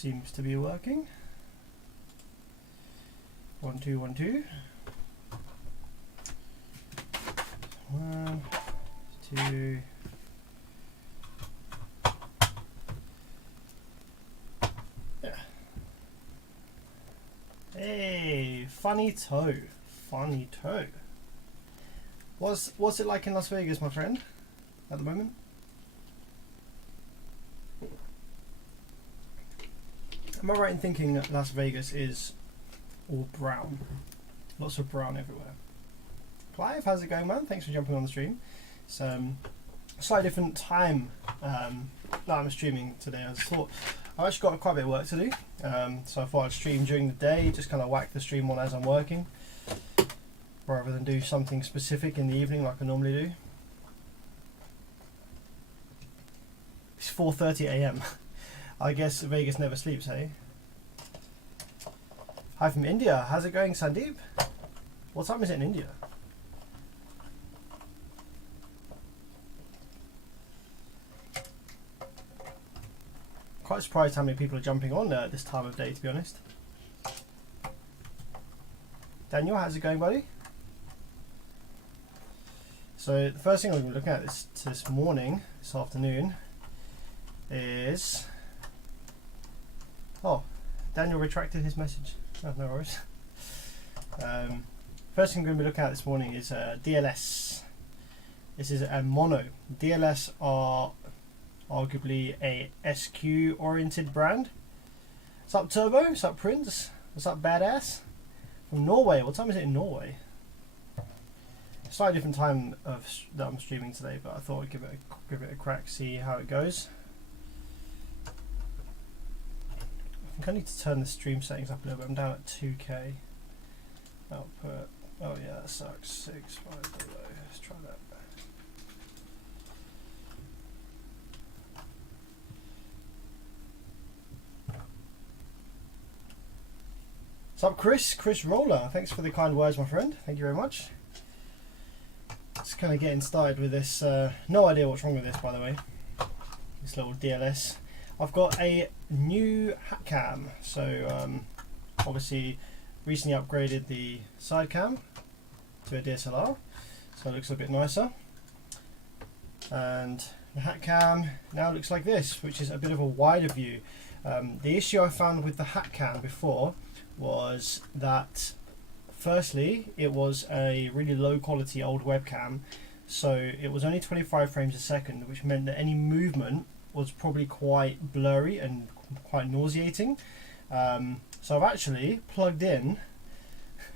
seems to be working. 1 2 1 2. 1 2. Yeah. Hey, funny toe. Funny toe. What's it like in Las Vegas, my friend, at the moment? Am I right in thinking that Las Vegas is all brown? Lots of brown everywhere. Clive, how's it going, man? Thanks for jumping on the stream. It's a slightly different time that I'm streaming today. I just thought I've actually got quite a bit of work to do, so I thought I'd stream during the day, just kind of whack the stream on as I'm working, rather than do something specific in the evening like I normally do. It's 4:30 AM. I guess Vegas never sleeps, hey? Hi from India. How's it going, Sandeep? What time is it in India? Quite surprised how many people are jumping on at this time of day, to be honest. Daniel, how's it going, buddy? So the first thing I'm going to be looking at this morning, this afternoon, is... Oh, Daniel retracted his message. Oh, no worries. First thing I'm going to be looking at this morning is DLS. This is a mono. DLS are arguably a SQ oriented brand. What's up, Turbo? What's up, Prince? What's up, Badass? From Norway. What time is it in Norway? Slightly different time that I'm streaming today, but I thought I'd give it a crack, see how it goes. I think I need to turn the stream settings up a little bit. I'm down at 2K output. Oh yeah, that sucks. 650. Let's try that. What's up, Chris? Chris Roller. Thanks for the kind words, my friend. Thank you very much. Just kind of getting started with this. No idea what's wrong with this, by the way. This little DLS. I've got a new hat cam, so obviously recently upgraded the side cam to a DSLR, so it looks a bit nicer. And the hat cam now looks like this, which is a bit of a wider view. The issue I found with the hat cam before was that firstly it was a really low quality old webcam, so it was only 25 frames a second, which meant that any movement was probably quite blurry and quite nauseating. So I've actually plugged in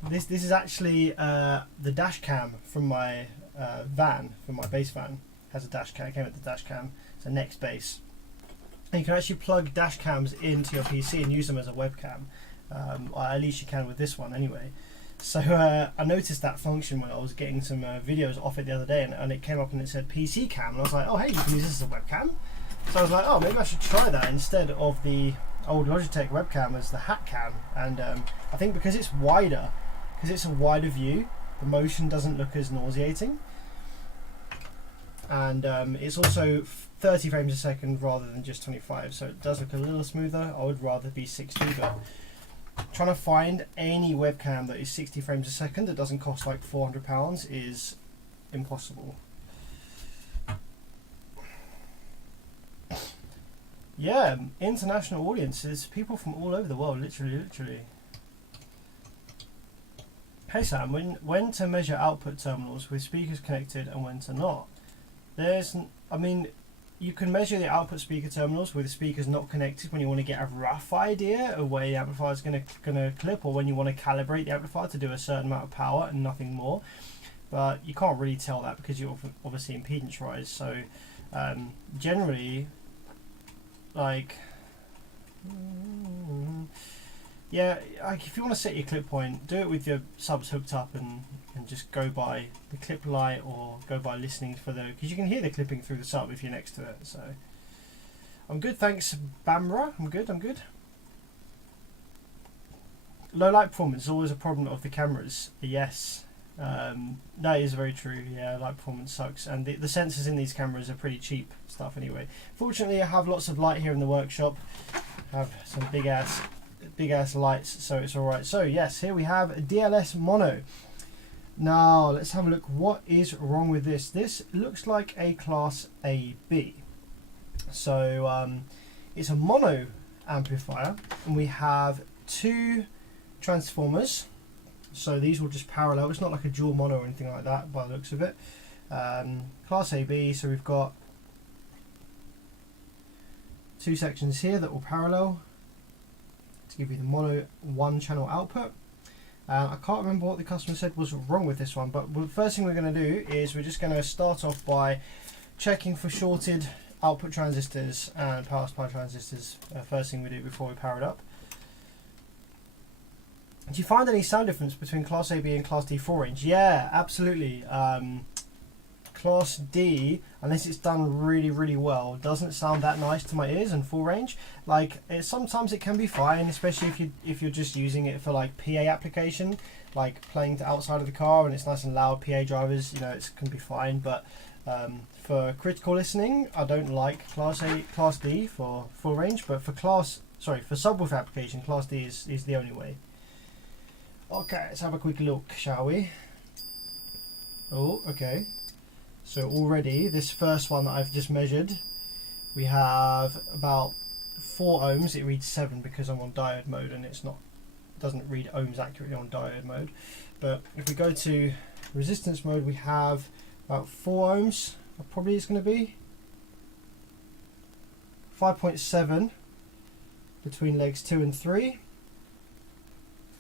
this is actually the dash cam from my van, from my bass van. It has a dash cam, came with the dash cam. It's a Next base, and you can actually plug dash cams into your PC and use them as a webcam. Or at least you can with this one anyway. So I noticed that function when I was getting some videos off it the other day, and it came up and it said PC cam, and I was like, oh hey, you can use this as a webcam. So I was like, oh, maybe I should try that instead of the old Logitech webcam as the hat cam. And I think because it's wider, because it's a wider view, the motion doesn't look as nauseating. And it's also 30 frames a second rather than just 25, so it does look a little smoother. I would rather be 60, but trying to find any webcam that is 60 frames a second that doesn't cost like £400 is impossible. Yeah, international audiences, people from all over the world, literally. Hey Sam, when to measure output terminals with speakers connected and when to not? I mean, you can measure the output speaker terminals with speakers not connected when you want to get a rough idea of where the amplifier is going to clip, or when you want to calibrate the amplifier to do a certain amount of power and nothing more. But you can't really tell that because you're obviously impedance rise. So generally, like, yeah, like if you want to set your clip point, do it with your subs hooked up and just go by the clip light, or go by listening for because you can hear the clipping through the sub if you're next to it. So I'm good, thanks Bamra. I'm good. Low light performance is always a problem of the cameras. Yes, that is very true. Yeah, light performance sucks, and the sensors in these cameras are pretty cheap stuff anyway. Fortunately, I have lots of light here in the workshop. have some big ass lights, so it's all right. So yes, here we have a DLS mono. Now let's have a look. What is wrong with this? This looks like a class AB. So it's a mono amplifier, and we have two transformers. So these will just parallel. It's not like a dual mono or anything like that by the looks of it. Class AB, so we've got two sections here that will parallel to give you the mono one channel output. I can't remember what the customer said was wrong with this one, but the first thing we're going to do is we're just going to start off by checking for shorted output transistors and power supply transistors. First thing we do before we power it up. Do you find any sound difference between Class AB and Class D 4-range? Yeah, absolutely. Class D, unless it's done really well, doesn't sound that nice to my ears in full range. Like sometimes it can be fine, especially if you're just using it for like PA application, like playing to outside of the car and it's nice and loud PA drivers, you know, it can be fine. But for critical listening, I don't like Class D for full range, but for subwoofer application, Class D is the only way. Okay, let's have a quick look, shall we? Oh, okay. So already, this first one that I've just measured, we have about 4 ohms. It reads 7 because I'm on diode mode, and doesn't read ohms accurately on diode mode. But if we go to resistance mode, we have about 4 ohms. Probably it's going to be 5.7 between legs 2 and 3.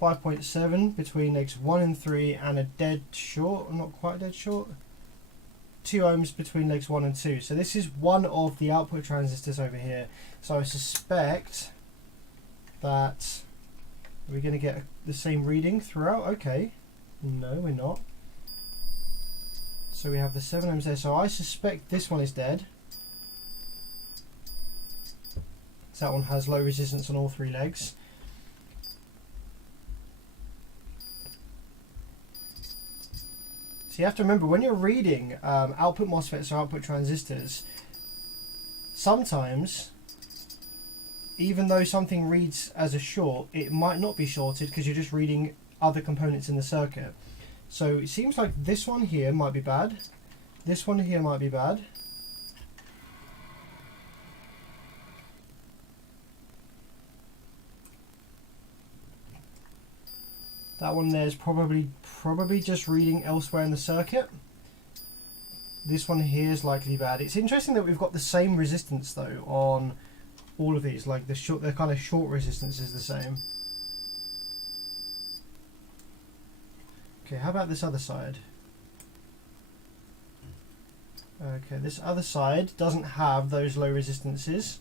5.7 between legs 1 and 3, and a dead short, not quite dead short, 2 ohms between legs 1 and 2. So this is one of the output transistors over here. So I suspect that we're going to get the same reading throughout. Okay, no, we're not. So we have the 7 ohms there. So I suspect this one is dead. So that one has low resistance on all 3 legs. So you have to remember, when you're reading output MOSFETs or output transistors, sometimes, even though something reads as a short, it might not be shorted because you're just reading other components in the circuit. So it seems like this one here might be bad. This one here might be bad. That one there is probably just reading elsewhere in the circuit. This one here is likely bad. It's interesting that we've got the same resistance though on all of these. Like the kind of short resistance is the same. Okay, how about this other side? Okay, this other side doesn't have those low resistances.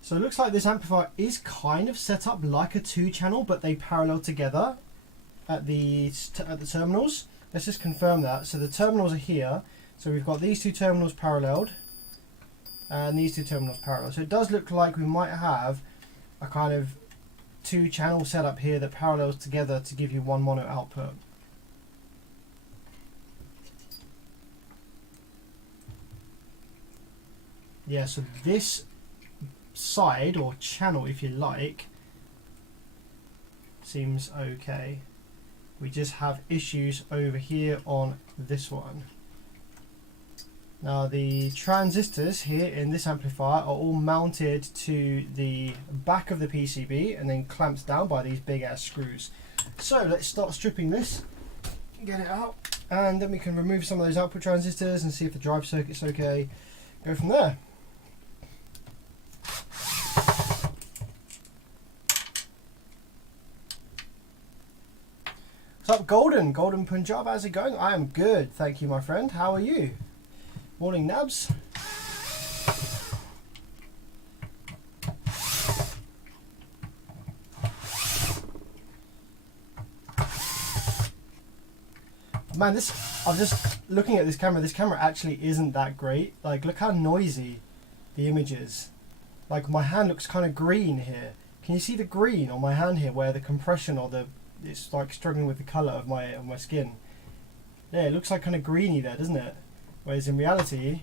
So it looks like this amplifier is kind of set up like a 2-channel, but they parallel together at the terminals. Let's just confirm that. So the terminals are here. So we've got these 2 terminals paralleled, and these 2 terminals parallel. So it does look like we might have a kind of 2-channel setup here that parallels together to give you one mono output. Yeah, so this side, or channel if you like, seems okay. We just have issues over here on this one. Now the transistors here in this amplifier are all mounted to the back of the PCB and then clamped down by these big ass screws. So let's start stripping this, get it out, and then we can remove some of those output transistors and see if the drive circuit's okay. Go from there. What's up, Golden Punjab? How's it going? I am good, thank you, my friend. How are you? Morning, Nabs. Man, I'm just looking at this camera. This camera actually isn't that great. Like, look how noisy the image is. Like, my hand looks kind of green here. Can you see the green on my hand here, where the compression or it's like struggling with the colour of my skin? Yeah, it looks like kind of greeny there, doesn't it? Whereas in reality,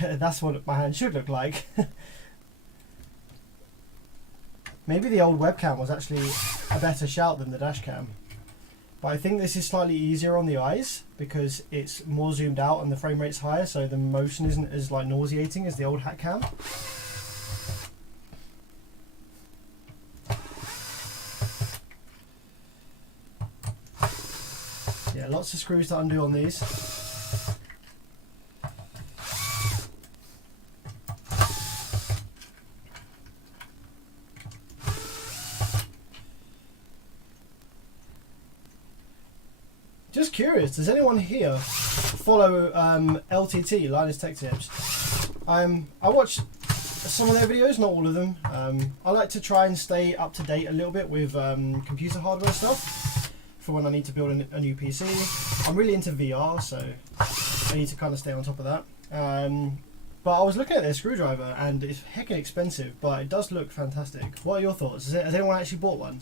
that's what my hand should look like. Maybe the old webcam was actually a better shout than the dash cam. But I think this is slightly easier on the eyes because it's more zoomed out and the frame rate's higher, so the motion isn't as like nauseating as the old hat cam. Yeah, lots of screws to undo on these. Just curious, does anyone here follow LTT, Linus Tech Tips? I watch some of their videos, not all of them. I like to try and stay up to date a little bit with computer hardware stuff for when I need to build a new PC. I'm really into VR, so I need to kind of stay on top of that. But I was looking at their screwdriver and it's heckin' expensive, but it does look fantastic. What are your thoughts? Has anyone actually bought one?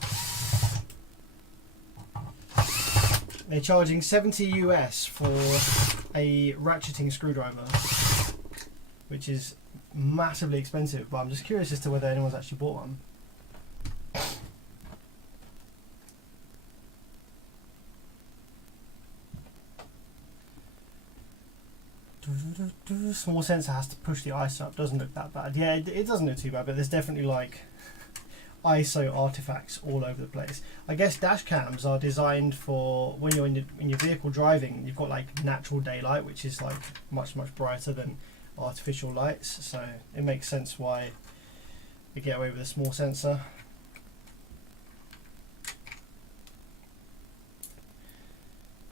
They're charging 70 US for a ratcheting screwdriver, which is massively expensive, but I'm just curious as to whether anyone's actually bought one. Small sensor has to push the ISO up, doesn't look that bad. Yeah, it doesn't look too bad, but there's definitely like ISO artifacts all over the place. I guess dash cams are designed for when you're in your vehicle driving. You've got like natural daylight, which is like much brighter than artificial lights, so it makes sense why they get away with a small sensor.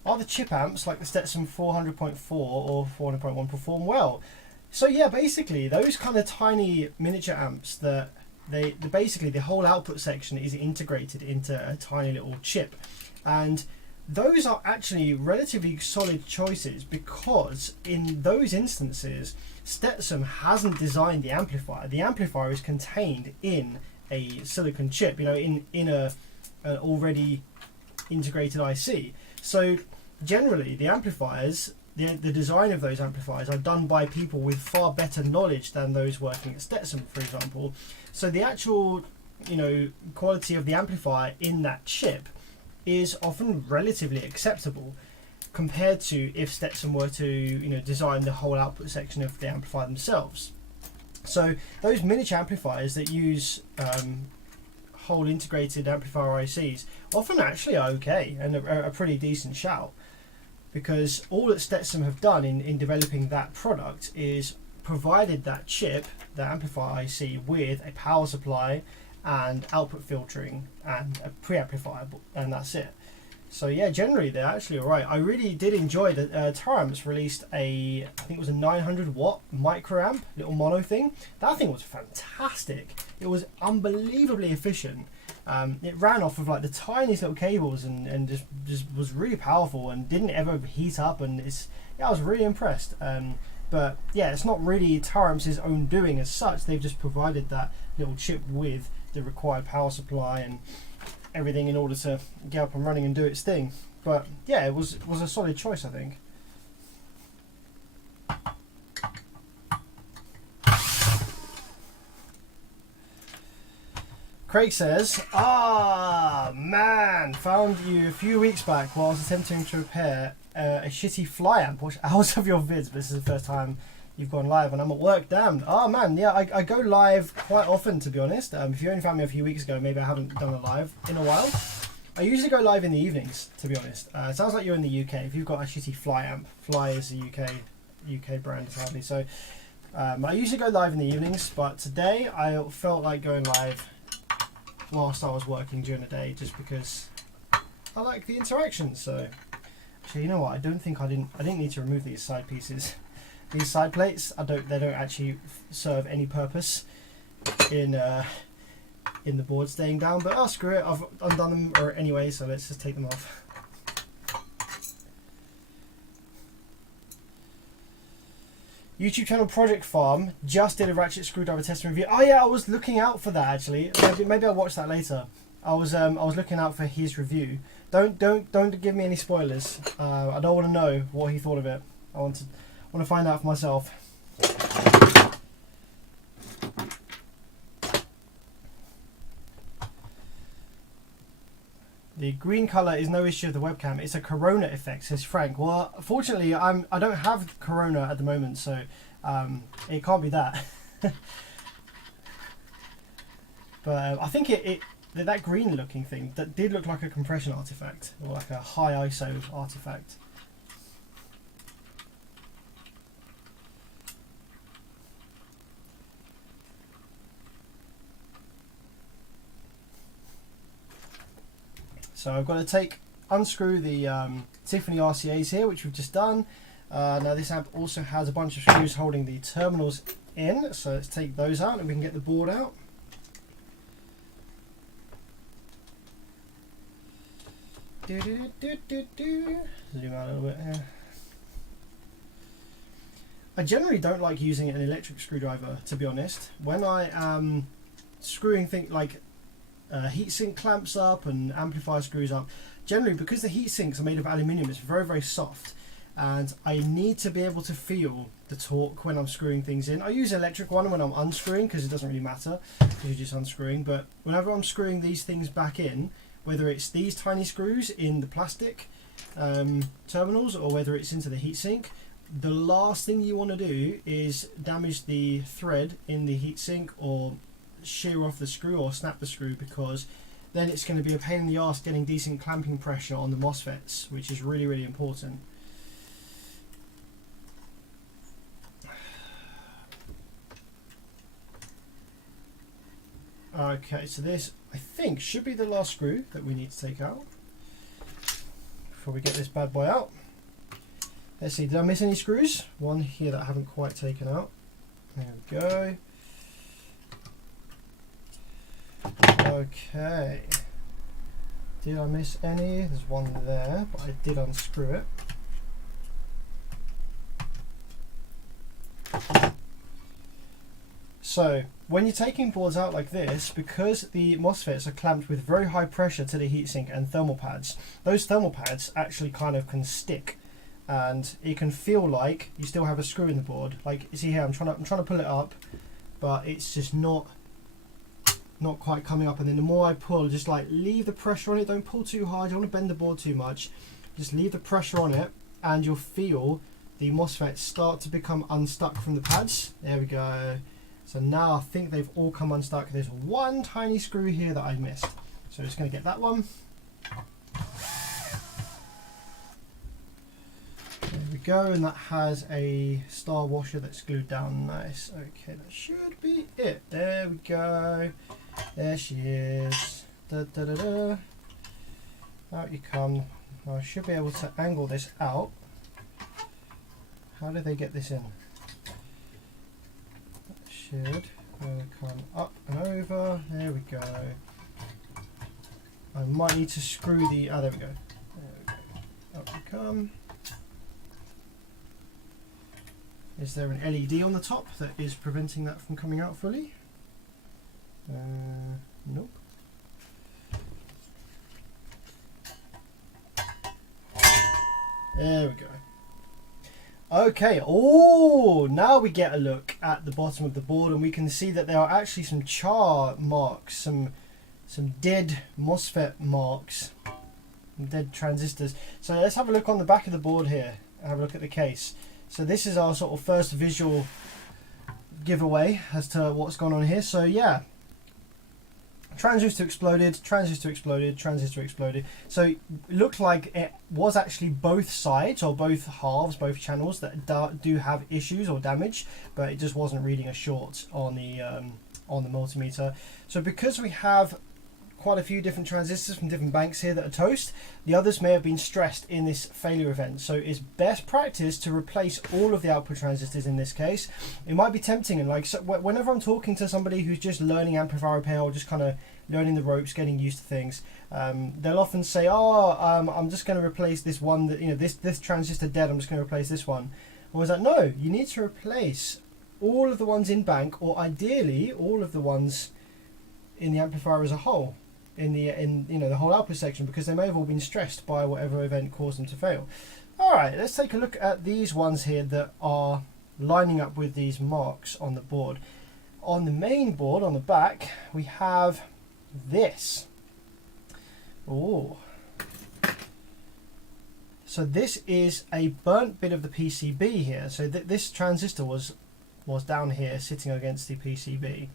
Are the chip amps like the Stetson 400.4 or 400.1 perform well? So yeah, basically those kind of tiny miniature amps that basically the whole output section is integrated into a tiny little chip, and those are actually relatively solid choices because in those instances Stetson hasn't designed the amplifier. The amplifier is contained in a silicon chip, you know, in a already integrated IC. So generally the amplifiers, the design of those amplifiers are done by people with far better knowledge than those working at Stetson, for example. So the actual, you know, quality of the amplifier in that chip is often relatively acceptable compared to if Stetson were to, you know, design the whole output section of the amplifier themselves. So those miniature amplifiers that use whole integrated amplifier ICs often actually are okay and a pretty decent shout, because all that Stetson have done in developing that product is provided that chip, the amplifier IC, with a power supply and output filtering and a preamplifier, and that's it. So yeah, generally they're actually alright. I really did enjoy that Taramps released I think it was a 900 watt microamp, little mono thing. That thing was fantastic. It was unbelievably efficient. It ran off of like the tiniest little cables and just was really powerful and didn't ever heat up, and yeah, I was really impressed. But yeah, it's not really Taramps' own doing as such. They've just provided that little chip with the required power supply and everything in order to get up and running and do its thing. But yeah, it was a solid choice, I think. Craig says, man, found you a few weeks back while I was attempting to repair a shitty fly amp. Watch hours of your vids, but this is the first time you've gone live and I'm at work. Damn. Man, yeah, I go live quite often, to be honest. If you only found me a few weeks ago, maybe I haven't done a live in a while. I usually go live in the evenings, to be honest. It sounds like you're in the UK. If you've got a shitty fly amp, Fly is a UK brand, sadly. So I usually go live in the evenings, but today I felt like going live whilst I was working during the day, just because I like the interaction. So actually, you know what? I didn't need to remove these side pieces. These side plates, they don't actually serve any purpose in the board staying down. But screw it, I've undone them anyway, so let's just take them off. YouTube channel Project Farm just did a ratchet screwdriver test review. Oh yeah, I was looking out for that actually. Maybe I'll watch that later. I was looking out for his review. Don't give me any spoilers. I don't want to know what he thought of it. I want to find out for myself. The green colour is no issue of the webcam. It's a corona effect, says Frank. Well, fortunately, I don't have corona at the moment, so it can't be that. But I think that green looking thing, that did look like a compression artifact, or like a high ISO artifact. So I've got to unscrew the Tiffany RCAs here, which we've just done. Now this amp also has a bunch of screws holding the terminals in, so let's take those out and we can get the board out. Zoom out a little bit here. I generally don't like using an electric screwdriver, to be honest. When I am screwing things like heatsink clamps up and amplifier screws up, generally because the heat sinks are made of aluminium, it's very, very soft, and I need to be able to feel the torque when I'm screwing things in. I use an electric one when I'm unscrewing because it doesn't really matter because you're just unscrewing, but whenever I'm screwing these things back in, whether it's these tiny screws in the plastic terminals or whether it's into the heatsink, the last thing you want to do is damage the thread in the heatsink or shear off the screw or snap the screw, because then it's going to be a pain in the arse getting decent clamping pressure on the MOSFETs, which is really, really important. Okay, so this I think should be the last screw that we need to take out before we get this bad boy out. Let's see, did I miss any screws? One here that I haven't quite taken out. There we go. Okay. Did I miss any? There's one there, but I did unscrew it. So, when you're taking boards out like this, because the MOSFETs are clamped with very high pressure to the heatsink and thermal pads, those thermal pads actually kind of can stick, and it can feel like you still have a screw in the board. Like you see here, I'm trying to pull it up, but it's just not quite coming up. And then the more I pull, just like leave the pressure on it. Don't pull too hard. You don't want to bend the board too much. Just leave the pressure on it, and you'll feel the MOSFETs start to become unstuck from the pads. There we go. So now I think they've all come unstuck. There's one tiny screw here that I missed. So just going to get that one. There we go, and that has a star washer that's glued down. Nice. Okay, that should be it. There we go. There she is. Da, da, da, da. Out you come. I should be able to angle this out. How did they get this in? Should come up and over. There we go. I might need to screw the. Oh, there we go. There we go. Up we come. Is there an LED on the top that is preventing that from coming out fully? Nope. There we go. Okay, oh, now we get a look at the bottom of the board, and we can see that there are actually some char marks, some dead MOSFET marks, dead transistors. So let's have a look on the back of the board here, have a look at the case. So this is our sort of first visual giveaway as to what's gone on here. So yeah, transistor exploded, transistor exploded, transistor exploded. So it looked like it was actually both sides, or both halves, both channels that do have issues or damage, but it just wasn't reading a short on the multimeter. So because we have quite a few different transistors from different banks here that are toast, the others may have been stressed in this failure event. So it's best practice to replace all of the output transistors in this case. It might be tempting, and like so whenever I'm talking to somebody who's just learning amplifier repair or just kind of learning the ropes, getting used to things, they'll often say, I'm just going to replace this one, that, you know, this transistor dead, I'm just going to replace this one. I was like, no, you need to replace all of the ones in bank, or ideally all of the ones in the amplifier as a whole, in the whole output section, because they may have all been stressed by whatever event caused them to fail. All right, let's take a look at these ones here that are lining up with these marks on the board. On the main board, on the back, we have this. Oh. So this is a burnt bit of the PCB here. So this transistor was down here sitting against the PCB.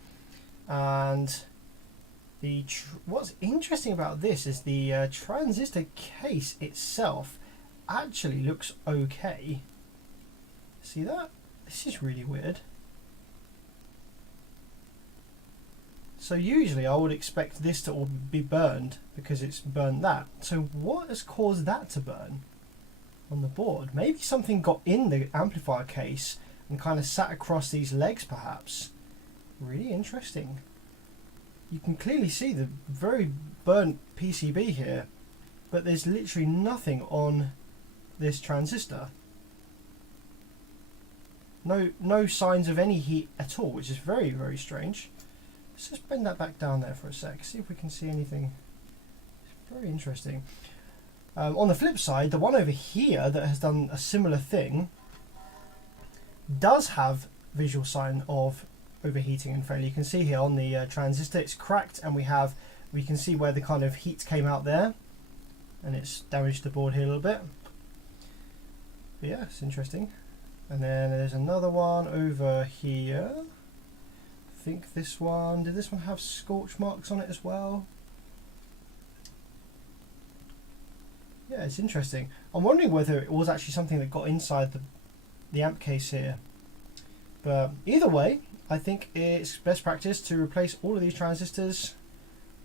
And what's interesting about this is the transistor case itself actually looks okay. See that? This is really weird. So usually I would expect this to all be burned because it's burned that. So what has caused that to burn on the board? Maybe something got in the amplifier case and kind of sat across these legs perhaps. Really interesting. You can clearly see the very burnt PCB here, but there's literally nothing on this transistor. No signs of any heat at all, which is very, very strange. Let's just bring that back down there for a sec, see if we can see anything. It's very interesting. On the flip side, the one over here that has done a similar thing does have visual sign of overheating and failure. You can see here on the transistor it's cracked, and we can see where the kind of heat came out there, and it's damaged the board here a little bit. But yeah, it's interesting. And then there's another one over here. I think this one, did this one have scorch marks on it as well? Yeah, it's interesting. I'm wondering whether it was actually something that got inside the amp case here. But either way, I think it's best practice to replace all of these transistors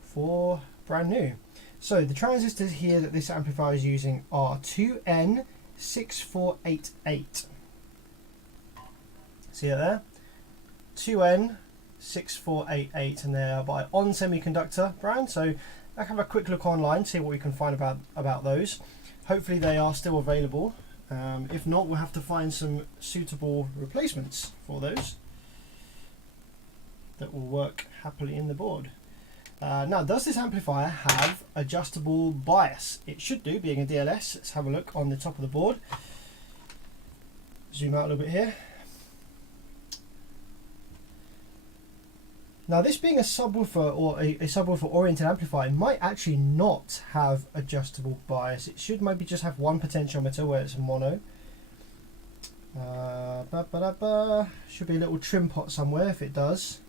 for brand new. So the transistors here that this amplifier is using are 2N6488. See it there? 2N6488, and they are by On Semiconductor brand. So I can have a quick look online, see what we can find about those. Hopefully they are still available. If not, we'll have to find some suitable replacements for those that will work happily in the board. Now, does this amplifier have adjustable bias? It should do, being a DLS. Let's have a look on the top of the board. Zoom out a little bit here. Now, this being a subwoofer or a subwoofer oriented amplifier might actually not have adjustable bias. It should maybe just have one potentiometer where it's mono. Should be a little trim pot somewhere if it does.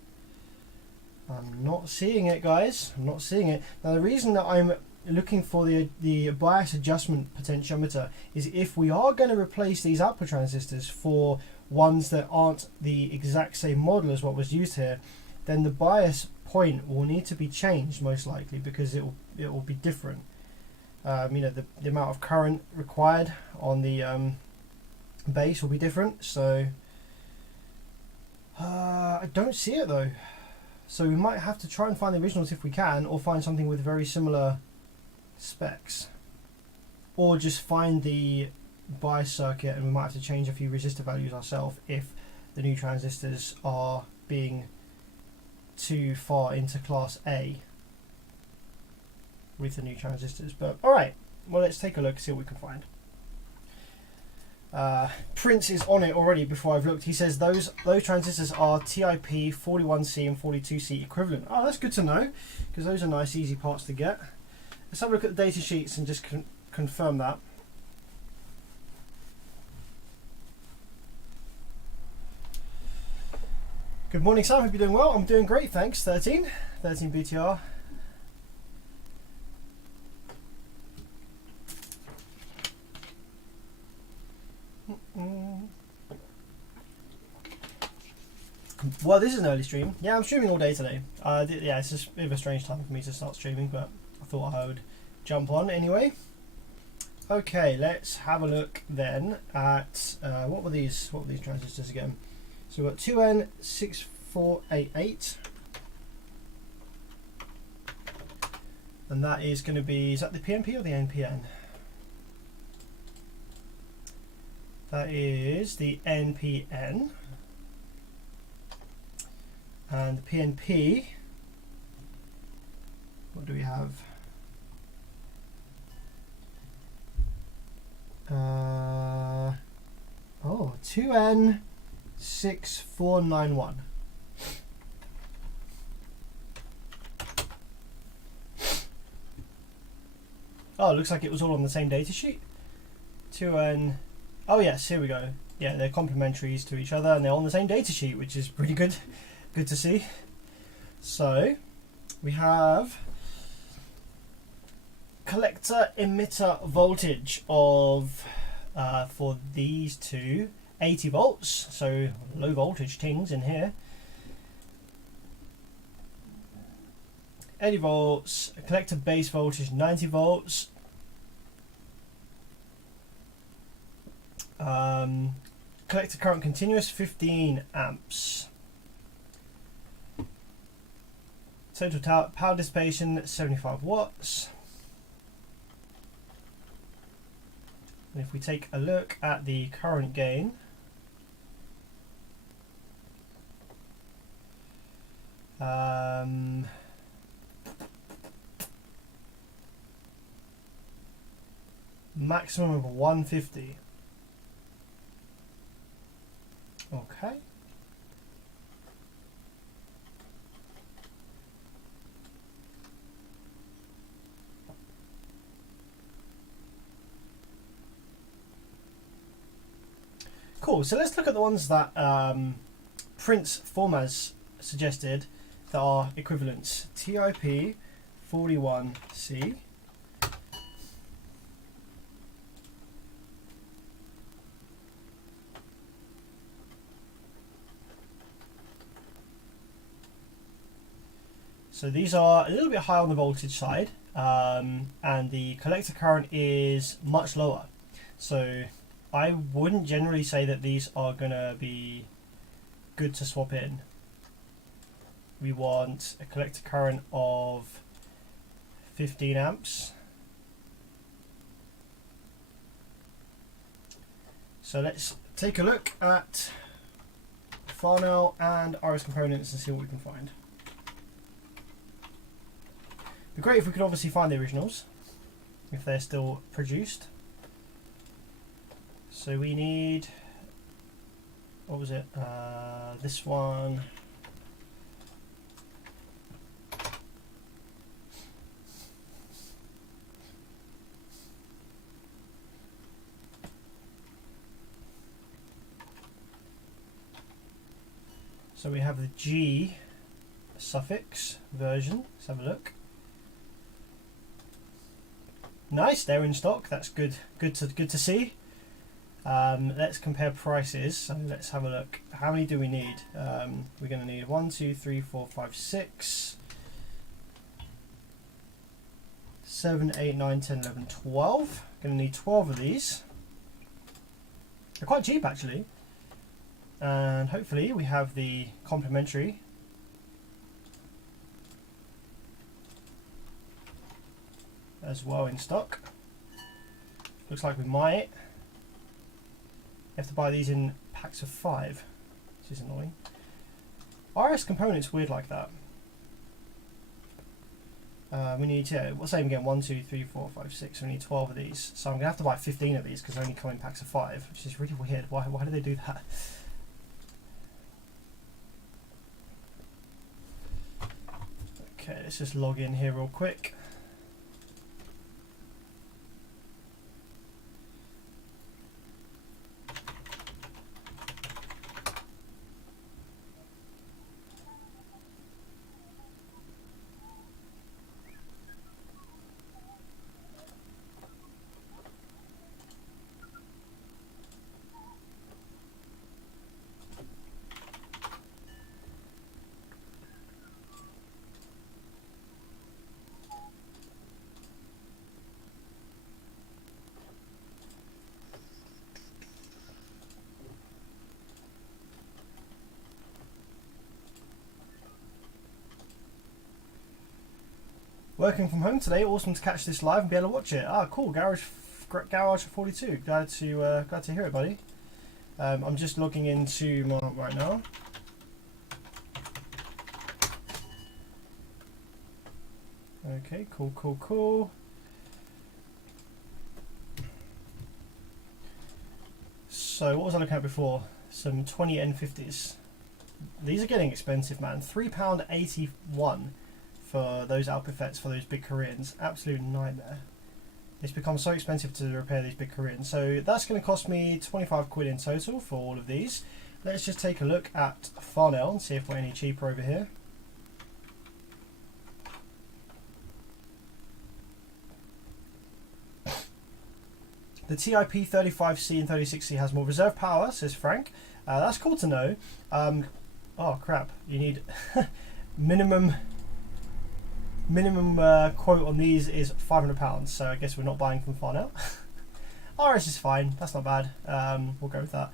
I'm not seeing it, guys. I'm not seeing it. Now, the reason that I'm looking for the bias adjustment potentiometer is if we are going to replace these output transistors for ones that aren't the exact same model as what was used here, then the bias point will need to be changed most likely, because it will be different. You know, the amount of current required on the base will be different. So I don't see it though. So we might have to try and find the originals if we can, or find something with very similar specs, or just find the bias circuit, and we might have to change a few resistor values ourselves if the new transistors are being too far into class A with the new transistors. But alright, well, let's take a look, see what we can find. Prince is on it already before I've looked. He says those transistors are TIP 41C and 42C equivalent. Oh, that's good to know, because those are nice easy parts to get. Let's have a look at the data sheets and just confirm that. Good morning, Sam. Hope you're doing well. I'm doing great, thanks. 13 BTR. Well, this is an early stream. Yeah, I'm streaming all day today. Yeah, it's just a bit of a strange time for me to start streaming, but I thought I would jump on anyway. Okay, let's have a look then at what were these transistors again? So we've got 2N6488, and that is going to be, is that the PNP or the NPN? That is the NPN, and the PNP, what do we have? Oh, 2N 6491. Oh, it looks like it was all on the same data sheet. Oh yes, here we go. Yeah, they're complementaries to each other and they're on the same data sheet, which is pretty good. Good to see. So we have collector emitter voltage of for these two 80 volts, so low voltage things in here. 80 volts, collector base voltage 90 volts, collector current continuous 15 amps, total power dissipation 75 watts. And if we take a look at the current gain, maximum of 150. Okay. Cool, so let's look at the ones that Prince Formaz suggested that are equivalents. TIP 41C. So these are a little bit higher on the voltage side, and the collector current is much lower. So I wouldn't generally say that these are going to be good to swap in. We want a collector current of 15 amps. So let's take a look at Farnell and RS components and see what we can find. It'd be great if we could obviously find the originals, if they're still produced. So we need, what was it, this one. So we have the G suffix version. Let's have a look. Nice, they're in stock. That's good. Good to see. Let's compare prices. So let's have a look. How many do we need? We're going to need 1, 2, 3, 4, 5, 6, 7, 8, 9, 10, 11, 12. Going to need 12 of these. They're quite cheap actually. And hopefully we have the complementary as well in stock. Looks like we might. You have to buy these in packs of 5, which is annoying. RS components weird like that. We need, yeah, what's same again? 1, 2, 3, 4, 5, 6. We need 12 of these. So I'm gonna have to buy 15 of these because they only come in packs of 5, which is really weird. Why do they do that? Okay, let's just log in here real quick. Working from home today, awesome to catch this live and be able to watch it. Ah, cool, Garage 42. Glad to hear it, buddy. I'm just logging into my right now. Okay, cool. So what was I looking at before? some 20N50s. These are getting expensive, man. £3.81 for those output FETs for those big Koreans. Absolute nightmare. It's become so expensive to repair these big Koreans. So that's going to cost me 25 quid in total for all of these. Let's just take a look at Farnell and see if we're any cheaper over here. The TIP 35C and 36C has more reserve power, says Frank. That's cool to know. Oh crap, you need minimum quote on these is £500, so I guess we're not buying from Farnell. RS is fine, that's not bad. We'll go with that.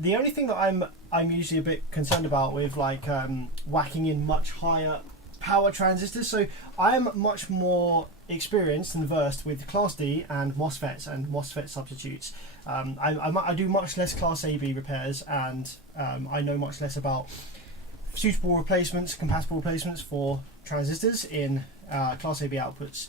The only thing that I'm usually a bit concerned about with like whacking in much higher power transistors, so I am much more experienced and versed with Class D and MOSFETs and MOSFET substitutes. I do much less Class AB repairs, and I know much less about suitable replacements, compatible replacements for transistors in Class AB outputs.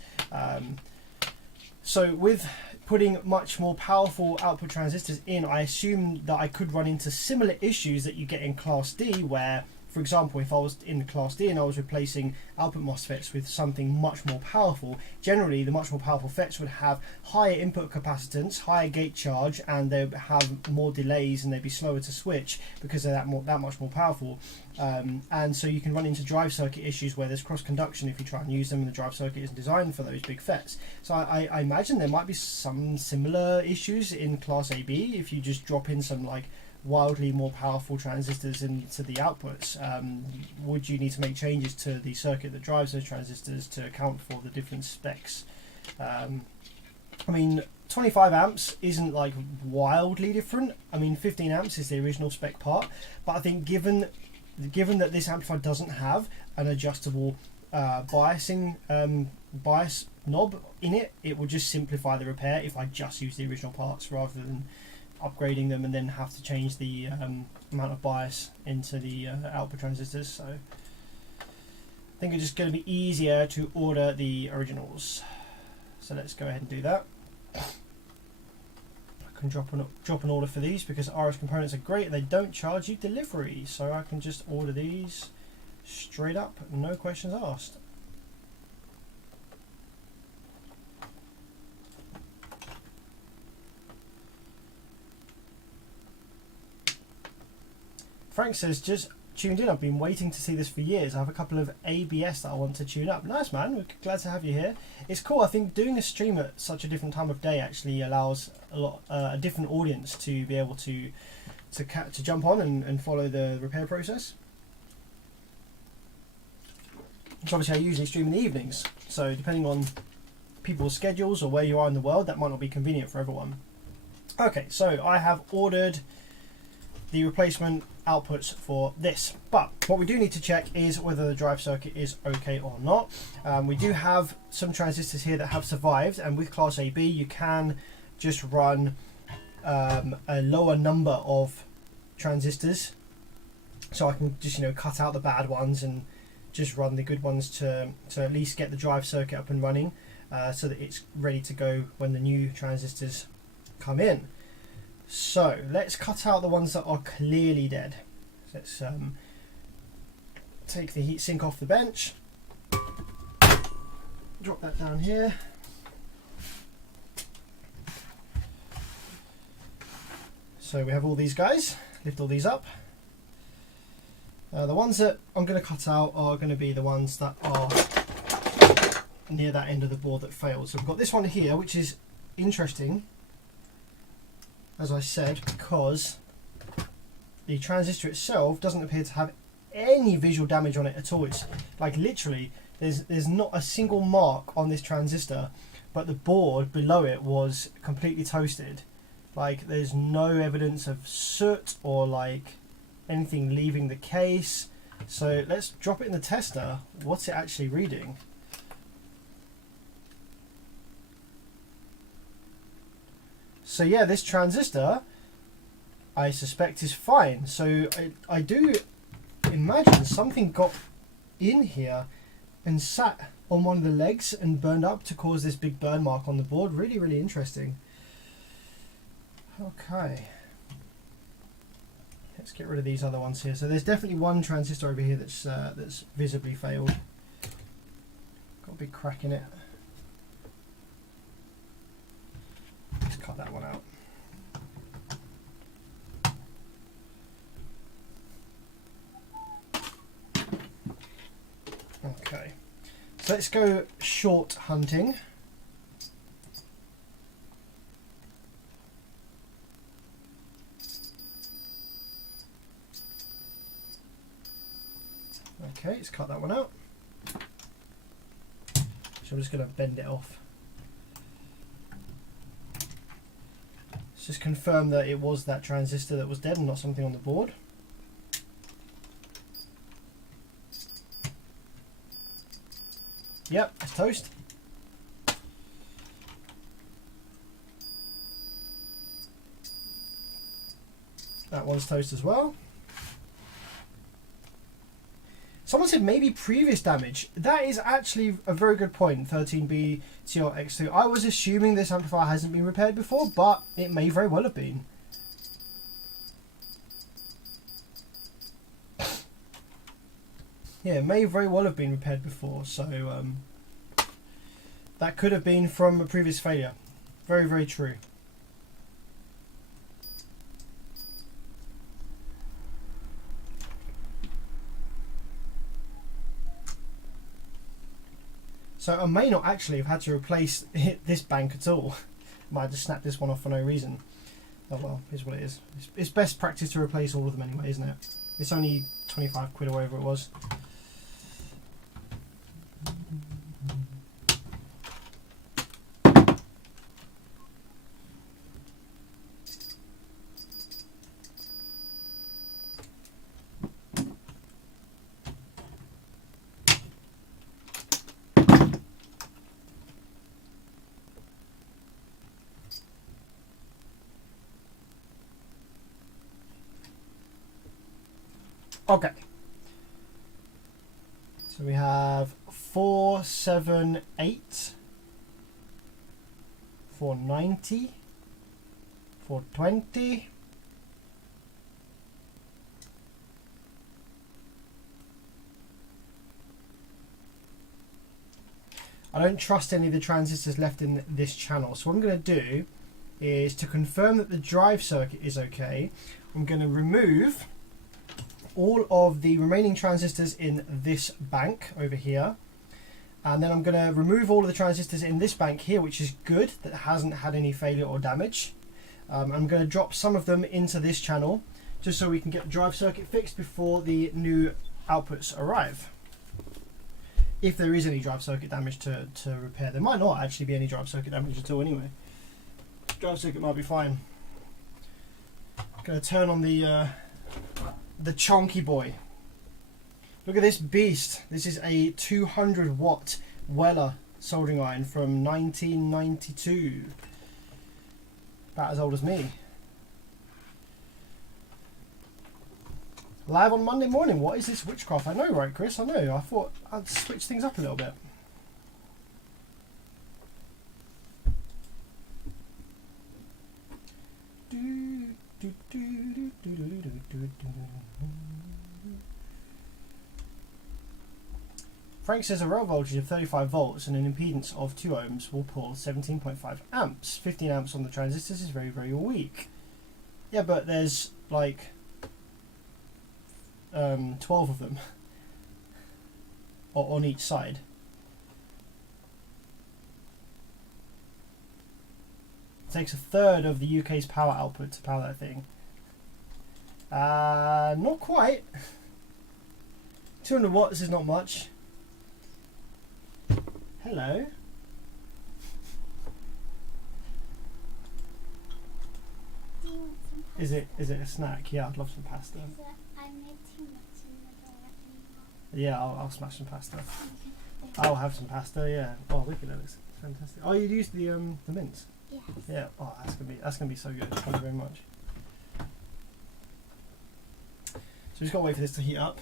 So with putting much more powerful output transistors in, I assume that I could run into similar issues that you get in Class D, where, for example, if I was in Class D and I was replacing output MOSFETs with something much more powerful, generally the much more powerful FETs would have higher input capacitance, higher gate charge, and they would have more delays and they'd be slower to switch because they're that much more powerful. And so you can run into drive circuit issues where there's cross conduction if you try and use them, and the drive circuit isn't designed for those big FETs. So I imagine there might be some similar issues in Class AB if you just drop in some like wildly more powerful transistors into the outputs. Would you need to make changes to the circuit that drives those transistors to account for the different specs? I mean, 25 amps isn't like wildly different. I mean, 15 amps is the original spec part, but I think given that this amplifier doesn't have an adjustable bias knob in it, it will just simplify the repair if I just use the original parts rather than upgrading them and then have to change the amount of bias into the output transistors. So I think it's just going to be easier to order the originals. So let's go ahead and do that. I can drop an order for these because RS components are great and they don't charge you delivery. So I can just order these straight up, no questions asked. Frank says, just tuned in. I've been waiting to see this for years. I have a couple of ABS that I want to tune up. Nice, man. We're glad to have you here. It's cool. I think doing a stream at such a different time of day actually allows a different audience to be able to jump on and follow the repair process. Which obviously I usually stream in the evenings. So depending on people's schedules or where you are in the world, that might not be convenient for everyone. Okay, so I have ordered the replacement outputs for this, but what we do need to check is whether the drive circuit is okay or not. We do have some transistors here that have survived, and with Class AB you can just run a lower number of transistors, so I can just cut out the bad ones and just run the good ones to at least get the drive circuit up and running, so that it's ready to go when the new transistors come in. So let's cut out the ones that are clearly dead. Let's take the heatsink off the bench, drop that down here. So we have all these guys, lift all these up. The ones that I'm going to cut out are going to be the ones that are near that end of the board that failed. So we've got this one here, which is interesting, as I said, because the transistor itself doesn't appear to have any visual damage on it at all. It's like literally there's not a single mark on this transistor, but the board below it was completely toasted. Like there's no evidence of soot or like anything leaving the case. So let's drop it in the tester. What's it actually reading? So yeah, this transistor I suspect is fine. So I do imagine something got in here and sat on one of the legs and burned up to cause this big burn mark on the board. Really, really interesting. Okay. Let's get rid of these other ones here. So there's definitely one transistor over here that's visibly failed. Got a big crack in it. Let's cut that one out. Okay, so let's go short hunting. Okay, let's cut that one out. So I'm just going to bend it off. Let's just confirm that it was that transistor that was dead and not something on the board. Yep, it's toast. That one's toast as well. Someone said maybe previous damage. That is actually a very good point, 13B TRX2. I was assuming this amplifier hasn't been repaired before, but it may very well have been. Yeah, it may very well have been repaired before, so that could have been from a previous failure. Very, very true. So I may not actually have had to replace this bank at all. I might have just snapped this one off for no reason. Oh well, here's what it is. It's best practice to replace all of them anyway, isn't it? It's only 25 quid or whatever it was. Okay. So we have 478, 490, 420. I don't trust any of the transistors left in this channel. So what I'm going to do is, to confirm that the drive circuit is okay, I'm going to remove all of the remaining transistors in this bank over here, and then I'm going to remove all of the transistors in this bank here, which is good, that hasn't had any failure or damage. I'm going to drop some of them into this channel just so we can get the drive circuit fixed before the new outputs arrive. If there is any drive circuit damage to repair. There might not actually be any drive circuit damage at all anyway. Drive circuit might be fine. I'm going to turn on the chunky boy. Look at this beast. This is a 200 watt Weller soldering iron from 1992. About as old as me. Live on Monday morning. What is this witchcraft? I know, right, Chris? I know. I thought I'd switch things up a little bit. Frank says a rail voltage of 35 volts and an impedance of 2 ohms will pull 17.5 amps. 15 amps on the transistors is very, very weak. Yeah, but there's like 12 of them on each side. It takes a third of the UK's power output to power that thing. Not quite. 200 watts is not much. Hello. Is it a snack? Yeah, I'd love some pasta. I made too much and I don't want any more. Yeah, I'll smash some pasta. I'll have some pasta. Yeah. Oh, look at that! It's fantastic. Oh, you used the mince. Yes. Yeah. Oh, that's gonna be so good. Thank you very much. So we've just got to wait for this to heat up,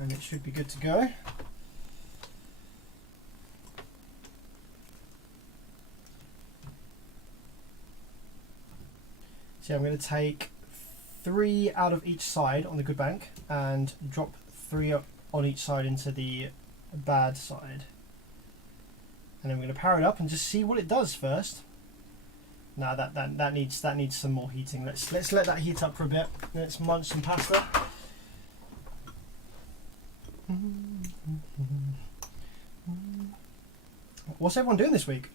and it should be good to go. So I'm going to take 3 out of each side on the good bank and drop 3 on each side into the bad side. And then we're going to power it up and just see what it does first. Now that needs some more heating. Let's let that heat up for a bit. Let's munch some pasta. What's everyone doing this week?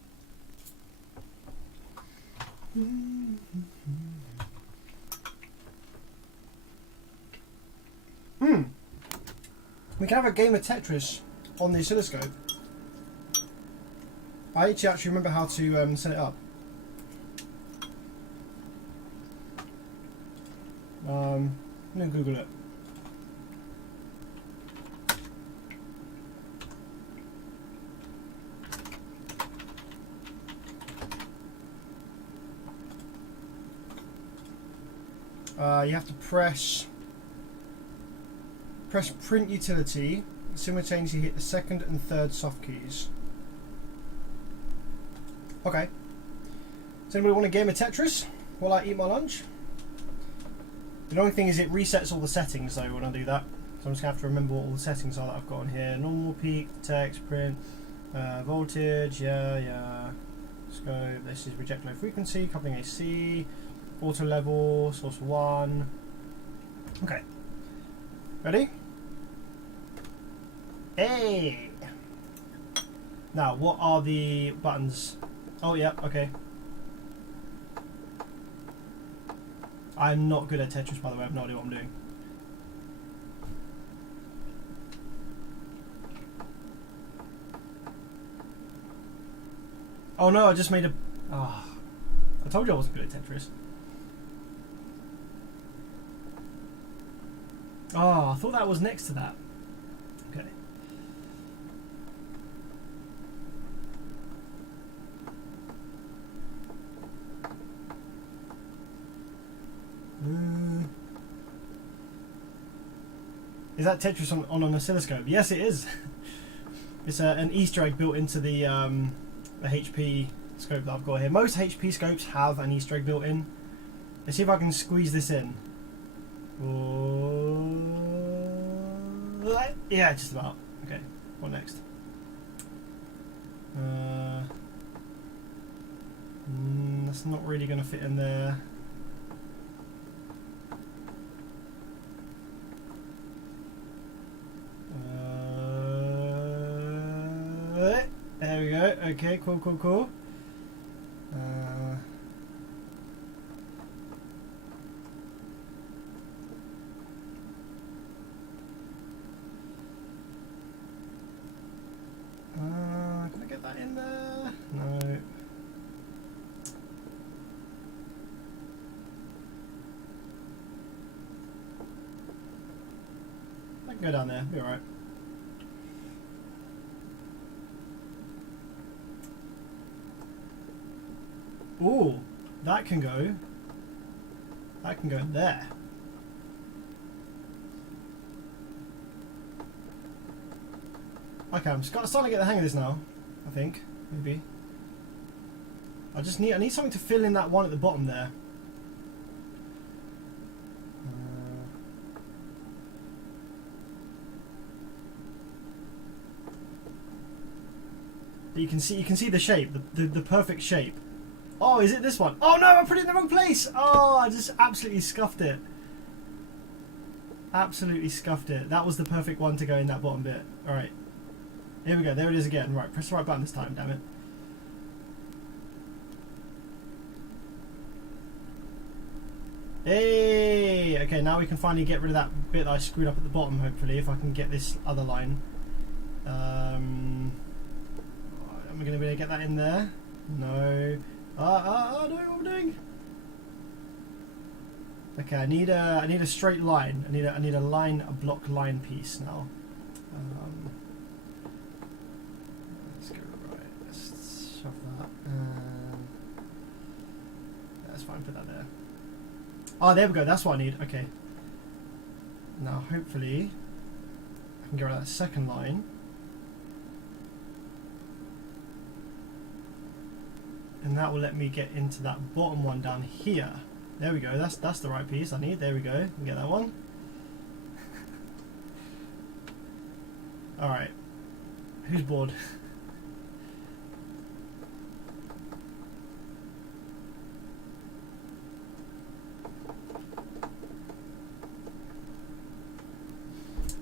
We can have a game of Tetris on the oscilloscope. I actually remember how to set it up. I'm going to Google it. You have to press print utility, simultaneously hit the second and third soft keys. Okay. Does anybody want a game of Tetris while I eat my lunch? The only thing is it resets all the settings though when I do that. So I'm just going to have to remember what all the settings are that I've got on here. Normal, peak, text, print, voltage, yeah. Scope, this is reject low frequency, coupling AC, auto level, source 1. Okay. Ready? Hey! Now, what are the buttons? Oh, yeah, okay. I'm not good at Tetris, by the way. I have no idea what I'm doing. Oh no, I just made a... Ah, I told you I wasn't good at Tetris. Oh, I thought that was next to that. Okay. Is that Tetris on an oscilloscope? Yes, it is. It's an Easter egg built into the HP scope that I've got here. Most HP scopes have an Easter egg built in. Let's see if I can squeeze this in. Yeah, just about. Okay, what next? That's not really going to fit in there. There we go. Okay, cool. Can I get that in there? No. I can go down there. Be alright. Ooh, that can go. That can go in there. Okay, I'm starting to get the hang of this now. I think maybe. I need something to fill in that one at the bottom there. You can see the shape, the perfect shape. Oh, is it this one? Oh no, I put it in the wrong place. Oh, I just absolutely scuffed it. Absolutely scuffed it. That was the perfect one to go in that bottom bit. All right. Here we go. There it is again. Right, press the right button this time. Damn it. Hey. Okay, now we can finally get rid of that bit that I screwed up at the bottom. Hopefully, if I can get this other line. Am I going to be able to get that in there? No. I don't know what I'm doing. Okay, I need a straight line. I need a block line piece now. Let's go right. Let's shove that. That's fine. Put that there. Oh, there we go. That's what I need. Okay. Now, hopefully, I can get rid of that second line. And that will let me get into that bottom one down here. There we go. That's the right piece I need. There we go. We get that one. All right. Who's bored?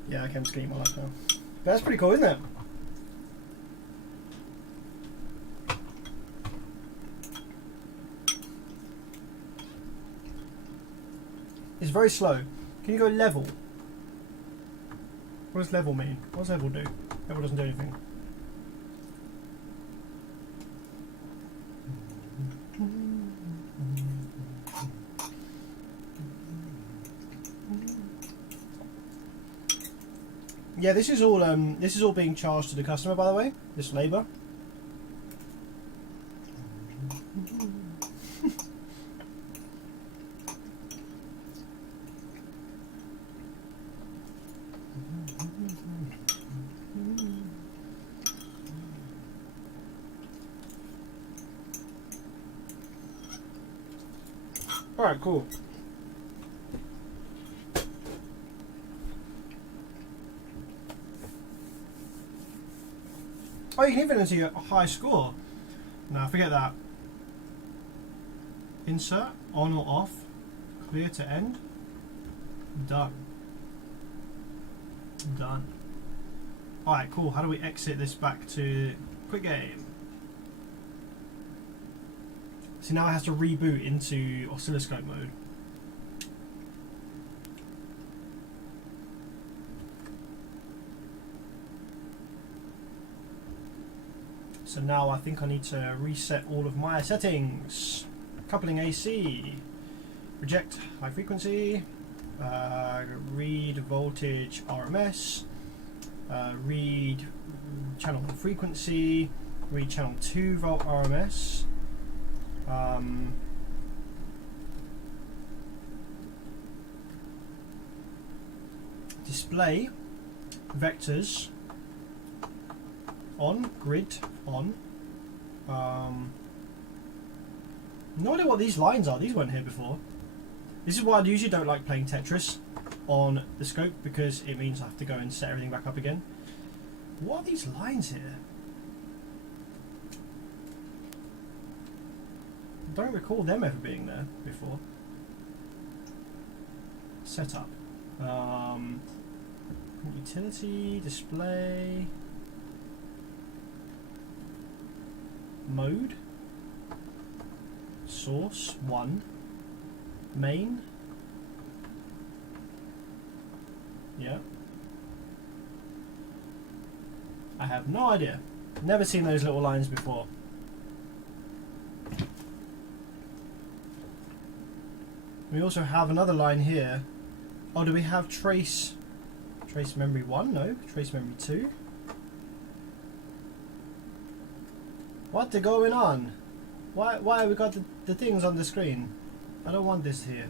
Yeah, okay, I'm just getting my life now. But that's pretty cool, isn't it? It's very slow. Can you go level? What does level mean? What does level do? Level doesn't do anything. Yeah, this is all being charged to the customer, by the way. This labour. All right, cool. Oh, you can even enter a high score. No, forget that. Insert, on or off, clear to end. Done. Done. Alright, cool. How do we exit this back to quick game? So now it has to reboot into oscilloscope mode. So now I think I need to reset all of my settings. Coupling AC, reject high frequency, read voltage RMS, read channel 1 frequency, read channel 2 volt RMS, display vectors on, grid on. No idea what these lines are. These weren't here before. This is why I usually don't like playing Tetris on the scope, because it means I have to go and set everything back up again. What are these lines here? I don't recall them ever being there before. Setup. Utility, display, mode, source 1, main, yeah. I have no idea. Never seen those little lines before. We also have another line here. Oh, do we have trace memory 1? No. Trace memory 2. What the going on? Why have we got the things on the screen? I don't want this here.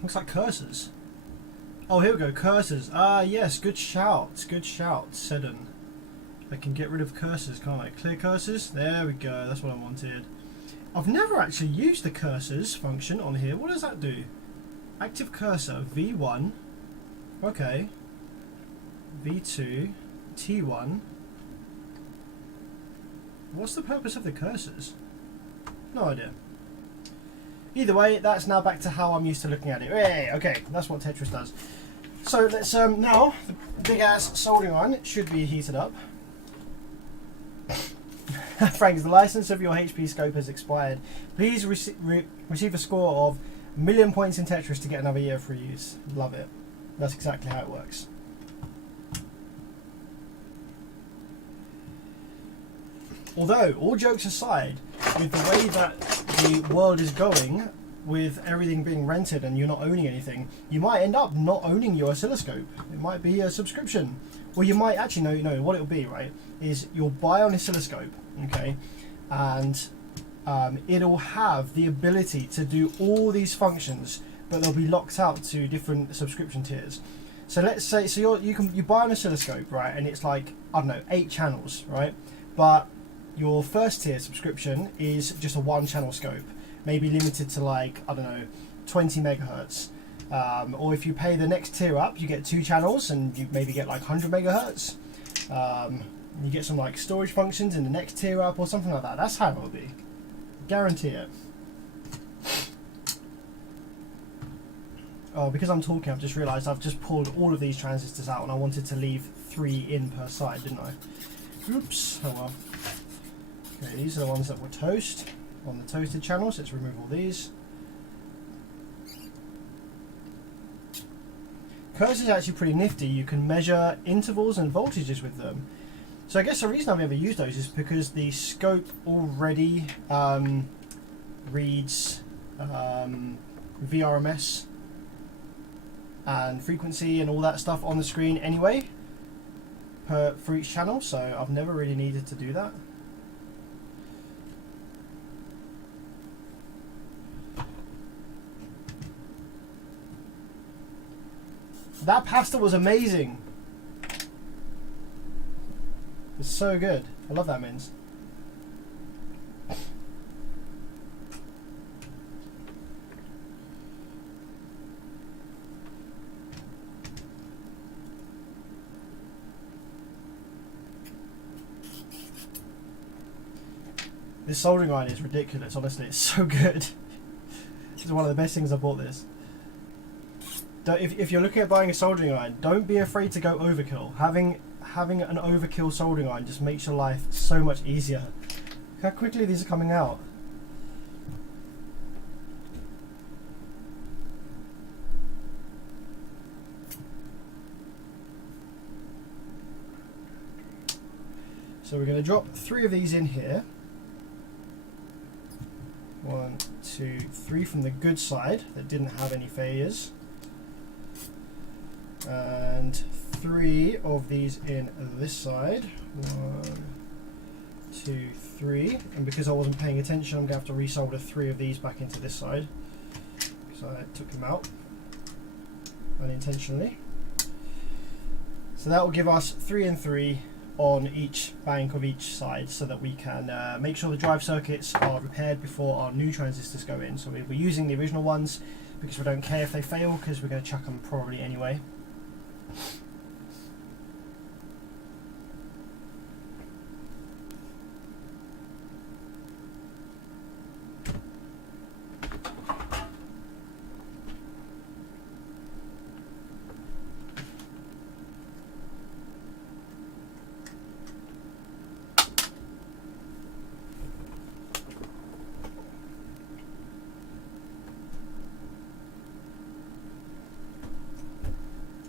Looks like cursors. Oh, here we go, cursors. Ah, yes, good shout, Seddon. I can get rid of cursors, can't I? Clear cursors? There we go, that's what I wanted. I've never actually used the cursors function on here. What does that do? Active cursor, V1. Okay. V2. T1. What's the purpose of the cursors? No idea. Either way, that's now back to how I'm used to looking at it. Hey, okay, that's what Tetris does. So let's now the big ass soldering iron should be heated up. Frank, the license of your HP scope has expired. Please receive a score of 1,000,000 points in Tetris to get another year of free use. Love it. That's exactly how it works. Although, all jokes aside, with the way that the world is going, with everything being rented and you're not owning anything, you might end up not owning your oscilloscope. It might be a subscription. Well, you might actually know what it'll be, right? Is you'll buy an oscilloscope, okay, and it'll have the ability to do all these functions, but they'll be locked out to different subscription tiers. So let's say, you buy an oscilloscope, right, and it's like, I don't know, 8 channels, right? But your first tier subscription is just a 1-channel scope, maybe limited to like, I don't know, 20 megahertz. Or if you pay the next tier up, you get 2 channels and you maybe get like 100 megahertz. You get some like storage functions in the next tier up or something like that. That's how it will be. Guarantee it. Oh, because I'm talking, I've just realised I've just pulled all of these transistors out and I wanted to leave 3 in per side, didn't I? Oops, oh well. Okay, these are the ones that will toast on the toasted channels. Let's remove all these. Cursor is actually pretty nifty. You can measure intervals and voltages with them. So I guess the reason I've ever used those is because the scope already reads VRMS and frequency and all that stuff on the screen anyway for each channel, so I've never really needed to do that. That pasta was amazing. It's so good. I love that mince. This soldering iron is ridiculous, honestly. It's so good. This is one of the best things I bought this. If you're looking at buying a soldering iron, don't be afraid to go overkill. Having an overkill soldering iron just makes your life so much easier. Look how quickly these are coming out. So we're going to drop 3 of these in here. 1, 2, 3 from the good side that didn't have any failures. And 3 of these in this side. 1, 2, 3. And because I wasn't paying attention, I'm going to have to resolder 3 of these back into this side, because I took them out unintentionally. So that will give us 3 and 3 on each bank of each side, so that we can make sure the drive circuits are repaired before our new transistors go in. So we're using the original ones because we don't care if they fail, because we're going to chuck them probably anyway.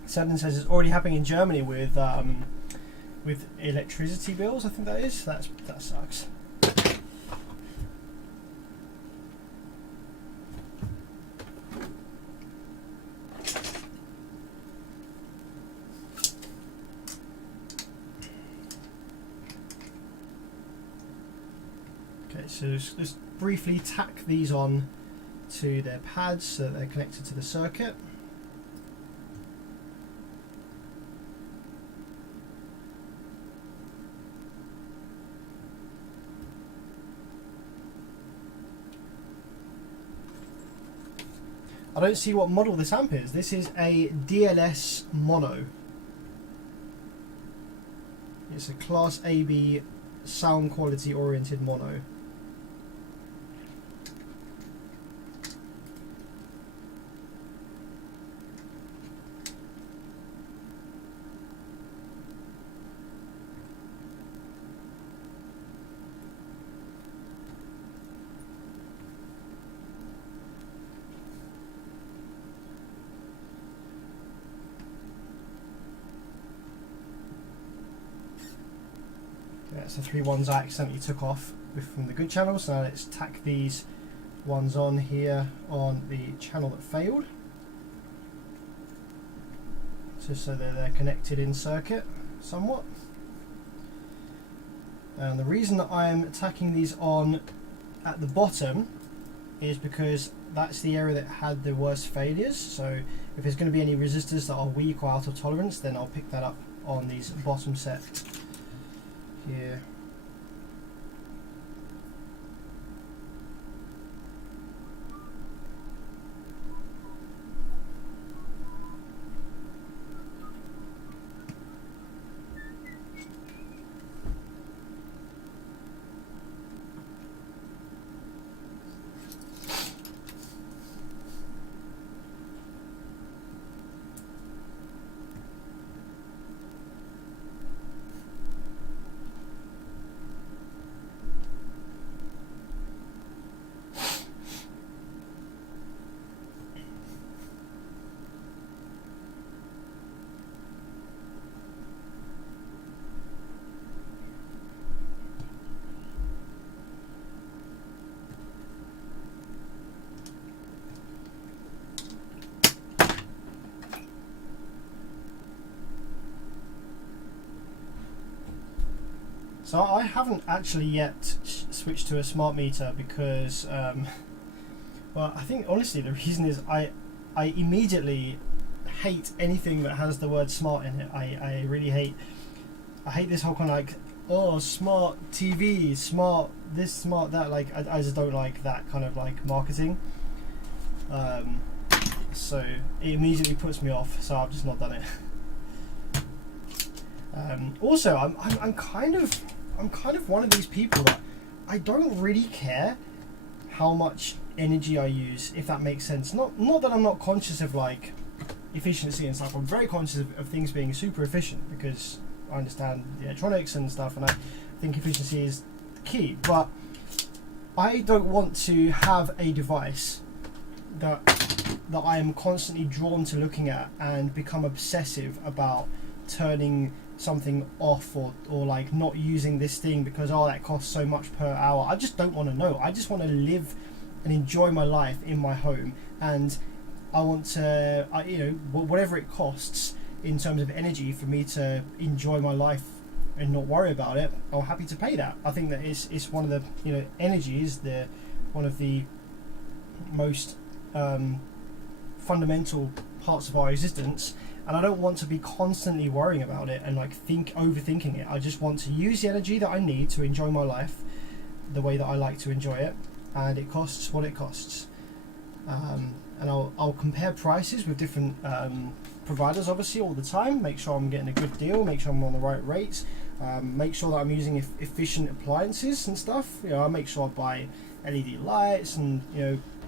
Sutton says it's already happening in Germany with electricity bills. I think that is. That sucks. Okay, so let's briefly tack these on to their pads so that they're connected to the circuit. I don't see what model this amp is. This is a DLS mono. It's a Class AB sound quality oriented mono. That's the 3 ones I accidentally took off from the good channel, so now let's tack these ones on here on the channel that failed, just so that they're connected in circuit. somewhat. And the reason that I'm attacking these on at the bottom is because that's the area that had the worst failures. So if there's going to be any resistors that are weak or out of tolerance, then I'll pick that up on these bottom set here. So I haven't actually yet switched to a smart meter because, well, I think honestly the reason is I immediately hate anything that has the word smart in it. I really hate this whole kind of like, oh, smart TV, smart this, smart that. Like I just don't like that kind of like marketing. So it immediately puts me off. So I've just not done it. Also, I'm kind of one of these people that I don't really care how much energy I use, if that makes sense. Not that I'm not conscious of like efficiency and stuff. I'm very conscious of things being super efficient because I understand the electronics and stuff, and I think efficiency is the key. But I don't want to have a device that I am constantly drawn to looking at and become obsessive about turning something off or like not using this thing because that costs so much per hour. I just don't want to know. I just want to live and enjoy my life in my home, and I want to whatever it costs in terms of energy for me to enjoy my life and not worry about it, I'm happy to pay that. I think that it's one of the energy is one of the most fundamental parts of our existence, and I don't want to be constantly worrying about it and like overthinking it. I just want to use the energy that I need to enjoy my life the way that I like to enjoy it, and it costs what it costs. And I'll compare prices with different providers obviously all the time, make sure I'm getting a good deal, make sure I'm on the right rates, make sure that I'm using efficient appliances and stuff. I make sure I buy LED lights, and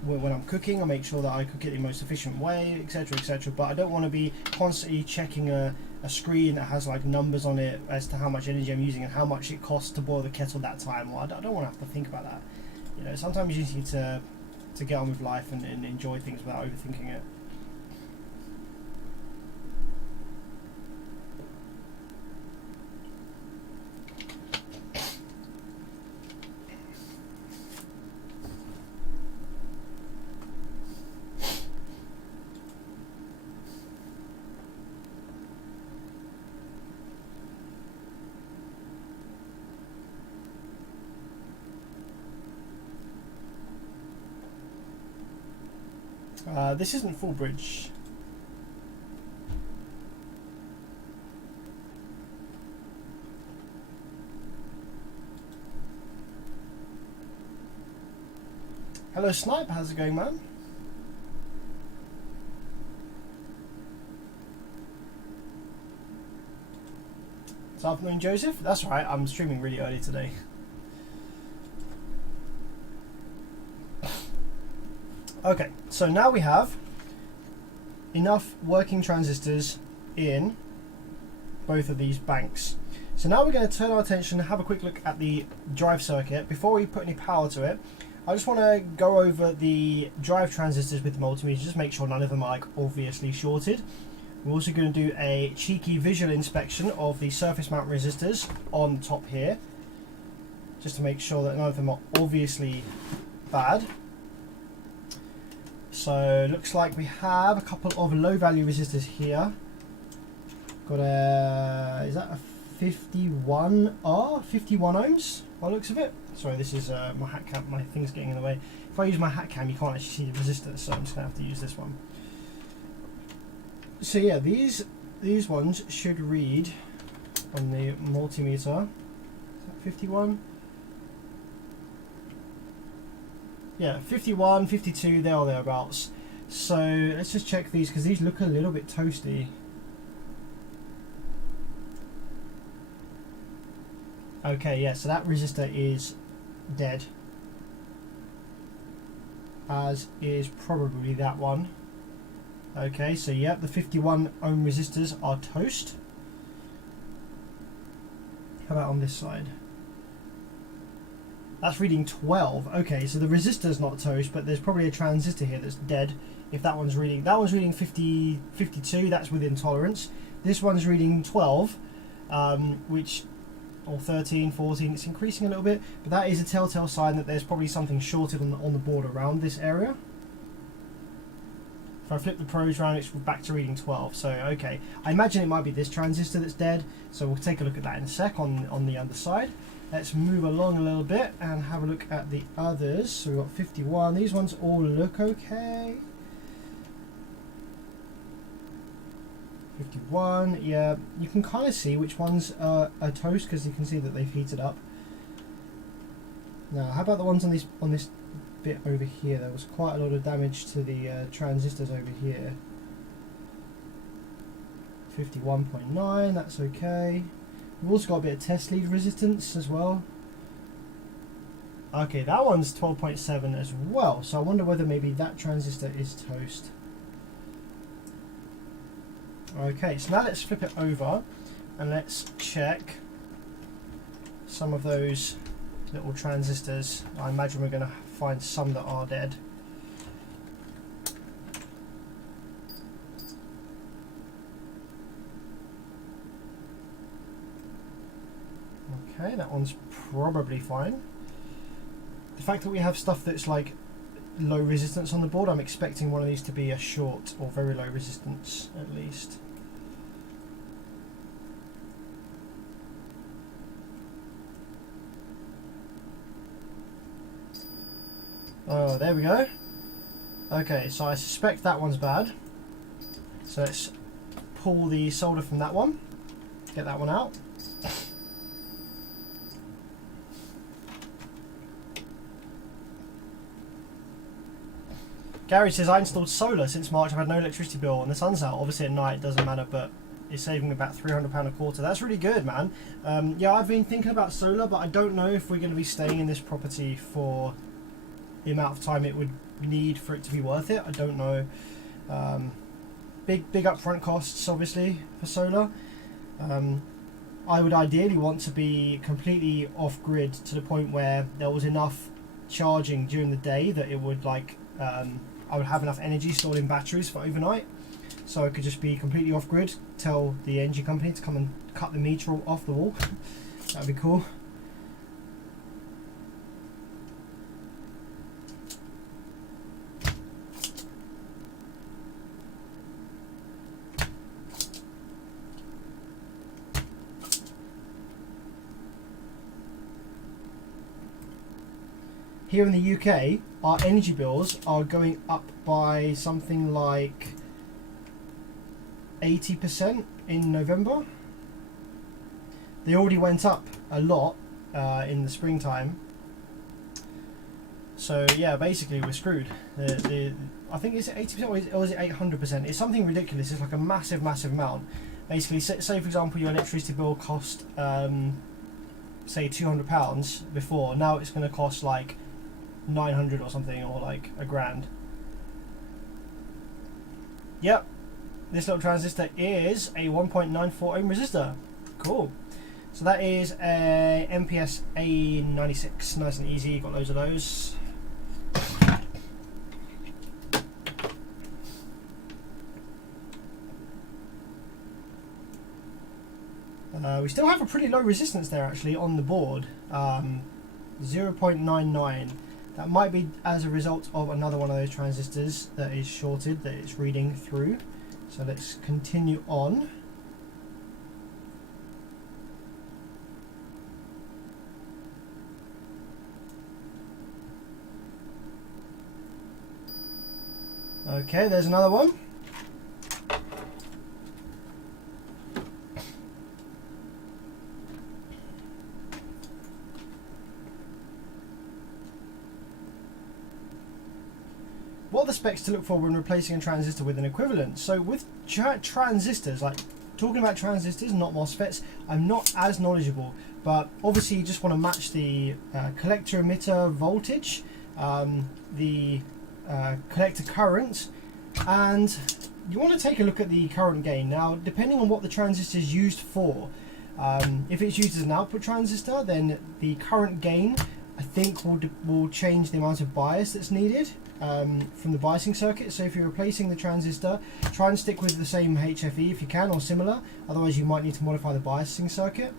when I'm cooking I make sure that I cook it the most efficient way, etc, etc. But I don't want to be constantly checking a screen that has like numbers on it as to how much energy I'm using and how much it costs to boil the kettle that time. Well, I don't want to have to think about that. Sometimes you just need to get on with life and enjoy things without overthinking it. This isn't full bridge. Hello Snipe, how's it going, man? Good afternoon, Joseph. That's right, I'm streaming really early today. Okay, so now we have enough working transistors in both of these banks. So now we're going to turn our attention and have a quick look at the drive circuit. Before we put any power to it, I just want to go over the drive transistors with the multimeter, just make sure none of them are like obviously shorted. We're also going to do a cheeky visual inspection of the surface mount resistors on top here, just to make sure that none of them are obviously bad. So looks like we have a couple of low value resistors here. Got a, is that a 51R? 51 ohms by the looks of it. Sorry, this is my hat cam, my thing's getting in the way. If I use my hat cam, you can't actually see the resistor, so I'm just going to have to use this one. So yeah, these ones should read on the multimeter. Is that 51? Yeah, 51, 52, there or thereabouts. So let's just check these because these look a little bit toasty. Okay, yeah, so that resistor is dead. As is probably that one. Okay, so yep, the 51 ohm resistors are toast. How about on this side? That's reading 12. Okay, so the resistor's not toast, but there's probably a transistor here that's dead. If that one's reading 50, 52, that's within tolerance. This one's reading 12, or 13, 14, it's increasing a little bit, but that is a telltale sign that there's probably something shorted on the board around this area. If I flip the probes around, it's back to reading 12, so okay. I imagine it might be this transistor that's dead, so we'll take a look at that in a sec on the underside. Let's move along a little bit and have a look at the others. So we've got 51, these ones all look okay. 51, yeah, you can kind of see which ones are toast because you can see that they've heated up. Now, how about the ones on this bit over here? There was quite a lot of damage to the transistors over here. 51.9, that's okay. We've also got a bit of test lead resistance as well. Okay, that one's 12.7 as well, so I wonder whether maybe that transistor is toast. Okay, so now let's flip it over and let's check some of those little transistors. I imagine we're going to find some that are dead. Okay, that one's probably fine. The fact that we have stuff that's like low resistance on the board, I'm expecting one of these to be a short or very low resistance at least. Oh, there we go. Okay, so I suspect that one's bad. So let's pull the solder from that one, get that one out. Gary says, I installed solar since March. I've had no electricity bill and the sun's out. Obviously at night it doesn't matter, but it's saving me about £300 a quarter. That's really good, man. Yeah, I've been thinking about solar, but I don't know if we're going to be staying in this property for the amount of time it would need for it to be worth it. I don't know. Big upfront costs, obviously, for solar. I would ideally want to be completely off-grid to the point where there was enough charging during the day that it would like I would have enough energy stored in batteries for overnight, so I could just be completely off-grid, tell the energy company to come and cut the meter off the wall. That'd be cool. Here in the UK, our energy bills are going up by something like 80% in November. They already went up a lot in the springtime. So yeah, basically we're screwed. I think it's 80% or is it 800%? It's something ridiculous. It's like a massive amount. Basically, say for example your electricity bill cost say £200 before. Now it's going to cost like 900 or something, or like £1,000. Yep, this little transistor is a 1.94 ohm resistor. Cool. So that is a MPS A96, nice and easy, got loads of those. We still have a pretty low resistance there actually on the board, 0.99. That might be as a result of another one of those transistors that is shorted, that it's reading through. So let's continue on. Okay, there's another one. What are the specs to look for when replacing a transistor with an equivalent? So with transistors, like talking about transistors, not MOSFETs, I'm not as knowledgeable, but obviously you just want to match the collector emitter voltage, the collector current, and you want to take a look at the current gain. Now, depending on what the transistor is used for, if it's used as an output transistor, then the current gain, I think, will change the amount of bias that's needed from the biasing circuit. So if you're replacing the transistor, try and stick with the same HFE if you can, or similar. Otherwise you might need to modify the biasing circuit.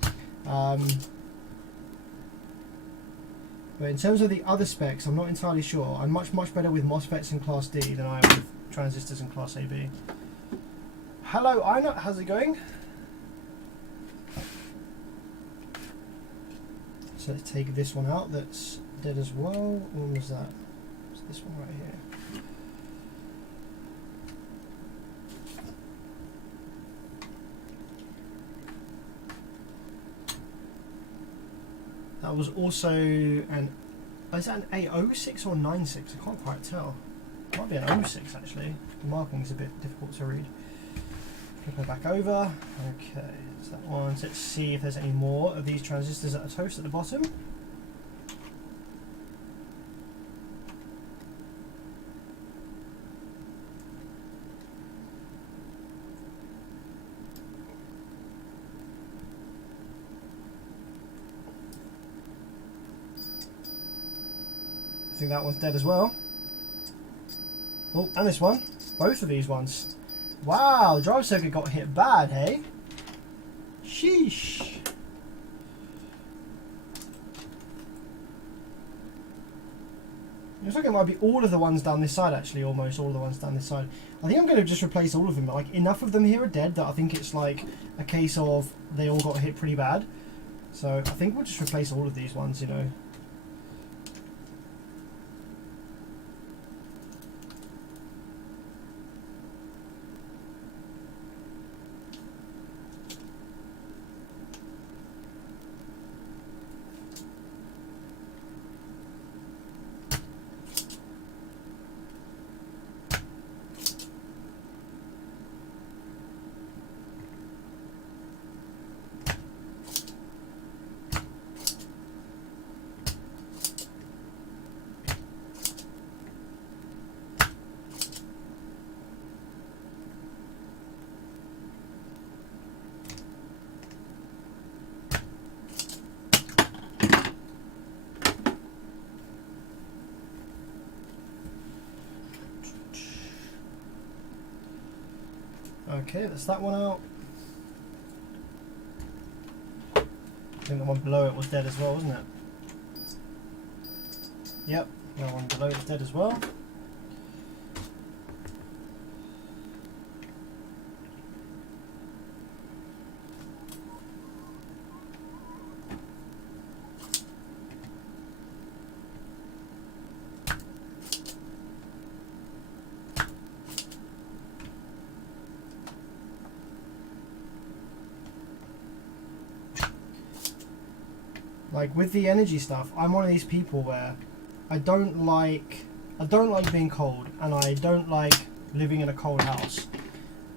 But in terms of the other specs, I'm not entirely sure. I'm much better with MOSFETs in Class D than I am with transistors in Class AB. Hello Ina, how's it going? So let's take this one out, that's dead as well. When was that? It's this one right here. That was also an, is that an 806 or 96? I can't quite tell. It might be an 06 actually. The marking is a bit difficult to read. Flip it back over. Okay, there's that one. So let's see if there's any more of these transistors that are toast at the bottom. I think that one's dead as well. Oh, and this one. Both of these ones. Wow, the drive circuit got hit bad, hey? Sheesh. Looks like it might be all of the ones down this side, actually, almost all of the ones down this side. I think I'm going to just replace all of them. Like, enough of them here are dead that I think it's like a case of they all got hit pretty bad. So I think we'll just replace all of these ones, you know. Okay, that's that one out. I think the one below it was dead as well, wasn't it? Yep, the one below it was dead as well. Like with the energy stuff, I'm one of these people where I don't like being cold, and I don't like living in a cold house.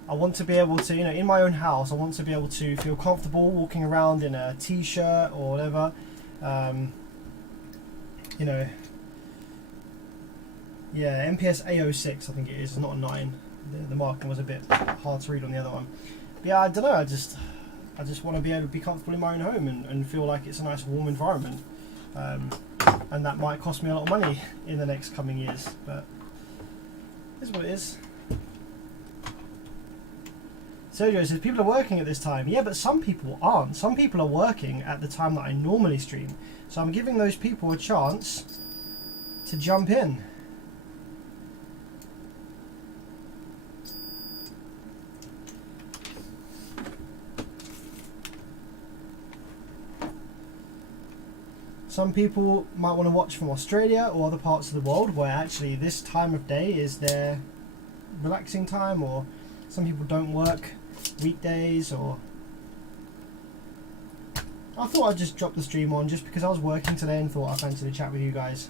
I want to be able to, you know, in my own house, I want to be able to feel comfortable walking around in a t-shirt or whatever. You know, yeah, MPS A06 I think it is, not a 9. The marking was a bit hard to read on the other one. But yeah, I don't know, I just want to be able to be comfortable in my own home and feel like it's a nice warm environment. And that might cost me a lot of money in the next coming years, but it is what it is. Sergio says, people are working at this time. Yeah, but some people aren't. Some people are working at the time that I normally stream. So I'm giving those people a chance to jump in. Some people might want to watch from Australia or other parts of the world where actually this time of day is their relaxing time, or some people don't work weekdays, or I thought I'd just drop the stream on just because I was working today and thought I fancied a chat with you guys.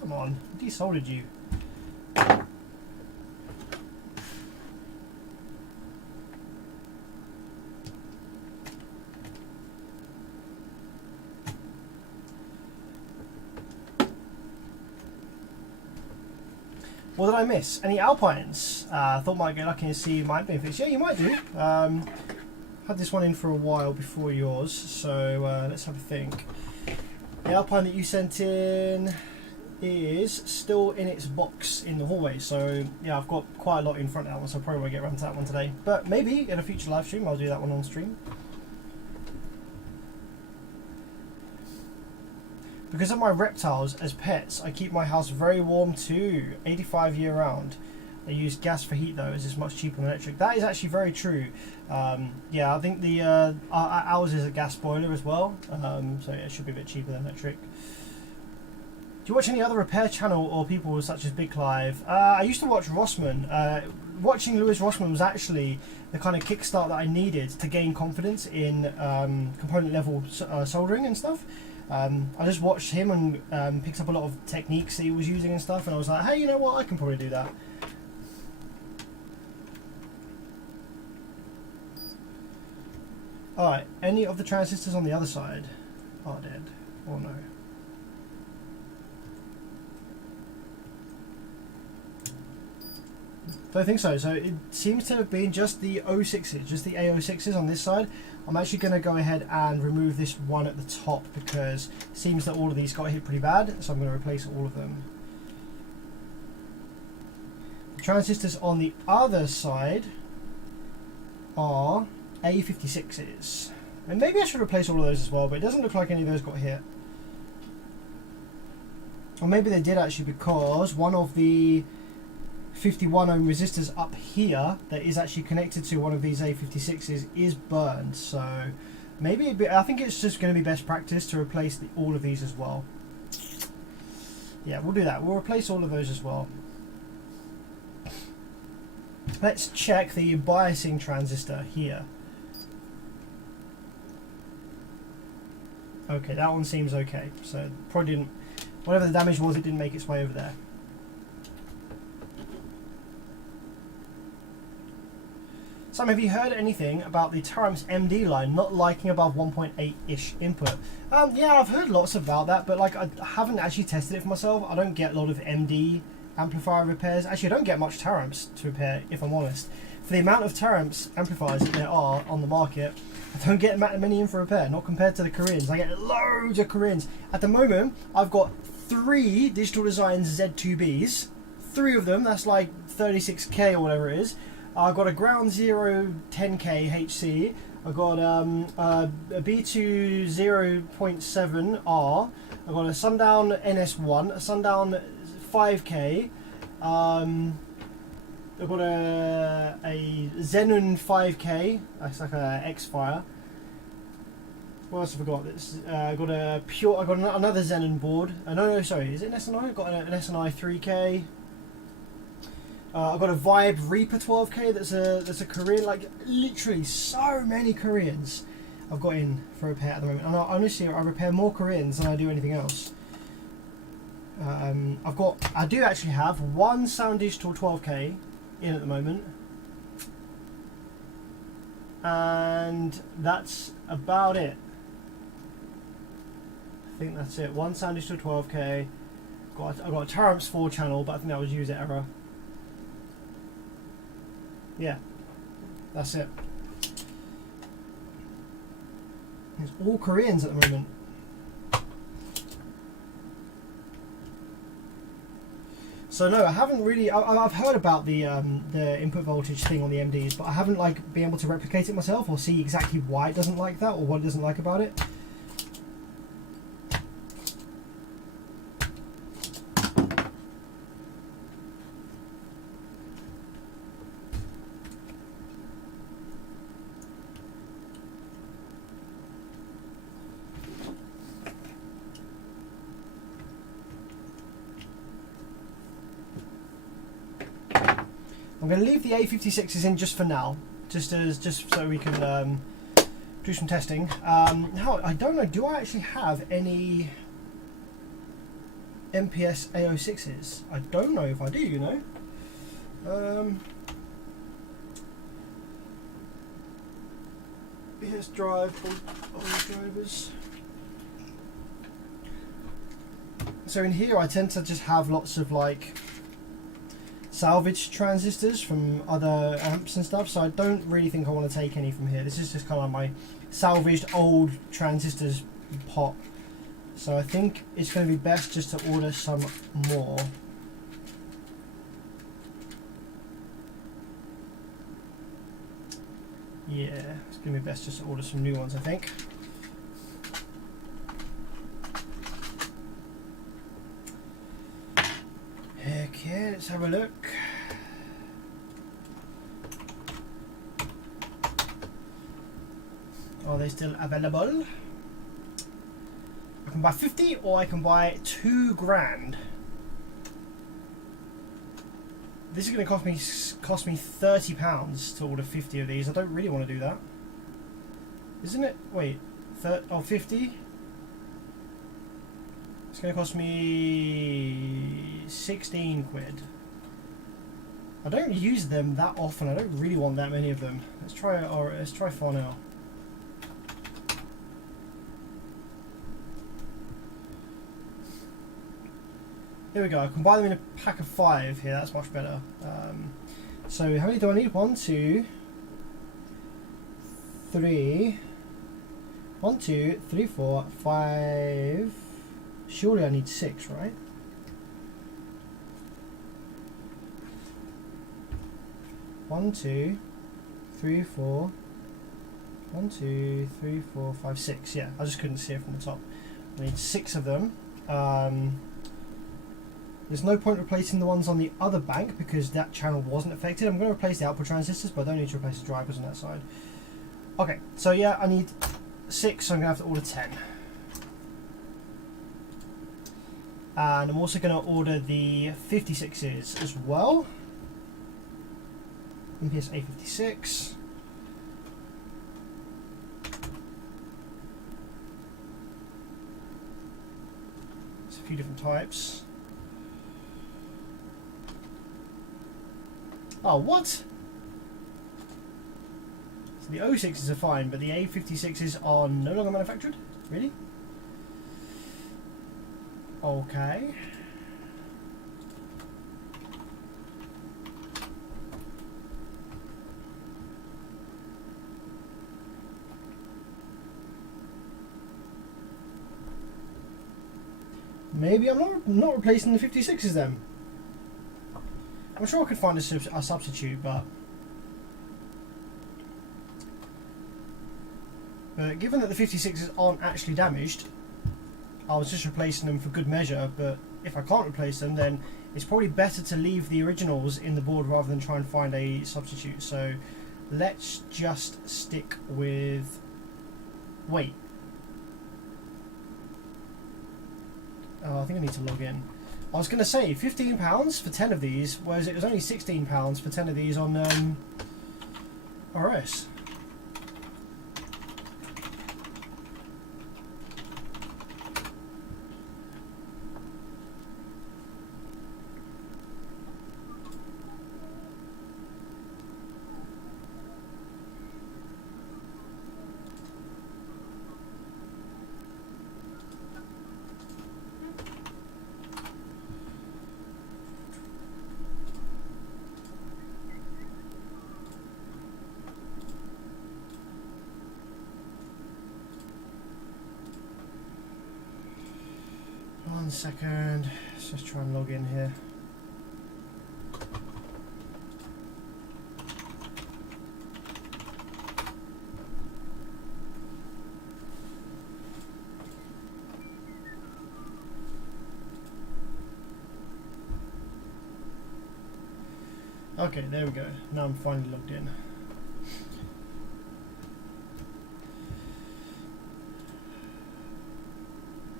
Come on, I desoldered you. What did I miss? Any Alpines? Thought might get lucky and see my benefits. Yeah, you might do. Had this one in for a while before yours, so let's have a think. The Alpine that you sent in is still in its box in the hallway, so yeah, I've got quite a lot in front of that one, so I probably won't get around to that one today, but maybe in a future live stream I'll do that one on stream. Because of my reptiles as pets, I keep my house very warm too, 85 year round. I use gas for heat though, as it's much cheaper than electric. That is actually very true. Yeah, I think the ours is a gas boiler as well, so yeah, it should be a bit cheaper than electric. Do you watch any other repair channel or people such as Big Clive? I used to watch Rossman. Watching Lewis Rossman was actually the kind of kickstart that I needed to gain confidence in component level soldering and stuff. I just watched him and picked up a lot of techniques that he was using and stuff, and I was like, hey, you know what, I can probably do that. Alright, any of the transistors on the other side are dead, or no? Don't think so. So it seems to have been just the O6s, just the A06s on this side. I'm actually going to go ahead and remove this one at the top because it seems that all of these got hit pretty bad, so I'm going to replace all of them. The transistors on the other side are A56s. And maybe I should replace all of those as well, but it doesn't look like any of those got hit. Or maybe they did actually, because one of the 51 ohm resistors up here that is actually connected to one of these A56s is burned, so maybe I think it's just going to be best practice to replace all of these as well. Yeah, we'll do that. We'll replace all of those as well. Let's check the biasing transistor here. Okay, that one seems okay, so probably didn't, whatever the damage was, it didn't make its way over there. Sam, have you heard anything about the Taramps MD line not liking above 1.8-ish input? Yeah, I've heard lots about that, but like I haven't actually tested it for myself. I don't get a lot of MD amplifier repairs. Actually, I don't get much Taramps to repair, if I'm honest. For the amount of Taramps amplifiers that there are on the market, I don't get many in for repair, not compared to the Koreans. I get loads of Koreans. At the moment, I've got 3 Digital Design Z2Bs. 3 of them, that's like 36k or whatever it is. I've got a Ground Zero 10k HC. I've got a B2 0.7R. I've got a Sundown NS1, a Sundown 5k. I've got a Xenon 5k. That's like a X-Fire. What else have I got? I got a pure. I got another Xenon board. No, sorry. Is it an SNI? I've got an SNI 3k. I've got a Vibe Reaper 12k. That's a Korean. Like literally, so many Koreans I've got in for repair at the moment. And honestly, I repair more Koreans than I do anything else. I do actually have one Sound Digital 12k in at the moment, and that's about it. I think that's it. One Sound Digital 12k. I've got a Taramps 4 channel, but I think that was user error. Yeah, that's it. It's all Koreans at the moment. So no, I haven't really. I've heard about the input voltage thing on the MDs, but I haven't like been able to replicate it myself or see exactly why it doesn't like that or what it doesn't like about it. I'm going to leave the A56s in just for now, just so we can do some testing. Now, I don't know, do I actually have any MPS A06s? I don't know if I do, you know. BS drive, all drivers. So in here I tend to just have lots of like salvaged transistors from other amps and stuff, so I don't really think I want to take any from here. This is just kind of my salvaged old transistors pot, so I think it's going to be best just to order some more. Yeah, it's going to be best just to order some new ones, I think. Okay, let's have a look. Are they still available? I can buy 50 or I can buy £2,000. This is going to cost me £30 to order 50 of these. I don't really want to do that. Isn't it? Wait, 50? It's going to cost me 16 quid. I don't use them that often. I don't really want that many of them. Let's try Farnell. Here we go. I can buy them in a pack of 5 here. That's much better. So how many do I need? 1, 2, 3. 1, 2, 3, 4, 5. Surely I need 6, right? One, 2, 3, 4. 1, 2, 3, 4, 5, 6. Yeah, I just couldn't see it from the top. I need 6 of them. There's no point replacing the ones on the other bank because that channel wasn't affected. I'm going to replace the output transistors, but I don't need to replace the drivers on that side. Okay, so yeah, I need 6, so I'm going to have to order 10. And I'm also going to order the 56s as well. MPS A56. There's a few different types. Oh, what? So the O6s are fine, but the A56s are no longer manufactured? Really? Okay. Maybe I'm not replacing the 56s then. I'm sure I could find a substitute, but given that the 56s aren't actually damaged, I was just replacing them for good measure. But if I can't replace them, then it's probably better to leave the originals in the board rather than try and find a substitute. So let's just stick with... Wait. Oh, I think I need to log in. I was going to say £15 for 10 of these, whereas it was only £16 for 10 of these on RS. One second, let's just try and log in here. Okay, there we go. Now I'm finally logged in.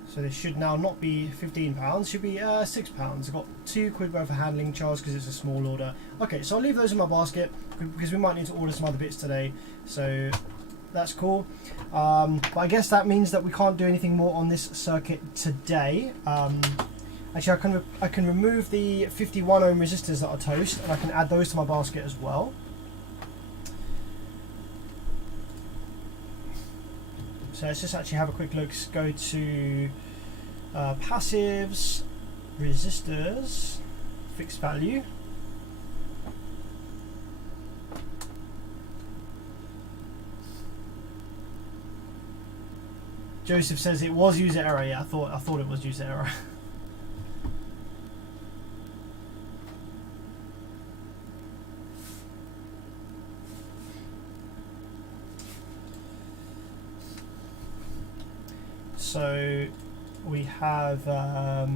So this should now not be £15, should be £6. I've got £2 worth of handling charge because it's a small order. Okay, so I'll leave those in my basket because we might need to order some other bits today. So that's cool. But I guess that means that we can't do anything more on this circuit today. Actually, I can remove the 51 ohm resistors that are toast, and I can add those to my basket as well. So let's just actually have a quick look. Go to passives, resistors, fixed value. Joseph says it was user error. Yeah, I thought it was user error. So we have what are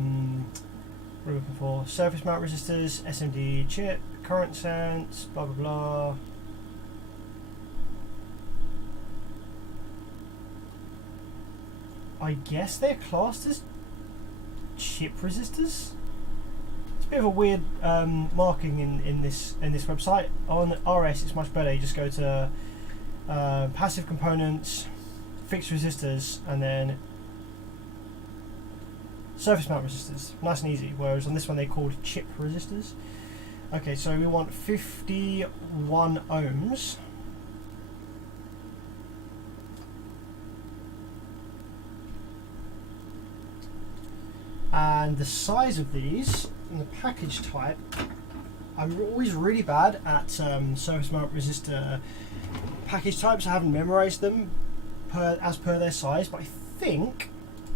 we looking for? Surface mount resistors, SMD chip, current sense, blah blah blah. I guess they're classed as chip resistors. It's a bit of a weird marking in this website. On RS, it's much better. You just go to passive components, fixed resistors, and then surface mount resistors, nice and easy, whereas on this one they called chip resistors. Okay, so we want 51 ohms. And the size of these, and the package type, I'm always really bad at surface mount resistor package types. I haven't memorized them as per their size, but I think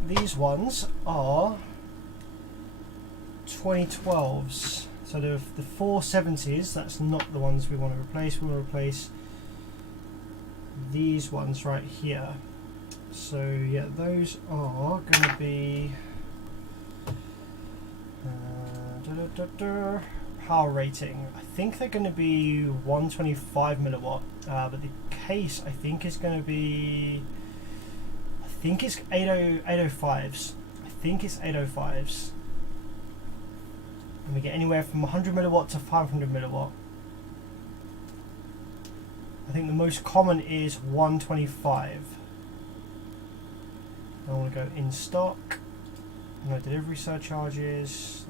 these ones are 2012s. So the 470s, that's not the ones we want to replace. We want to replace these ones right here. So yeah, those are going to be power rating. I think they're going to be 125 milliwatt, but the case I think is going to be, I think it's 805s. I think it's 805s. And we get anywhere from 100 milliwatt to 500 milliwatt. I think the most common is 125. I want to go in stock. No delivery surcharges.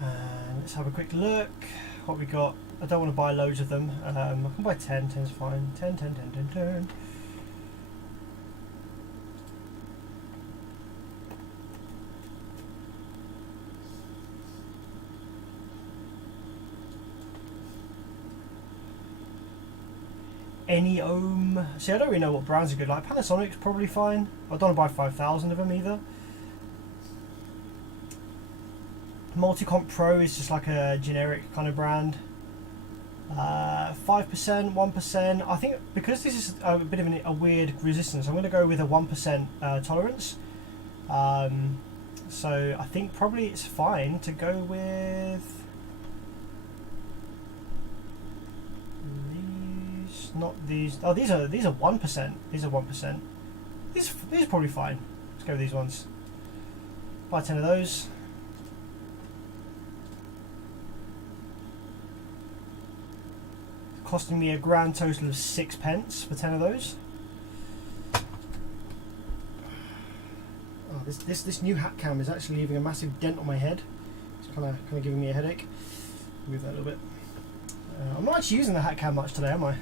And let's have a quick look. What we got. I don't want to buy loads of them. I can buy 10. 10's fine. 10, 10, 10, 10, 10. Any ohm. See, I don't really know what brands are good. Like Panasonic's probably fine. I don't want to buy 5,000 of them either. Multicomp Pro is just like a generic kind of brand. 5%, 1%. I think because this is a bit of a weird resistance, I'm going to go with a 1% tolerance. So I think probably it's fine to go with these. Not these. Oh, these are 1%. These are 1%. These are probably fine. Let's go with these ones. Buy 10 of those. Costing me a grand total of 6 pence for 10 of those. Oh, this new hat cam is actually leaving a massive dent on my head. It's kind of giving me a headache. Move that a little bit. I'm not actually using the hat cam much today, am I?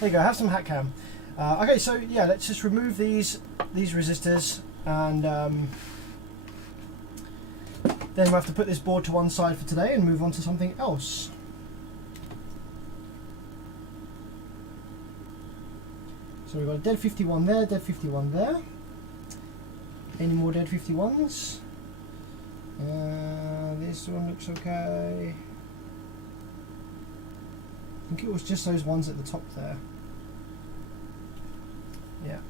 There you go. I have some hat cam. Okay, so yeah, let's just remove these resistors, and then we'll have to put this board to one side for today and move on to something else. So we've got a dead 51 there, dead 51 there. Any more dead 51s? This one looks okay. I think it was just those ones at the top there. Yeah.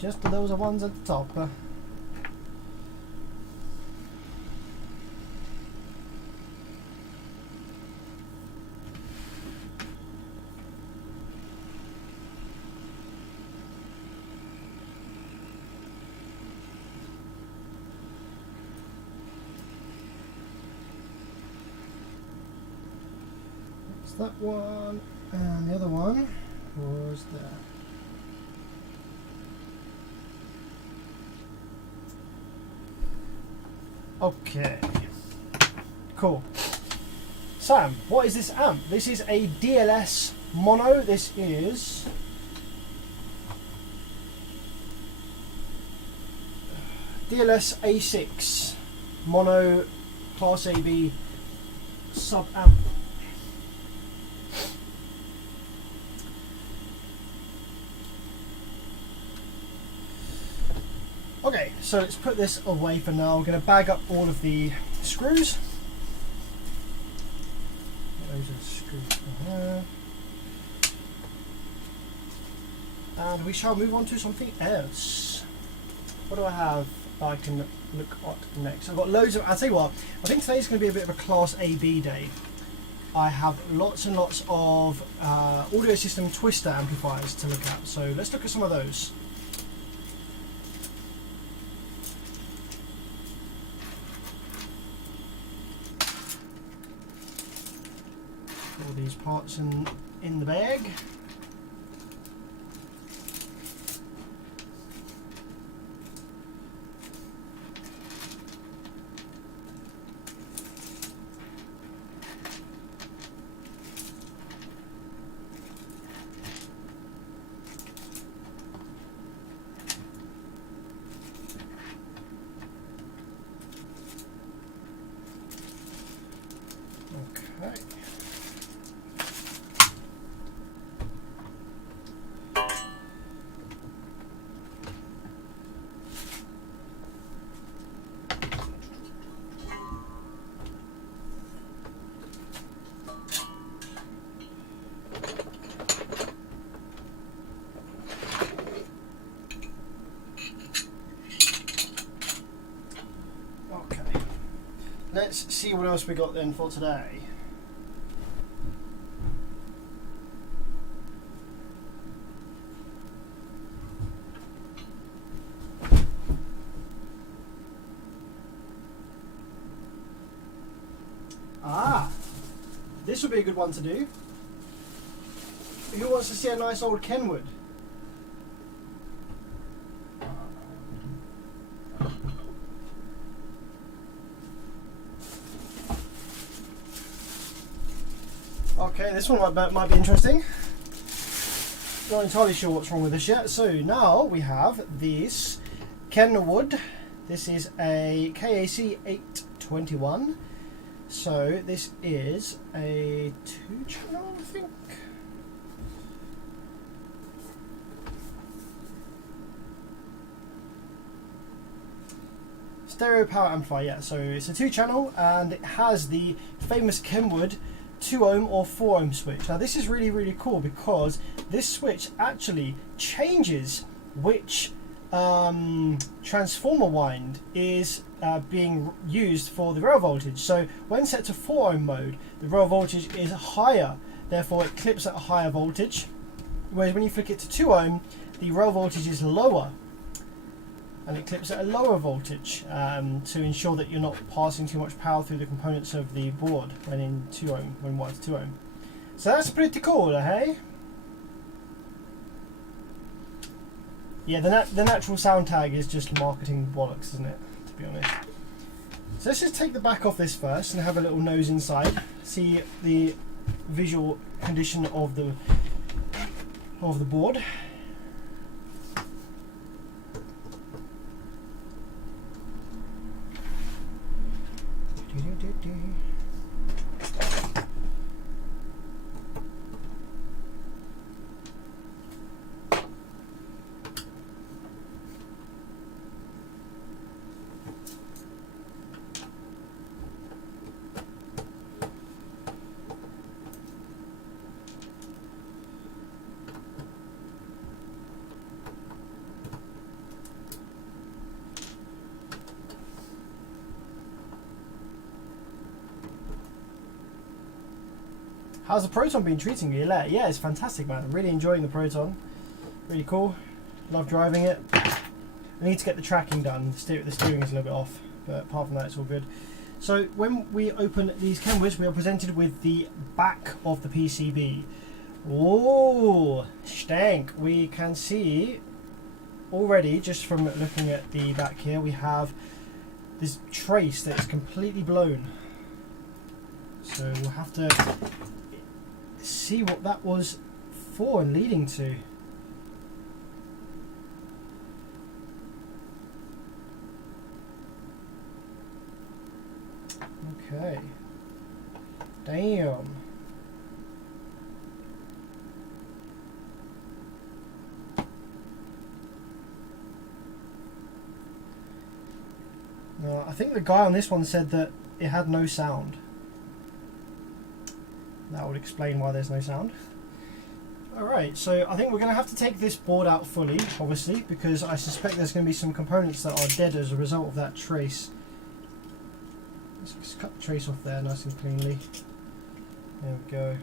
Just those are ones at the top. That's that one, and the other one was there. Okay, cool. Sam, what is this amp? This is a DLS mono. This is DLS A6 mono Class AB sub amp. Okay, so let's put this away for now. We're going to bag up all of the screws. Those are screws for there. And we shall move on to something else. What do I have I can look at next? I've got loads of... I'll tell you what, I think today's going to be a bit of a Class AB day. I have lots and lots of audio system twister amplifiers to look at. So let's look at some of those. All these parts in the bag. Okay. Let's see what else we got then for today. This would be a good one to do. Who wants to see a nice old Kenwood? Okay, this one might be interesting. Not entirely sure what's wrong with this yet. So now we have this Kenwood. This is a KAC 821. So this is a 2-channel, I think. Stereo power amplifier, yeah. So it's a 2-channel and it has the famous Kenwood 2 ohm or 4 ohm switch. Now this is really, really cool because this switch actually changes which transformer wind is being used for the rail voltage. So when set to 4 ohm mode, the rail voltage is higher, therefore it clips at a higher voltage, whereas when you flick it to 2 ohm, the rail voltage is lower and it clips at a lower voltage to ensure that you're not passing too much power through the components of the board when in 2 ohm, when wired to 2 ohm. So that's pretty cool, hey? Yeah, the natural sound tag is just marketing bollocks, isn't it? To be honest. So let's just take the back off this first and have a little nose inside. See the visual condition of the board. How's the Proton been treating you? Yeah, it's fantastic, man. I'm really enjoying the Proton. Really cool. Love driving it. I need to get the tracking done. The steering is a little bit off, but apart from that, it's all good. So when we open these cameras, we are presented with the back of the PCB. Oh, stank. We can see already, just from looking at the back here, we have this trace that is completely blown. So we'll have to see what that was for and leading to. Okay. Damn. Now, I think the guy on this one said that it had no sound. That would explain why there's no sound. Alright, so I think we're going to have to take this board out fully, obviously, because I suspect there's going to be some components that are dead as a result of that trace. Let's just cut the trace off there nice and cleanly. There we go.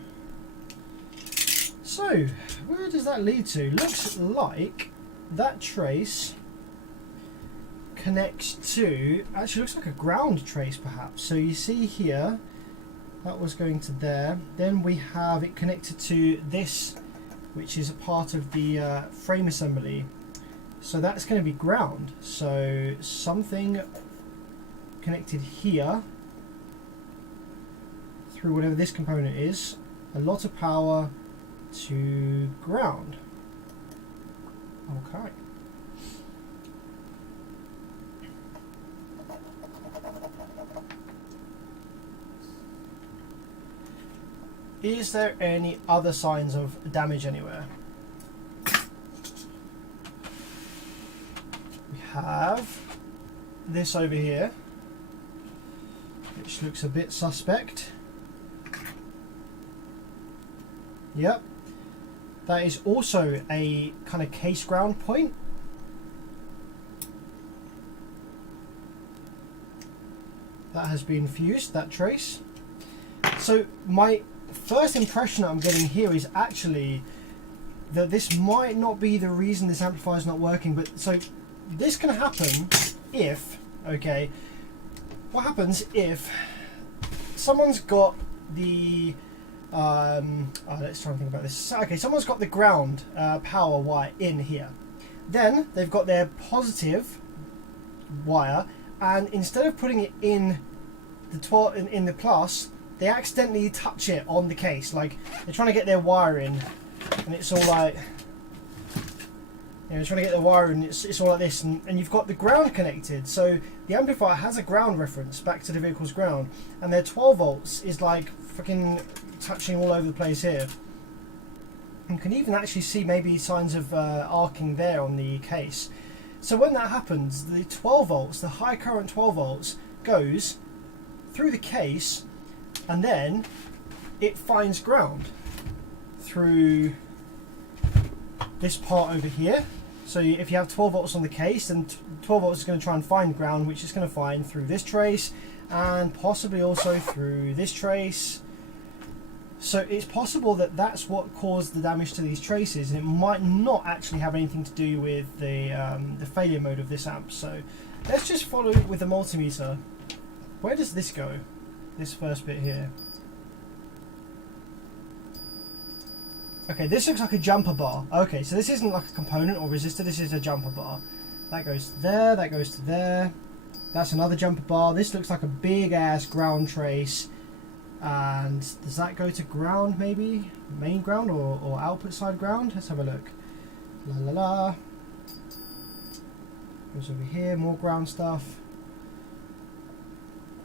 So, where does that lead to? Looks like that trace connects to, actually looks like a ground trace perhaps. So you see here, that was going to there. Then we have it connected to this, which is a part of the frame assembly. So that's going to be ground. So something connected here through whatever this component is, a lot of power to ground. Okay. Is there any other signs of damage anywhere? We have this over here, which looks a bit suspect. Yep. That is also a kind of case ground point. That has been fused, that trace. So my first impression that I'm getting here is actually that this might not be the reason this amplifier is not working, but so this can happen if, okay, what happens if someone's got the let's try and think about this. Okay, someone's got the ground power wire in here, then they've got their positive wire, and instead of putting it in the in the plus, they accidentally touch it on the case. Like they're trying to get their wire in, and it's all like, you know, trying to get the wire in. It's all like this, and you've got the ground connected. So the amplifier has a ground reference back to the vehicle's ground, and their 12 volts is like freaking touching all over the place here. You can even actually see maybe signs of arcing there on the case. So when that happens, the 12 volts, the high current 12 volts, goes through the case, and then it finds ground through this part over here. So if you have 12 volts on the case, then 12 volts is going to try and find ground, which it's going to find through this trace and possibly also through this trace. So it's possible that that's what caused the damage to these traces, and it might not actually have anything to do with the failure mode of this amp. So let's just follow it with the multimeter. Where does this go? This first bit here. Okay, this looks like a jumper bar. Okay, so this isn't like a component or resistor, this is a jumper bar. That goes to there, that goes to there. That's another jumper bar. This looks like a big ass ground trace. And does that go to ground maybe? Main ground or output side ground? Let's have a look. La la la. Goes over here, more ground stuff.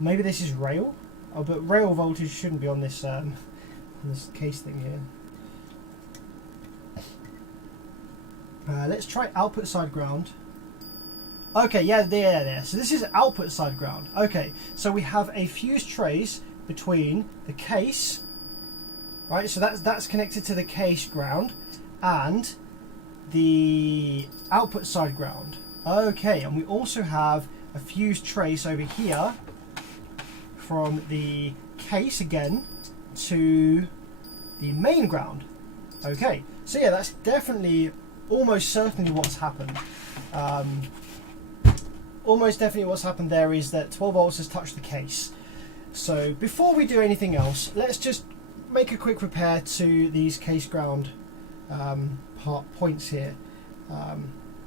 Maybe this is rail. Oh, but rail voltage shouldn't be on this case thing here. Let's try output side ground. Okay, yeah, there. So this is output side ground. Okay, so we have a fused trace between the case, right? So that's connected to the case ground and the output side ground. Okay, and we also have a fused trace over here from the case again to the main ground. Okay, so yeah, that's definitely, almost certainly what's happened. Almost definitely what's happened there is that 12 volts has touched the case. So before we do anything else, let's just make a quick repair to these case ground points here.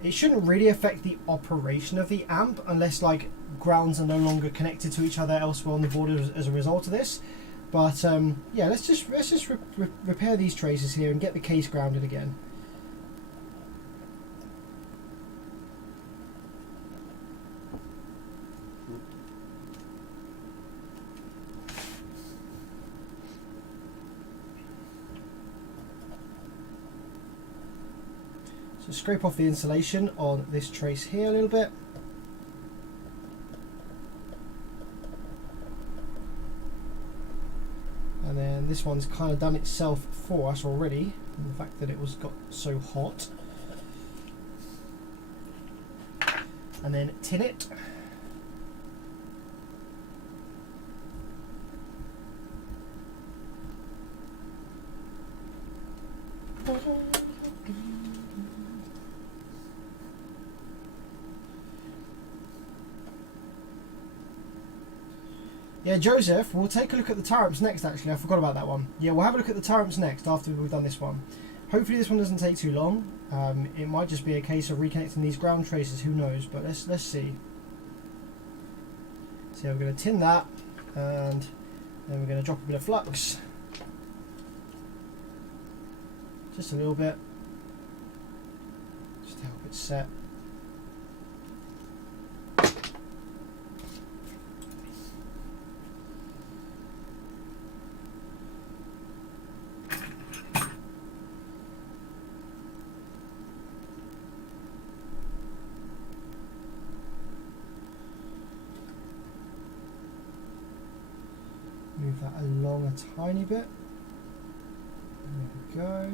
It shouldn't really affect the operation of the amp unless like grounds are no longer connected to each other elsewhere on the board as a result of this. But yeah, let's just repair these traces here and get the case grounded again. So scrape off the insulation on this trace here a little bit. And then this one's kind of done itself for us already, in the fact that it was got so hot. And then tin it. Yeah, Joseph, we'll take a look at the tie ramps next, actually. I forgot about that one. Yeah, we'll have a look at the tie ramps next after we've done this one. Hopefully this one doesn't take too long. It might just be a case of reconnecting these ground traces, who knows, but let's see. So yeah, we're going to tin that, and then we're going to drop a bit of flux. Just a little bit. Just to help it set. Move that along a tiny bit. There we go.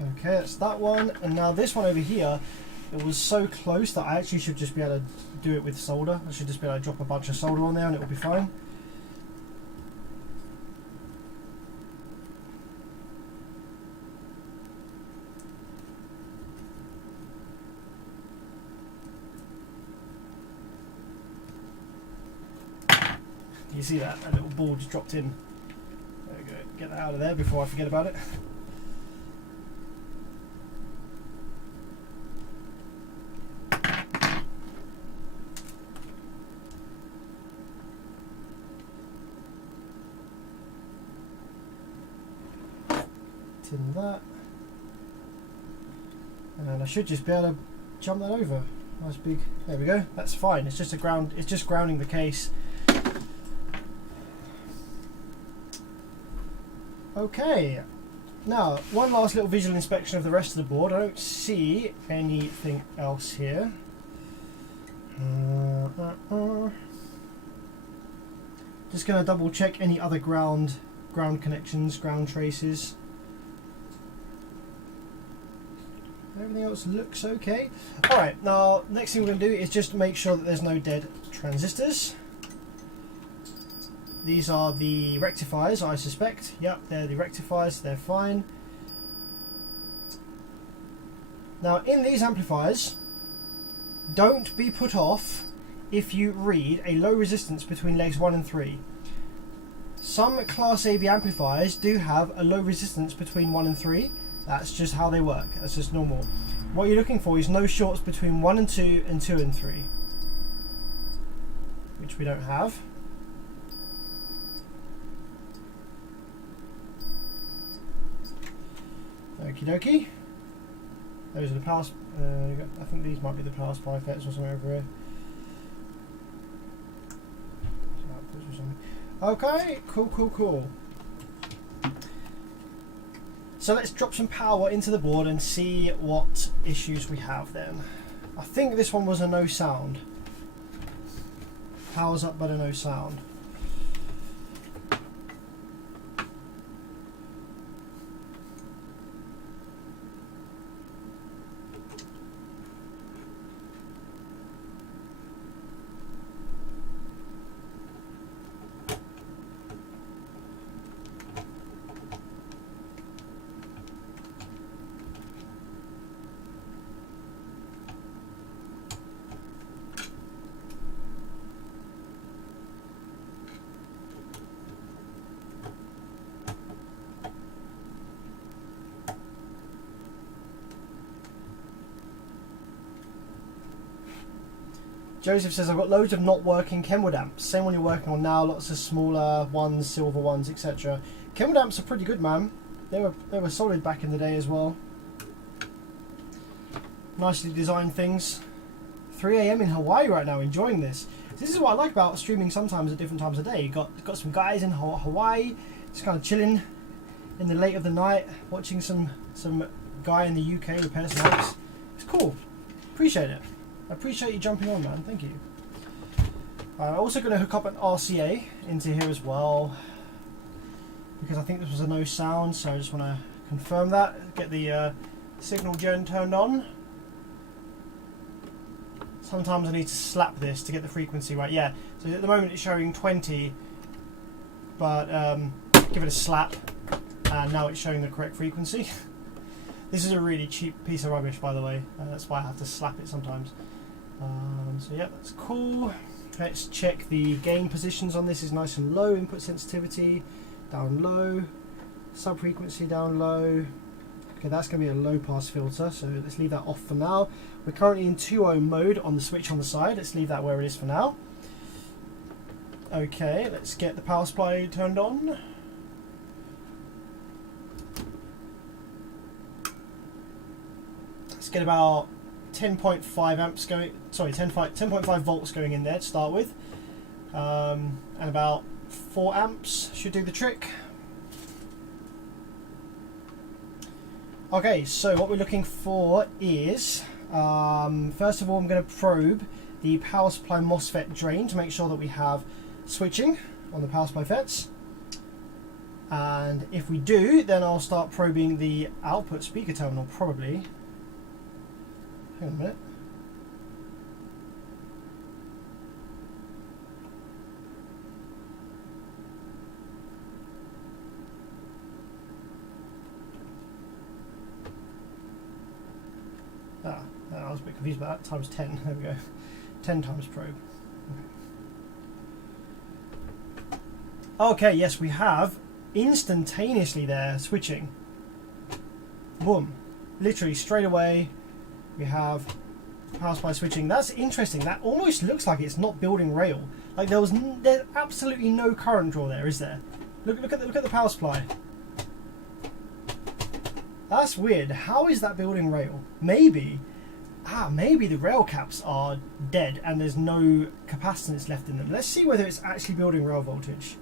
Okay, that's that one. And now this one over here, it was so close that I actually should just be able to do it with solder. I should just be able to drop a bunch of solder on there and it will be fine. You see that? That little ball just dropped in. There we go. Get that out of there before I forget about it. Tin that, and I should just be able to jump that over. Nice big. There we go. That's fine. It's just a ground. It's just grounding the case. Okay. Now, one last little visual inspection of the rest of the board. I don't see anything else here. Just going to double check any other ground connections, ground traces. Everything else looks okay. Alright, now next thing we're going to do is just make sure that there's no dead transistors. These are the rectifiers, I suspect. Yep, they're the rectifiers, they're fine. Now in these amplifiers, don't be put off if you read a low resistance between legs 1 and 3. Some Class AB amplifiers do have a low resistance between 1 and 3. That's just how they work. That's just normal. What you're looking for is no shorts between 1 and 2 and 2 and 3, which we don't have. Okie dokie. Those are the power. I think these might be the power supply FETs or something over here. Okay, cool. So let's drop some power into the board and see what issues we have then. I think this one was a no sound. Power's up but a no sound. Joseph says, I've got loads of not working Kenwood amps. Same one you're working on now, lots of smaller ones, silver ones, etc. Kenwood amps are pretty good, man. They were solid back in the day as well. Nicely designed things. 3 AM in Hawaii right now, enjoying this. This is what I like about streaming sometimes at different times of day. You got some guys in Hawaii, just kind of chilling in the late of the night, watching some guy in the UK repair some amps. It's cool. Appreciate it. I appreciate you jumping on, man. Thank you. I'm also going to hook up an RCA into here as well, because I think this was a no sound, so I just want to confirm that. Get the signal gen turned on. Sometimes I need to slap this to get the frequency right. Yeah, so at the moment it's showing 20, but give it a slap, and now it's showing the correct frequency. This is a really cheap piece of rubbish, by the way. That's why I have to slap it sometimes. So yeah, that's cool. Let's check the gain positions on this. Is nice and low. Input sensitivity down low. Sub frequency down low. Okay, that's going to be a low pass filter, so let's leave that off for now. We're currently in 2 ohm mode on the switch on the side. Let's leave that where it is for now. Okay, let's get the power supply turned on. Let's get about 10.5 amps going, sorry, 10.5 volts going in there to start with, and about 4 amps should do the trick. Okay, so what we're looking for is, first of all, I'm going to probe the power supply MOSFET drain to make sure that we have switching on the power supply FETs. And if we do, then I'll start probing the output speaker terminal, probably. Hang on a minute. I was a bit confused about that. Times 10. There we go. 10 times probe. Okay, yes, we have instantaneously there switching. Boom. Literally straight away we have power supply switching. That's interesting. That almost looks like it's not building rail. Like there's absolutely no current draw there, is there? Look at the power supply. That's weird. How is that building rail? Maybe the rail caps are dead and there's no capacitance left in them. Let's see whether it's actually building rail voltage.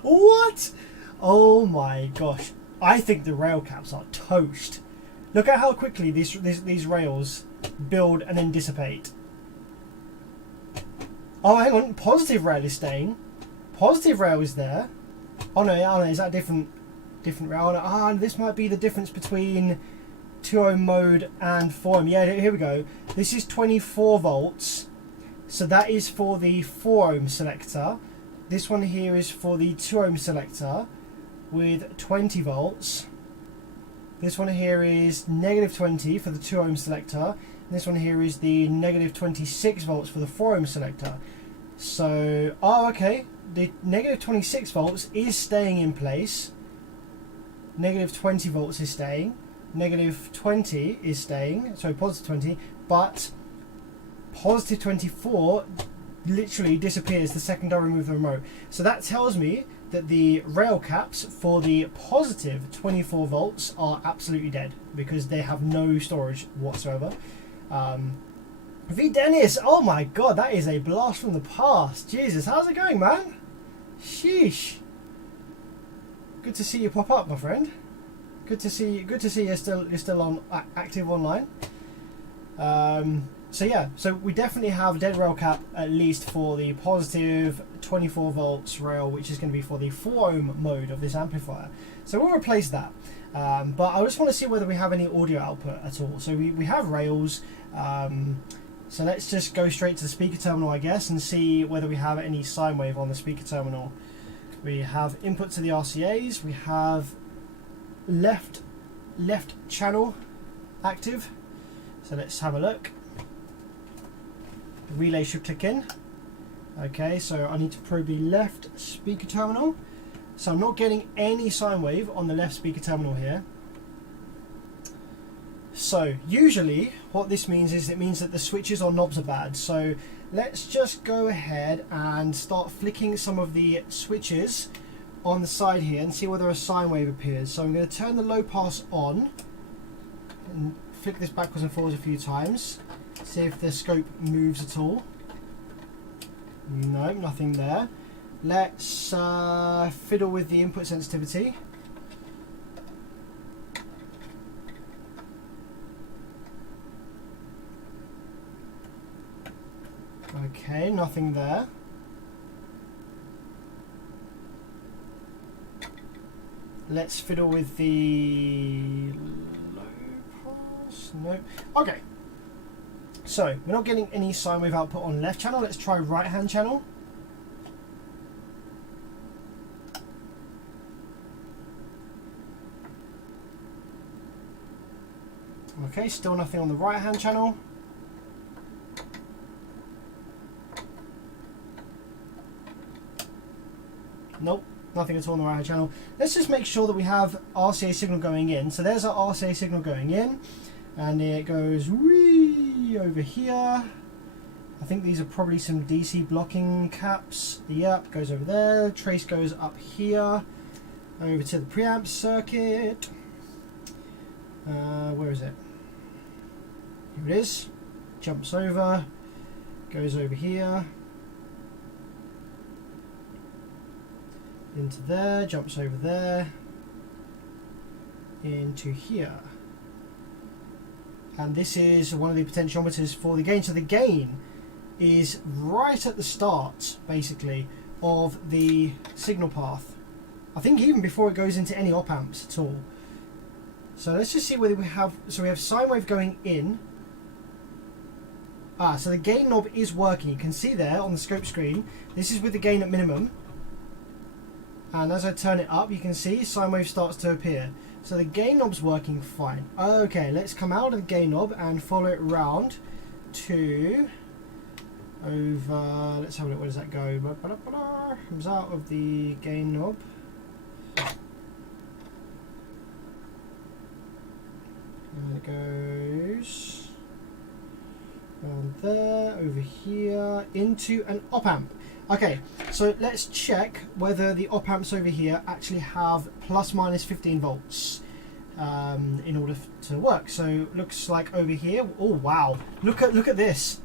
What? Oh my gosh. I think the rail caps are toast. Look at how quickly these rails build and then dissipate. Oh, hang on. Positive rail is staying. Positive rail is there. Oh no, is that a different rail? Ah, this might be the difference between 2 ohm mode and 4 ohm. Yeah, here we go. This is 24 volts. So that is for the 4 ohm selector. This one here is for the 2 ohm selector with 20 volts. This one here is negative 20 for the 2 ohm selector. And this one here is the negative 26 volts for the 4 ohm selector. So, oh, okay. The negative 26 volts is staying in place. Negative 20 volts is staying. Negative 20 is staying. Sorry, positive 20. But positive 24 literally disappears the second I remove the remote. So that tells me that the rail caps for the positive 24 volts are absolutely dead because they have no storage whatsoever. V Dennis, oh my god, that is a blast from the past. Jesus, how's it going, man? Sheesh. Good to see you pop up, my friend. Good to see you're still on active online. So yeah, so we definitely have dead rail cap at least for the positive 24 volts rail, which is going to be for the 4 ohm mode of this amplifier. So we'll replace that. But I just want to see whether we have any audio output at all. So we have rails. So let's just go straight to the speaker terminal, I guess, and see whether we have any sine wave on the speaker terminal. We have input to the RCAs. We have left channel active. So let's have a look. The relay should click in. Okay, so I need to probe the left speaker terminal. So I'm not getting any sine wave on the left speaker terminal here. So usually what this means is it means that the switches or knobs are bad. So let's just go ahead and start flicking some of the switches on the side here and see whether a sine wave appears. So I'm going to turn the low pass on and flick this backwards and forwards a few times. See if the scope moves at all. No, nothing there. Let's fiddle with the input sensitivity. Okay, nothing there. Let's fiddle with the low pass. No. Okay. So we're not getting any sine wave output on left channel. Let's try right hand channel. Okay, still nothing on the right hand channel. Nope, nothing at all on the right hand channel. Let's just make sure that we have RCA signal going in. So there's our RCA signal going in, and it goes wee over here. I think these are probably some DC blocking caps. Yep, goes over there. Trace goes up here, over to the preamp circuit. Where is it? Here it is. Jumps over, goes over here, into there, jumps over there, into here. And this is one of the potentiometers for the gain. So the gain is right at the start, basically, of the signal path. I think even before it goes into any op amps at all. So let's just see whether we have, so we have sine wave going in. So the gain knob is working. You can see there on the scope screen, this is with the gain at minimum. And as I turn it up, you can see sine wave starts to appear. So the gain knob's working fine. Okay, let's come out of the gain knob and follow it round to over, let's have a look, where does that go? Comes out of the gain knob. And it goes around there, over here, into an op amp. Okay, so let's check whether the op amps over here actually have plus minus 15 volts in order to work. So looks like over here, oh wow, look at this.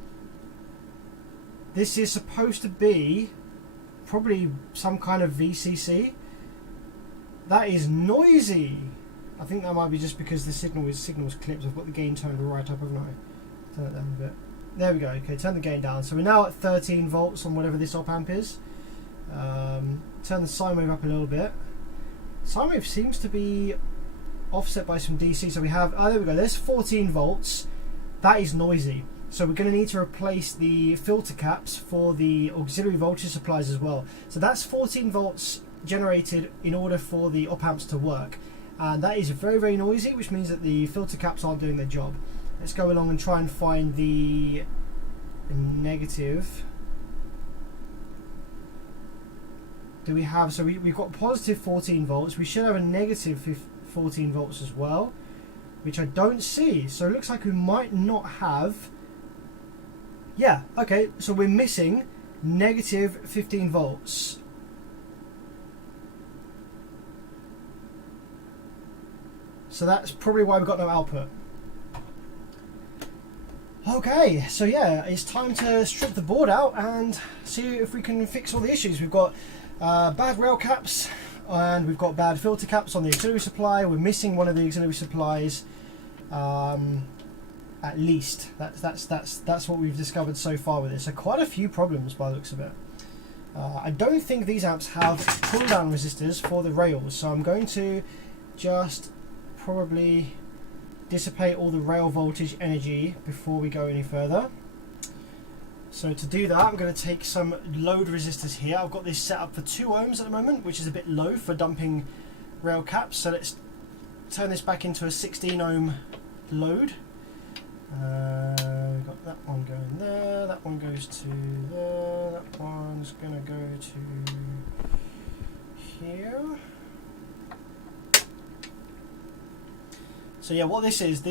This is supposed to be probably some kind of VCC. That is noisy. I think that might be just because the signal was clipped. I've got the gain turned right up, haven't I? Turn it down a bit. There we go. Okay, turn the gain down. So we're now at 13 volts on whatever this op amp is. Turn the sine wave up a little bit. Sine wave seems to be offset by some DC. So we have, oh there we go, there's 14 volts. That is noisy. So we're going to need to replace the filter caps for the auxiliary voltage supplies as well. So that's 14 volts generated in order for the op amps to work. And that is very, very noisy, which means that the filter caps aren't doing their job. Let's go along and try and find the negative. Do we have, so we've got positive 14 volts. We should have a negative 14 volts as well, which I don't see. So it looks like we might not have, yeah, okay, so we're missing negative 15 volts. So that's probably why we've got no output. Okay, so yeah, it's time to strip the board out and see if we can fix all the issues. We've got bad rail caps and we've got bad filter caps on the auxiliary supply. We're missing one of the auxiliary supplies, at least. That's what we've discovered so far with this. So quite a few problems by the looks of it. I don't think these amps have pull down resistors for the rails, so I'm going to just probably dissipate all the rail voltage energy before we go any further. So to do that, I'm going to take some load resistors here. I've got this set up for 2 ohms at the moment, which is a bit low for dumping rail caps. So let's turn this back into a 16 ohm load. We've got that one going there, that one goes to there, that one's going to go to here. So yeah, what this is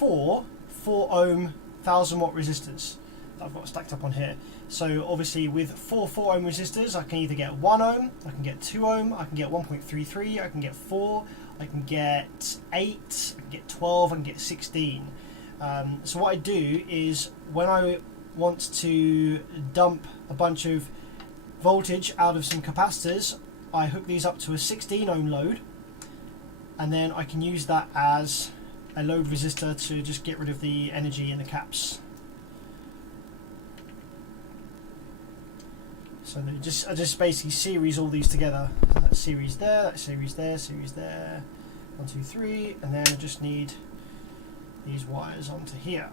4 4-ohm 1000-watt resistors that I've got stacked up on here. So obviously with 4 4-ohm resistors, I can either get 1 ohm, I can get 2 ohm, I can get 1.33, I can get 4, I can get 8, I can get 12, I can get 16. So what I do is when I want to dump a bunch of voltage out of some capacitors, I hook these up to a 16 ohm load, and then I can use that as a load resistor to just get rid of the energy in the caps. So I just basically series all these together. So that series there, that series there, series there, 1, 2, 3, and then I just need these wires onto here.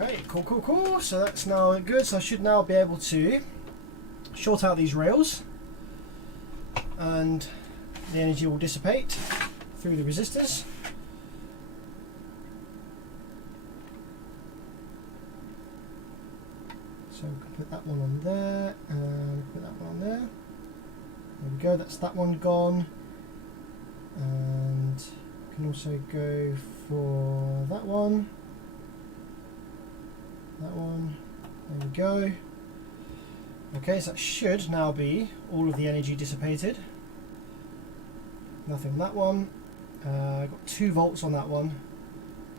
Okay, cool. So that's now good. So I should now be able to short out these rails, and the energy will dissipate through the resistors. So we can put that one on there, and put that one on there. There we go, that's that one gone. And we can also go for that one. That one, there we go. Okay, so that should now be all of the energy dissipated. Nothing on that one. I've got 2 volts on that one.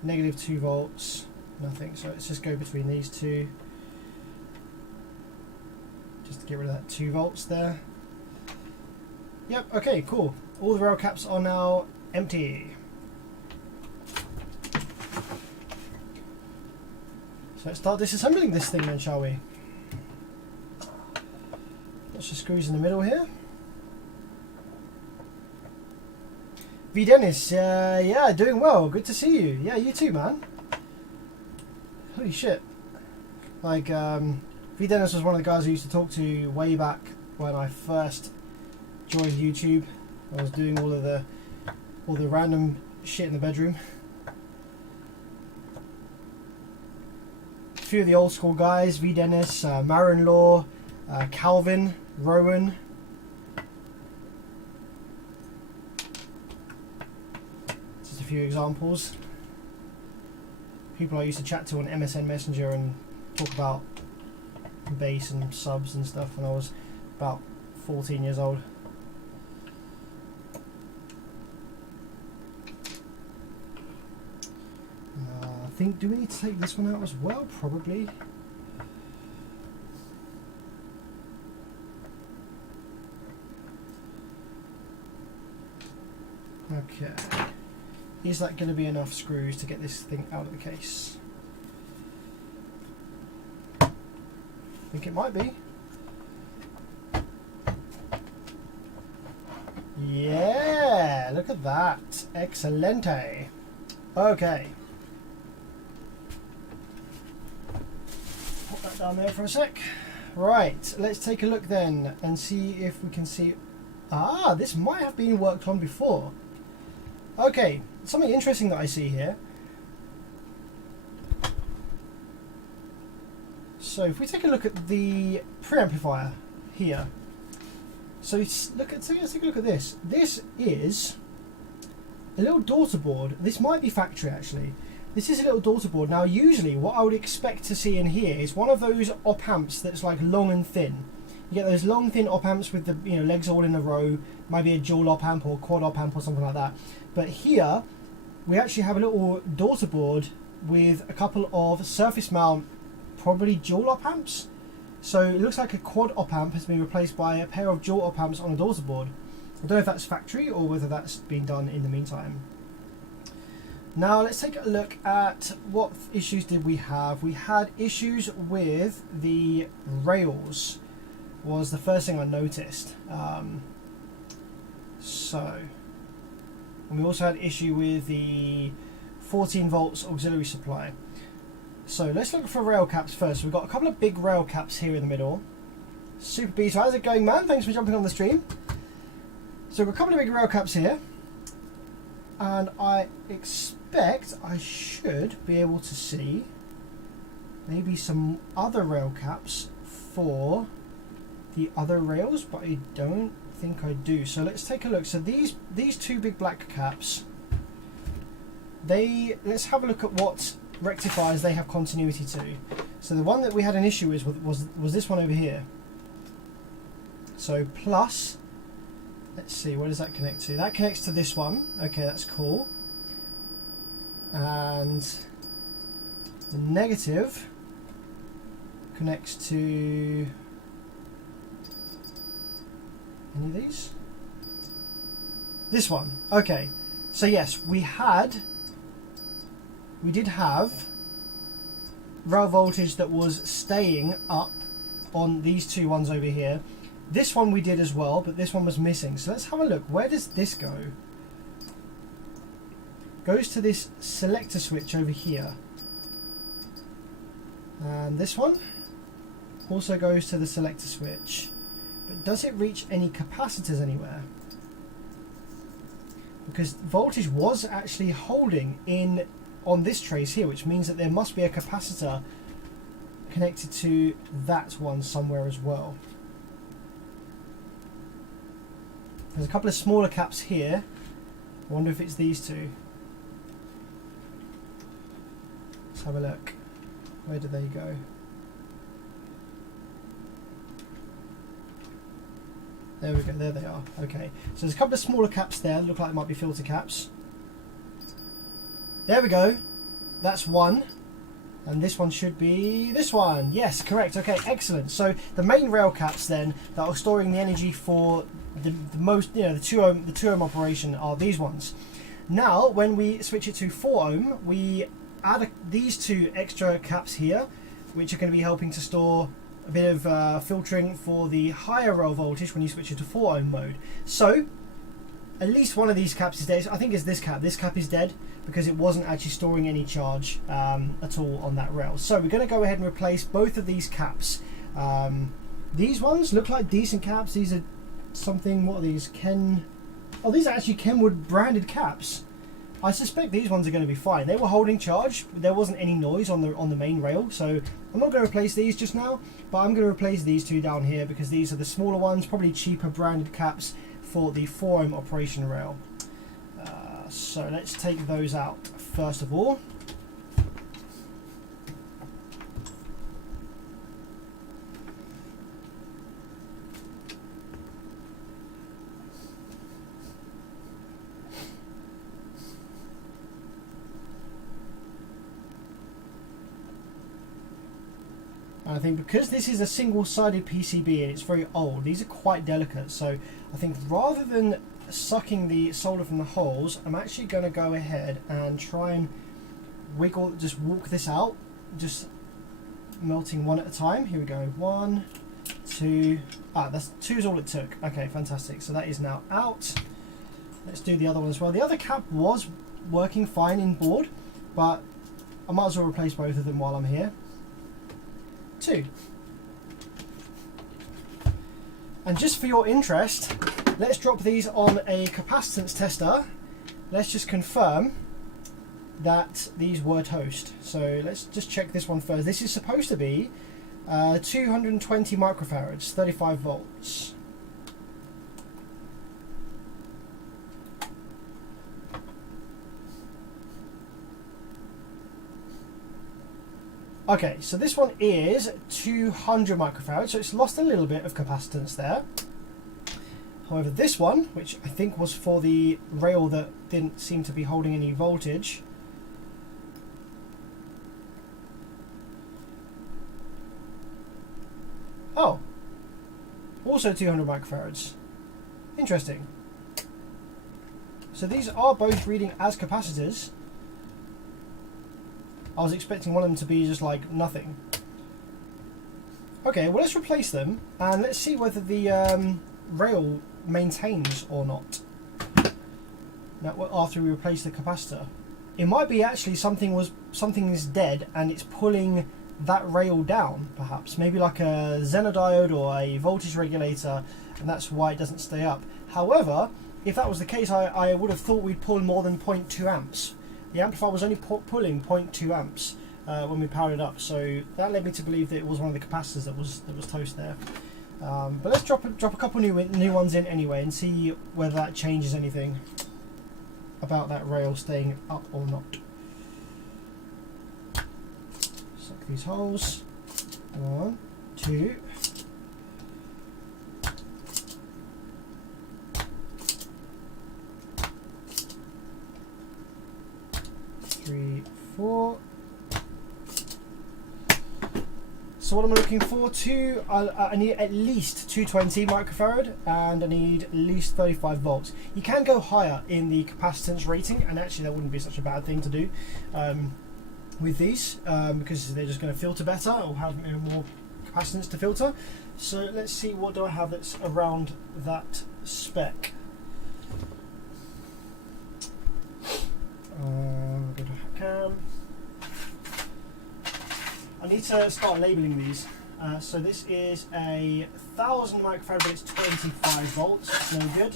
Negative 2 volts, nothing. So let's just go between these two. Just to get rid of that 2 volts there. Yep, okay, cool. All the rail caps are now empty. So let's start disassembling this thing then, shall we? Lots of screws in the middle here. V Dennis, yeah, doing well. Good to see you. Yeah, you too, man. Holy shit. Like, V Dennis was one of the guys I used to talk to way back when I first joined YouTube. I was doing all the random shit in the bedroom. A few of the old school guys, V Dennis, Marin Law, Calvin, Rowan. Just a few examples. People I used to chat to on MSN Messenger and talk about bass and subs and stuff when I was about 14 years old. I think, do we need to take this one out as well? Probably. Okay. Is that going to be enough screws to get this thing out of the case? I think it might be. Yeah, look at that. Excelente. Okay. Put that down there for a sec. Right, let's take a look then and see if we can see. Ah, this might have been worked on before. Okay, something interesting that I see here. So if we take a look at the preamplifier here. So let's take a look at this. This is a little daughter board. This might be factory actually. This is a little daughter board. Now usually what I would expect to see in here is one of those op amps that's like long and thin. You get those long thin op amps with the legs all in a row, maybe a dual op amp or quad op amp or something like that. But here we actually have a little daughter board with a couple of surface mount, probably dual op amps. So it looks like a quad op amp has been replaced by a pair of dual op amps on a daughter board. I don't know if that's factory or whether that's been done in the meantime. Now let's take a look at what issues did we have. We had issues with the rails, was the first thing I noticed. And we also had issue with the 14 volts auxiliary supply. So let's look for rail caps first. We've got a couple of big rail caps here in the middle. Super B, so how's it going, man? Thanks for jumping on the stream. So we've got a couple of big rail caps here, and I expect I should be able to see maybe some other rail caps for the other rails, but I don't think I do. So let's take a look. So these two big black caps, let's have a look at what rectifiers they have continuity to. So the one that we had an issue with was this one over here. So plus, let's see, where does that connect to? That connects to this one. Okay, that's cool. And the negative connects to any of these? This one. Okay. So yes, we did have rail voltage that was staying up on these two ones over here. This one we did as well, but this one was missing. So let's have a look. Where does this go? Goes to this selector switch over here. And this one also goes to the selector switch. But does it reach any capacitors anywhere? Because voltage was actually holding in on this trace here, which means that there must be a capacitor connected to that one somewhere as well. There's a couple of smaller caps here. I wonder if it's these two. Let's have a look. Where do they go? There we go, there they are. Okay, so there's a couple of smaller caps there that look like they might be filter caps. There we go. That's one. And this one should be this one. Yes, correct. Okay, excellent. So the main rail caps then that are storing the energy for the most, the 2 ohm operation are these ones. Now, when we switch it to 4 ohm, we add these two extra caps here, which are going to be helping to store a bit of filtering for the higher rail voltage when you switch it to 4 ohm mode. So at least one of these caps is dead. I think it's this cap. This cap is dead because it wasn't actually storing any charge at all on that rail. So we're going to go ahead and replace both of these caps. These ones look like decent caps. These are something, what are these? Oh, these are actually Kenwood branded caps. I suspect these ones are going to be fine. They were holding charge. There wasn't any noise on the main rail, so I'm not going to replace these just now, but I'm going to replace these two down here because these are the smaller ones, probably cheaper branded caps for the 4 ohm operation rail. So let's take those out first of all. I think because this is a single-sided PCB and it's very old, these are quite delicate, so I think rather than sucking the solder from the holes, I'm actually going to go ahead and try and just walk this out, just melting one at a time. Here we go, 1, 2, that's 2 is all it took. Okay, fantastic, so that is now out. Let's do the other one as well. The other cap was working fine in board, but I might as well replace both of them while I'm here. 2. And just for your interest, let's drop these on a capacitance tester. Let's just confirm that these were toast. So let's just check this one first. This is supposed to be 220 microfarads, 35 volts. Okay, so this one is 200 microfarads, so it's lost a little bit of capacitance there. However, this one, which I think was for the rail that didn't seem to be holding any voltage, oh, also 200 microfarads. Interesting. So these are both reading as capacitors. I was expecting one of them to be just like nothing. Okay, well let's replace them and let's see whether the rail maintains or not. Now, after we replace the capacitor, it might be actually something is dead and it's pulling that rail down, perhaps. Maybe like a Zener diode or a voltage regulator, and that's why it doesn't stay up. However, if that was the case, I would have thought we'd pull more than 0.2 amps. The amplifier was only pulling 0.2 amps when we powered it up, so that led me to believe that it was one of the capacitors that was toast there. But let's drop a couple new ones in anyway and see whether that changes anything about that rail staying up or not. Suck these holes. 1, 2. 3, 4. So what am I looking for? I need at least 220 microfarad and I need at least 35 volts. You can go higher in the capacitance rating, and actually that wouldn't be such a bad thing to do with these because they're just going to filter better or have more capacitance to filter. So let's see, what do I have that's around that spec? Go to Cam. I need to start labeling these. So this is a 1000 microfarad, but it's 25 volts. That's no good.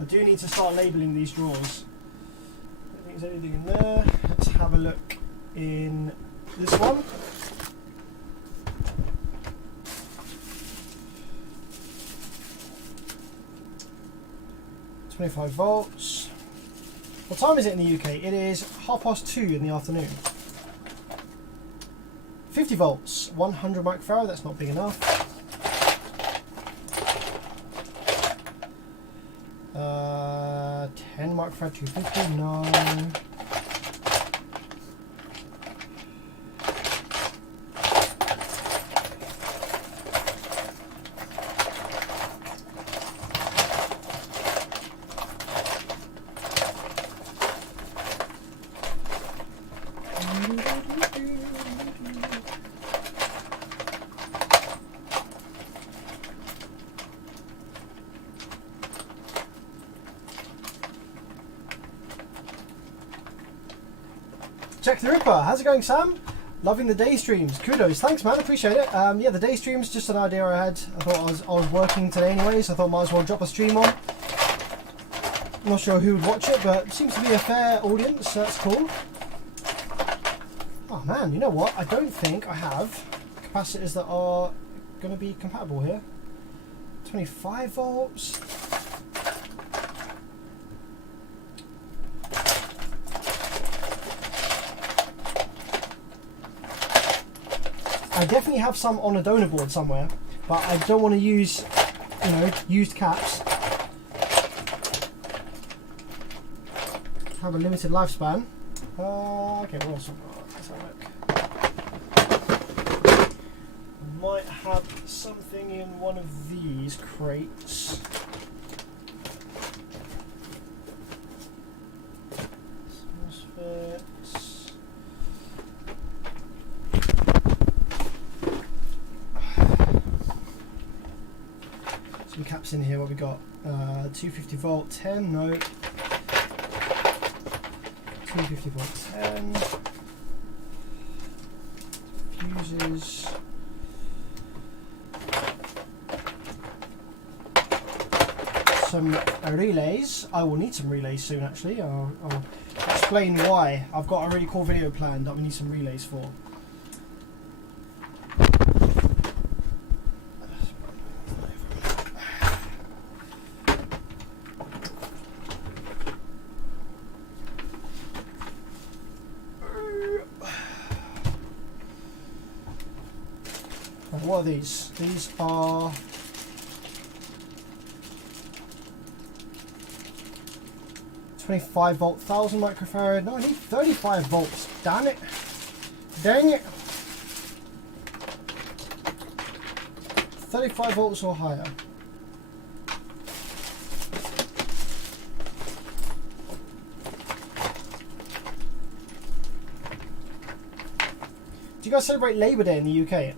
I do need to start labeling these drawers. I don't think there's anything in there. Let's have a look in this one. .25 volts. What time is it in the UK? It is 2:30 in the afternoon. 50 volts, 100 microfarad. That's not big enough. 10 microfarad, 250. No. Jack the Ripper, how's it going, Sam? Loving the day streams. Kudos, thanks, man. Appreciate it. Yeah, the day streams, just an idea I had. I thought I was working today anyway, so I thought I might as well drop a stream on. I'm not sure who would watch it, but it seems to be a fair audience, so that's cool. Oh man, you know what? I don't think I have capacitors that are going to be compatible here. 25 volts. I definitely have some on a donor board somewhere, but I don't want to use, used caps. Have a limited lifespan. Okay, what else have I got? Let's have a look. I might have something in one of these crates. Some caps in here. What we got? 250 volt 10. No. 250 volt 10. Fuses. Some relays. I will need some relays soon, actually. I'll explain why. I've got a really cool video planned that we need some relays for. What are these? These are .25 volt, 1000 microfarad. No, I need 35 volts. Damn it! Dang it! 35 volts or higher. Do you guys celebrate Labour Day in the UK?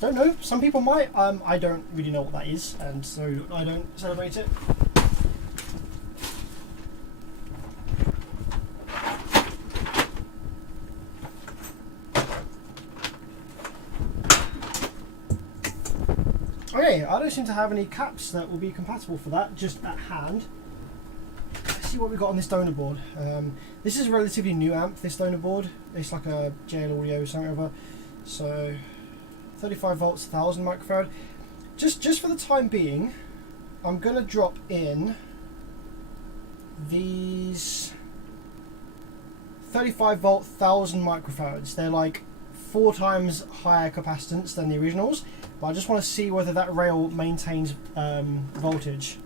Don't know. Some people might. I don't really know what that is, and so I don't celebrate it. Okay, I don't seem to have any caps that will be compatible for that just at hand. Let's see what we've got on this donor board. This is a relatively new amp, this donor board. It's like a JL Audio or something over. So 35 volts, 1000 microfarad. Just for the time being, I'm going to drop in these 35 volt, 1000 microfarads. They're like 4 times higher capacitance than the originals, but I just want to see whether that rail maintains voltage.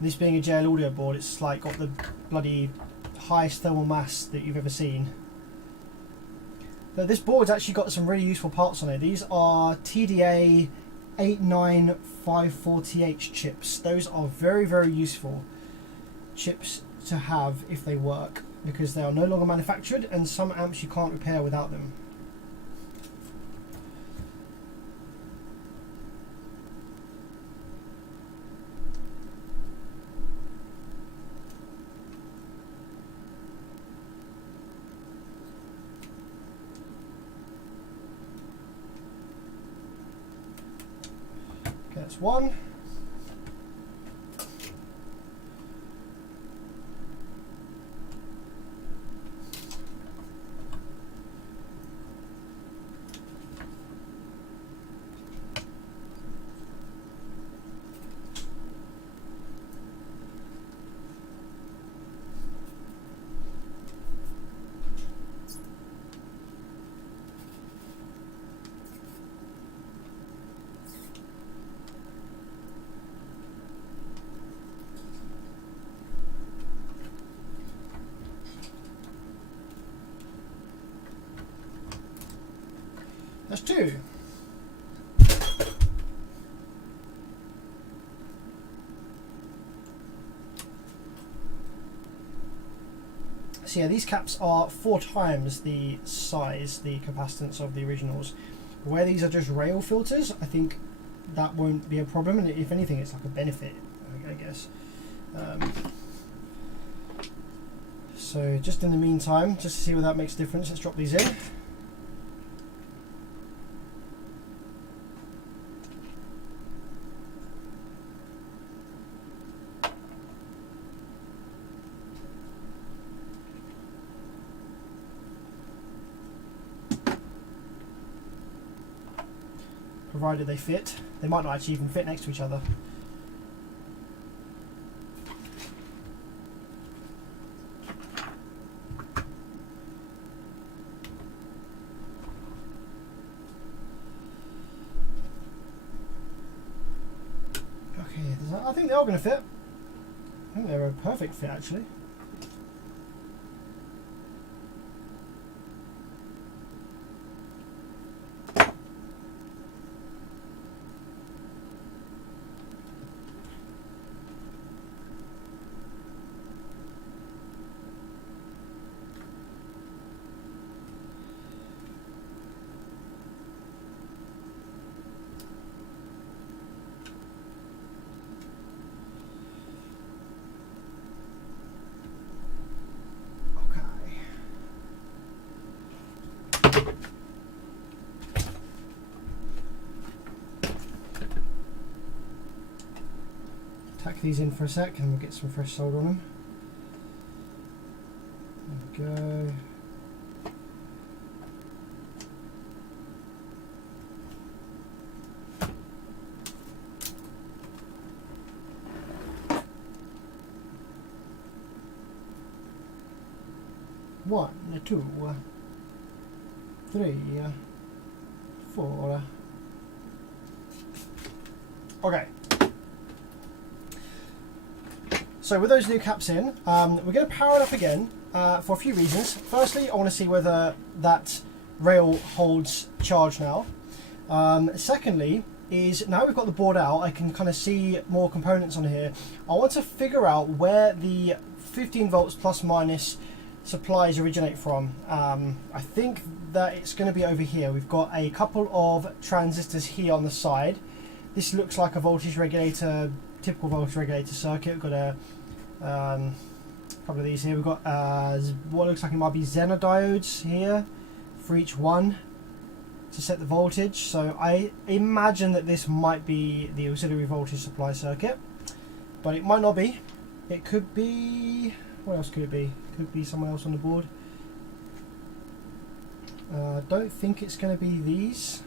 This being a JL Audio board, it's like got the bloody highest thermal mass that you've ever seen. But this board's actually got some really useful parts on it. These are TDA 8954TH chips. Those are very, very useful chips to have if they work, because they are no longer manufactured and some amps you can't repair without them. That's one. That's two. So yeah, these caps are 4 times the size, the capacitance of the originals. Where these are just rail filters, I think that won't be a problem, and if anything it's like a benefit, I guess. So just in the meantime, just to see whether that makes a difference, let's drop these in. Provided they fit. They might not actually even fit next to each other. Okay, I think they're all going to fit. I think they're a perfect fit actually. Tack these in for a sec and we'll get some fresh solder on them. There we go. One, two, 3, 4. Okay. So with those new caps in, we're going to power it up again for a few reasons. Firstly, I want to see whether that rail holds charge now. Secondly, is now we've got the board out, I can kind of see more components on here. I want to figure out where the 15 volts plus minus supplies originate from. I think that it's going to be over here. We've got a couple of transistors here on the side. This looks like a voltage regulator, typical voltage regulator circuit. We've got a couple of these here. We've got what looks like it might be Zener diodes here for each one to set the voltage. So I imagine that this might be the auxiliary voltage supply circuit, but it might not be. It could be, what else could it be? Could be someone else on the board. Don't think it's going to be these.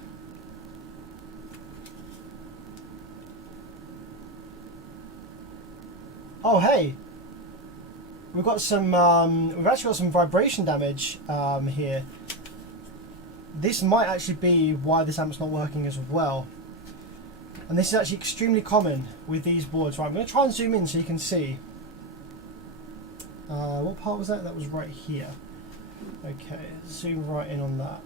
Oh hey, we've got some. We've actually got some vibration damage here. This might actually be why this amp's not working as well. And this is actually extremely common with these boards. Right, I'm going to try and zoom in so you can see. What part was that? That was right here. Okay, zoom right in on that.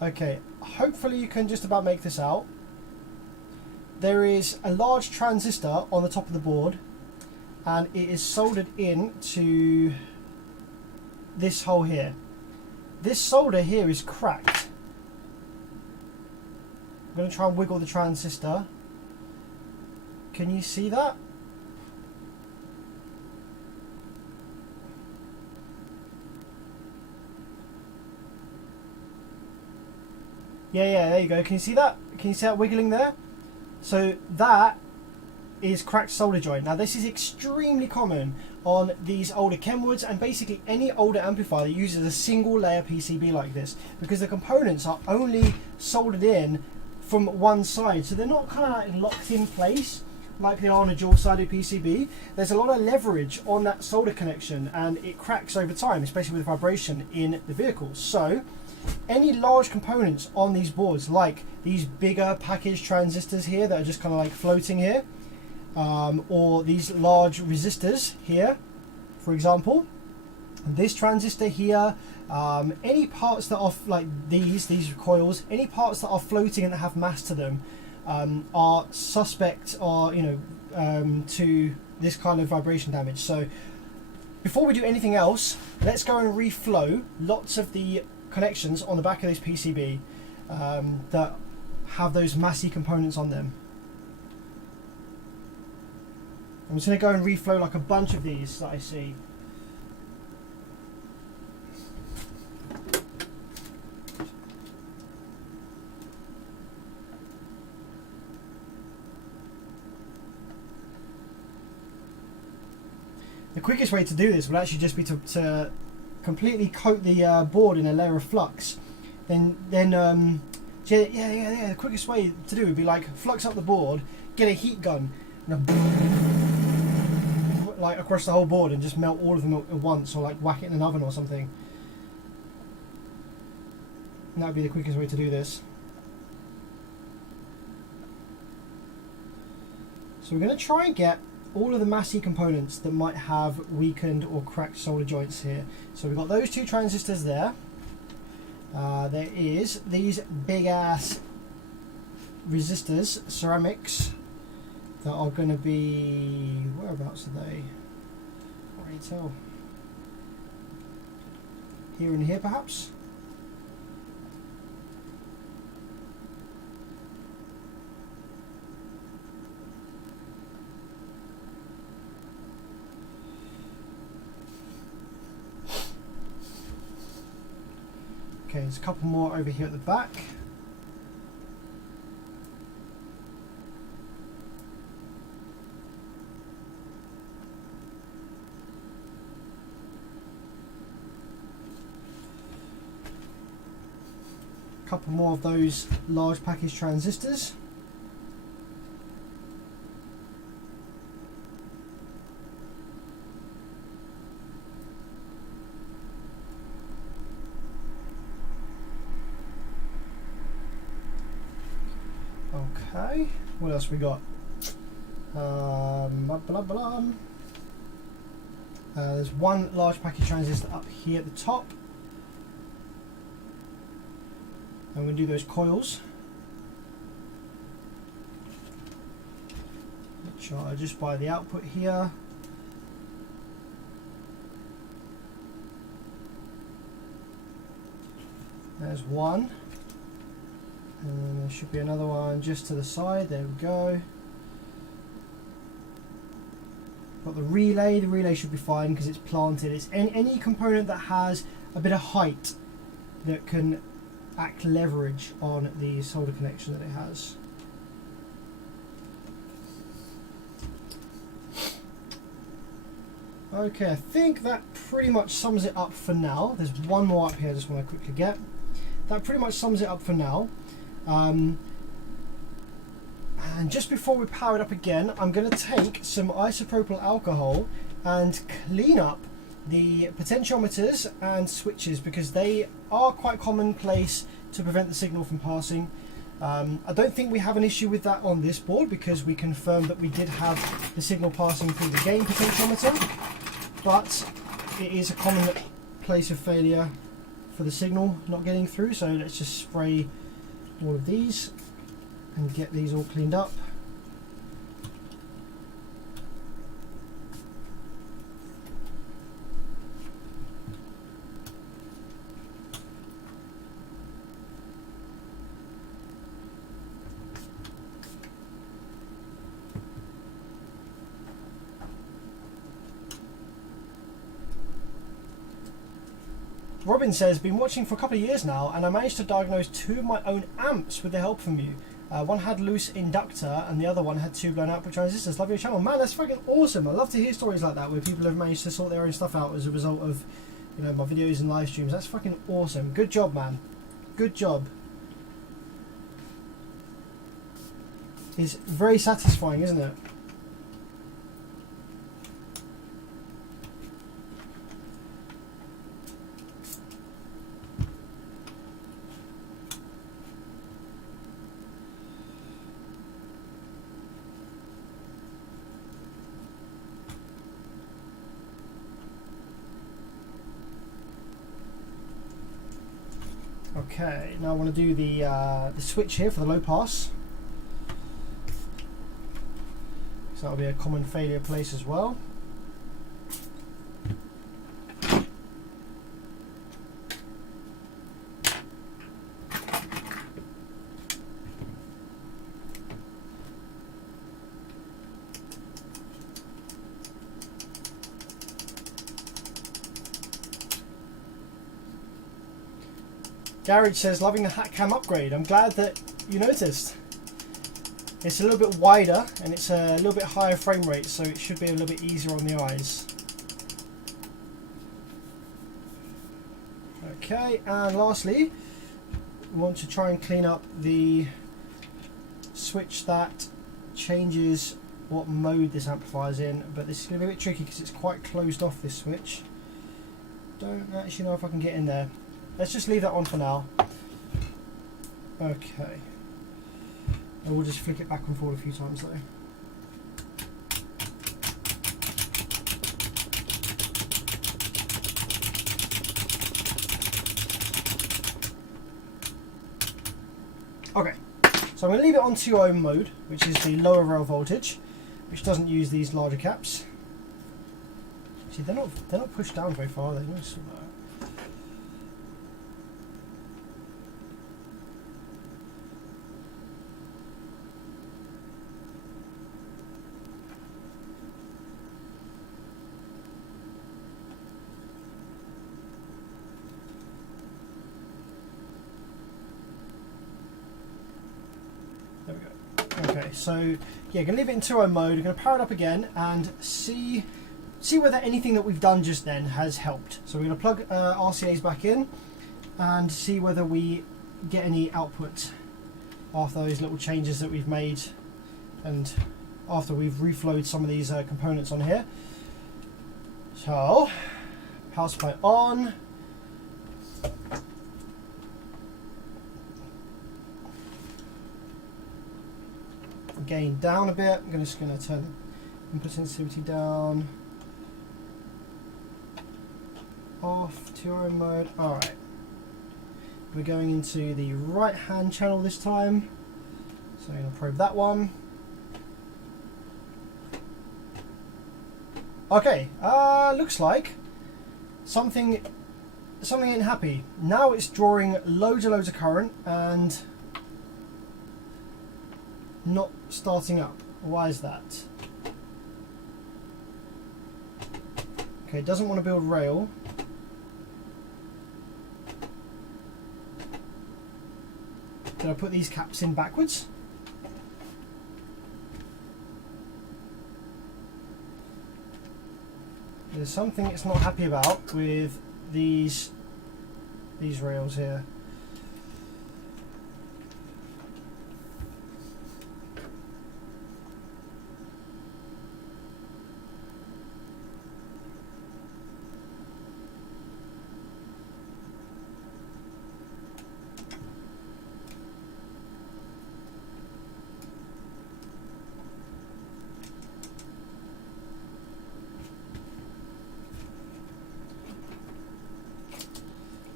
Okay, hopefully you can just about make this out. There is a large transistor on the top of the board, and it is soldered in to this hole here. This solder here is cracked. I'm going to try and wiggle the transistor. Can you see that? Yeah, there you go. Can you see that? Can you see that wiggling there? So that is cracked solder joint. Now this is extremely common on these older Kenwoods and basically any older amplifier that uses a single layer PCB like this, because the components are only soldered in from one side, so they're not kind of like locked in place like they are on a dual-sided PCB. There's a lot of leverage on that solder connection and it cracks over time, especially with vibration in the vehicle. So any large components on these boards, like these bigger packaged transistors here that are just kind of like floating here, or these large resistors here, for example, this transistor here, any parts that are like these coils, any parts that are floating and that have mass to them, are suspect, or to this kind of vibration damage. So before we do anything else, let's go and reflow lots of the connections on the back of this PCB that have those massy components on them. I'm just going to go and reflow like a bunch of these that I see. The quickest way to do this will actually just be to completely coat the board in a layer of flux. Then the quickest way to do it would be like flux up the board, get a heat gun, and like across the whole board and just melt all of them at once, or like whack it in an oven or something. And that would be the quickest way to do this. So we're going to try and get all of the massy components that might have weakened or cracked solder joints here. So we've got those two transistors there. There is these big ass resistors, ceramics, that are going to be, whereabouts are they? Can't really tell. Here and here perhaps? Okay, there's a couple more over here at the back. A couple more of those large package transistors. Okay, what else we got? Blah, blah, blah. There's one large package transistor up here at the top. And we do those coils, which are just by the output here. There's one, and there should be another one just to the side. There we go. Got the relay. The relay should be fine because it's planted. It's any component that has a bit of height that can act leverage on the solder connection that it has. Okay, I think that pretty much sums it up for now. There's one more up here I just want to quickly get. That pretty much sums it up for now. And just before we power it up again, I'm going to take some isopropyl alcohol and clean up the potentiometers and switches, because they are quite commonplace to prevent the signal from passing. I don't think we have an issue with that on this board because we confirmed that we did have the signal passing through the gain potentiometer, but it is a common place of failure for the signal not getting through. So let's just spray all of these and get these all cleaned up. Robin says, been watching for a couple of years now, and I managed to diagnose 2 of my own amps with the help from you. One had loose inductor and the other one had 2 blown output transistors. Love your channel. Man, that's freaking awesome. I love to hear stories like that where people have managed to sort their own stuff out as a result of, you know, my videos and live streams. That's fucking awesome. Good job, man. Good job. It's very satisfying, isn't it? Okay, now I want to do the switch here for the low pass. So that'll be a common failure place as well. Garage says, loving the hat cam upgrade. I'm glad that you noticed. It's a little bit wider and it's a little bit higher frame rate, so it should be a little bit easier on the eyes. Okay, and lastly, we want to try and clean up the switch that changes what mode this amplifier is in, but this is going to be a bit tricky because it's quite closed off, this switch. Don't actually know if I can get in there. Let's just leave that on for now. Okay. And we'll just flick it back and forward a few times though. Okay, so I'm going to leave it on 2 ohm mode, which is the lower rail voltage, which doesn't use these larger caps. See, they're not pushed down very far, are they? Nice. There we go. Okay, so yeah, gonna leave it in 2 ohm mode. We're gonna power it up again and see whether anything that we've done just then has helped. So we're gonna plug RCAs back in and see whether we get any output after those little changes that we've made and after we've reflowed some of these components on here. So power supply on. Gain down a bit. I'm just going to turn input sensitivity down. off, 2RM mode. Alright. We're going into the right hand channel this time. So I'm going to probe that one. Okay, looks like something ain't happy. Now it's drawing loads and loads of current and not starting up. Why is that? Okay, it doesn't want to build rail. Did I put these caps in backwards? There's something it's not happy about with these rails here.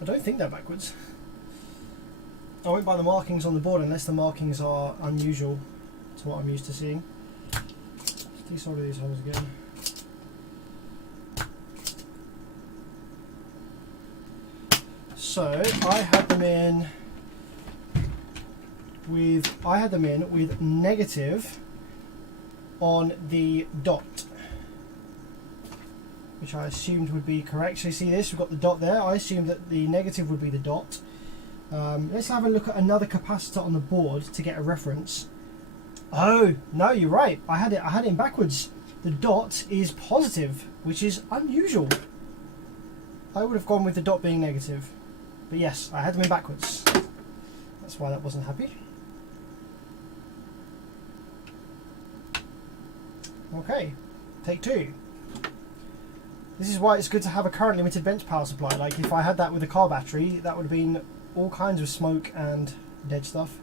I don't think they're backwards. I won't buy the markings on the board unless the markings are unusual to what I'm used to seeing. Let's desolder these holes again. So I had them in with negative on the dot, which I assumed would be correct. So you see this, we've got the dot there. I assumed that the negative would be the dot. Let's have a look at another capacitor on the board to get a reference. Oh, no, you're right. I had it in backwards. The dot is positive, which is unusual. I would have gone with the dot being negative. But yes, I had them in backwards. That's why that wasn't happy. Okay, take two. This is why it's good to have a current limited bench power supply. Like if I had that with a car battery, that would have been all kinds of smoke and dead stuff.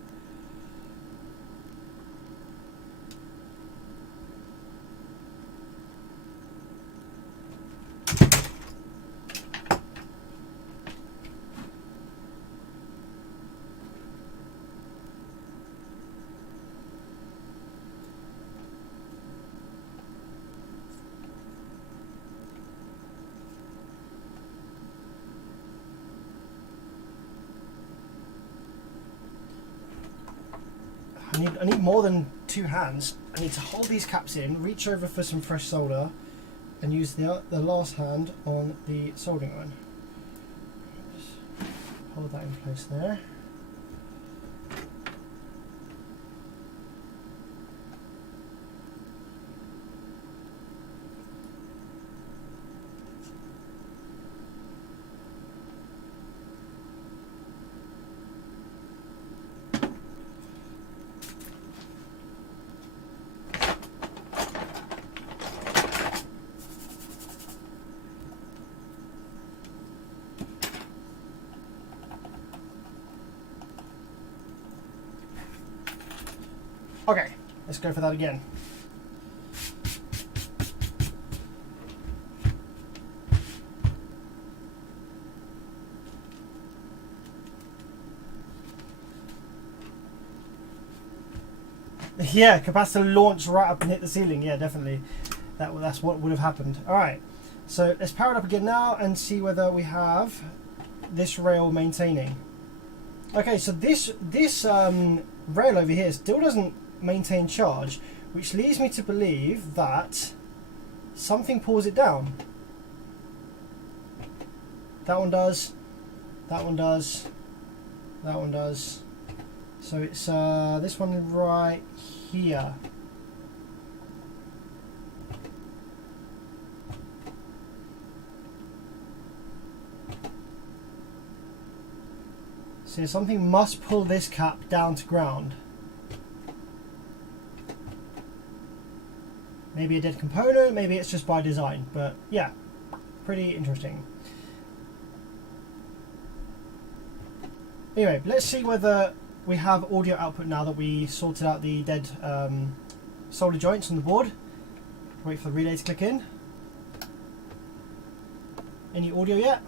I need more than two hands. I need to hold these caps in, reach over for some fresh solder, and use the last hand on the soldering iron. Just hold that in place there. Okay, let's go for that again. Yeah, capacitor launched right up and hit the ceiling. Yeah, definitely. That's what would have happened. Alright, so let's power it up again now and see whether we have this rail maintaining. Okay, so this rail over here still doesn't maintain charge, which leads me to believe that something pulls it down. That one does, that one does, that one does. So it's this one right here. So something must pull this cap down to ground. Maybe a dead component, maybe it's just by design, but yeah, pretty interesting. Anyway, let's see whether we have audio output now that we sorted out the dead solder joints on the board. Wait for the relay to click in. Any audio yet?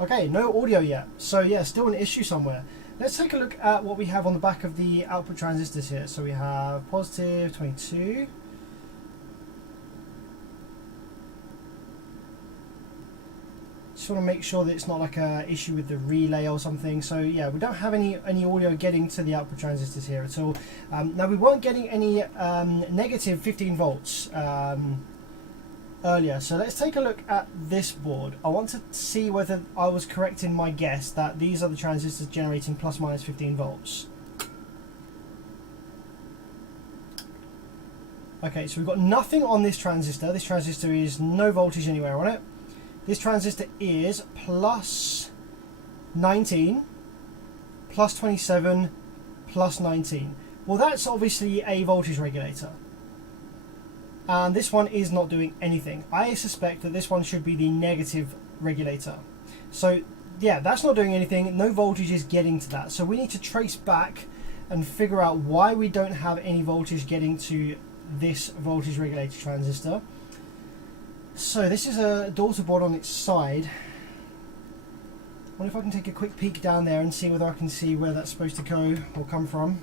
Okay, no audio yet. So yeah, still an issue somewhere. Let's take a look at what we have on the back of the output transistors here. So we have positive 22. Just want to make sure that it's not like a issue with the relay or something. So yeah, we don't have any audio getting to the output transistors here at all. Now we weren't getting any negative 15 volts earlier. So let's take a look at this board. I want to see whether I was correct in my guess that these are the transistors generating plus minus 15 volts. Okay, so we've got nothing on this transistor. This transistor is no voltage anywhere on it. This transistor is plus 19, plus 27, plus 19. Well, that's obviously a voltage regulator. And this one is not doing anything. I suspect that this one should be the negative regulator. So yeah, that's not doing anything. No voltage is getting to that. So we need to trace back and figure out why we don't have any voltage getting to this voltage regulator transistor. So this is a daughter board on its side. I wonder if I can take a quick peek down there and see whether I can see where that's supposed to go or come from.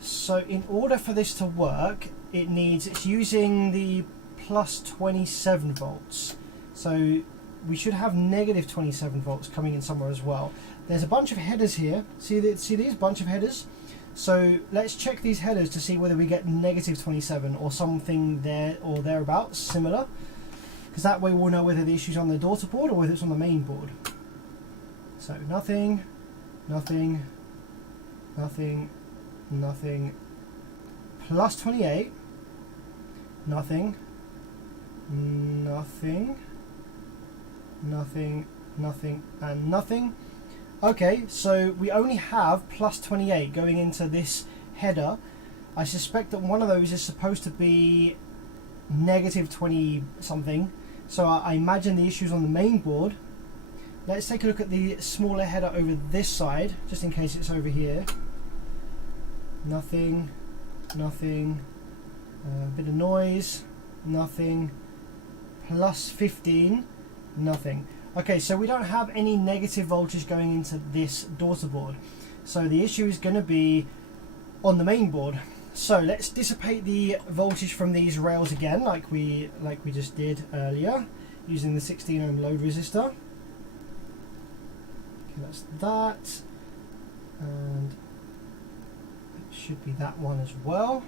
So in order for this to work, it's using the plus 27 volts. So we should have negative 27 volts coming in somewhere as well. There's a bunch of headers here. See these bunch of headers? So let's check these headers to see whether we get negative 27 or something there or thereabouts, similar. Because that way we'll know whether the issue's on the daughter board or whether it's on the main board. So nothing, nothing, nothing, nothing, plus 28, nothing, nothing, nothing, nothing, and nothing. Okay, so we only have plus 28 going into this header. I suspect that one of those is supposed to be negative 20 something. So I imagine the issue's on the main board. Let's take a look at the smaller header over this side, just in case it's over here. Nothing, nothing, a bit of noise, nothing, plus 15, nothing. Okay, so we don't have any negative voltage going into this daughter board. So the issue is going to be on the main board. So let's dissipate the voltage from these rails again, like we just did earlier, using the 16 ohm load resistor. Okay, that's that. And it should be that one as well.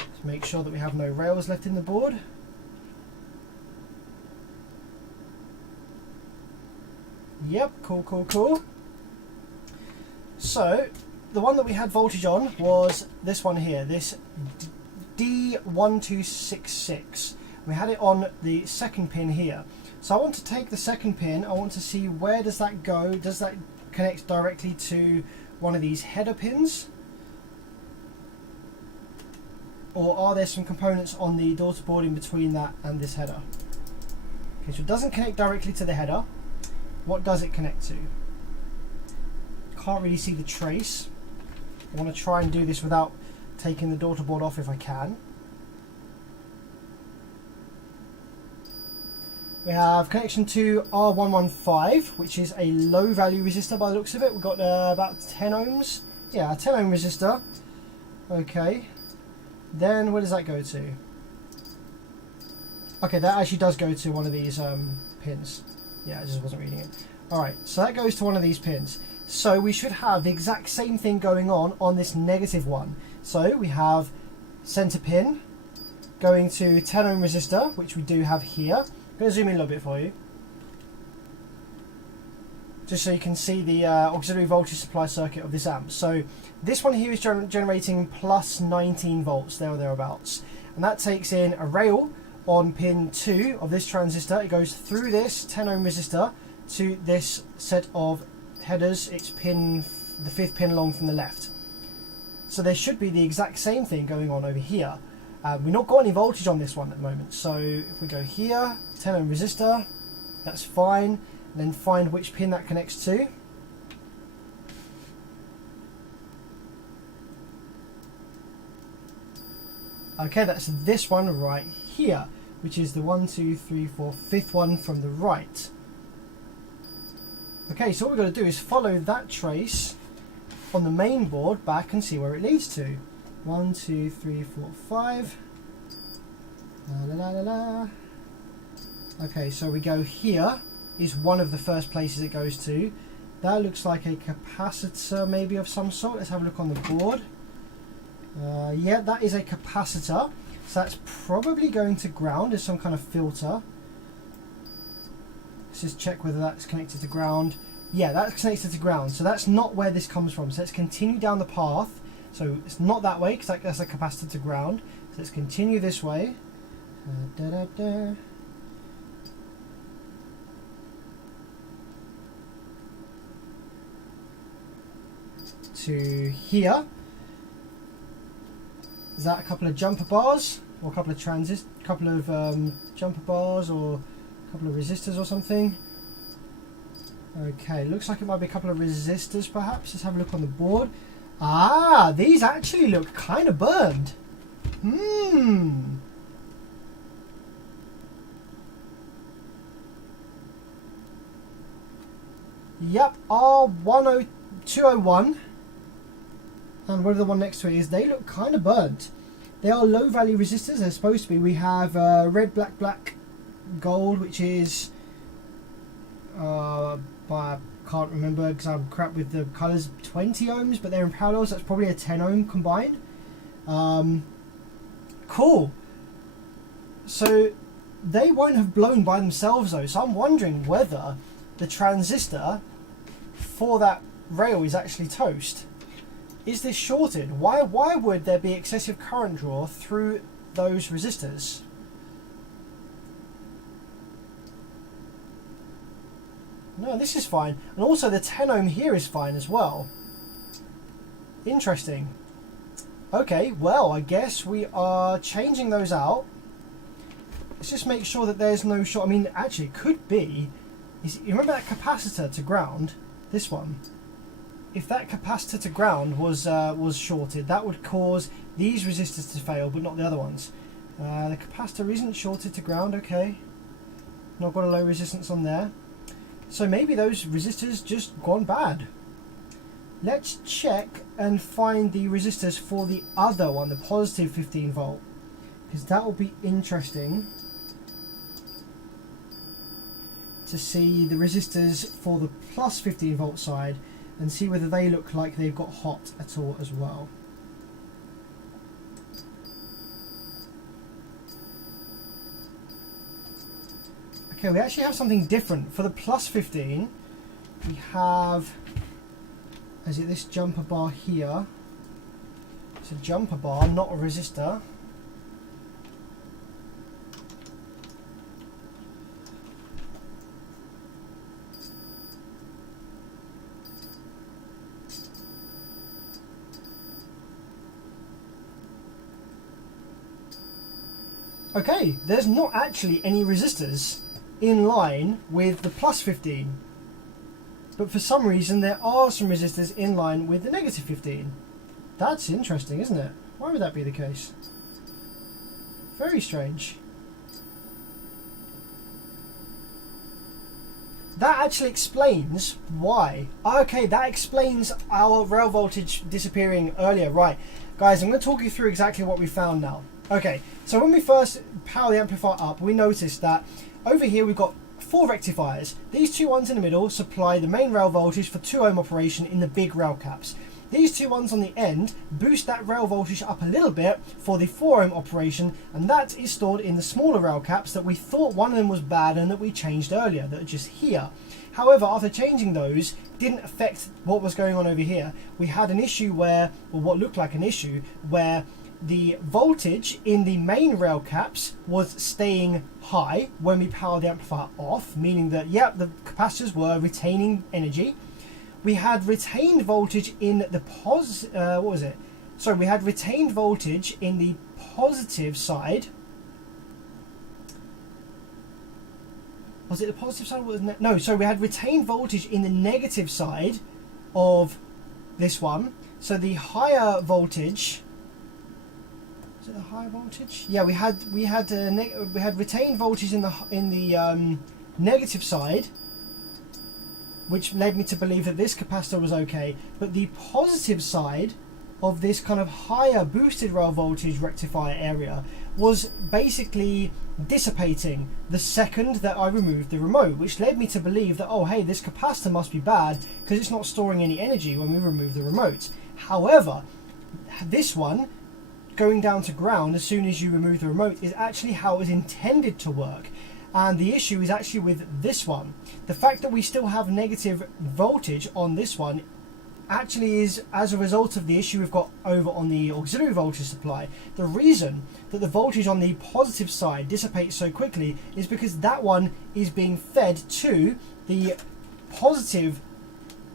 Let's make sure that we have no rails left in the board. Yep, cool, cool, cool. So, the one that we had voltage on was this one here, this D1266. We had it on the second pin here. So I want to take the second pin, I want to see where does that go. Does that connect directly to one of these header pins? Or are there some components on the daughter board in between that and this header? Okay, so it doesn't connect directly to the header. What does it connect to? Can't really see the trace. I want to try and do this without taking the daughter board off if I can. We have connection to R115, which is a low value resistor by the looks of it. We've got about 10 ohms. Yeah, a 10 ohm resistor. Okay. Then where does that go to? Okay, that actually does go to one of these pins. Yeah, I just wasn't reading it. Alright, so that goes to one of these pins. So we should have the exact same thing going on this negative one. So we have center pin going to 10 ohm resistor, which we do have here. I'm going to zoom in a little bit for you, just so you can see the auxiliary voltage supply circuit of this amp. So this one here is generating plus 19 volts, there or thereabouts. And that takes in a rail on pin 2 of this transistor. It goes through this 10 ohm resistor to this set of headers. It's the fifth pin along from the left. So there should be the exact same thing going on over here. We've not got any voltage on this one at the moment. So if we go here, 10 ohm resistor, that's fine. And then find which pin that connects to. Okay, that's this one right here, which is the 1, 2, 3, 4, fifth one from the right. Okay, so what we've got to do is follow that trace on the main board back and see where it leads to. 1, 2, 3, 4, 5. La la la la la. Okay, so we go here, is one of the first places it goes to. That looks like a capacitor maybe of some sort. Let's have a look on the board. Yeah, that is a capacitor. So that's probably going to ground as some kind of filter. Let's just check whether that's connected to ground. Yeah, that's connected to ground. So that's not where this comes from. So let's continue down the path. So it's not that way because that's a capacitor to ground. So let's continue this way. To here. Is that a couple of jumper bars or a couple of jumper bars or a couple of resistors or something? Okay, looks like it might be a couple of resistors perhaps. Let's have a look on the board. Ah, these actually look kind of burned. Yep, R201. And what are the one next to it is, they look kind of burnt. They are low value resistors, they're supposed to be. We have red, black, black, gold, which is, I can't remember because I'm crap with the colours, 20 ohms, but they're in parallel, so that's probably a 10 ohm combined. Cool. So they won't have blown by themselves though, so I'm wondering whether the transistor for that rail is actually toast. Is this shorted? Why would there be excessive current draw through those resistors? No, this is fine. And also the 10 ohm here is fine as well. Interesting. Okay, well, I guess we are changing those out. Let's just make sure that there's no short. I mean, actually, it could be. You remember that capacitor to ground? This one. If that capacitor to ground was shorted, that would cause these resistors to fail, but not the other ones. The capacitor isn't shorted to ground, okay. Not got a low resistance on there. So maybe those resistors just gone bad. Let's check and find the resistors for the other one, the positive 15 volt. Because that will be interesting to see the resistors for the plus 15 volt side and see whether they look like they've got hot at all as well. Okay, we actually have something different. For the plus 15, we have, is it this jumper bar here? It's a jumper bar, not a resistor. Okay, there's not actually any resistors in line with the plus 15. But for some reason there are some resistors in line with the negative 15. That's interesting, isn't it? Why would that be the case? Very strange. That actually explains why. Okay, that explains our rail voltage disappearing earlier. Right, guys, I'm going to talk you through exactly what we found now. Okay, so when we first power the amplifier up, we noticed that over here we've got 4 rectifiers. These 2 ones in the middle supply the main rail voltage for 2 ohm operation in the big rail caps. These 2 ones on the end boost that rail voltage up a little bit for the 4 ohm operation, and that is stored in the smaller rail caps that we thought one of them was bad and that we changed earlier, that are just here. However, after changing those, didn't affect what was going on over here. We had an issue where, or what looked like an issue, where the voltage in the main rail caps was staying high when we powered the amplifier off, meaning that, yeah, the capacitors were retaining energy. We had retained voltage in the we had retained voltage in the positive side. Was it the positive side? No, so we had retained voltage in the negative side of this one. So the higher voltage, Is it a high voltage? Yeah, we had retained voltage in the negative side, which led me to believe that this capacitor was okay. But the positive side of this kind of higher boosted rail voltage rectifier area was basically dissipating the second that I removed the remote, which led me to believe that, oh hey, this capacitor must be bad because it's not storing any energy when we remove the remote. However, this one going down to ground as soon as you remove the remote is actually how it was intended to work. And the issue is actually with this one. The fact that we still have negative voltage on this one actually is as a result of the issue we've got over on the auxiliary voltage supply. The reason that the voltage on the positive side dissipates so quickly is because that one is being fed to the positive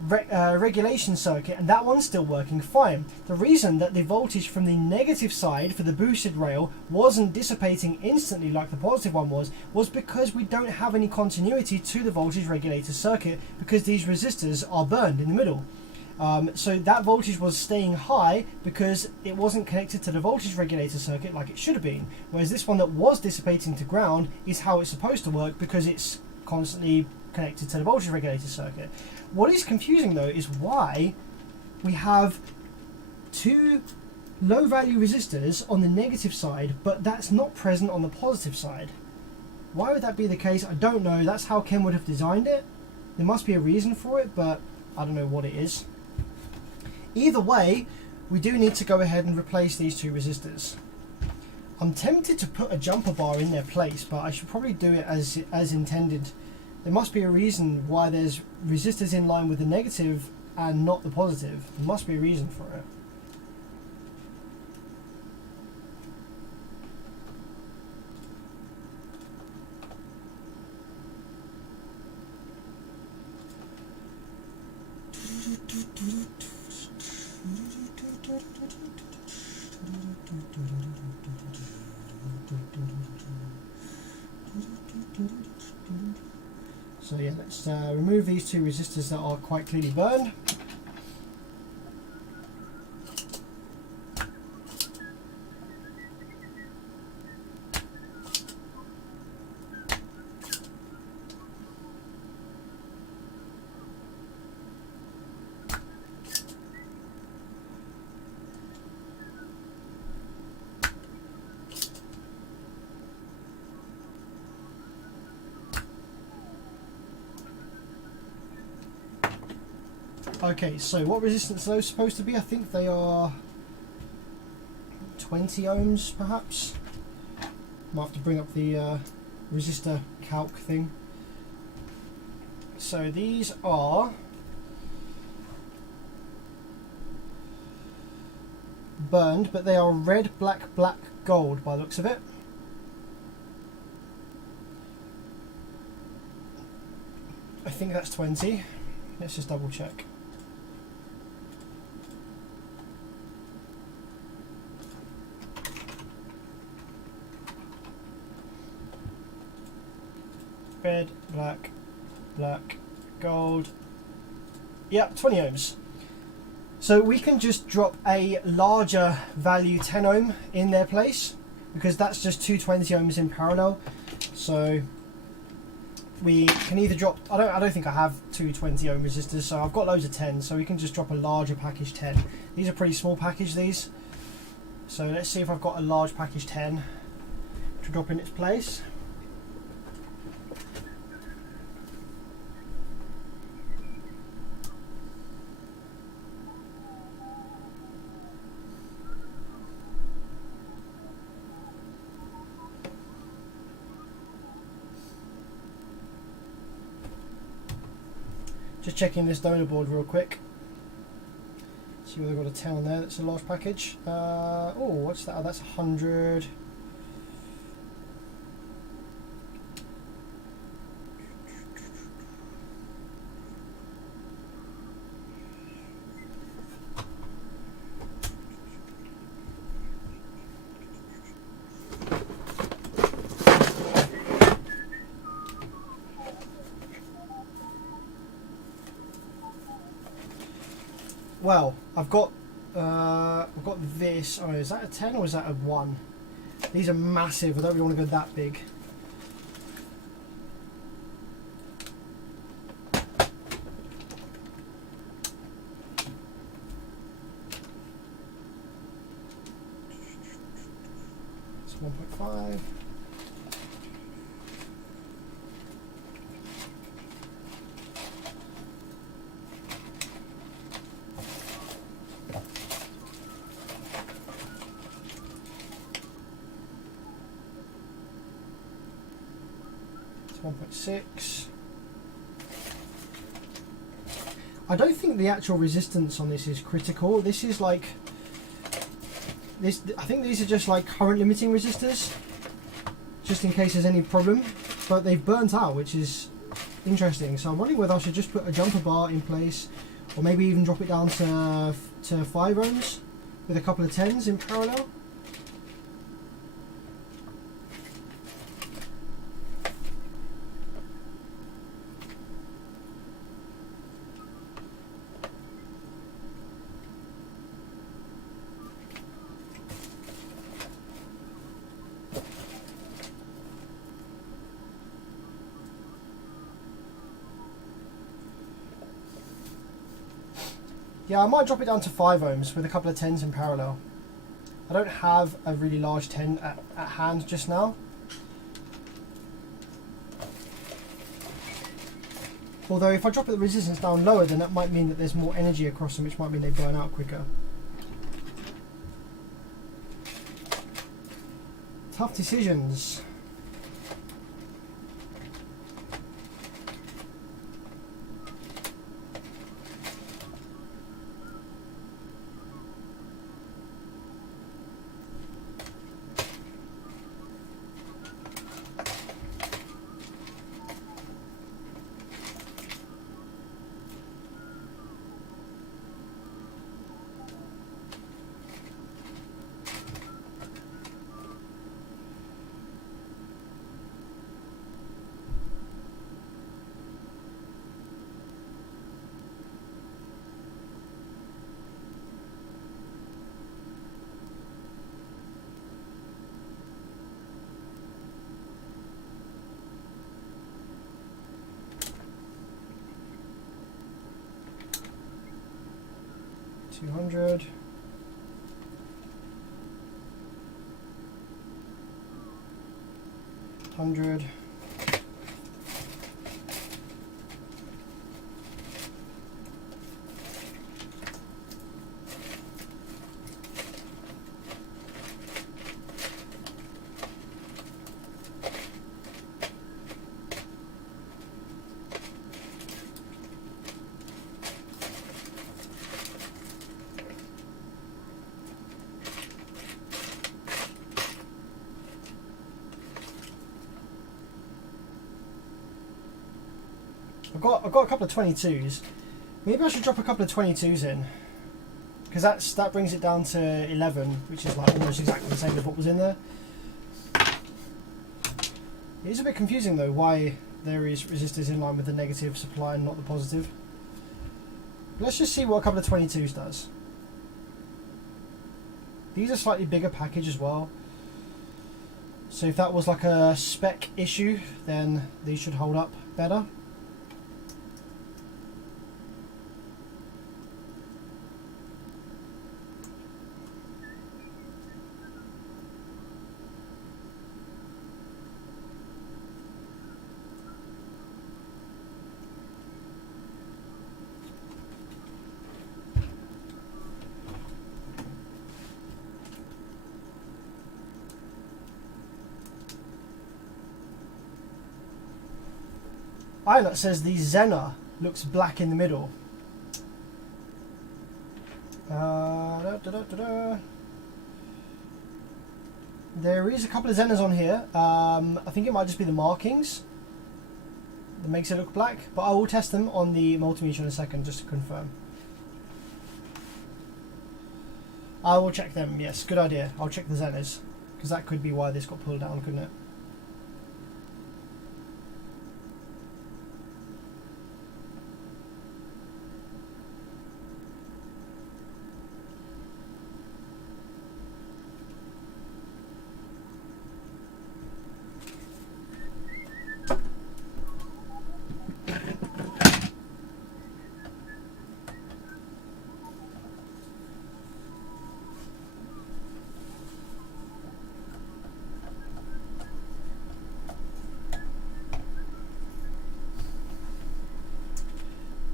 regulation circuit, and that one's still working fine. The reason that the voltage from the negative side for the boosted rail wasn't dissipating instantly like the positive one was because we don't have any continuity to the voltage regulator circuit, because these resistors are burned in the middle. So that voltage was staying high because it wasn't connected to the voltage regulator circuit like it should have been, whereas this one that was dissipating to ground is how it's supposed to work because it's constantly connected to the voltage regulator circuit. What is confusing though is why we have two low value resistors on the negative side, but that's not present on the positive side. Why would that be the case? I don't know. That's how Ken would have designed it. There must be a reason for it, but I don't know what it is. Either way, we do need to go ahead and replace these two resistors. I'm tempted to put a jumper bar in their place, but I should probably do it as intended. There must be a reason why there's resistors in line with the negative and not the positive. There must be a reason for it. So yeah, let's remove these two resistors that are quite clearly burned. Okay, so what resistance are those supposed to be? I think they are 20 ohms, perhaps. Might have to bring up the resistor calc thing. So these are burned, but they are red, black, black, gold by the looks of it. I think that's 20. Let's just double check. Red, black, black, gold. Yep, 20 ohms. So we can just drop a larger value 10 ohm in their place, because that's just two 20 ohms in parallel. So we can either drop, I don't think I have two 20 ohm resistors, so I've got loads of 10, so we can just drop a larger package 10. These are pretty small package, these. So let's see if I've got a large package 10 to drop in its place. Just checking this donor board real quick. See whether I've got a 10 on there. That's a large package. Oh, what's that? Oh, that's 100. Well, I've got We've got this. Oh, is that a 10 or is that a 1? These are massive. I don't really want to go that big. It's 1.5. It's 1.6. I don't think the actual resistance on this is critical. This is like this. I think these are just like current limiting resistors, just in case there's any problem. But they've burnt out, which is interesting. So I'm wondering whether I should just put a jumper bar in place, or maybe even drop it down to 5 ohms with a couple of 10s in parallel. Yeah, I might drop it down to 5 ohms with a couple of 10s in parallel. I don't have a really large 10 at hand just now. Although if I drop the resistance down lower, then that might mean that there's more energy across them, which might mean they burn out quicker. Tough decisions. $200. $100. I've got a couple of 22s. Maybe I should drop a couple of 22s in, because that brings it down to 11, which is like almost exactly the same as what was in there. It is a bit confusing though why there is resistors in line with the negative supply and not the positive. Let's just see what a couple of 22s does. These are slightly bigger package as well. So if that was like a spec issue, then these should hold up better. Islet says the Zener looks black in the middle. There is a couple of Zeners on here. I think it might just be the markings that makes it look black, but I will test them on the multimeter in a second just to confirm. I will check them, yes, good idea. I'll check the Zeners, because that could be why this got pulled down, couldn't it?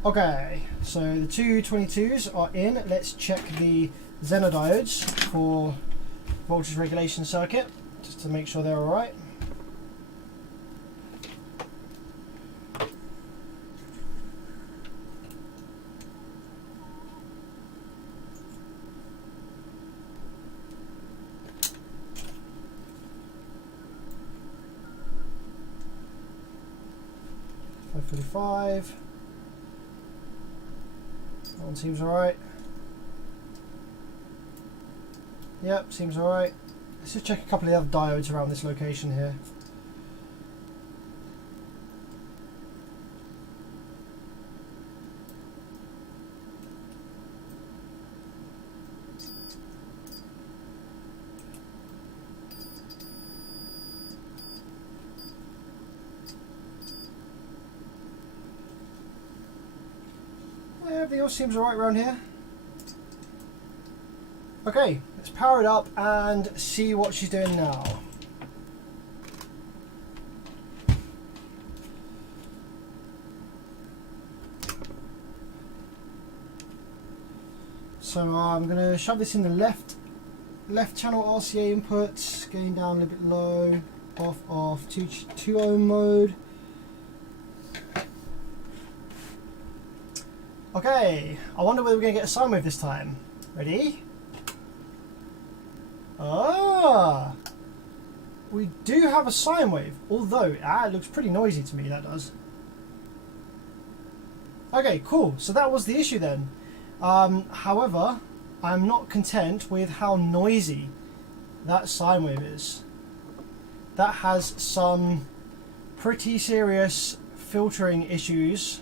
Okay, so the two 22s are in. Let's check the xenodiodes for voltage regulation circuit, just to make sure they're alright. .545. That one seems alright. Yep, seems alright. Let's just check a couple of the other diodes around this location here. Everything else seems alright around here. Okay, let's power it up and see what she's doing now. So I'm going to shove this in the left channel RCA inputs, going down a little bit low, off 2 ohm mode. Okay, I wonder whether we're going to get a sine wave this time. Ready? Ah! We do have a sine wave, although it looks pretty noisy to me, that does. Okay, cool. So that was the issue then. However, I'm not content with how noisy that sine wave is. That has some pretty serious filtering issues.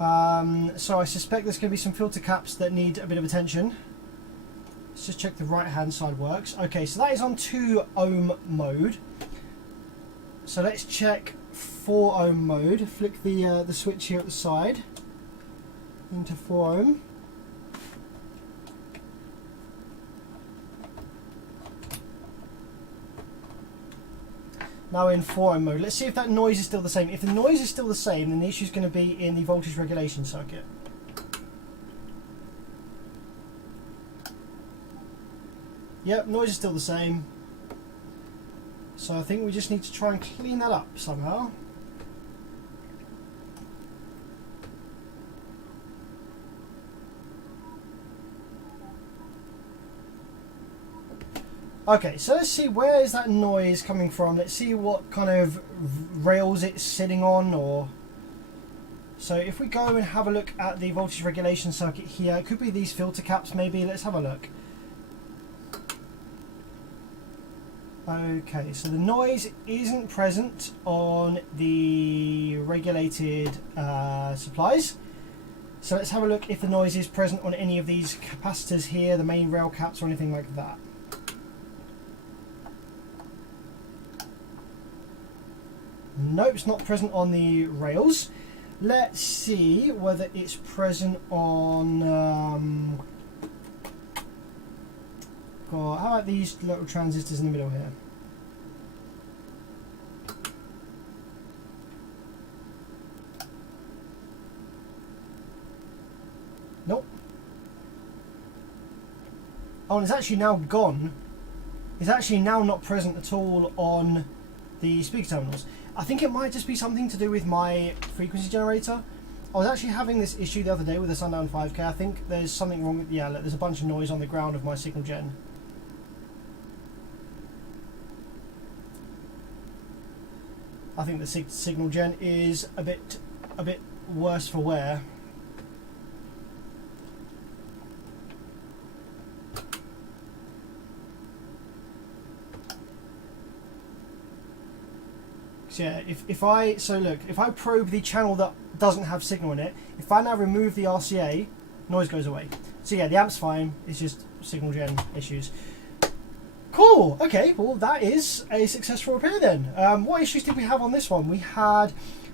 So I suspect there's going to be some filter caps that need a bit of attention. Let's just check the right hand side works. Okay, so that is on 2 ohm mode. So let's check 4 ohm mode. Flick the switch here at the side into 4 ohm. Now in 4 ohm mode. Let's see if that noise is still the same. If the noise is still the same, then the issue is going to be in the voltage regulation circuit. Yep, noise is still the same. So I think we just need to try and clean that up somehow. Okay, so let's see, where is that noise coming from? Let's see what kind of rails it's sitting on. Or so if we go and have a look at the voltage regulation circuit here, it could be these filter caps maybe. Let's have a look. Okay, so the noise isn't present on the regulated supplies. So let's have a look if the noise is present on any of these capacitors here, the main rail caps or anything like that. Nope, it's not present on the rails. Let's see whether it's present on... how about these little transistors in the middle here? Nope. Oh, and it's actually now gone. It's actually now not present at all on the speaker terminals. I think it might just be something to do with my frequency generator. I was actually having this issue the other day with the Sundown 5K. I think there's something wrong with, yeah, there's a bunch of noise on the ground of my signal gen. I think the signal gen is a bit worse for wear. Yeah, if I probe the channel that doesn't have signal in it, if I now remove the RCA, noise goes away. So yeah, the amp's fine, it's just signal gen issues. Cool, okay, well that is a successful repair then. What issues did we have on this one? We had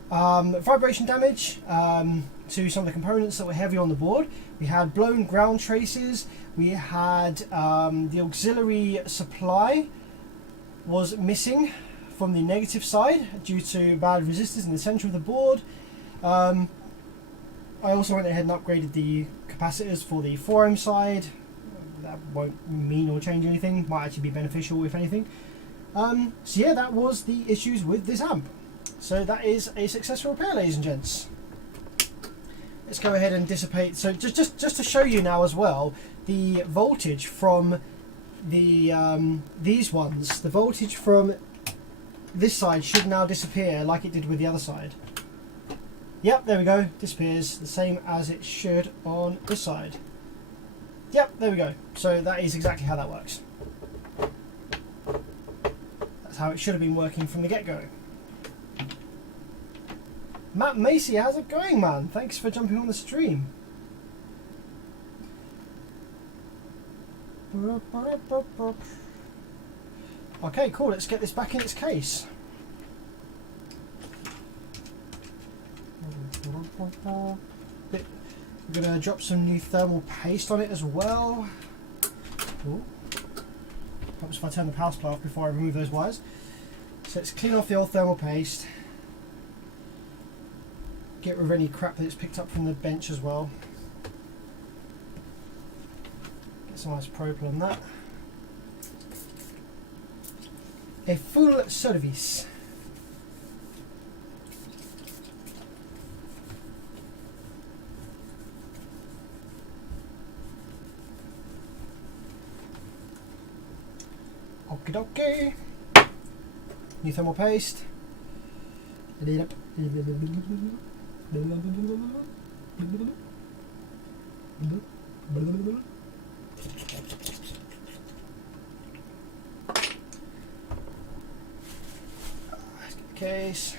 vibration damage to some of the components that were heavy on the board. We had blown ground traces. We had the auxiliary supply was missing from the negative side due to bad resistors in the center of the board. I also went ahead and upgraded the capacitors for the 4 ohm side. That won't mean or change anything, might actually be beneficial if anything. So yeah, that was the issues with this amp. So that is a successful repair, ladies and gents. Let's go ahead and dissipate. So just to show you now as well, the voltage from the these ones, the voltage from this side should now disappear like it did with the other side. Yep, there we go, disappears the same as it should on this side. Yep, there we go. So that is exactly how that works. That's how it should have been working from the get-go. Matt Macy, how's it going, man? Thanks for jumping on the stream. Okay, cool, let's get this back in its case. We're going to drop some new thermal paste on it as well. Ooh. Helps if I turn the power supply off before I remove those wires. So let's clean off the old thermal paste. Get rid of any crap that's picked up from the bench as well. Get some nice propel on that. A full service. Okie dokie. New thermal paste. Let's get the case.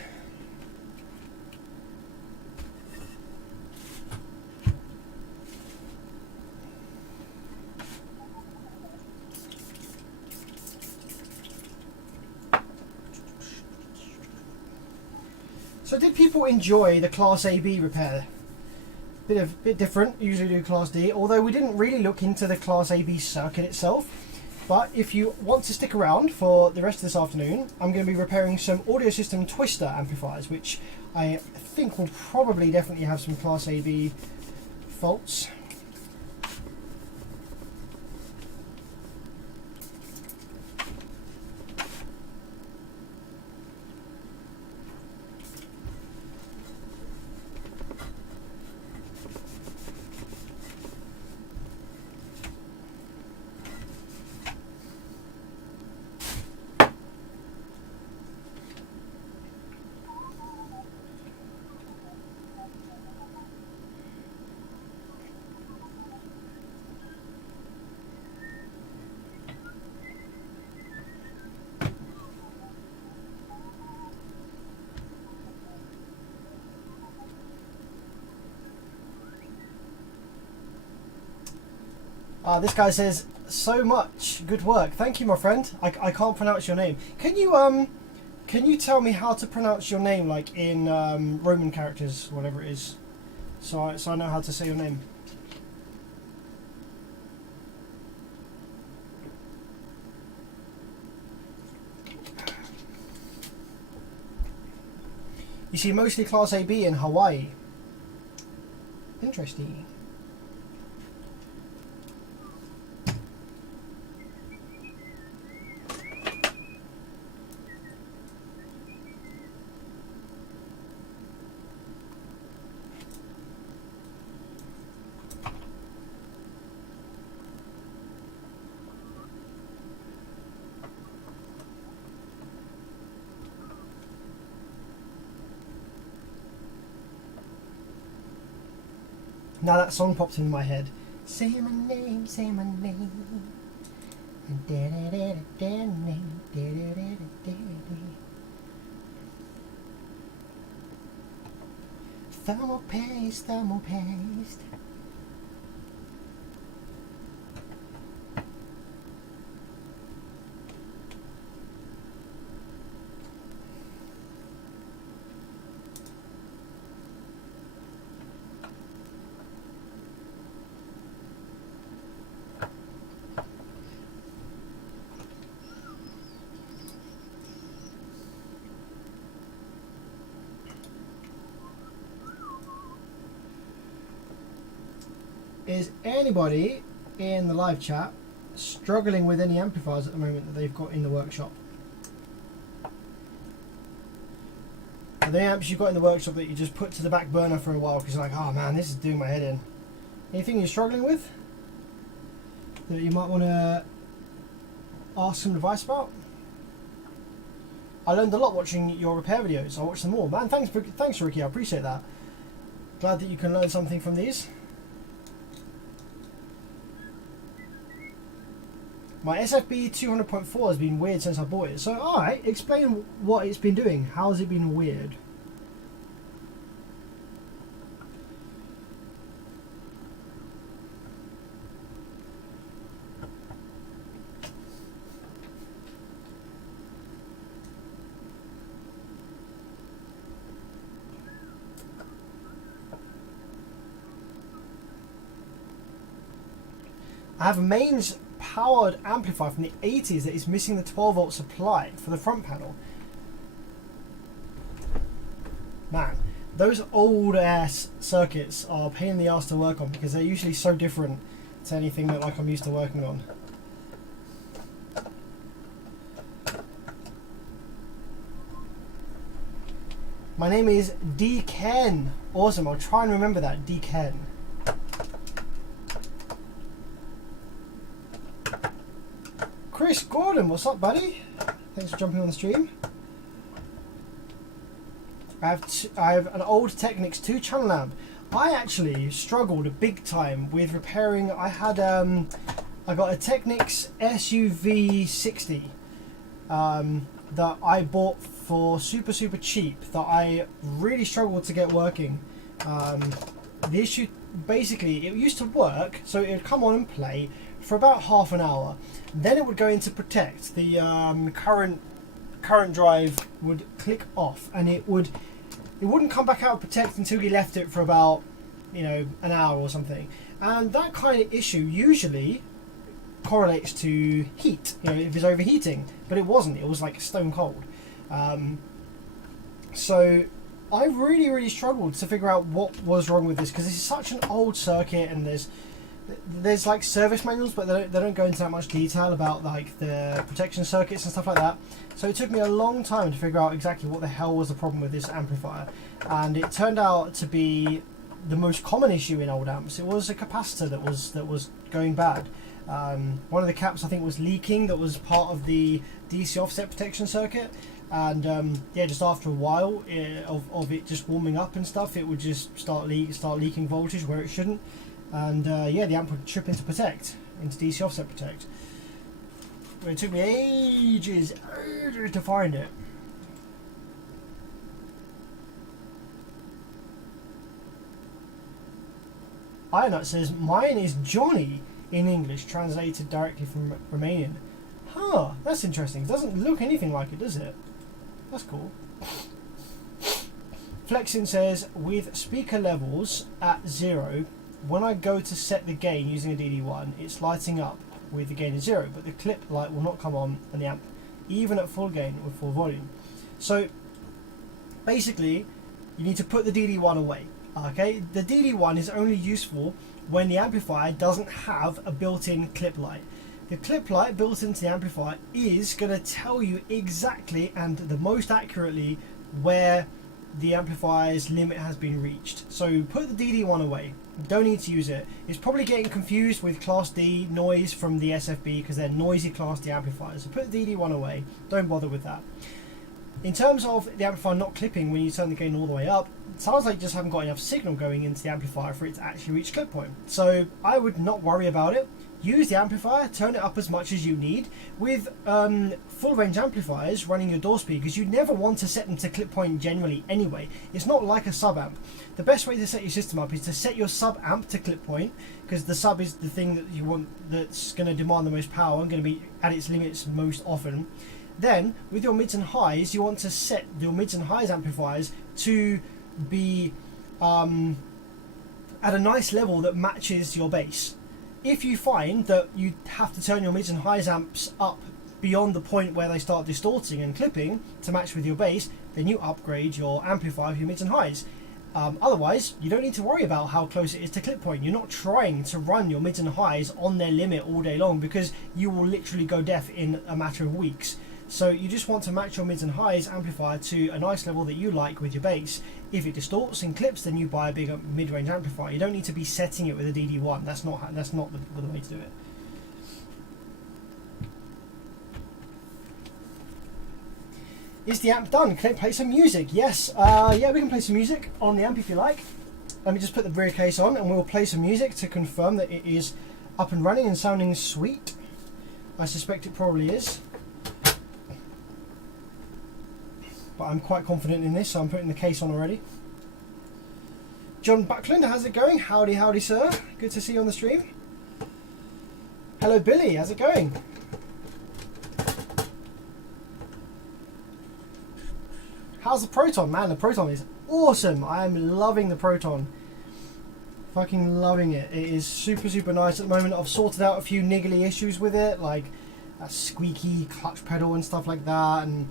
So did people enjoy the Class AB repair? Bit different, usually do Class D, although we didn't really look into the Class AB circuit itself. But if you want to stick around for the rest of this afternoon, I'm going to be repairing some audio system twister amplifiers, which I think will probably definitely have some Class AB faults. This guy says, so much good work. Thank you, my friend. I can't pronounce your name. Can you tell me how to pronounce your name, like in Roman characters, whatever it is, so I know how to say your name. You see mostly Class AB in Hawaii. Interesting. Now that song popped into my head. Say my name, say my name. Thermal paste, thermal paste. is anybody in the live chat struggling with any amplifiers at the moment that they've got in the workshop? Are there amps you've got in the workshop that you just put to the back burner for a while because you're like, oh man, this is doing my head in? Anything you're struggling with that you might want to ask some advice about? I learned a lot watching your repair videos. I watched them all. Man, thanks Ricky, I appreciate that. Glad that you can learn something from these. My SFB 200.4 has been weird since I bought it. So, alright, explain what it's been doing. How has it been weird? I have a mains powered amplifier from the 80s that is missing the 12 volt supply for the front panel. Man, those old ass circuits are a pain in the ass to work on because they're usually so different to anything that like I'm used to working on. My name is D Ken. Awesome, I'll try and remember that. D Ken. Chris Gordon, what's up, buddy? Thanks for jumping on the stream. I have an old Technics 2 channel lamp. I actually struggled big time with repairing. I got a Technics SUV 60 that I bought for super cheap that I really struggled to get working. The issue, basically, it used to work, so it would come on and play for about half an hour. Then it would go into protect. The current drive would click off, and it wouldn't come back out of protect until you left it for about, an hour or something. And that kind of issue usually correlates to heat, if it's overheating. But it wasn't. It was like stone cold. So I really struggled to figure out what was wrong with this, because this is such an old circuit, and there's like service manuals, but they don't go into that much detail about like the protection circuits and stuff like that. So it took me a long time to figure out exactly what the hell was the problem with this amplifier, and it turned out to be the most common issue in old amps. It was a capacitor that was going bad. One of the caps, I think, was leaking. That was part of the DC offset protection circuit, and just after a while of it just warming up and stuff, it would just start leaking voltage where it shouldn't. And the amp would trip into DC offset protect. But it took me ages to find it. Ironut says, mine is Johnny in English, translated directly from Romanian. Huh, that's interesting. It doesn't look anything like it, does it? That's cool. Flexin says, with speaker levels at 0, when I go to set the gain using a DD1, it's lighting up with the gain at 0, but the clip light will not come on the amp, even at full gain with full volume. So basically, you need to put the DD1 away. Okay, the DD1 is only useful when the amplifier doesn't have a built-in clip light. The clip light built into the amplifier is going to tell you exactly and the most accurately where the amplifier's limit has been reached. So put the DD1 away. Don't need to use it. It's probably getting confused with Class D noise from the SFB because they're noisy Class D amplifiers. So put the DD1 away. Don't bother with that. In terms of the amplifier not clipping when you turn the gain all the way up, it sounds like you just haven't got enough signal going into the amplifier for it to actually reach clip point. So I would not worry about it. Use the amplifier, turn it up as much as you need. With full range amplifiers running your door speakers, you never want to set them to clip point generally anyway. It's not like a sub amp. The best way to set your system up is to set your sub amp to clip point, because the sub is the thing that you want, that's going to demand the most power and going to be at its limits most often. Then with your mids and highs, you want to set your mids and highs amplifiers to be at a nice level that matches your bass. If you find that you have to turn your mids and highs amps up beyond the point where they start distorting and clipping to match with your bass, then you upgrade your amplifier of your mids and highs. Otherwise, you don't need to worry about how close it is to clip point. You're not trying to run your mids and highs on their limit all day long, because you will literally go deaf in a matter of weeks. So you just want to match your mids and highs amplifier to a nice level that you like with your bass. If it distorts and clips, then you buy a bigger mid-range amplifier. You don't need to be setting it with a DD1. That's not the way to do it. Is the amp done? Can it play some music? Yes. Yeah, we can play some music on the amp if you like. Let me just put the rear case on and we'll play some music to confirm that it is up and running and sounding sweet. I suspect it probably is. But I'm quite confident in this, so I'm putting the case on already. John Buckland, how's it going? Howdy, howdy, sir. Good to see you on the stream. Hello, Billy. How's it going? How's the Proton? Man, the Proton is awesome. I'm loving the Proton. Fucking loving it. It is super, super nice at the moment. I've sorted out a few niggly issues with it, like a squeaky clutch pedal and stuff like that, and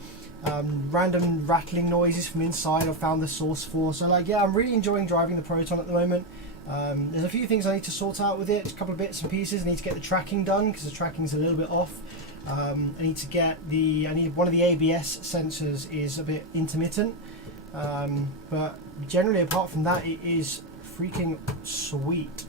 random rattling noises from inside I've found the source for. So like, yeah, I'm really enjoying driving the Proton at the moment. There's a few things I need to sort out with it, a couple of bits and pieces. I need to get the tracking done because the tracking's a little bit off. I need one of the ABS sensors is a bit intermittent, but generally apart from that, it is freaking sweet.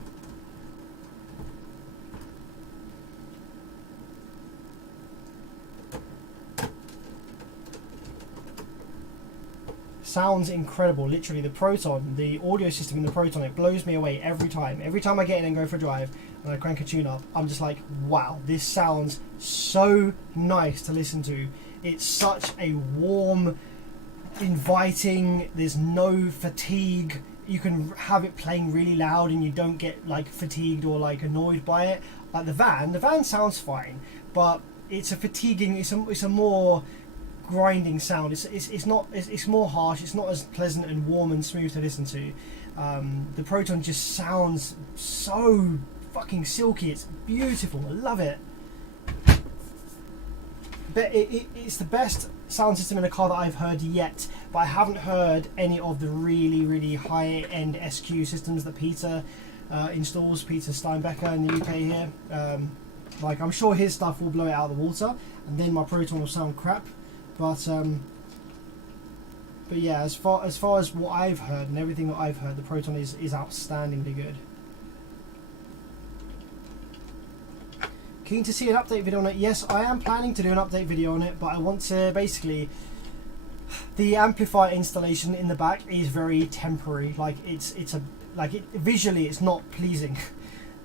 Sounds incredible. Literally, the Proton, the audio system in the Proton, it blows me away every time. Every time I get in and go for a drive and I crank a tune up, I'm just like, wow, this sounds so nice to listen to. It's such a warm, inviting, there's no fatigue. You can have it playing really loud and you don't get like fatigued or like annoyed by it. Like the van sounds fine, but it's a fatiguing, it's a more grinding sound. It's more harsh. It's not as pleasant and warm and smooth to listen to. The Proton just sounds so fucking silky. It's beautiful. I love it. But it's the best sound system in a car that I've heard yet. But I haven't heard any of the really, really high-end SQ systems that Peter installs. Peter Steinbecker in the UK here. Like, I'm sure his stuff will blow it out of the water, and then my Proton will sound crap. But yeah, as far as what I've heard and everything that I've heard, the Proton is outstandingly good. Keen to see an update video on it? Yes, I am planning to do an update video on it, but I want to basically, the amplifier installation in the back is very temporary. Like visually it's not pleasing.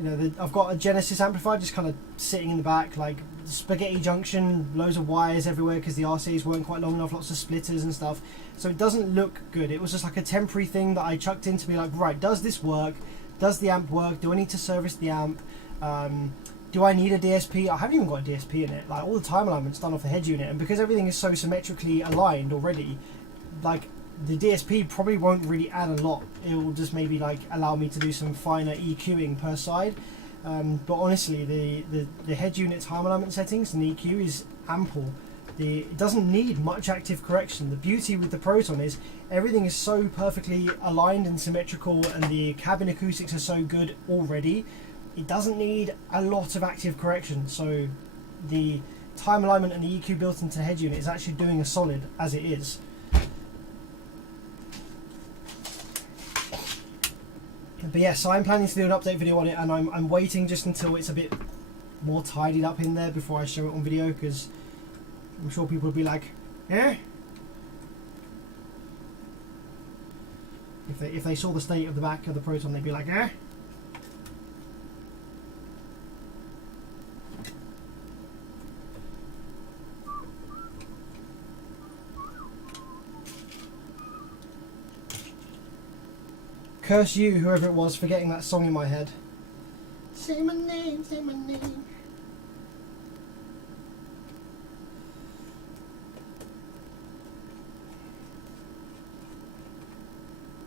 You know, I've got a Genesis amplifier just kind of sitting in the back, like spaghetti junction, loads of wires everywhere because the RCAs weren't quite long enough, lots of splitters and stuff. So it doesn't look good. It was just like a temporary thing that I chucked in to be like, right, does this work? Does the amp work? Do I need to service the amp? Do I need a DSP? I haven't even got a DSP in it. Like, all the time alignment's done off the head unit, and because everything is so symmetrically aligned already, like, the DSP probably won't really add a lot. It will just maybe like allow me to do some finer EQing per side. But honestly, the head unit time alignment settings and the EQ is ample. It doesn't need much active correction. The beauty with the Proton is everything is so perfectly aligned and symmetrical, and the cabin acoustics are so good already. It doesn't need a lot of active correction. So the time alignment and the EQ built into the head unit is actually doing a solid as it is. But yeah, so I'm planning to do an update video on it, and I'm waiting just until it's a bit more tidied up in there before I show it on video, because I'm sure people will be like, eh? If they saw the state of the back of the Proton, they'd be like, eh? Curse you, whoever it was, for getting that song in my head. Say my name, say my name.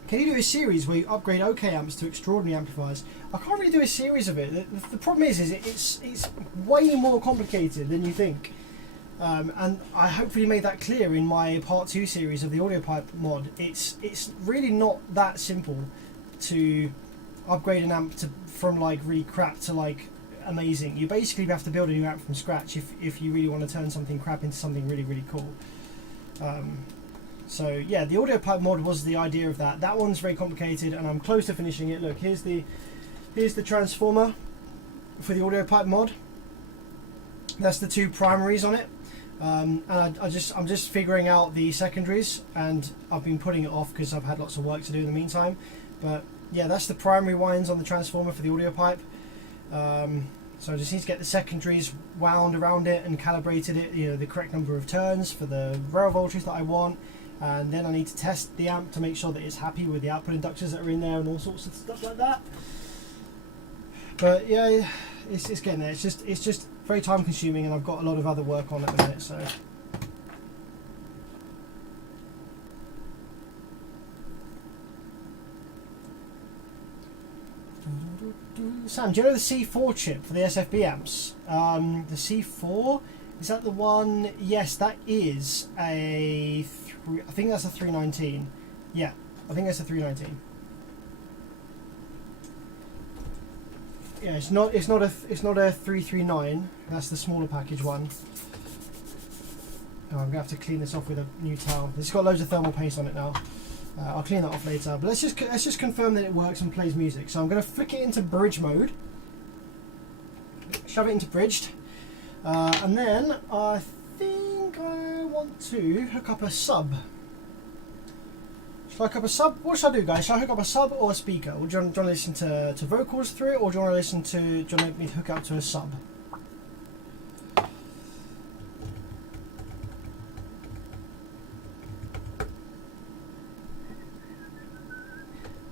Can you do a series where you upgrade OK amps to extraordinary amplifiers? I can't really do a series of it. The problem is it's way more complicated than you think. And I hopefully made that clear in my part 2 series of the audio pipe mod. It's really not that simple to upgrade an amp from like really crap to like amazing. You basically have to build a new amp from scratch if you really want to turn something crap into something really, really cool. So yeah, the audio pipe mod was the idea of that. That one's very complicated and I'm close to finishing it. Look, here's the transformer for the audio pipe mod. That's the 2 primaries on it. And I'm just figuring out the secondaries, and I've been putting it off because I've had lots of work to do in the meantime. But yeah, that's the primary winds on the transformer for the audio pipe. So I just need to get the secondaries wound around it and calibrated it, you know, the correct number of turns for the rail voltage that I want. And then I need to test the amp to make sure that it's happy with the output inductors that are in there and all sorts of stuff like that. But yeah, it's getting there. It's just very time consuming, and I've got a lot of other work on at the minute. So Sam, do you know the C4 chip for the SFB amps? The C4, is that the one? Yes, that is I think that's a 319. Yeah, I think that's a 319. Yeah, it's not a 339. That's the smaller package one. Oh, I'm gonna have to clean this off with a new towel. It's got loads of thermal paste on it now. I'll clean that off later. But let's just confirm that it works and plays music. So I'm gonna flick it into bridge mode, shove it into bridged, and then I think I want to hook up a sub. Should I hook up a sub? What should I do, guys? Should I hook up a sub or a speaker? Or do you want to listen to vocals through it, or do you want to make me hook up to a sub?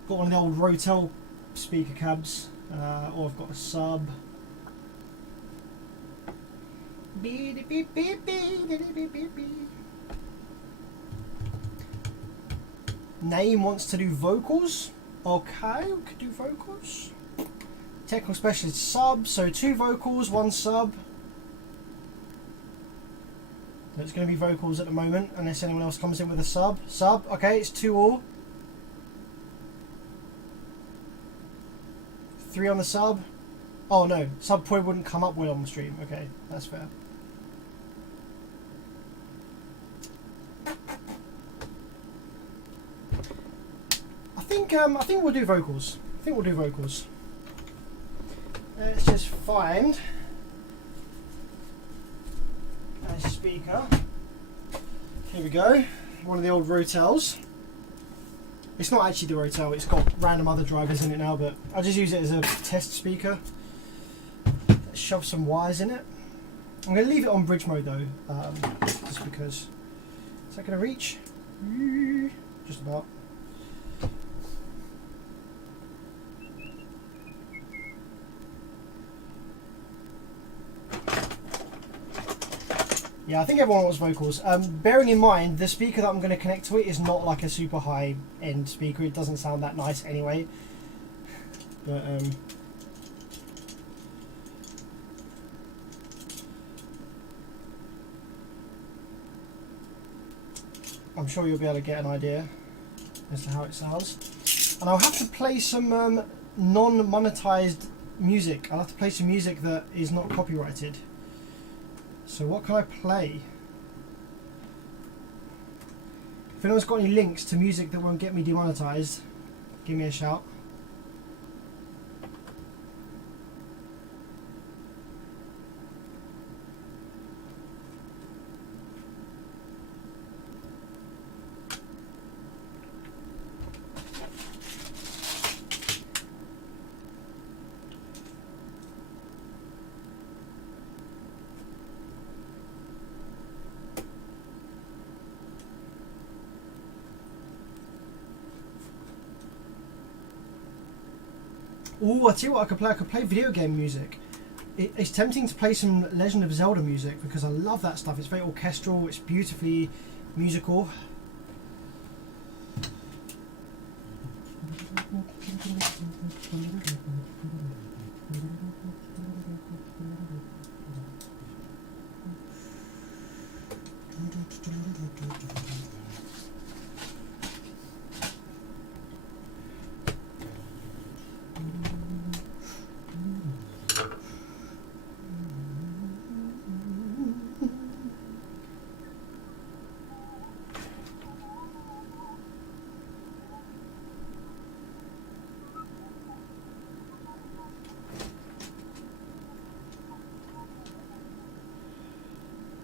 Got one of the old Rotel speaker cabs, or I've got a sub. Name wants to do vocals. Okay, we could do vocals. Technical specialist sub, so 2 vocals, 1 sub. It's going to be vocals at the moment, unless anyone else comes in with a sub. Sub, okay, it's 2 all. 3 on the sub. Oh no, sub probably wouldn't come up well on the stream. Okay, that's fair. I think we'll do vocals. Let's just find a speaker. Here we go. One of the old Rotels. It's not actually the Rotel, it's got random other drivers in it now, but I'll just use it as a test speaker. Let's shove some wires in it. I'm going to leave it on bridge mode though, just because. Is that going to reach? Just about. Yeah, I think everyone wants vocals. Bearing in mind, the speaker that I'm going to connect to it is not like a super high-end speaker. It doesn't sound that nice anyway. But I'm sure you'll be able to get an idea as to how it sounds. And I'll have to play some non-monetized music. I'll have to play some music that is not copyrighted. So what can I play? If anyone's got any links to music that won't get me demonetized, give me a shout. Oh, I tell you what, I could play video game music. It's tempting to play some Legend of Zelda music because I love that stuff. It's very orchestral, it's beautifully musical.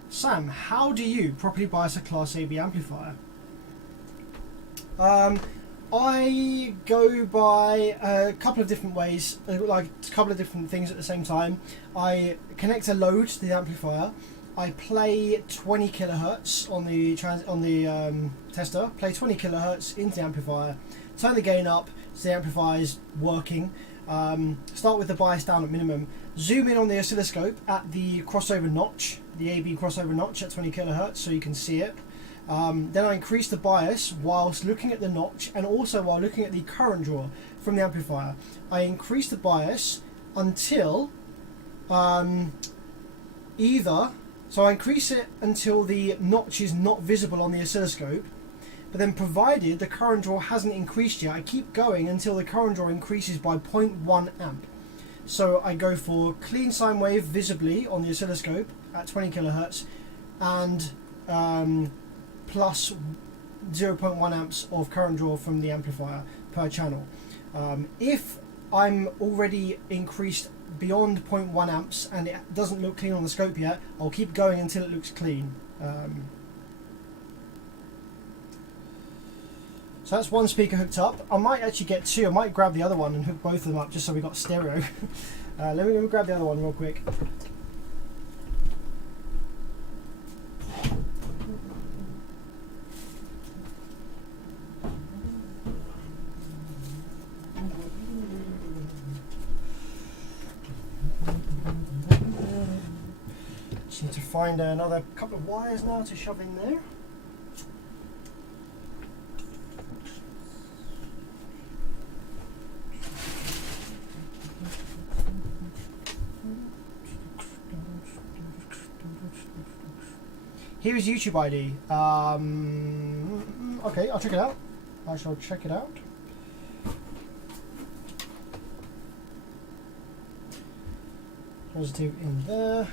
Sam, how do you properly bias a Class AB amplifier? I go by a couple of different ways, like a couple of different things at the same time. I connect a load to the amplifier. I play 20 kilohertz on the tester. Play 20 kilohertz into the amplifier. Turn the gain up so the amplifier is working. Start with the bias down at minimum. Zoom in on the oscilloscope at the crossover notch, the AB crossover notch at 20 kilohertz, so you can see it. Then I increase the bias whilst looking at the notch and also while looking at the current draw from the amplifier. I increase the bias until I increase it until the notch is not visible on the oscilloscope, but then provided the current draw hasn't increased yet, I keep going until the current draw increases by 0.1 amp. So I go for clean sine wave visibly on the oscilloscope at 20 kilohertz and plus 0.1 amps of current draw from the amplifier per channel. If I'm already increased beyond 0.1 amps and it doesn't look clean on the scope yet, I'll keep going until it looks clean. So that's one speaker hooked up. I might actually get two. I might grab the other one and hook both of them up just so we got stereo. Let me grab the other one real quick. Just need to find another couple of wires now to shove in there. Here's YouTube ID. Okay, I'll check it out. I shall check it out. Positive in there.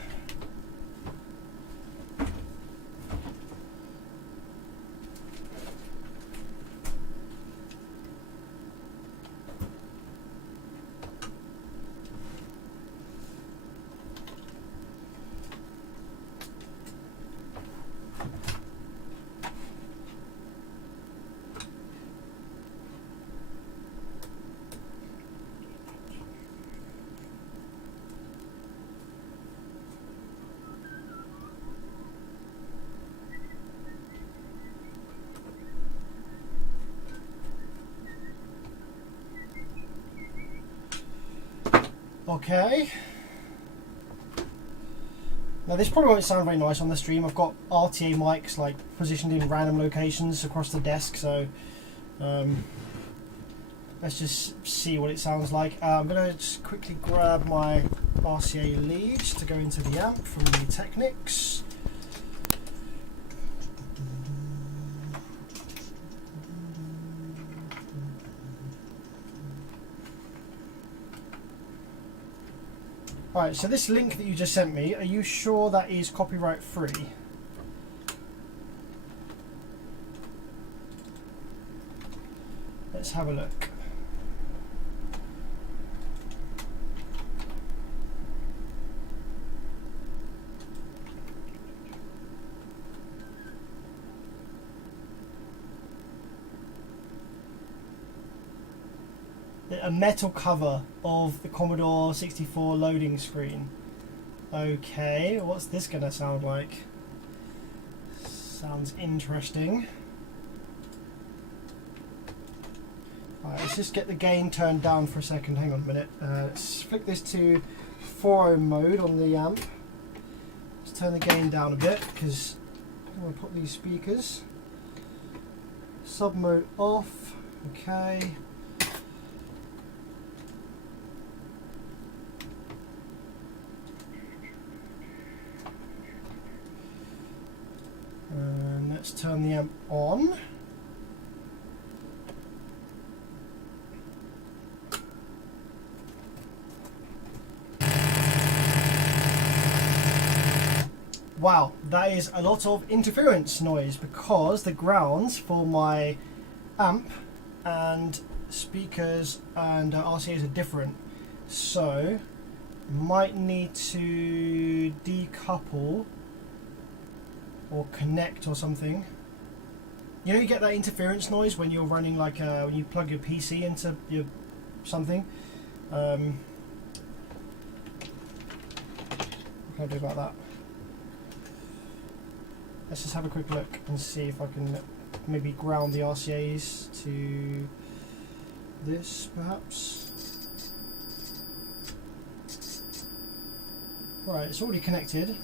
Okay. Now this probably won't sound very nice on the stream. I've got RTA mics like positioned in random locations across the desk, so let's just see what it sounds like. I'm going to just quickly grab my RCA leads to go into the amp from the Technics. Alright, so this link that you just sent me, are you sure that is copyright free? Let's have a look. A metal cover of the Commodore 64 loading screen. Okay, what's this gonna sound like? Sounds interesting. Alright, let's just get the gain turned down for a second. Hang on a minute. Let's flick this to 4 ohm mode on the amp. Let's turn the gain down a bit because I'm going to put these speakers. Sub mode off. Okay. let's turn the amp on. Wow, that is a lot of interference noise because the grounds for my amp and speakers and RCAs are different. So, might need to decouple or connect or something. You know, you get that interference noise when you're running like when you plug your PC into your something. What can I do about that? Let's just have a quick look and see if I can maybe ground the RCAs to this, perhaps. Right, it's already connected.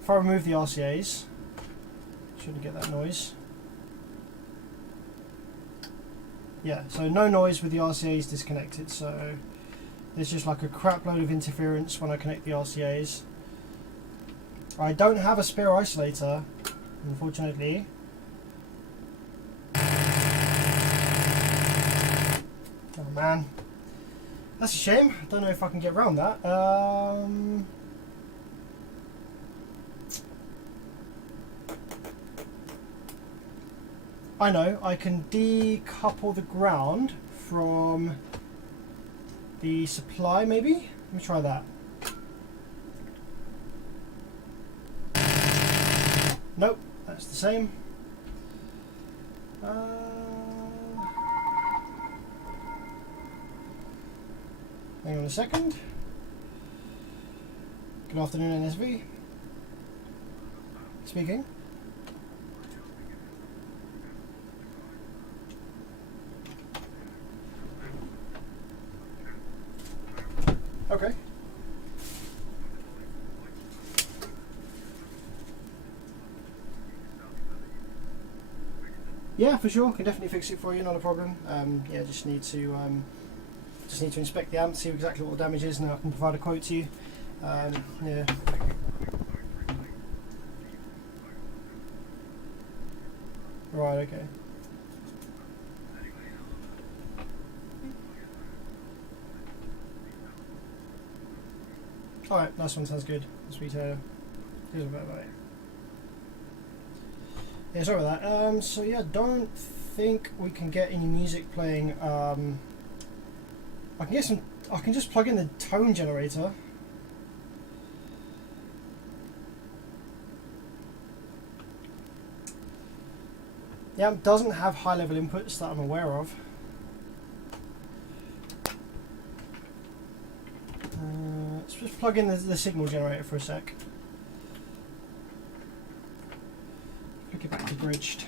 If I remove the RCAs, shouldn't get that noise. Yeah, so no noise with the RCAs disconnected, so there's just like a crap load of interference when I connect the RCAs. I don't have a spare isolator, unfortunately. Oh man, that's a shame. I don't know if I can get around that. I know, I can decouple the ground from the supply maybe? Let me try that. Nope, that's the same. Hang on a second. Good afternoon, NSV. Speaking. Okay. Yeah, for sure. Can definitely fix it for you. Not a problem. Yeah, just need to inspect the amp, see exactly what the damage is, and then I can provide a quote to you. Yeah. Right. Okay. All right. Nice one. Sounds good. Sweet. Here's about it. Yeah, sorry about that. So yeah, don't think we can get any music playing. I can get some. I can just plug in the tone generator. The amp doesn't have high-level inputs that I'm aware of. Let's just plug in the signal generator for a sec. Flick it back to bridged.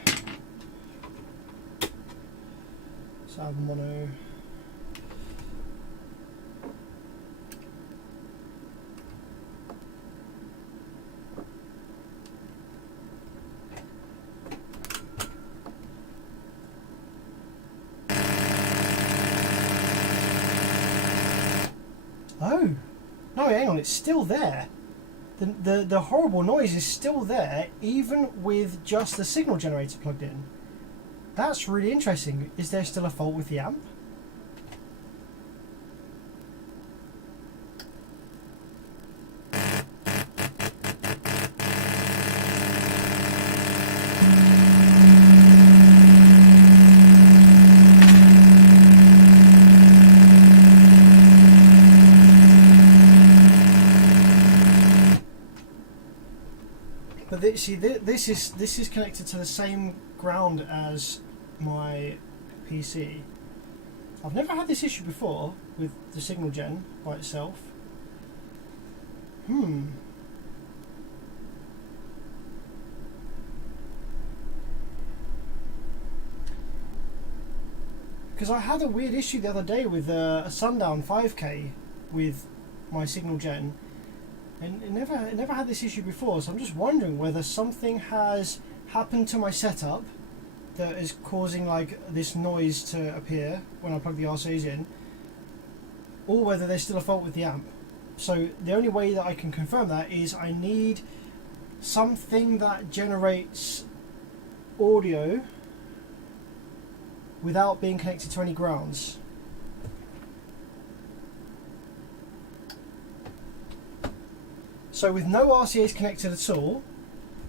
Salve mono. Oh, no, hang on, it's still there. The horrible noise is still there, even with just the signal generator plugged in. That's really interesting. Is there still a fault with the amp? But see, this is connected to the same ground as my PC. I've never had this issue before with the signal gen by itself. Because I had a weird issue the other day with a Sundown 5K with my signal gen. And it never had this issue before, so I'm just wondering whether something has happened to my setup that is causing like this noise to appear when I plug the RCAs in, or whether there's still a fault with the amp. So the only way that I can confirm that is I need something that generates audio without being connected to any grounds. So with no RCAs connected at all,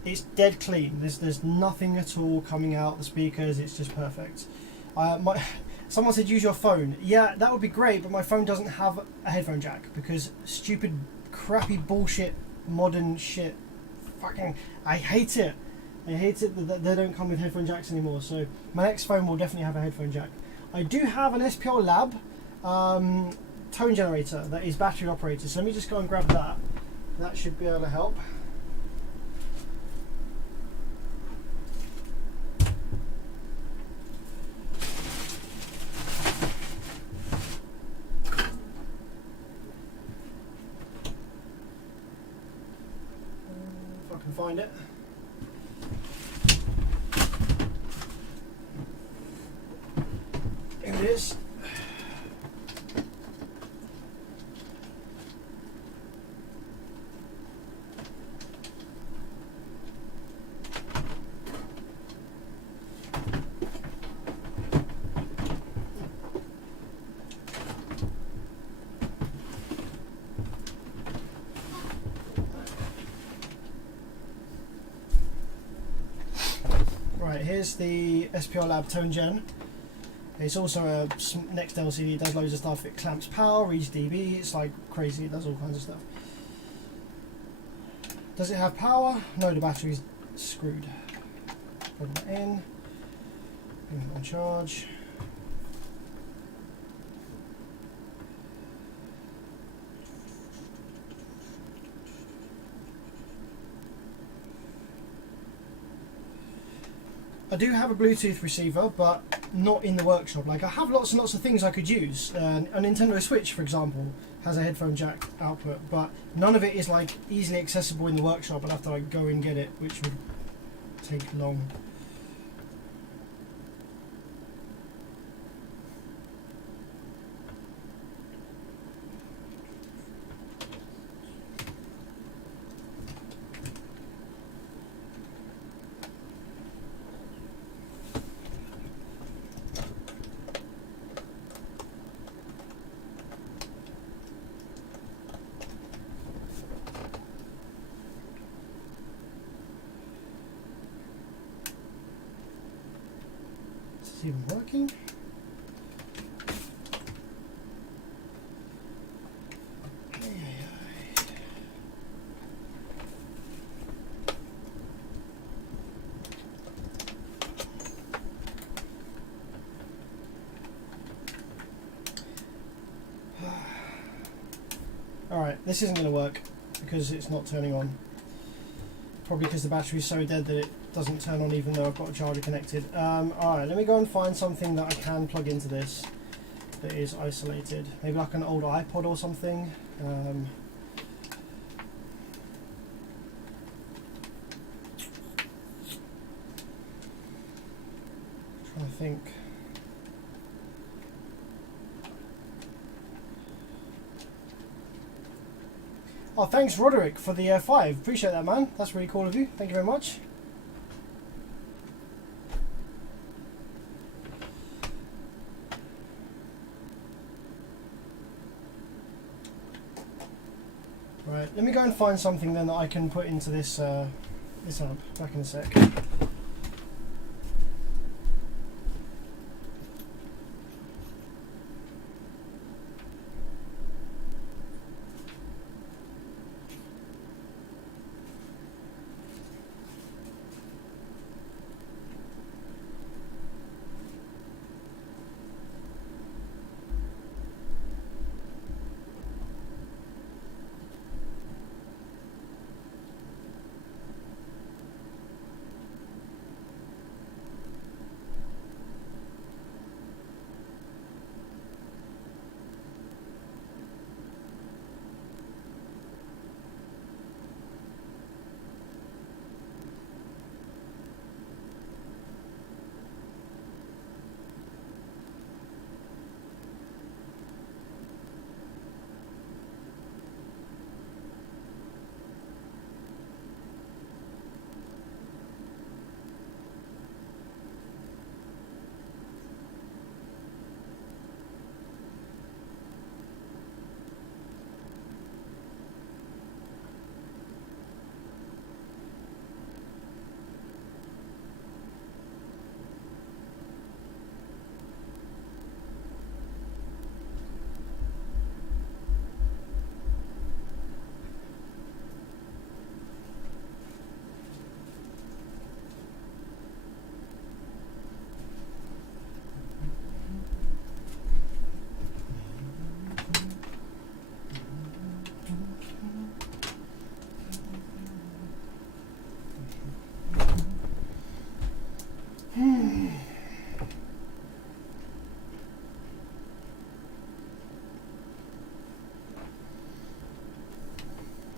it's dead clean. There's nothing at all coming out the speakers. It's just perfect. Someone said use your phone. Yeah, that would be great, but my phone doesn't have a headphone jack because stupid, crappy bullshit, modern shit. Fucking, I hate it. I hate it that they don't come with headphone jacks anymore. So my next phone will definitely have a headphone jack. I do have an SPL Lab tone generator that is battery operated. So let me just go and grab that. That should be able to help. If I can find it. Here it is. Right, here's the SPL Lab Tone Gen. It's also a next LCD, it does loads of stuff. It clamps power, reads dB, it's like crazy, it does all kinds of stuff. Does it have power? No, the battery's screwed. Plug that in, bring it on charge. I do have a Bluetooth receiver, but not in the workshop. Like, I have lots and lots of things I could use. A Nintendo Switch, for example, has a headphone jack output, but none of it is like easily accessible in the workshop. I'll have to like go and get it, which would take long. Is it even working? Alright, this isn't going to work because it's not turning on. Probably because the battery's so dead that it doesn't turn on even though I've got a charger connected. Alright, let me go and find something that I can plug into this that is isolated. Maybe like an old iPod or something. Trying to think. Oh, thanks Roderick for the 5. Appreciate that, man. That's really cool of you. Thank you very much. Right, let me go and find something then that I can put into this this amp. Back in a sec.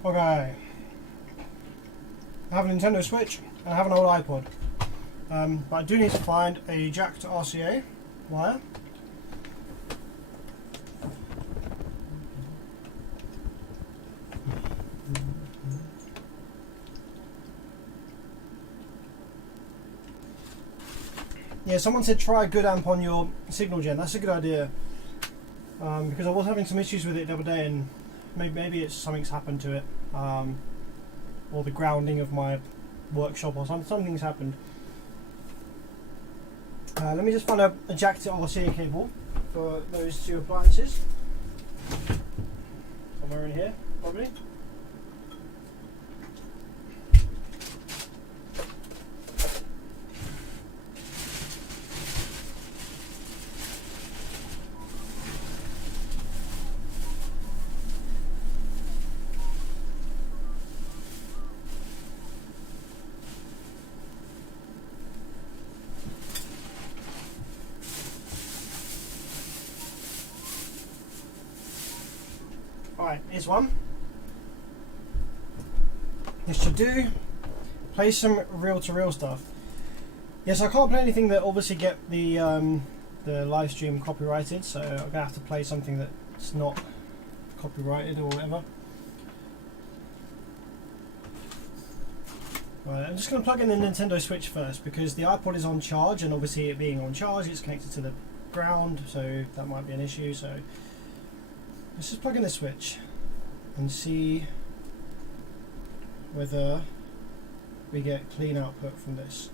Okay. I have a Nintendo Switch and I have an old iPod. But I do need to find a jack to RCA wire. Yeah, someone said try a good amp on your signal gen. That's a good idea. Because I was having some issues with it the other day, and maybe it's something's happened to it, or the grounding of my workshop, or something's happened. Let me just find a jack to RCA cable for those two appliances. Somewhere in here, probably. Alright, here's one. This should do. Play some reel-to-reel stuff. Yes, I can't play anything that obviously get the live stream copyrighted, so I'm gonna have to play something that's not copyrighted or whatever. Right, I'm just gonna plug in the Nintendo Switch first because the iPod is on charge, and obviously it being on charge, it's connected to the ground, so that might be an issue. So let's just plug in the switch and see whether we get clean output from this.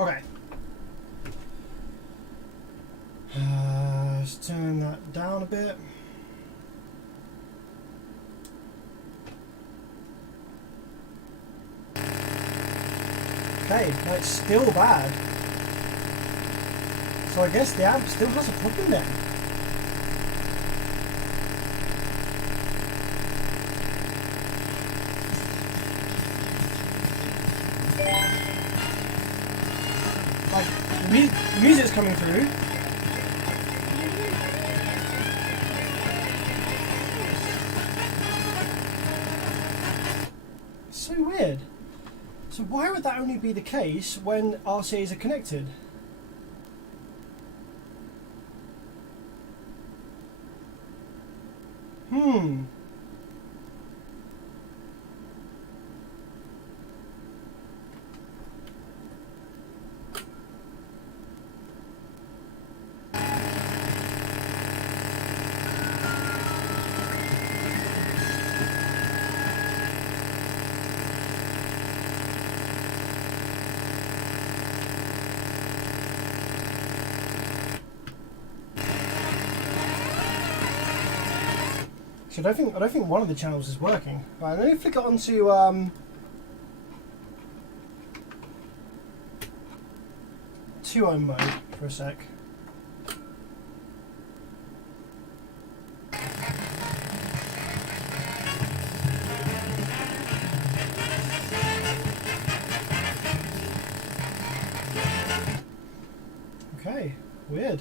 Okay. Let's turn that down a bit. Okay, that's still bad. So I guess the amp still has a problem then. The music's coming through. So weird. So why would that only be the case when RCAs are connected? I don't think one of the channels is working. Right, let me flick it onto 2-ohm mode for a sec. Okay, weird.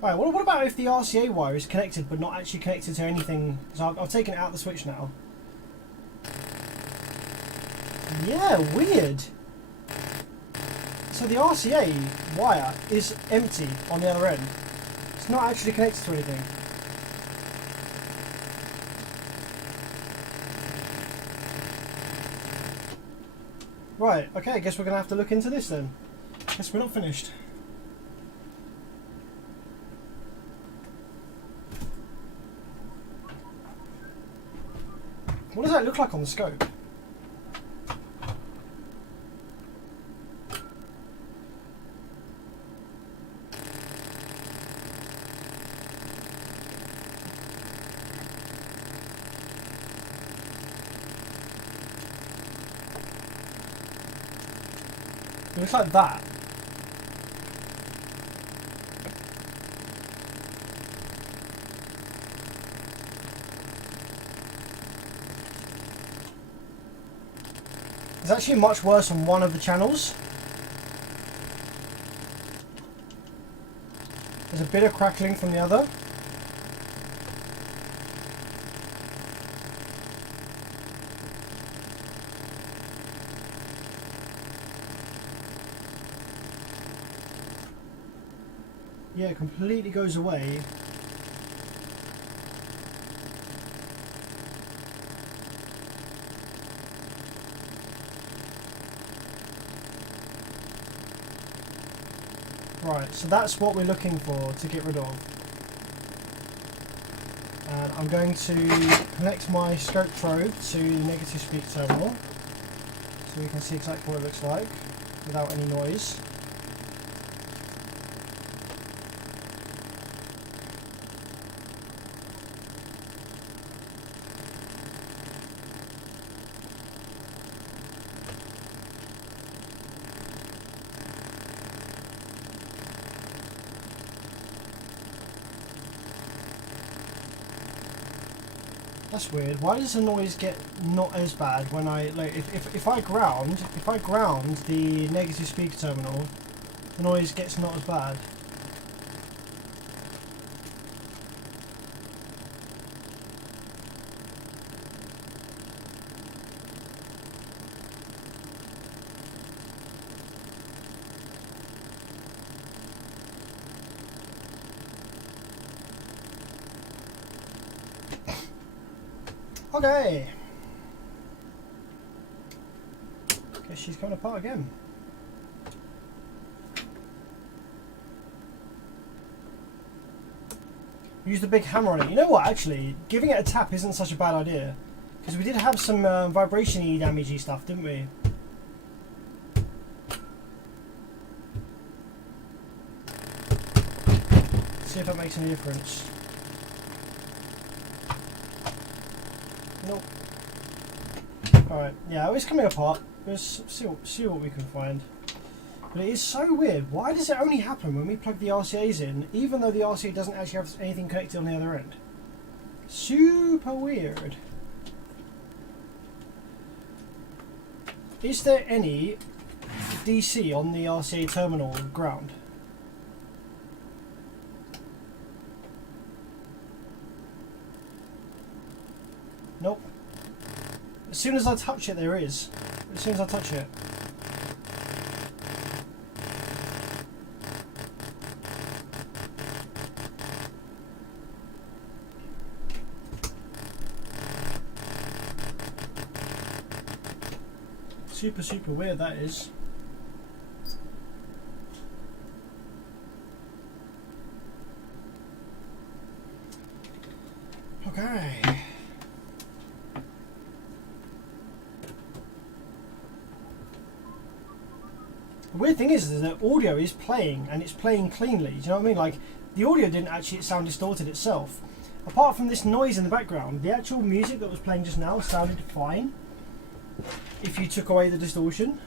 Right, what about if the RCA wire is connected but not actually connected to anything? So I've taken it out of the switch now. Yeah, weird. So the RCA wire is empty on the other end. It's not actually connected to anything. Right, okay, I guess we're going to have to look into this then. Guess we're not finished. What does that look like on the scope? It looks like that. It's actually much worse on one of the channels. There's a bit of crackling from the other. Yeah, it completely goes away. Right, so that's what we're looking for to get rid of. And I'm going to connect my scope probe to the negative speaker terminal so we can see exactly what it looks like without any noise. That's weird. Why does the noise get not as bad when I like if I ground the negative speaker terminal, the noise gets not as bad. Okay. Guess she's coming apart again. Use the big hammer on it. You know what, actually, giving it a tap isn't such a bad idea. Because we did have some vibration-y damagey stuff, didn't we? See if that makes any difference. Nope. Alright, yeah, it's coming apart. Let's see what we can find. But it is so weird. Why does it only happen when we plug the RCAs in, even though the RCA doesn't actually have anything connected on the other end? Super weird. Is there any DC on the RCA terminal ground? Nope. As soon as I touch it, there is. As soon as I touch it. Super weird that is. Okay. The weird thing is that audio is playing and it's playing cleanly. Do you know what I mean? Like the audio didn't actually sound distorted itself. Apart from this noise in the background, the actual music that was playing just now sounded fine. If you took away the distortion.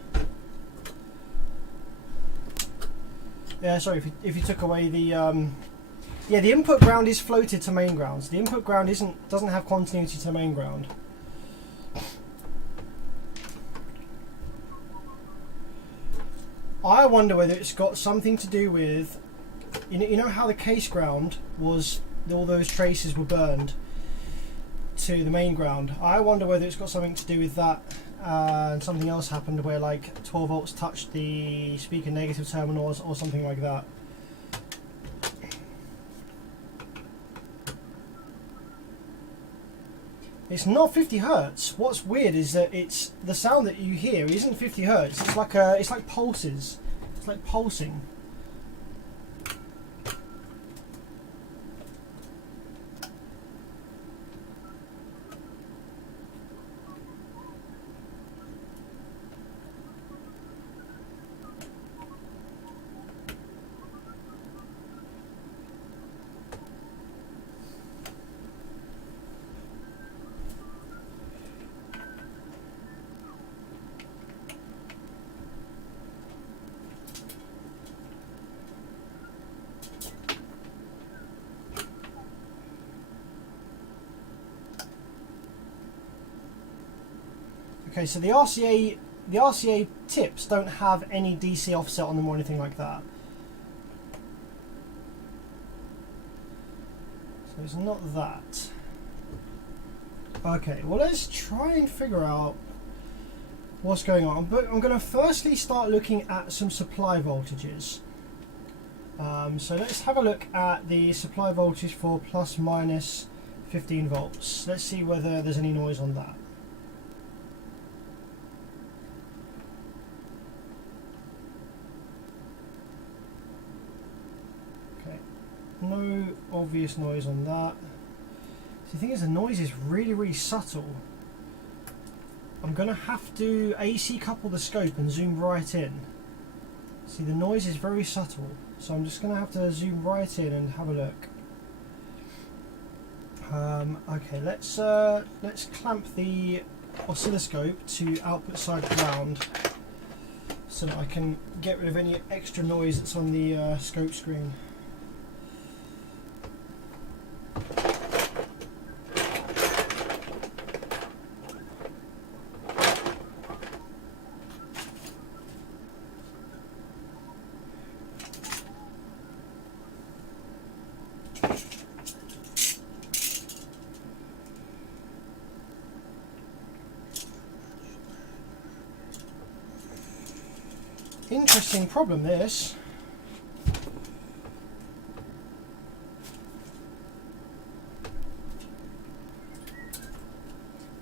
Yeah, sorry, if you took away the yeah, the input ground is floated to main ground. So the input ground doesn't have continuity to main ground. I wonder whether it's got something to do with, you know how the case ground was, all those traces were burned to the main ground. I wonder whether it's got something to do with that, and something else happened where like 12 volts touched the speaker negative terminals or something like that. It's not 50 hertz. What's weird is that it's the sound that you hear isn't 50 hertz. It's like pulses. It's like pulsing. Okay, so the RCA tips don't have any DC offset on them or anything like that. So it's not that. Okay, well let's try and figure out what's going on. But I'm going to firstly start looking at some supply voltages. So let's have a look at the supply voltage for plus minus 15 volts. Let's see whether there's any noise on that. Okay, no obvious noise on that. So the thing is, the noise is really subtle. I'm going to have to AC couple the scope and zoom right in. See, the noise is very subtle, so I'm just going to have to zoom right in and have a look. Okay, let's clamp the oscilloscope to output side ground so that I can get rid of any extra noise that's on the scope screen. Interesting problem, this.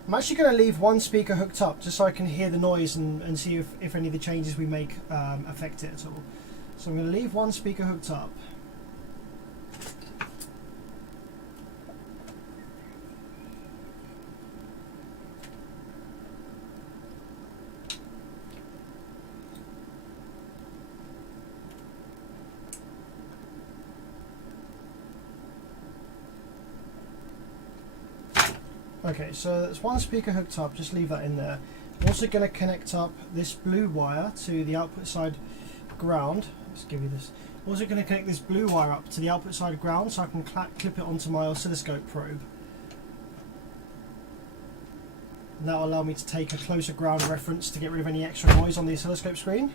I'm actually going to leave one speaker hooked up just so I can hear the noise and see if any of the changes we make affect it at all. So I'm going to leave one speaker hooked up. Okay, so there's one speaker hooked up, just leave that in there. I'm also going to connect up this blue wire to the output side ground. Let's give you this. I'm also going to connect this blue wire up to the output side ground so I can clip it onto my oscilloscope probe. And that will allow me to take a closer ground reference to get rid of any extra noise on the oscilloscope screen.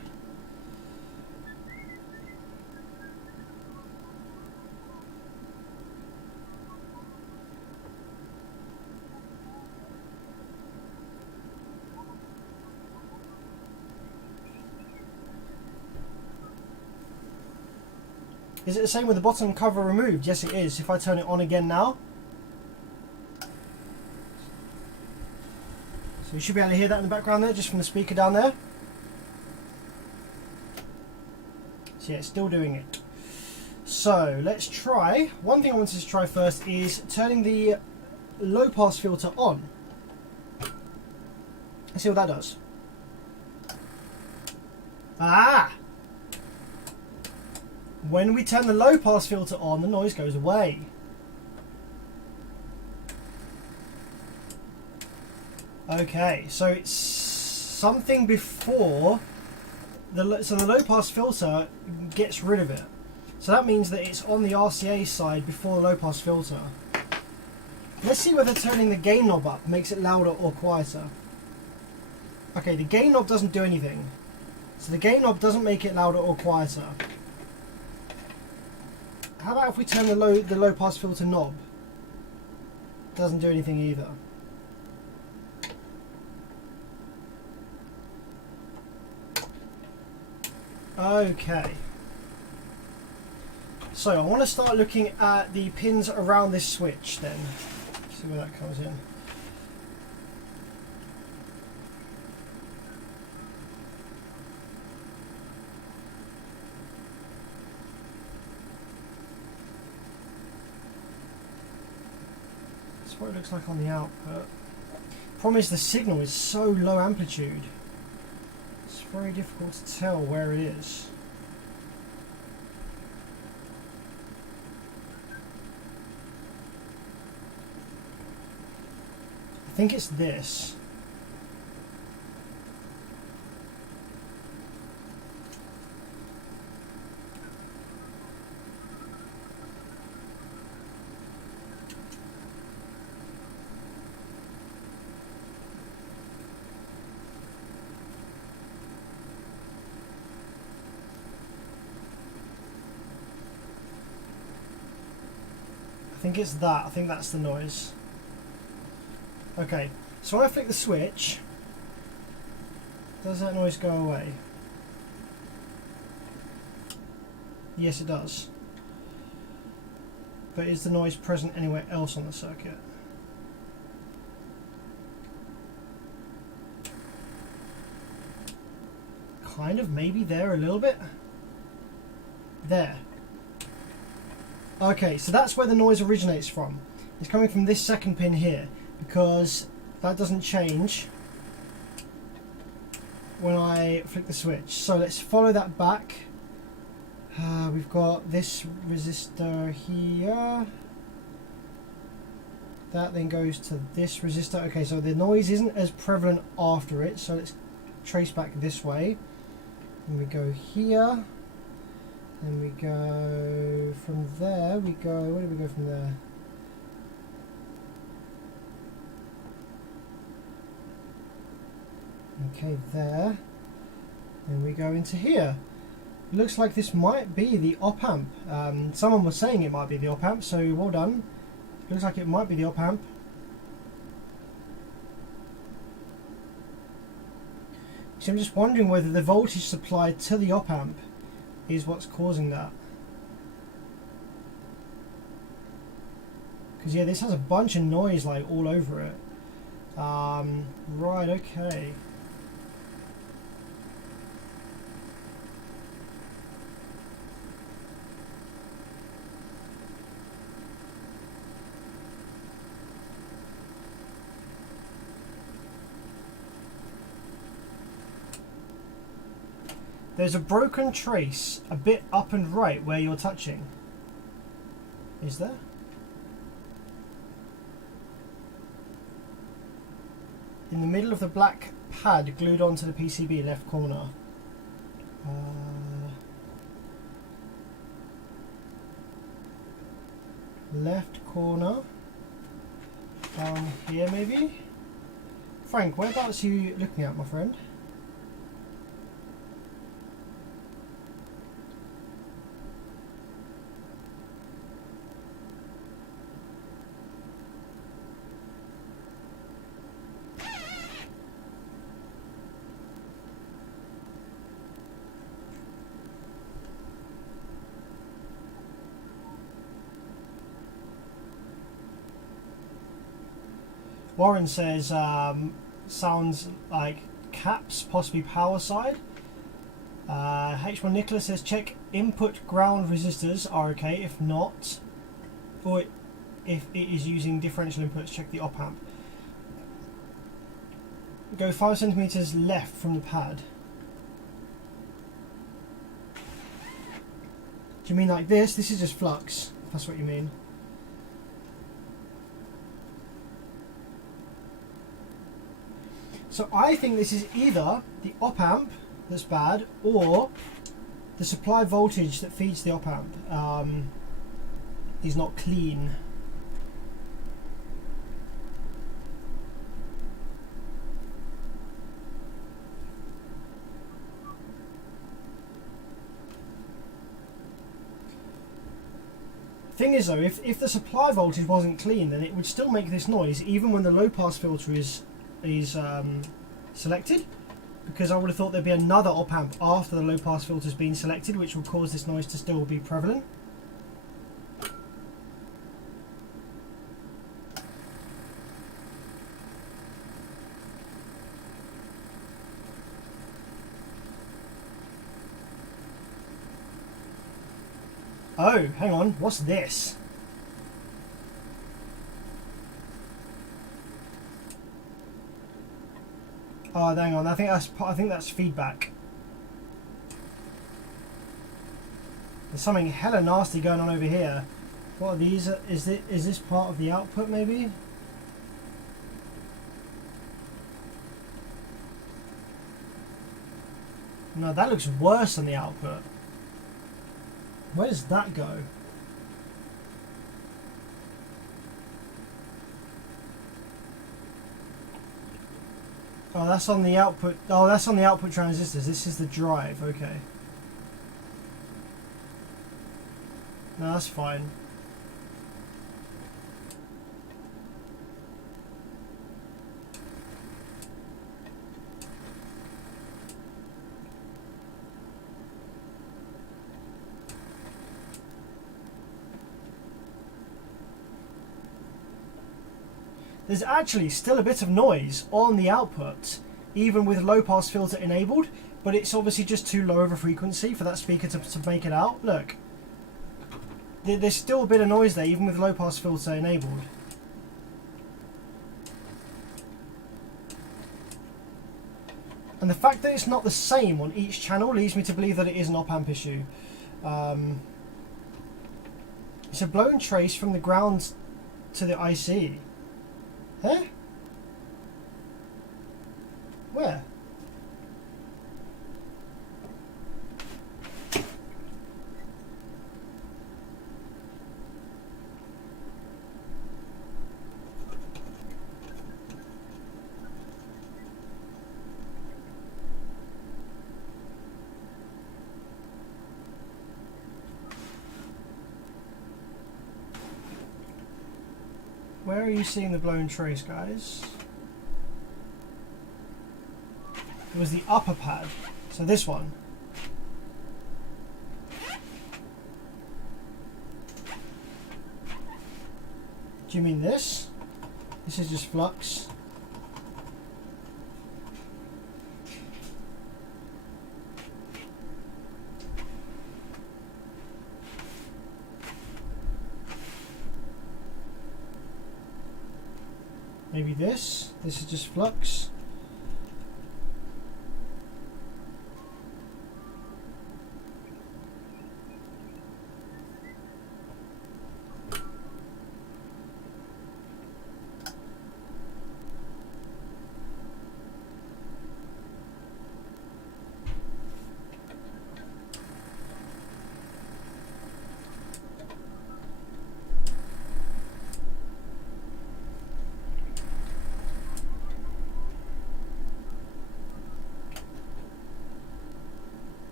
Is it the same with the bottom cover removed? Yes, it is. If I turn it on again now. So you should be able to hear that in the background there, just from the speaker down there. So yeah, it's still doing it. So let's try. One thing I wanted to try first is turning the low pass filter on. Let's see what that does. Ah! When we turn the low pass filter on, the noise goes away. Okay, so it's something before so the low pass filter gets rid of it. So that means that it's on the RCA side before the low pass filter. Let's see whether turning the gain knob up makes it louder or quieter. Okay, the gain knob doesn't do anything. So the gain knob doesn't make it louder or quieter. How about if we turn the low pass filter knob? Doesn't do anything either. Okay. So I want to start looking at the pins around this switch then. See where that comes in. That's what it looks like on the output. Problem is the signal is so low amplitude. It's very difficult to tell where it is. I think it's this. think it's that. I think that's the noise. Okay, so when I flick the switch, does that noise go away? Yes, it does. But is the noise present anywhere else on the circuit? Kind of, maybe there a little bit. There. Okay, so that's where the noise originates from. It's coming from this second pin here, because that doesn't change when I flick the switch. So let's follow that back. We've got this resistor here. That then goes to this resistor. Okay, so the noise isn't as prevalent after it, so let's trace back this way. And we go here. Then we go from there. We go. Where do we go from there? Okay, there. Then we go into here. It looks like this might be the op amp. Someone was saying it might be the op amp, so well done. Looks like it might be the op amp. So I'm just wondering whether the voltage supplied to the op amp is what's causing that. Because yeah, this has a bunch of noise like all over it. Right, okay. There's a broken trace a bit up and right where you're touching. Is there? In the middle of the black pad glued onto the PCB left corner. Left corner. Down here maybe? Frank, whereabouts are you looking at, my friend? Warren says sounds like caps, possibly power side. H1 Nicholas says check input ground resistors are okay. If not, or if it is using differential inputs, check the op amp. Go 5 centimeters left from the pad. Do you mean like this? This is just flux. If that's what you mean. So I think this is either the op amp that's bad or the supply voltage that feeds the op amp is not clean. Thing is though, if the supply voltage wasn't clean, then it would still make this noise even when the low pass filter is selected, because I would have thought there'd be another op amp after the low pass filter has been selected, which will cause this noise to still be prevalent. Oh, hang on, what's this? Oh, hang on. I think that's feedback. There's something hella nasty going on over here. What are these? Is this part of the output maybe? No, that looks worse than the output. Where does that go? Oh, that's on the output. Oh, that's on the output transistors. This is the drive. Okay. No, that's fine. there's actually still a bit of noise on the output, even with low pass filter enabled, but it's obviously just too low of a frequency for that speaker to make it out. Look, there's still a bit of noise there, even with low pass filter enabled. And the fact that it's not the same on each channel leads me to believe that it is an op-amp issue. It's a blown trace from the ground to the IC. Huh? Where? Where are you seeing the blown trace, guys? It was the upper pad, so this one. Do you mean this? This is just flux. Maybe this is just flux.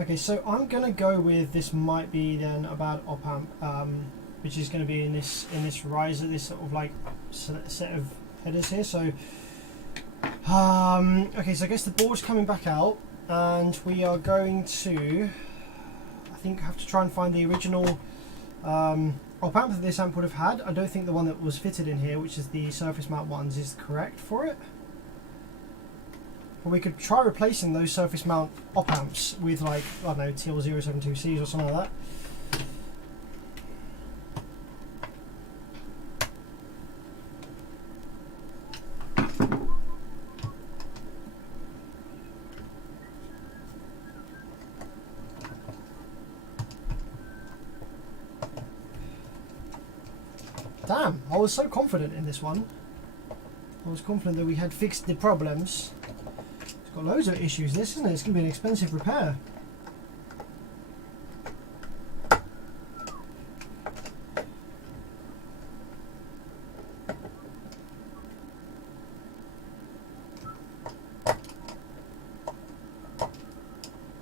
Okay, so I'm gonna go with this might be then a bad op amp, which is going to be in this riser, this sort of like set of headers here. So okay, so I guess the board's coming back out, and we are going to, I think, have to try and find the original op amp that this amp would have had. I don't think the one that was fitted in here, which is the surface mount ones, is correct for it. But we could try replacing those surface mount op amps with, like, I don't know, TL072Cs or something like that. Damn, I was so confident in this one. I was confident that we had fixed the problems. It's got loads of issues, this, isn't it? It's going to be an expensive repair.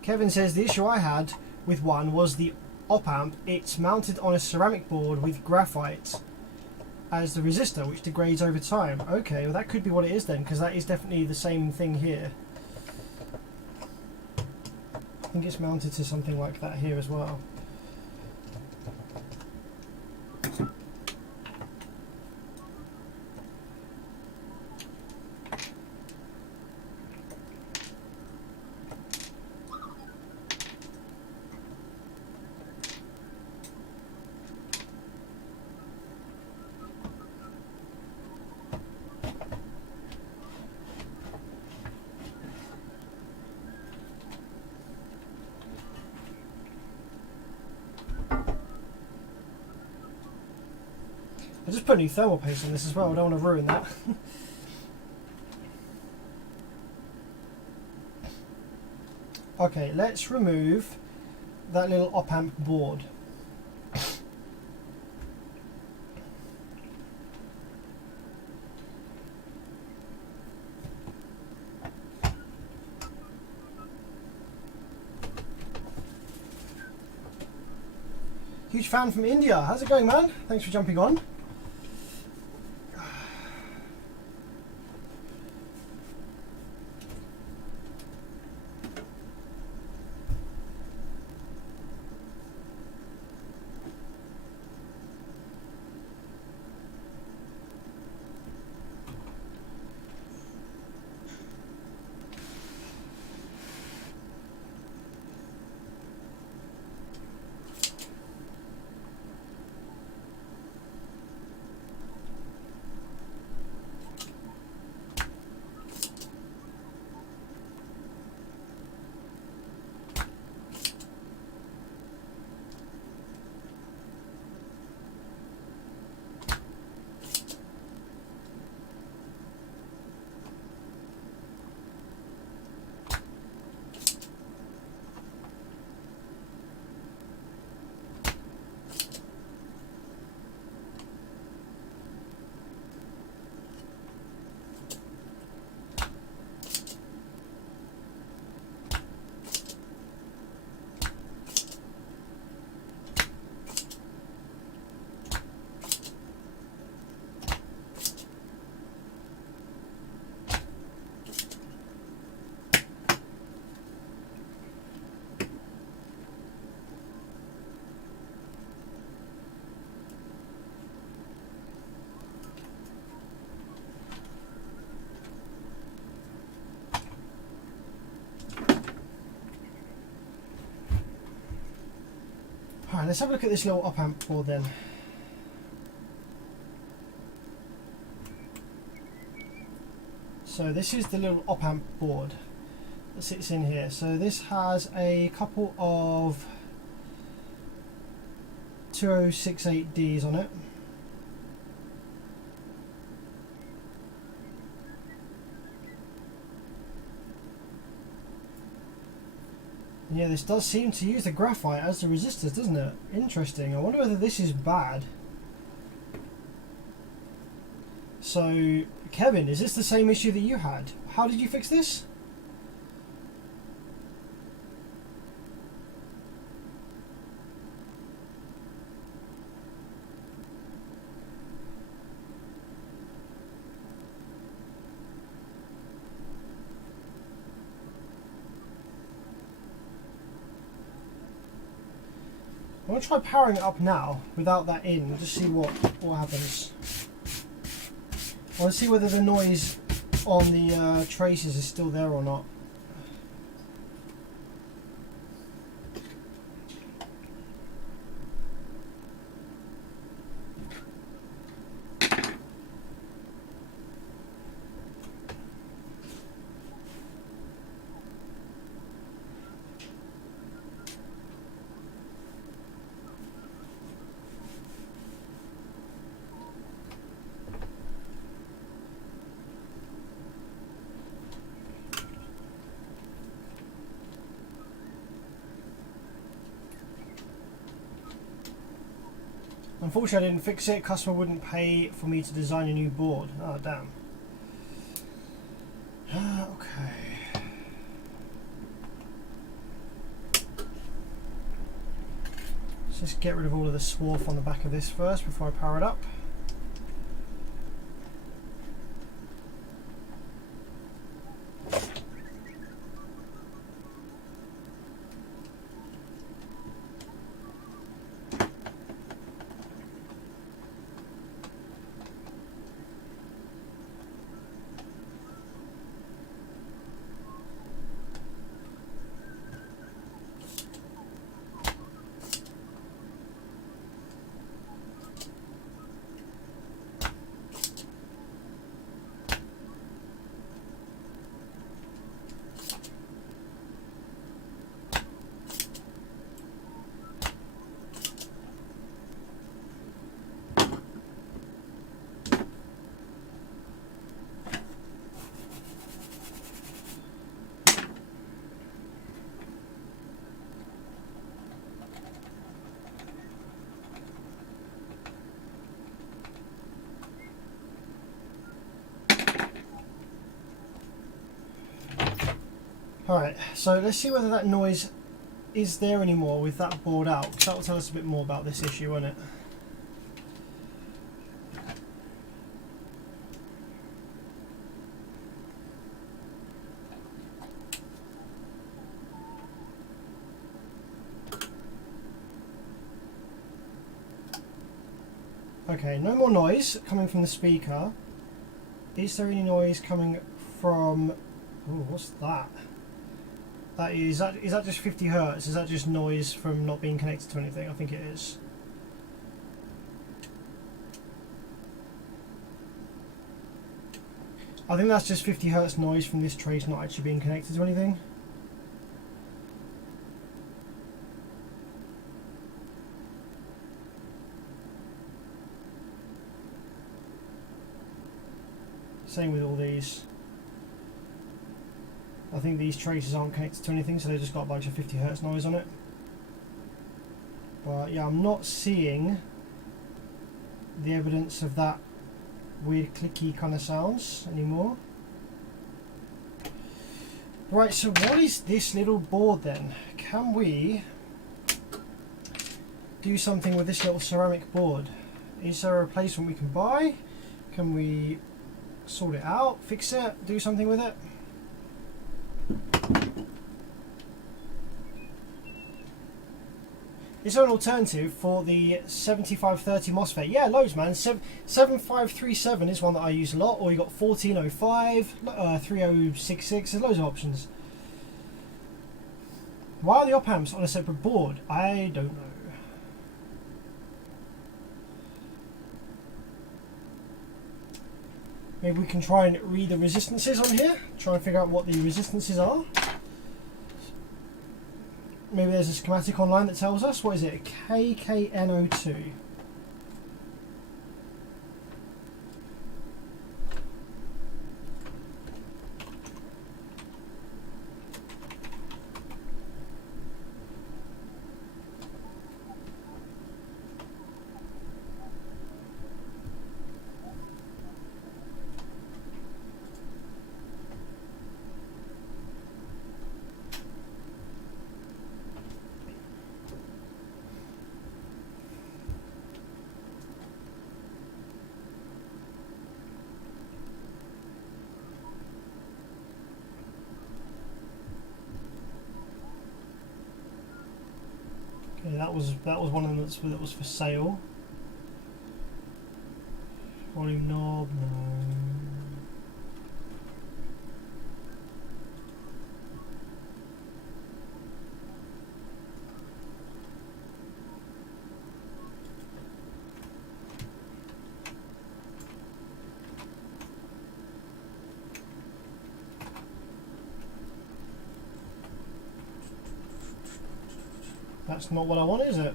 Kevin says the issue I had with one was the op amp. It's mounted on a ceramic board with graphite as the resistor, which degrades over time. Okay, well that could be what it is then, because that is definitely the same thing here. I think it's mounted to something like that here as well. I just put a new thermal paste on this as well, I don't want to ruin that. Okay, let's remove that little op amp board. Huge fan from India. How's it going, man? Thanks for jumping on. Let's have a look at this little op amp board then. So this is the little op amp board that sits in here. So this has a couple of 2068Ds on it. Yeah, this does seem to use the graphite as the resistors, doesn't it? Interesting. I wonder whether this is bad. So, Kevin, is this the same issue that you had? How did you fix this? I'm going to try powering it up now without that in, just see what happens. I want to see whether the noise on the traces is still there or not. Unfortunately, I didn't fix it. Customer wouldn't pay for me to design a new board. Oh, damn. Okay. Let's just get rid of all of the swarf on the back of this first before I power it up. Alright, so let's see whether that noise is there anymore with that board out, because that will tell us a bit more about this issue, won't it? Okay, no more noise coming from the speaker. Is there any noise coming from... Ooh, what's that? Is that just 50 Hertz? Is that just noise from not being connected to anything? I think it is. I think that's just 50 Hertz noise from this trace not actually being connected to anything. Same with all these. I think these traces aren't connected to anything, so they've just got a bunch of 50 Hertz noise on it. But yeah, I'm not seeing the evidence of that weird clicky kind of sounds anymore. Right, so what is this little board then? Can we do something with this little ceramic board? Is there a replacement we can buy? Can we sort it out, fix it, do something with it? Is there an alternative for the 7530 MOSFET? Yeah, loads, man. 7537 is one that I use a lot, or you got 1405, 3066, there's loads of options. Why are the op amps on a separate board? I don't know. Maybe we can try and read the resistances on here, try and figure out what the resistances are. Maybe there's a schematic online that tells us. What is it? KKNO2. Okay, that was one of them that was for sale. Volume knob, no. That's not what I want, is it?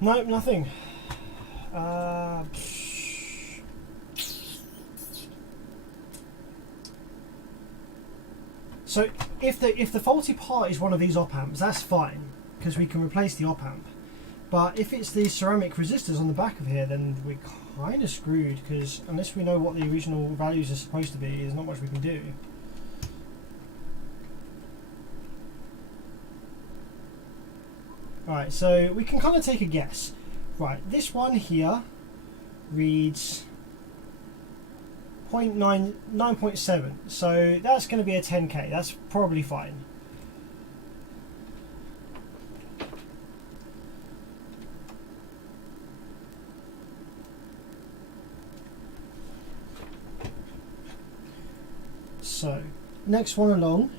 Nope, nothing. So if the faulty part is one of these op amps, that's fine because we can replace the op amp. But if it's the ceramic resistors on the back of here, then we're kind of screwed because unless we know what the original values are supposed to be, there's not much we can do. Right, so we can kind of take a guess. Right, this one here reads 9.7, so that's going to be a 10k. That's probably fine. So next one along,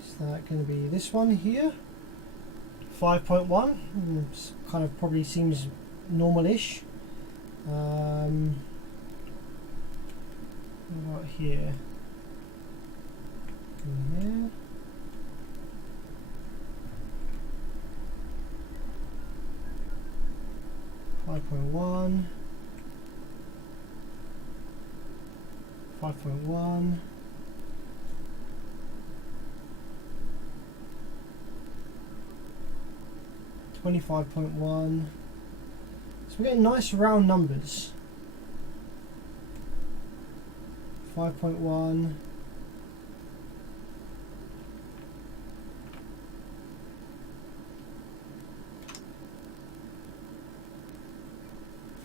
is that going to be this one here? 5.1, kind of probably seems normal-ish. What about here? Here. Five point one. 5.1. 25.1. So we're getting nice round numbers. 5.1.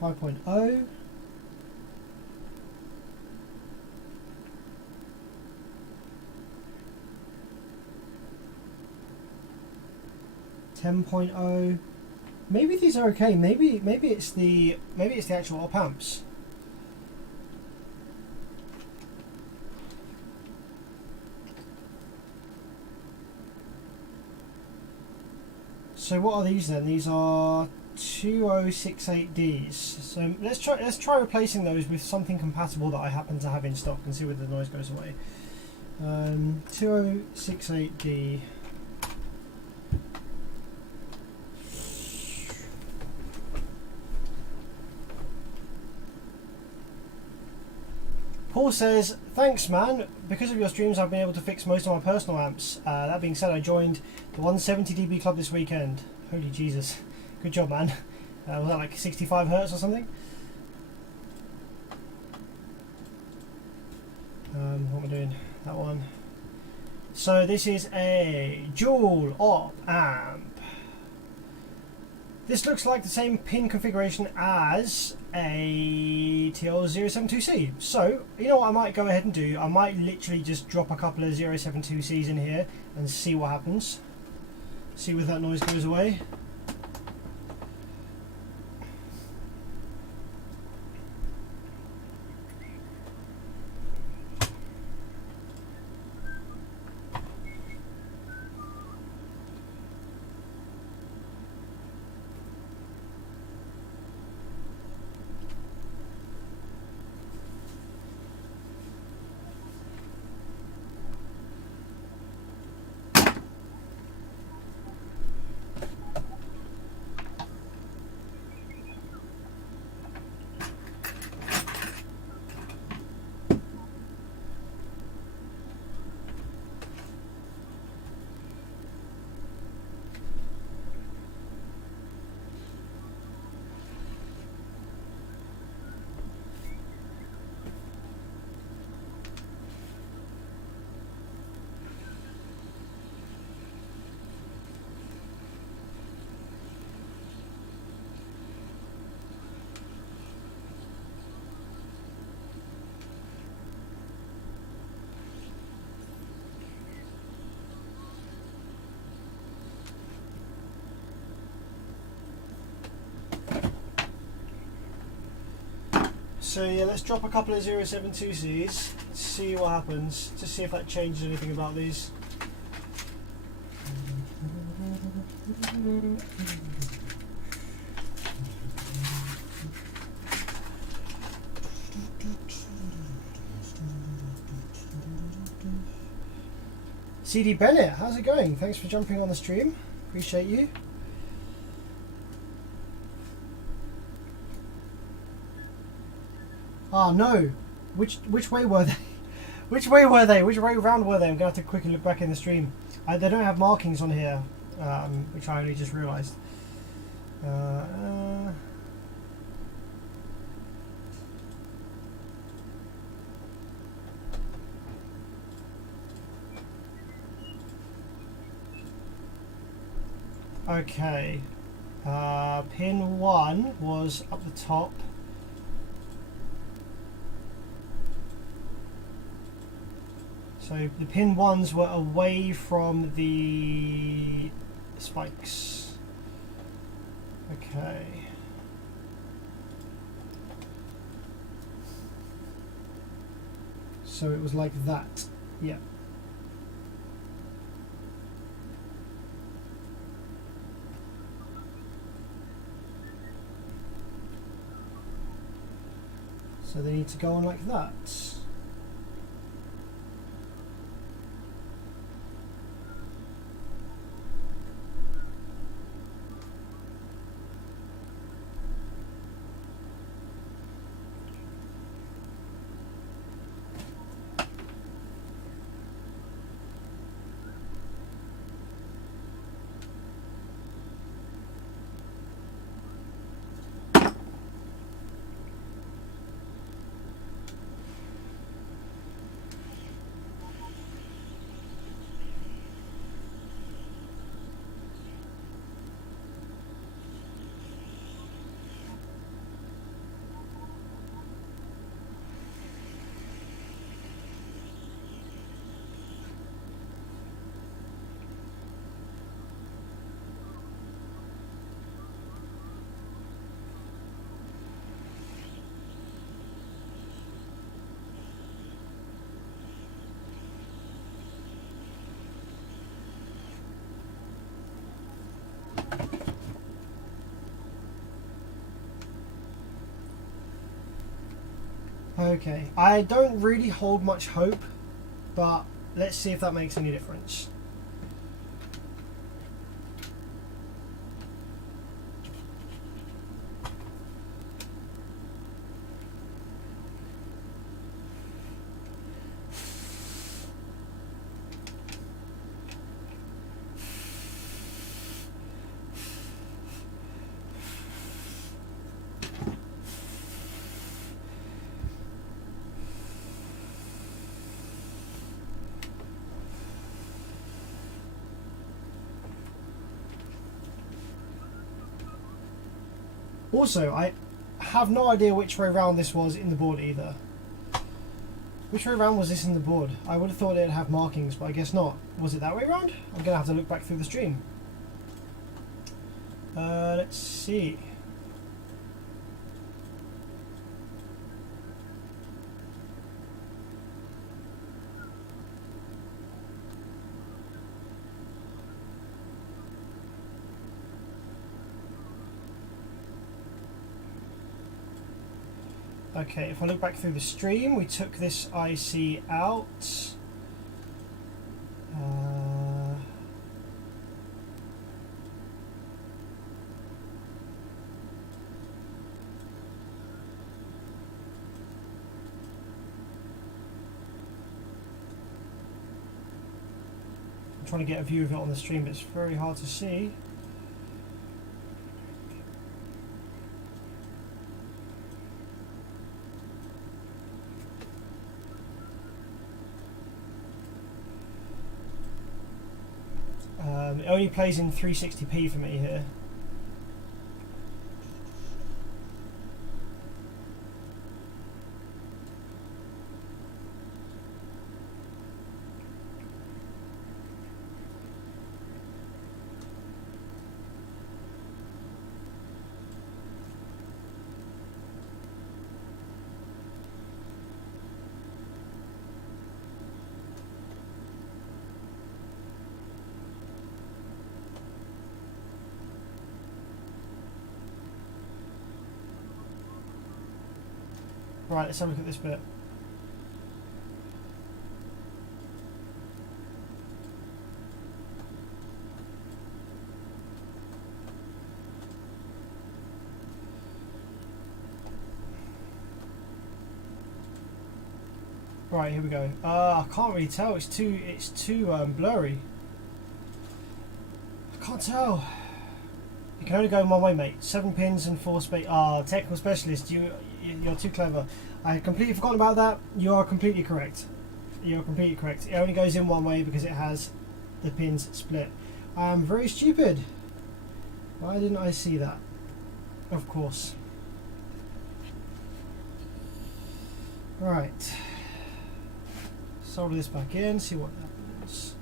5.0. 10.0. Maybe these are okay. Maybe it's the actual op amps. So what are these then? These are 2068Ds. So let's try replacing those with something compatible that I happen to have in stock and see whether the noise goes away. 2068D. Paul says, thanks man, because of your streams I've been able to fix most of my personal amps. That being said, I joined the 170dB club this weekend. Holy Jesus, good job man. Was that like 65 Hertz or something? What am I doing? That one. So this is a dual op amp. This looks like the same pin configuration as a TL072C. So, you know what I might go ahead and do? I might literally just drop a couple of 072Cs in here and see what happens. See whether that noise goes away. So yeah, let's drop a couple of 072Cs, see what happens, to see if that changes anything about these. CD Bennett, how's it going? Thanks for jumping on the stream. Appreciate you. Ah no, which way were they? Which way were they? Which way round were they? I'm gonna have to quickly look back in the stream. They don't have markings on here, which I only just realised. Okay, pin 1 was up the top. So the pin 1s were away from the spikes. Okay. So it was like that. Yeah. So they need to go on like that. Okay, I don't really hold much hope, but let's see if that makes any difference. Also, I have no idea which way round this was in the board either. Which way round was this in the board? I would have thought it'd have markings, but I guess not. Was it that way round? I'm going to have to look back through the stream. Let's see. Okay, if I look back through the stream, we took this IC out. I'm trying to get a view of it on the stream, but it's very hard to see. It only plays in 360p for me here. Right, let's have a look at this bit. Right, here we go. I can't really tell. It's too blurry. I can't tell. You can only go in one way, mate. 7 pins and 4 space. Technical specialist. You're too clever. I had completely forgotten about that. You are completely correct. You're completely correct. It only goes in one way because it has the pins split. I am very stupid. Why didn't I see that? Of course. Right. Solder this back in, see what happens.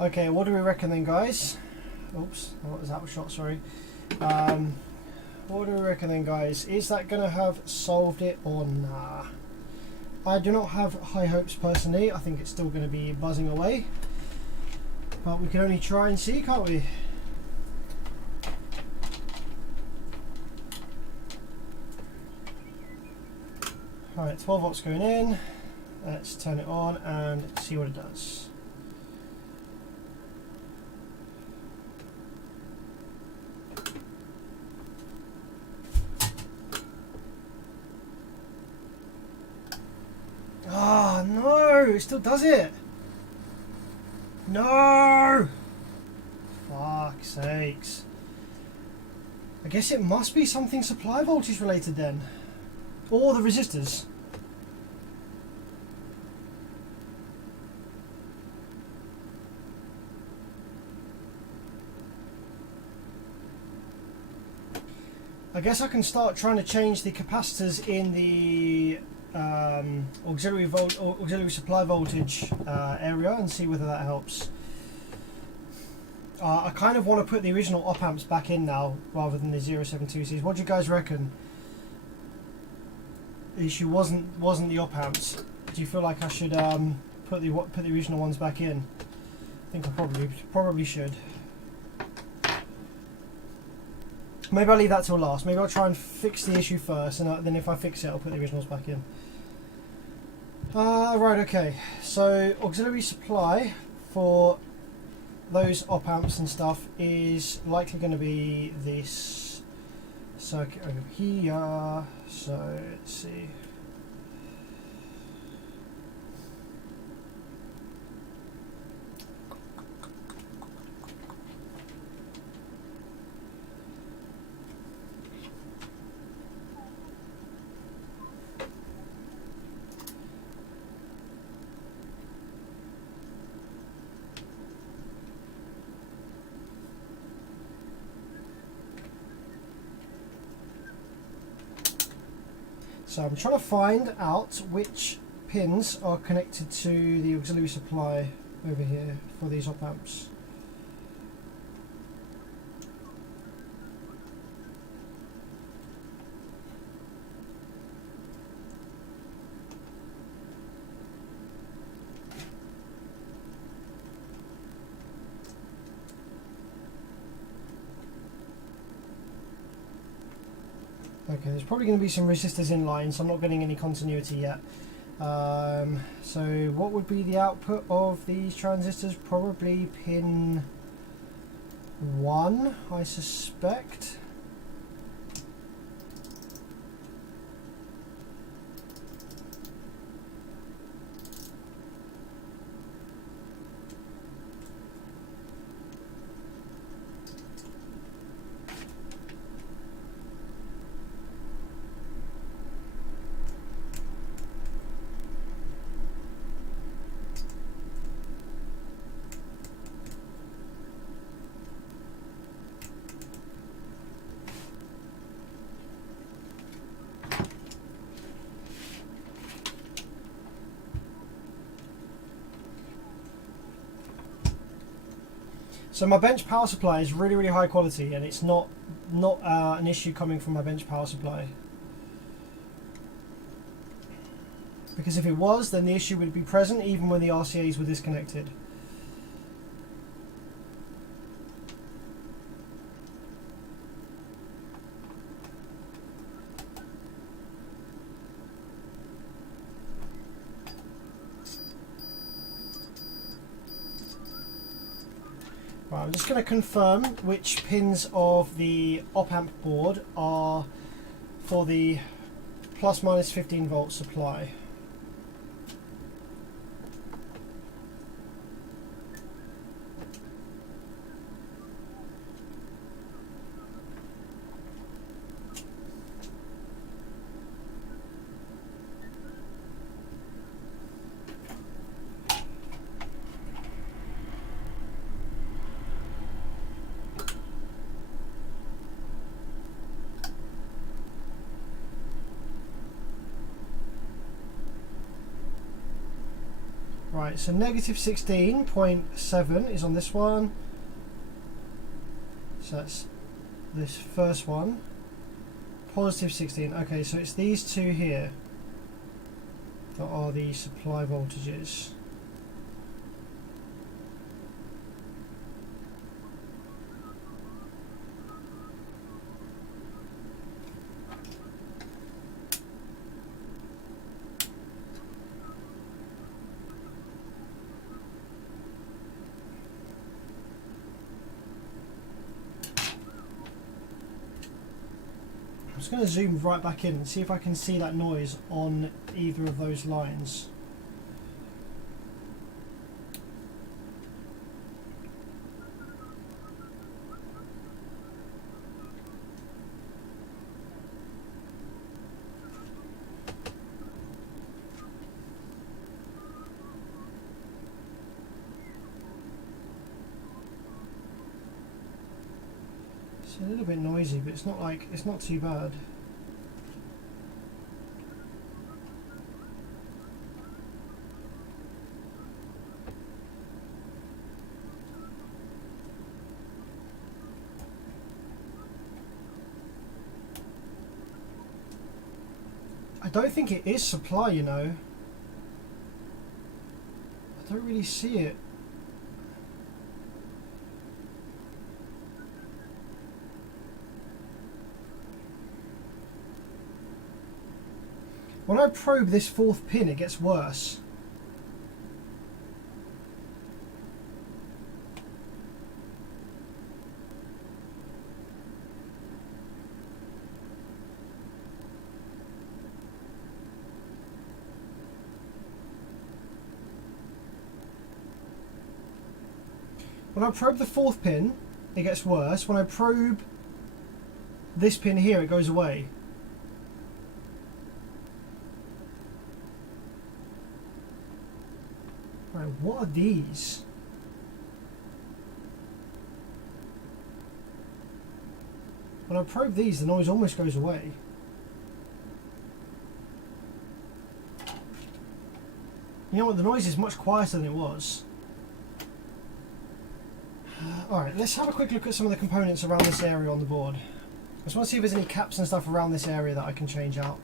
Okay, what do we reckon then, guys? Oops, what was that shot? Sorry. What do we reckon then, guys? Is that going to have solved it or nah? I do not have high hopes personally. I think it's still going to be buzzing away. But we can only try and see, can't we? Alright, 12 volts going in. Let's turn it on and see what it does. Ah, no! It still does it! No! Fuck's sakes. I guess it must be something supply voltage related then. Or the resistors. I guess I can start trying to change the capacitors in the auxiliary supply voltage area and see whether that helps. I kind of want to put the original op amps back in now rather than the 072Cs. What do you guys reckon? The issue wasn't the op amps. Do you feel like I should put the original ones back in? I think I probably should. Maybe I'll leave that till last. Maybe I'll try and fix the issue first, and then if I fix it, I'll put the originals back in. Right, okay. So auxiliary supply for those op amps and stuff is likely going to be this circuit over here. So let's see. So I'm trying to find out which pins are connected to the auxiliary supply over here for these op amps. Okay, there's probably going to be some resistors in line, so I'm not getting any continuity yet. So what would be the output of these transistors? Probably pin 1, I suspect. So my bench power supply is really high quality, and it's not an issue coming from my bench power supply. Because if it was, then the issue would be present even when the RCAs were disconnected. Right, I'm just going to confirm which pins of the op-amp board are for the plus minus 15 volt supply. Right, so negative 16.7 is on this one. So that's this first one. Positive 16. Okay, so it's these two here that are the supply voltages. I'm just going to zoom right back in and see if I can see that noise on either of those lines. It's a little bit noisy, but it's not too bad. don't think it is supply, you know. I don't really see it. When I probe this fourth pin, it gets worse. When I probe the fourth pin, it gets worse. When I probe this pin here, it goes away. Right, what are these? When I probe these, the noise almost goes away. You know what, the noise is much quieter than it was. Alright, let's have a quick look at some of the components around this area on the board. I just want to see if there's any caps and stuff around this area that I can change out.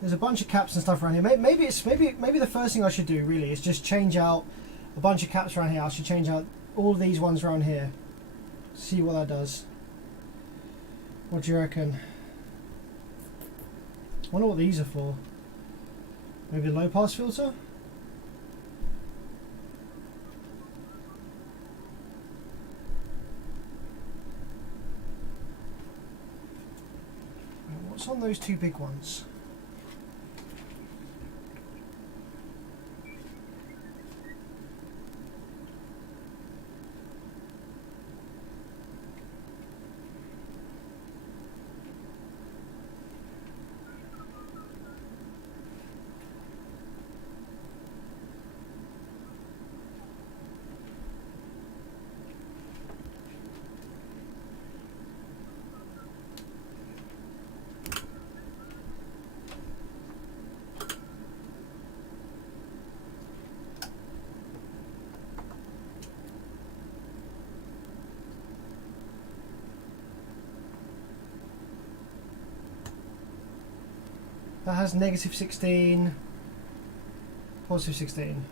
There's a bunch of caps and stuff around here. Maybe the first thing I should do really is just change out a bunch of caps around here. I should change out all these ones around here. See what that does. What do you reckon? I wonder what these are for. Maybe a low pass filter? What's on those two big ones? That has negative 16, positive 16.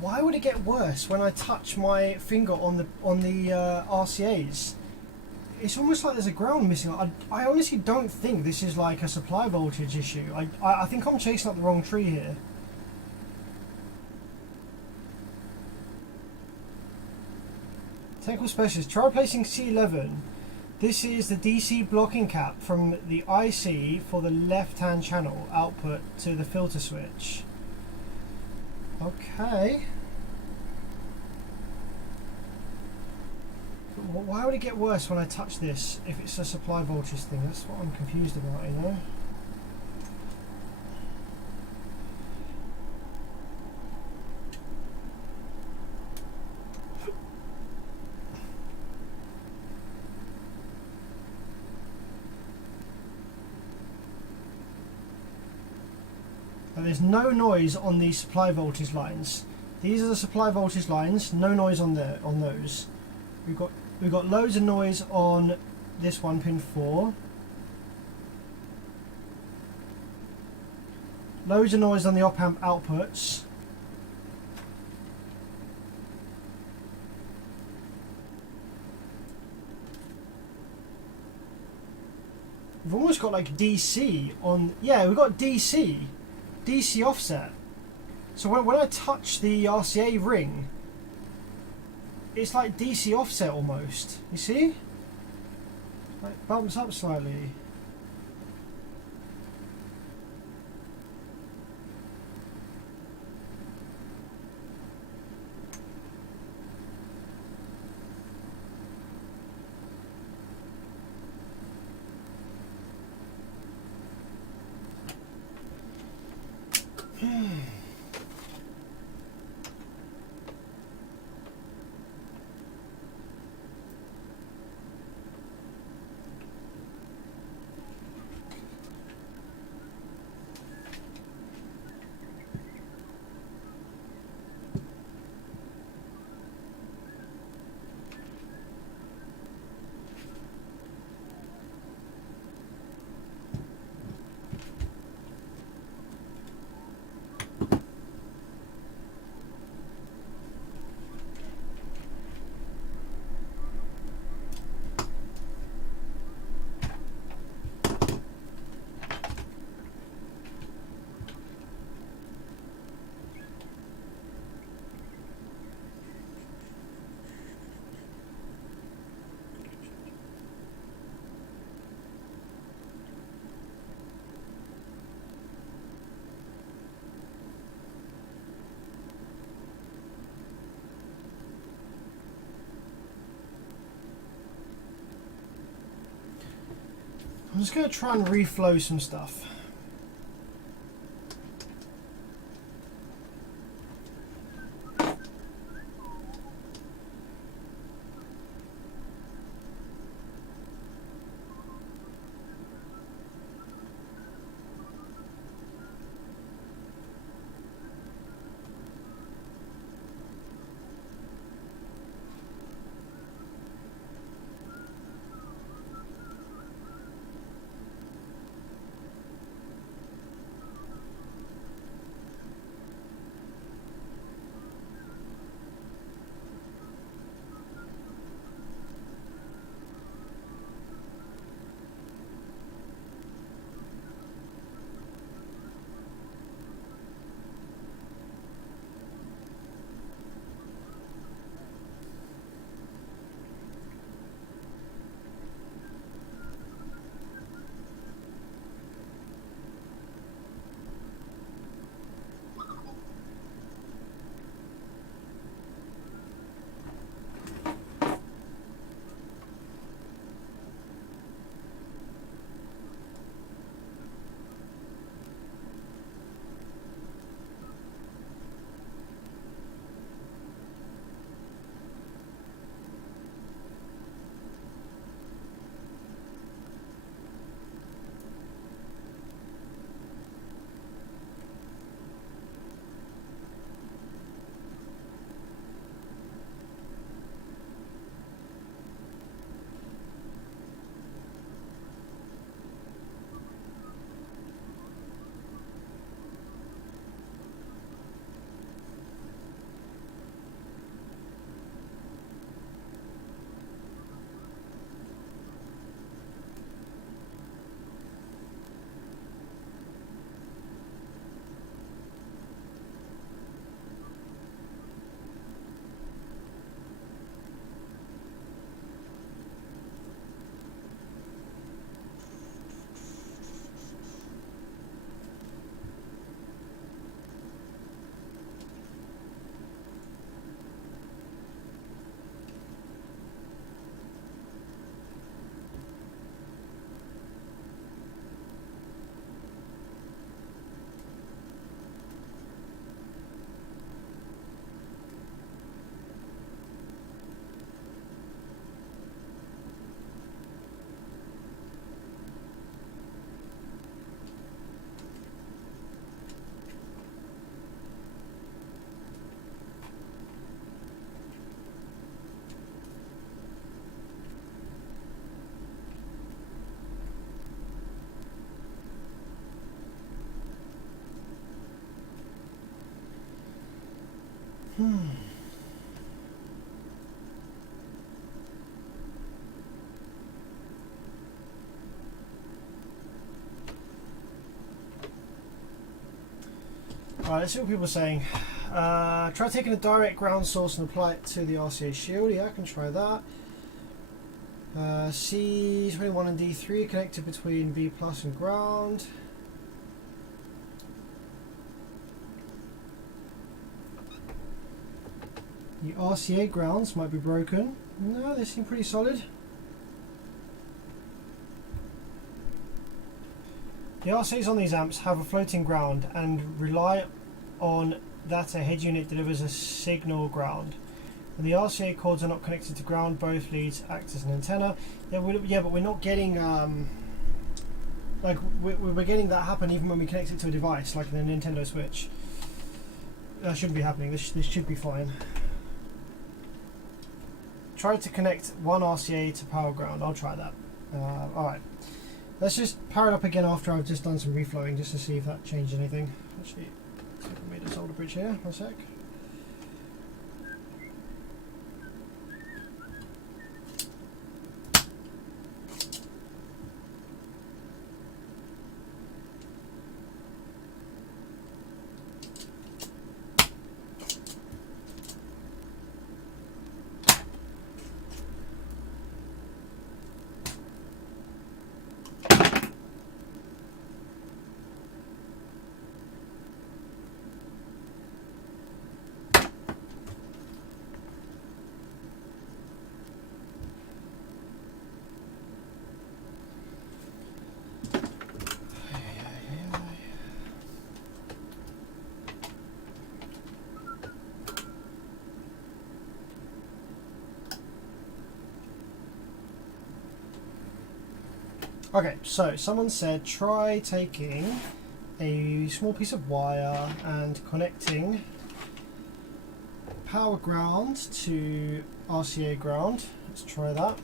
Why would it get worse when I touch my finger on the RCAs? It's almost like there's a ground missing. I honestly don't think this is like a supply voltage issue. I think I'm chasing up the wrong tree here. Technical specialist, try replacing C11. This is the DC blocking cap from the IC for the left-hand channel output to the filter switch. Okay. But why would it get worse when I touch this if it's a supply voltage thing? That's what I'm confused about, you know? There's no noise on these supply voltage lines. These are the supply voltage lines. No noise on there on those. We've got loads of noise on this one, pin 4. Loads of noise on the op amp outputs. We've almost got like DC on. Yeah, we've got DC offset. So when I touch the RCA ring, it's like DC offset almost. You see? Like bumps up slightly. I'm just going to try and reflow some stuff. Alright, let's see what people are saying. Try taking a direct ground source and apply it to the RCA shield. Yeah, I can try that. C21 and D3 connected between B plus and ground. The RCA grounds might be broken. No, they seem pretty solid. The RCAs on these amps have a floating ground and rely on that a head unit delivers a signal ground. When the RCA cords are not connected to ground, both leads act as an antenna. Yeah, but we're not getting like we're getting that happen even when we connect it to a device, like in a Nintendo Switch. That shouldn't be happening. This should be fine. Try to connect one RCA to power ground. I'll try that. Alright. Let's just power it up again after I've just done some reflowing, just to see if that changed anything. Actually, let's see if I made a solder bridge here. One sec. Okay, so someone said try taking a small piece of wire and connecting power ground to RCA ground. Let's try that.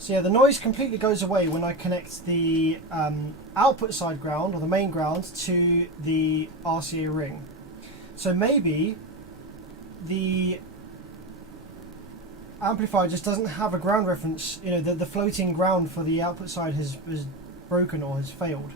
So yeah, the noise completely goes away when I connect the output side ground, or the main ground, to the RCA ring. So maybe the amplifier just doesn't have a ground reference. You know, the floating ground for the output side has broken or has failed.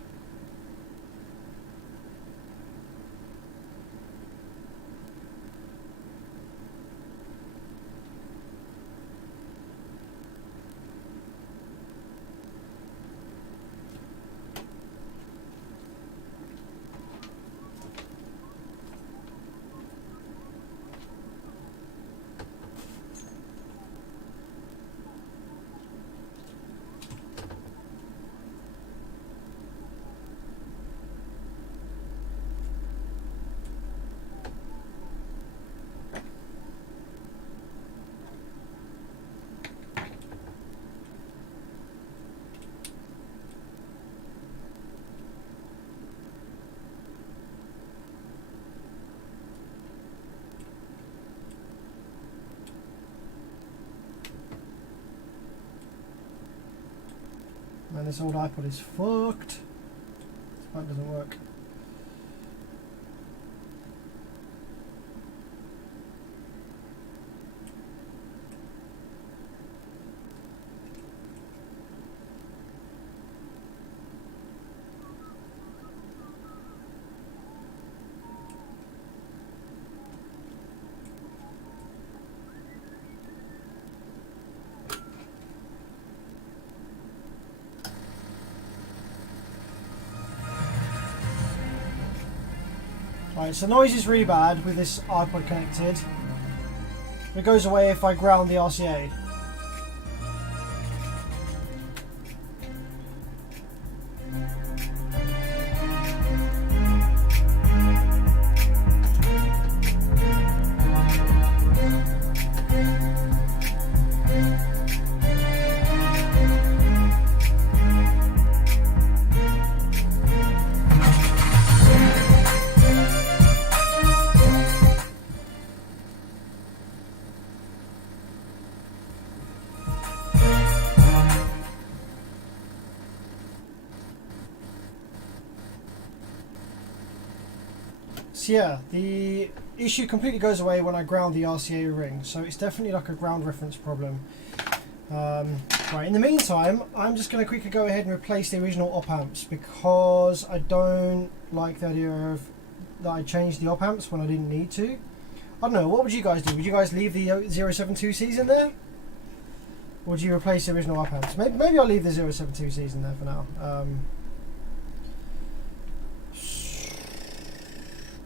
Man, this old iPod is fucked. That doesn't work. Right, so noise is really bad with this iPod connected. It goes away if I ground the RCA. So yeah, the issue completely goes away when I ground the RCA ring, so it's definitely like a ground reference problem. Right, in the meantime, I'm just going to quickly go ahead and replace the original op amps, because I don't like the idea of that I changed the op amps when I didn't need to. I don't know, what would you guys do? Would you guys leave the 072Cs in there? Or would you replace the original op amps? Maybe I'll leave the 072Cs in there for now.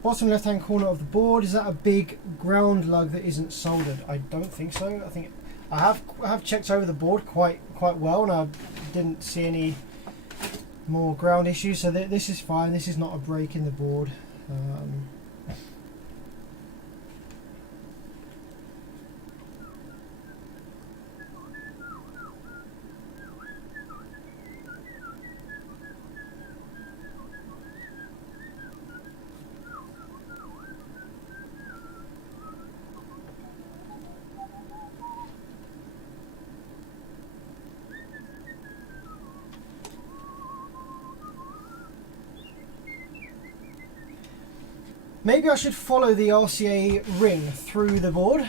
Bottom left hand corner of the board, is that a big ground lug that isn't soldered? I don't think so. I think I have checked over the board quite well, and I didn't see any more ground issues, so this is fine. This is not a break in the board. Maybe I should follow the RCA ring through the board.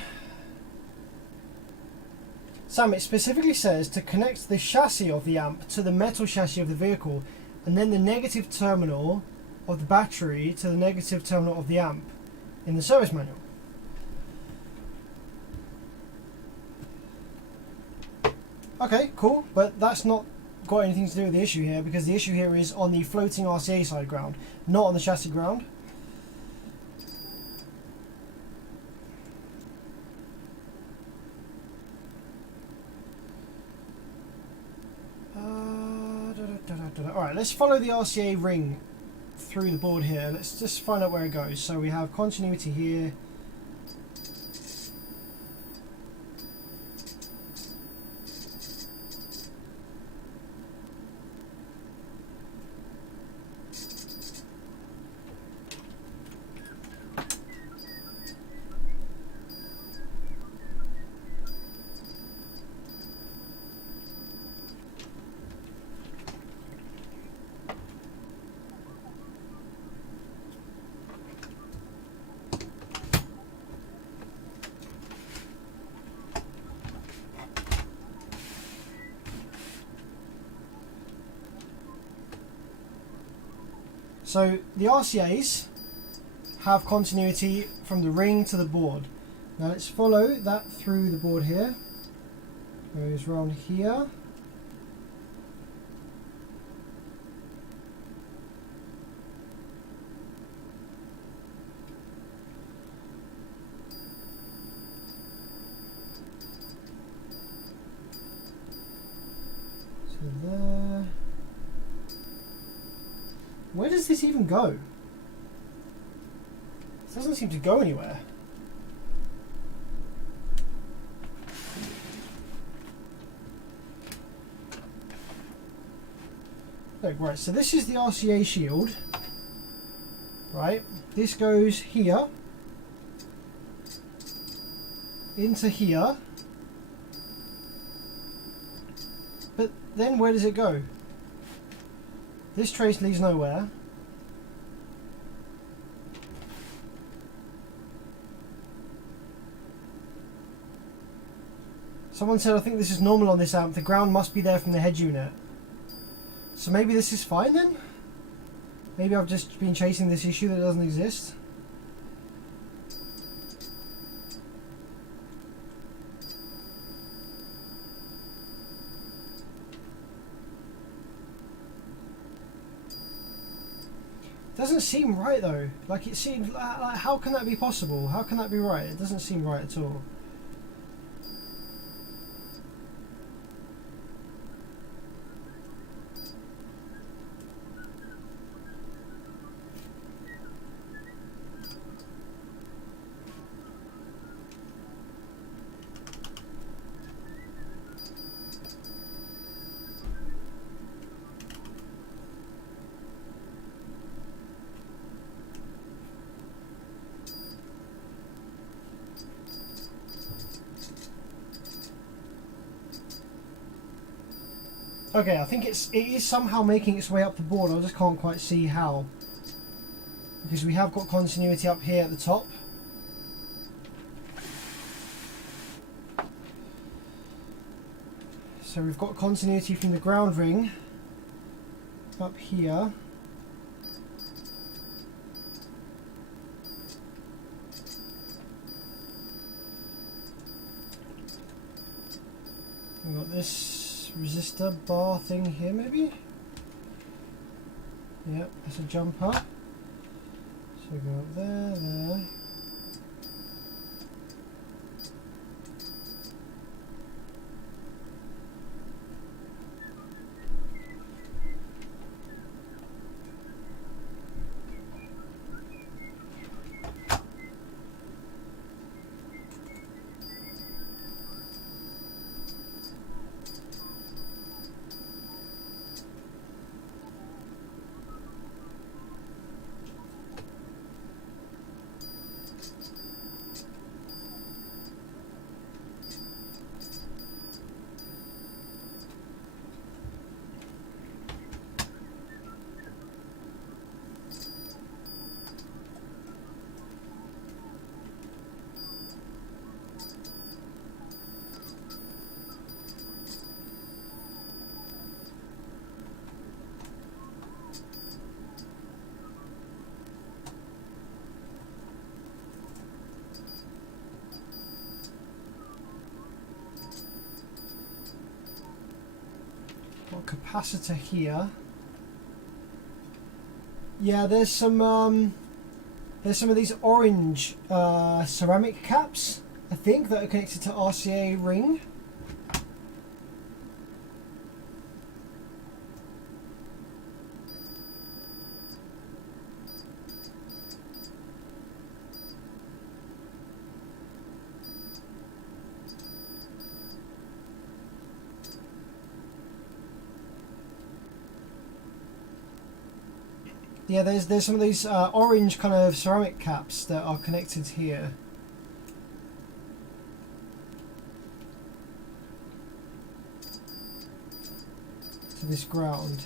Sam, it specifically says to connect the chassis of the amp to the metal chassis of the vehicle, and then the negative terminal of the battery to the negative terminal of the amp in the service manual. Okay, cool, but that's not got anything to do with the issue here, because the issue here is on the floating RCA side ground, not on the chassis ground. Alright, let's follow the RCA ring through the board here. Let's just find out where it goes. So we have continuity here. So the RCAs have continuity from the ring to the board. Now let's follow that through the board here. Goes round here. So there. Where does this even go? It doesn't seem to go anywhere. Look, right, so this is the RCA shield. Right, this goes here. Into here. But then where does it go? This trace leads nowhere. Someone said, I think this is normal on this amp. The ground must be there from the head unit. So maybe this is fine then? Maybe I've just been chasing this issue that doesn't exist. Doesn't seem right though. Like, it seems like, how can that be possible? How can that be right? It doesn't seem right at all. Okay, I think it is somehow making its way up the board. I just can't quite see how. Because we have got continuity up here at the top. So we've got continuity from the ground ring up here. We've got this resistor bar thing here, maybe? Yep, that's a jump up. So we go up there, there. capacitor here. Yeah, there's some of these orange ceramic caps, I think, that are connected to RCA ring. Yeah, there's some of these orange kind of ceramic caps that are connected here. To this ground.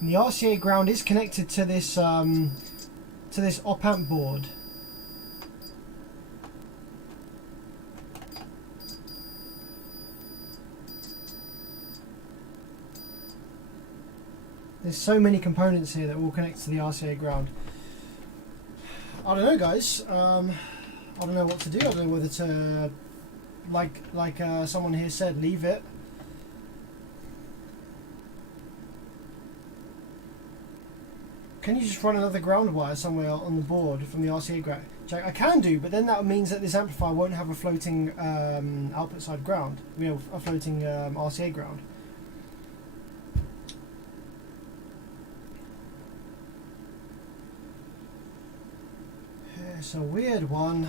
And the RCA ground is connected to this op-amp board. There's so many components here that will connect to the RCA ground. I don't know, guys. I don't know what to do. I don't know whether to, like someone here said, leave it. Can you just run another ground wire somewhere on the board from the RCA ground? I can do, but then that means that this amplifier won't have a floating output side ground. You know, a floating RCA ground. It's a weird one.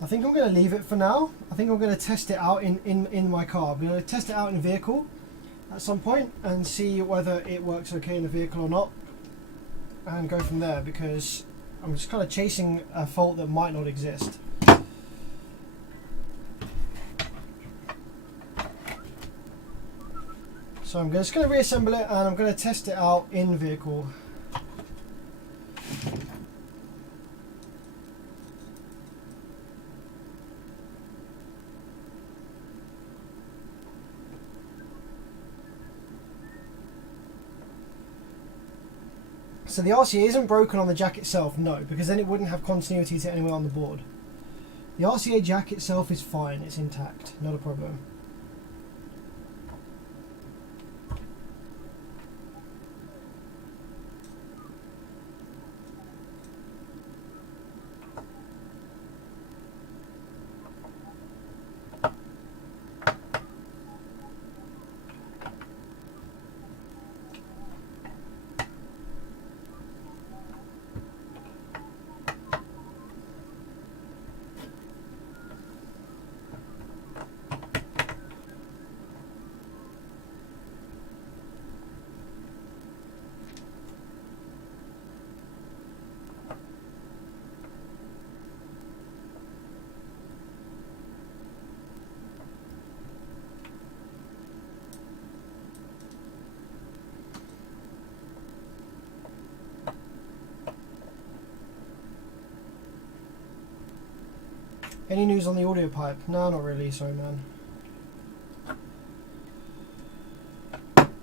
I think I'm going to leave it for now. I think I'm going to test it out in my car. I'm going to test it out in vehicle at some point and see whether it works okay in the vehicle or not, and go from there, because I'm just kind of chasing a fault that might not exist. So I'm just going to reassemble it and I'm going to test it out in vehicle. So the RCA isn't broken on the jack itself, no, because then it wouldn't have continuity to anywhere on the board. The RCA jack itself is fine, it's intact, not a problem. Any news on the audio pipe? No, not really, sorry man.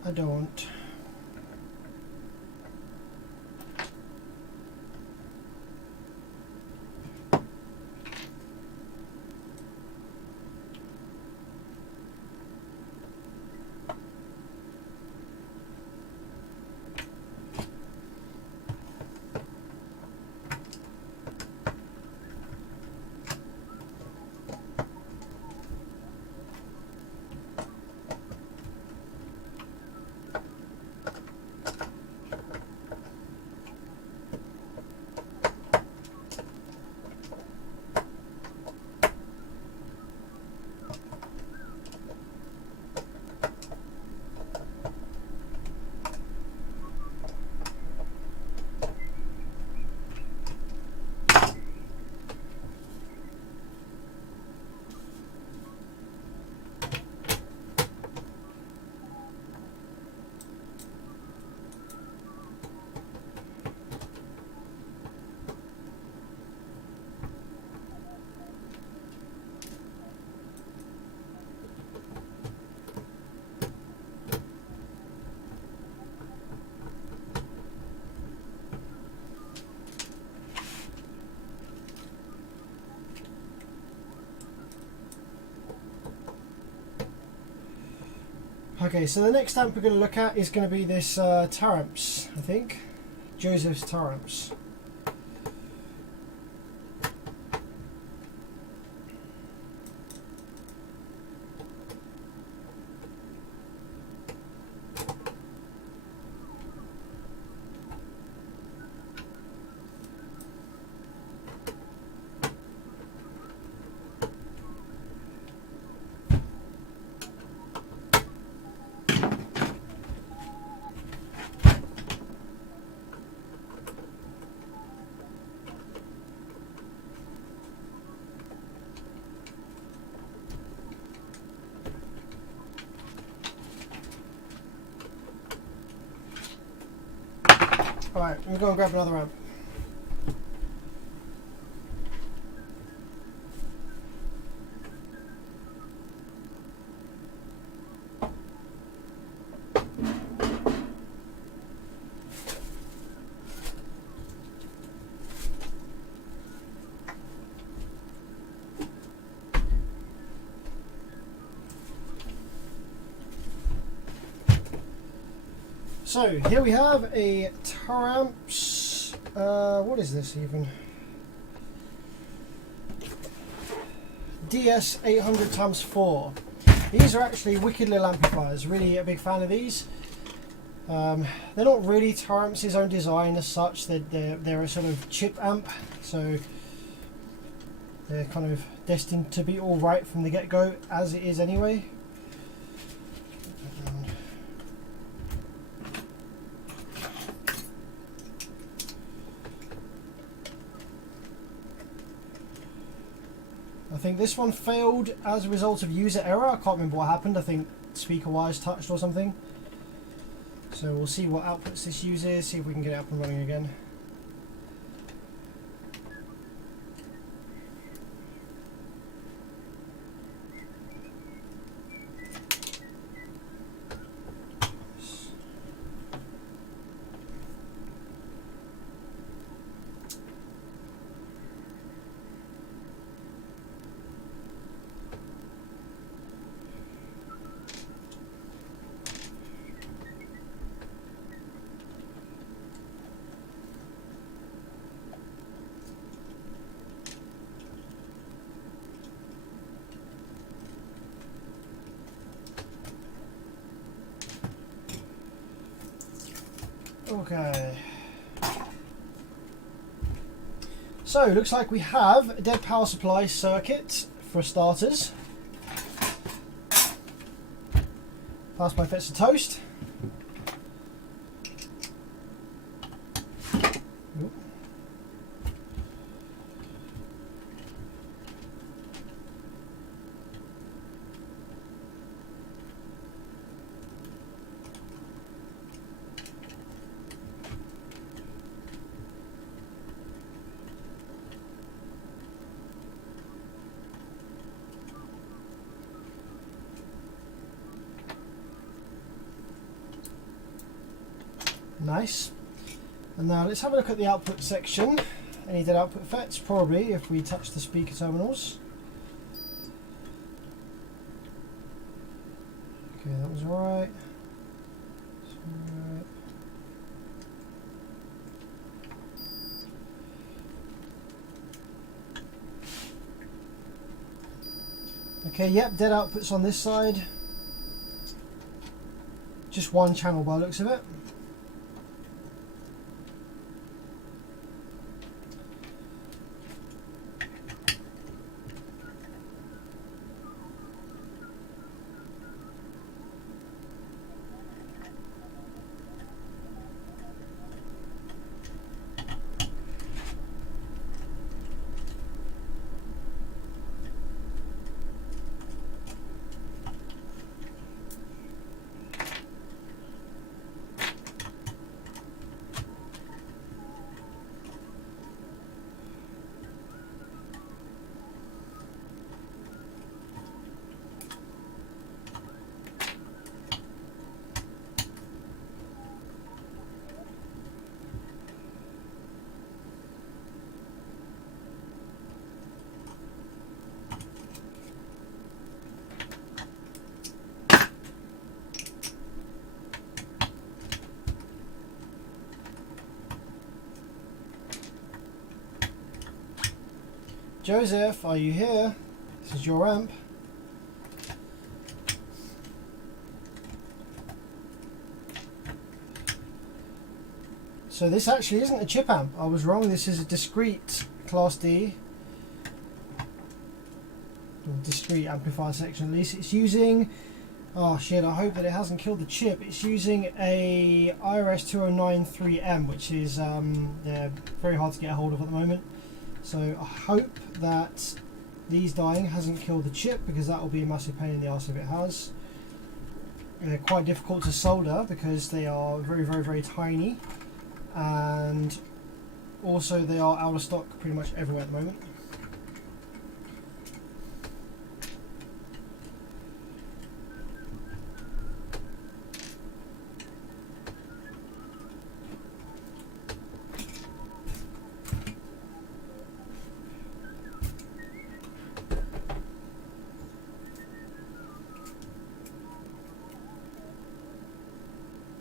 I don't. Okay, so the next amp we're going to look at is going to be this Taramps, I think. Joseph's Taramps. Alright, I'm going to go and grab another amp. So here we have a Taramps, what is this even? DS800x4. These are actually wicked little amplifiers, really a big fan of these. They're not really Taramps' own design as such, they're a sort of chip amp, so they're kind of destined to be alright from the get-go, as it is anyway. I think this one failed as a result of user error. I can't remember what happened. I think speaker wires touched or something. So we'll see what outputs this uses, see if we can get it up and running again. Okay. So, looks like we have a dead power supply circuit for starters. Pass my bits of toast. Oop. Nice. And now let's have a look at the output section. Any dead output effects? Probably if we touch the speaker terminals. Okay, that was right. Okay, yep, dead outputs on this side. Just one channel by the looks of it. Joseph, are you here? This is your amp. So this actually isn't a chip amp. I was wrong. This is a discrete Class D. Discrete amplifier section at least. It's using, oh shit, I hope that it hasn't killed the chip. It's using a IRS 2093M, which is yeah, very hard to get a hold of at the moment. So I hope that these dying hasn't killed the chip, because that will be a massive pain in the arse if it has. They're quite difficult to solder because they are very, very, very tiny, and also they are out of stock pretty much everywhere at the moment.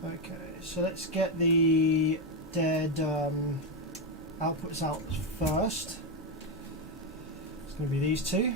Okay, so let's get the dead outputs out first. It's going to be these two.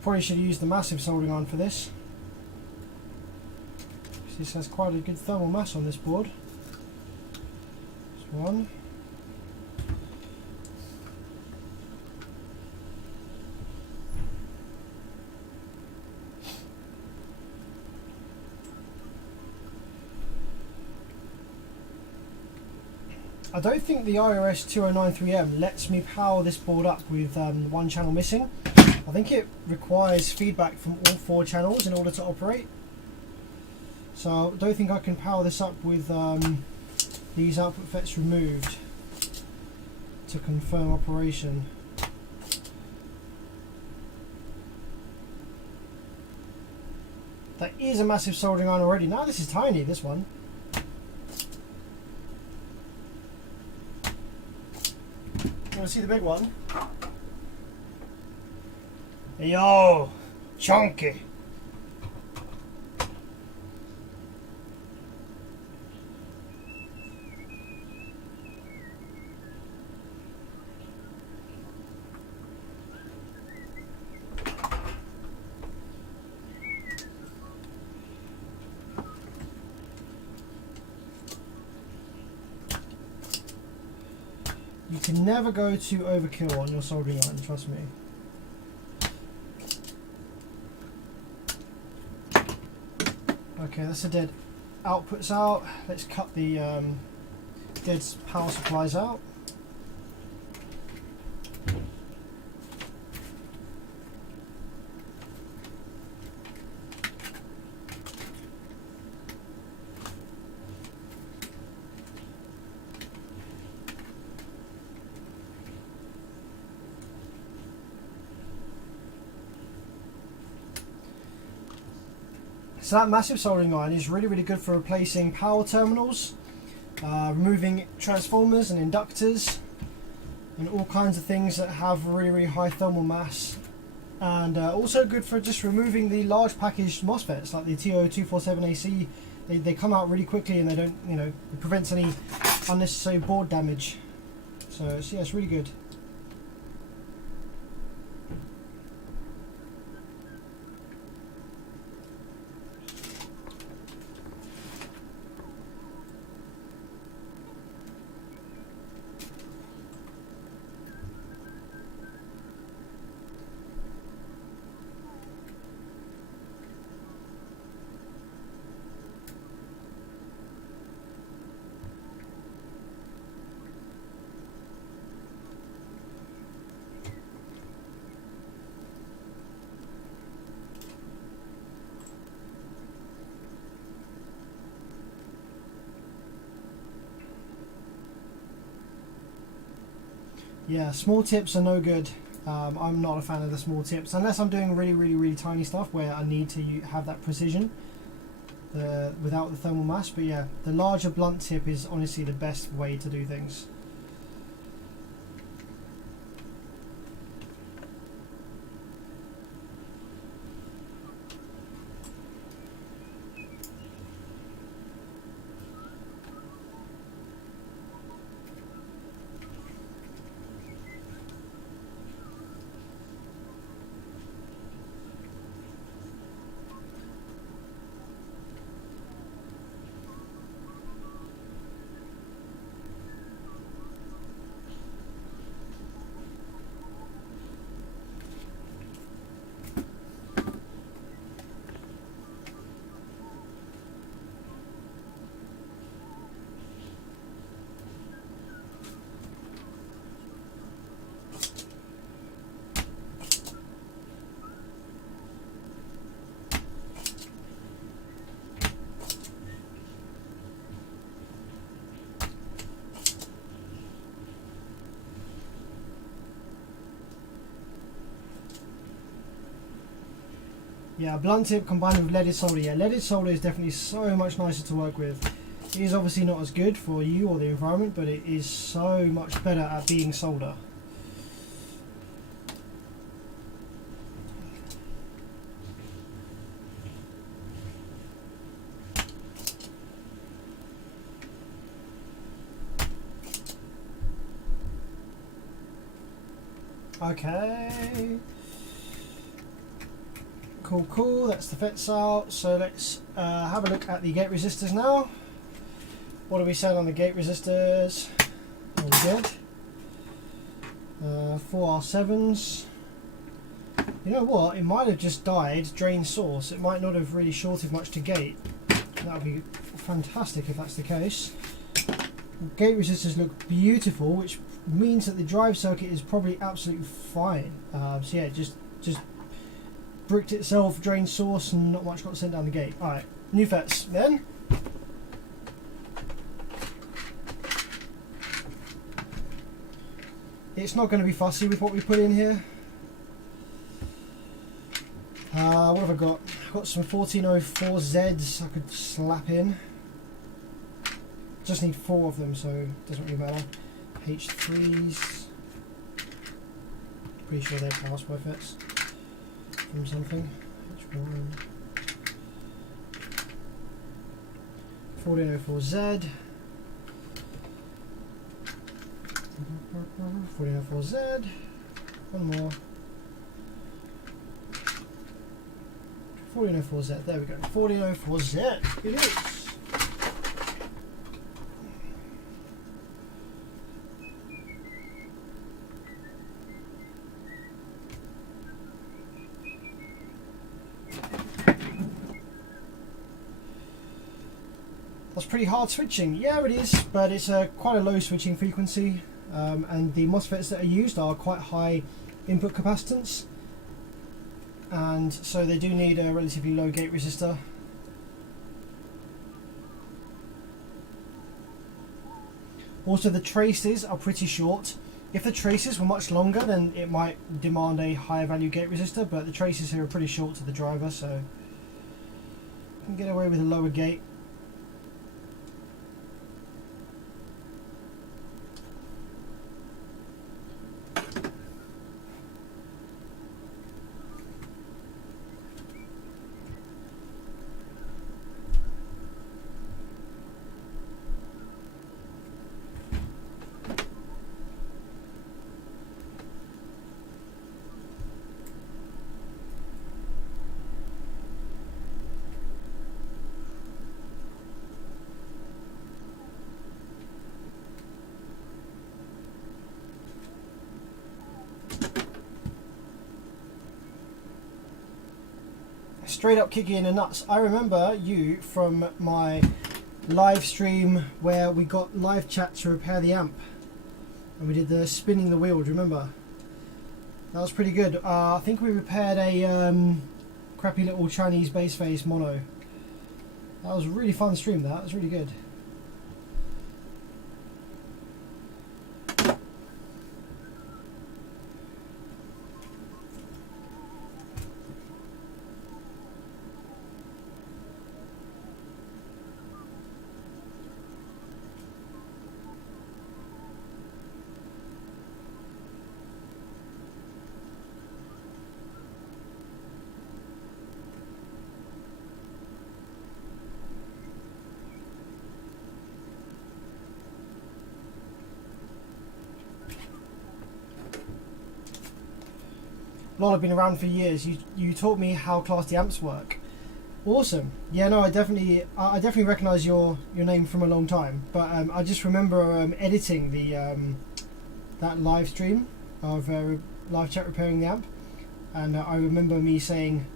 Probably should use the massive soldering iron for this. This has quite a good thermal mass on this board. That's one. I don't think the IRS 2093M lets me power this board up with one channel missing. I think it requires feedback from all 4 channels in order to operate. So I don't think I can power this up with these output FETs removed to confirm operation. That is a massive soldering iron already. Now this is tiny, this one. You want to see the big one? Yo, chunky. You can never go to overkill on your soldering iron, trust me. Okay, that's the dead outputs out. Let's cut the dead power supplies out. So that massive soldering iron is really, really good for replacing power terminals, removing transformers and inductors, and all kinds of things that have really, really high thermal mass. And also good for just removing the large packaged MOSFETs like the TO247AC. They come out really quickly and they don't, you know, it prevents any unnecessary board damage. So yeah, it's really good. Yeah, small tips are no good. I'm not a fan of the small tips unless I'm doing really tiny stuff where I need to have that precision without the thermal mass. But yeah, the larger blunt tip is honestly the best way to do things. Yeah, blunt tip combined with leaded solder. Yeah, leaded solder is definitely so much nicer to work with. It is obviously not as good for you or the environment, but it is so much better at being solder. Okay. Cool, that's the FETs out. So let's have a look at the gate resistors now. What are we saying on the gate resistors? All good. 4R7s. You know what? It might have just died drain source. It might not have really shorted much to gate. That would be fantastic if that's the case. Gate resistors look beautiful, which means that the drive circuit is probably absolutely fine. So yeah, just bricked itself, drain source, and not much got sent down the gate. Alright, new FETs then. It's not going to be fussy with what we put in here. What have I got? I've got some 1404Zs I could slap in. Just need 4 of them, so it doesn't really matter. H3s. Pretty sure they're passed by FETs from something. H1. 1404Z. 1404Z. One more. 1404Z. There we go. 1404Z. It is. That's pretty hard switching. Yeah, it is, but it's quite a low switching frequency, and the MOSFETs that are used are quite high input capacitance, and so they do need a relatively low gate resistor. Also, the traces are pretty short. If the traces were much longer, then it might demand a higher value gate resistor, but the traces here are pretty short to the driver, so you can get away with a lower gate. Straight up kicking in the nuts. I remember you from my live stream where we got live chat to repair the amp, and we did the spinning the wheel. Do you remember? That was pretty good. I think we repaired a crappy little Chinese bass face mono. That was a really fun stream. That was really good. Lol, I've been around for years. You taught me how Class D amps work. Awesome. Yeah, no, I definitely recognise your name from a long time. But I just remember editing the that live stream of live chat repairing the amp, and I remember me saying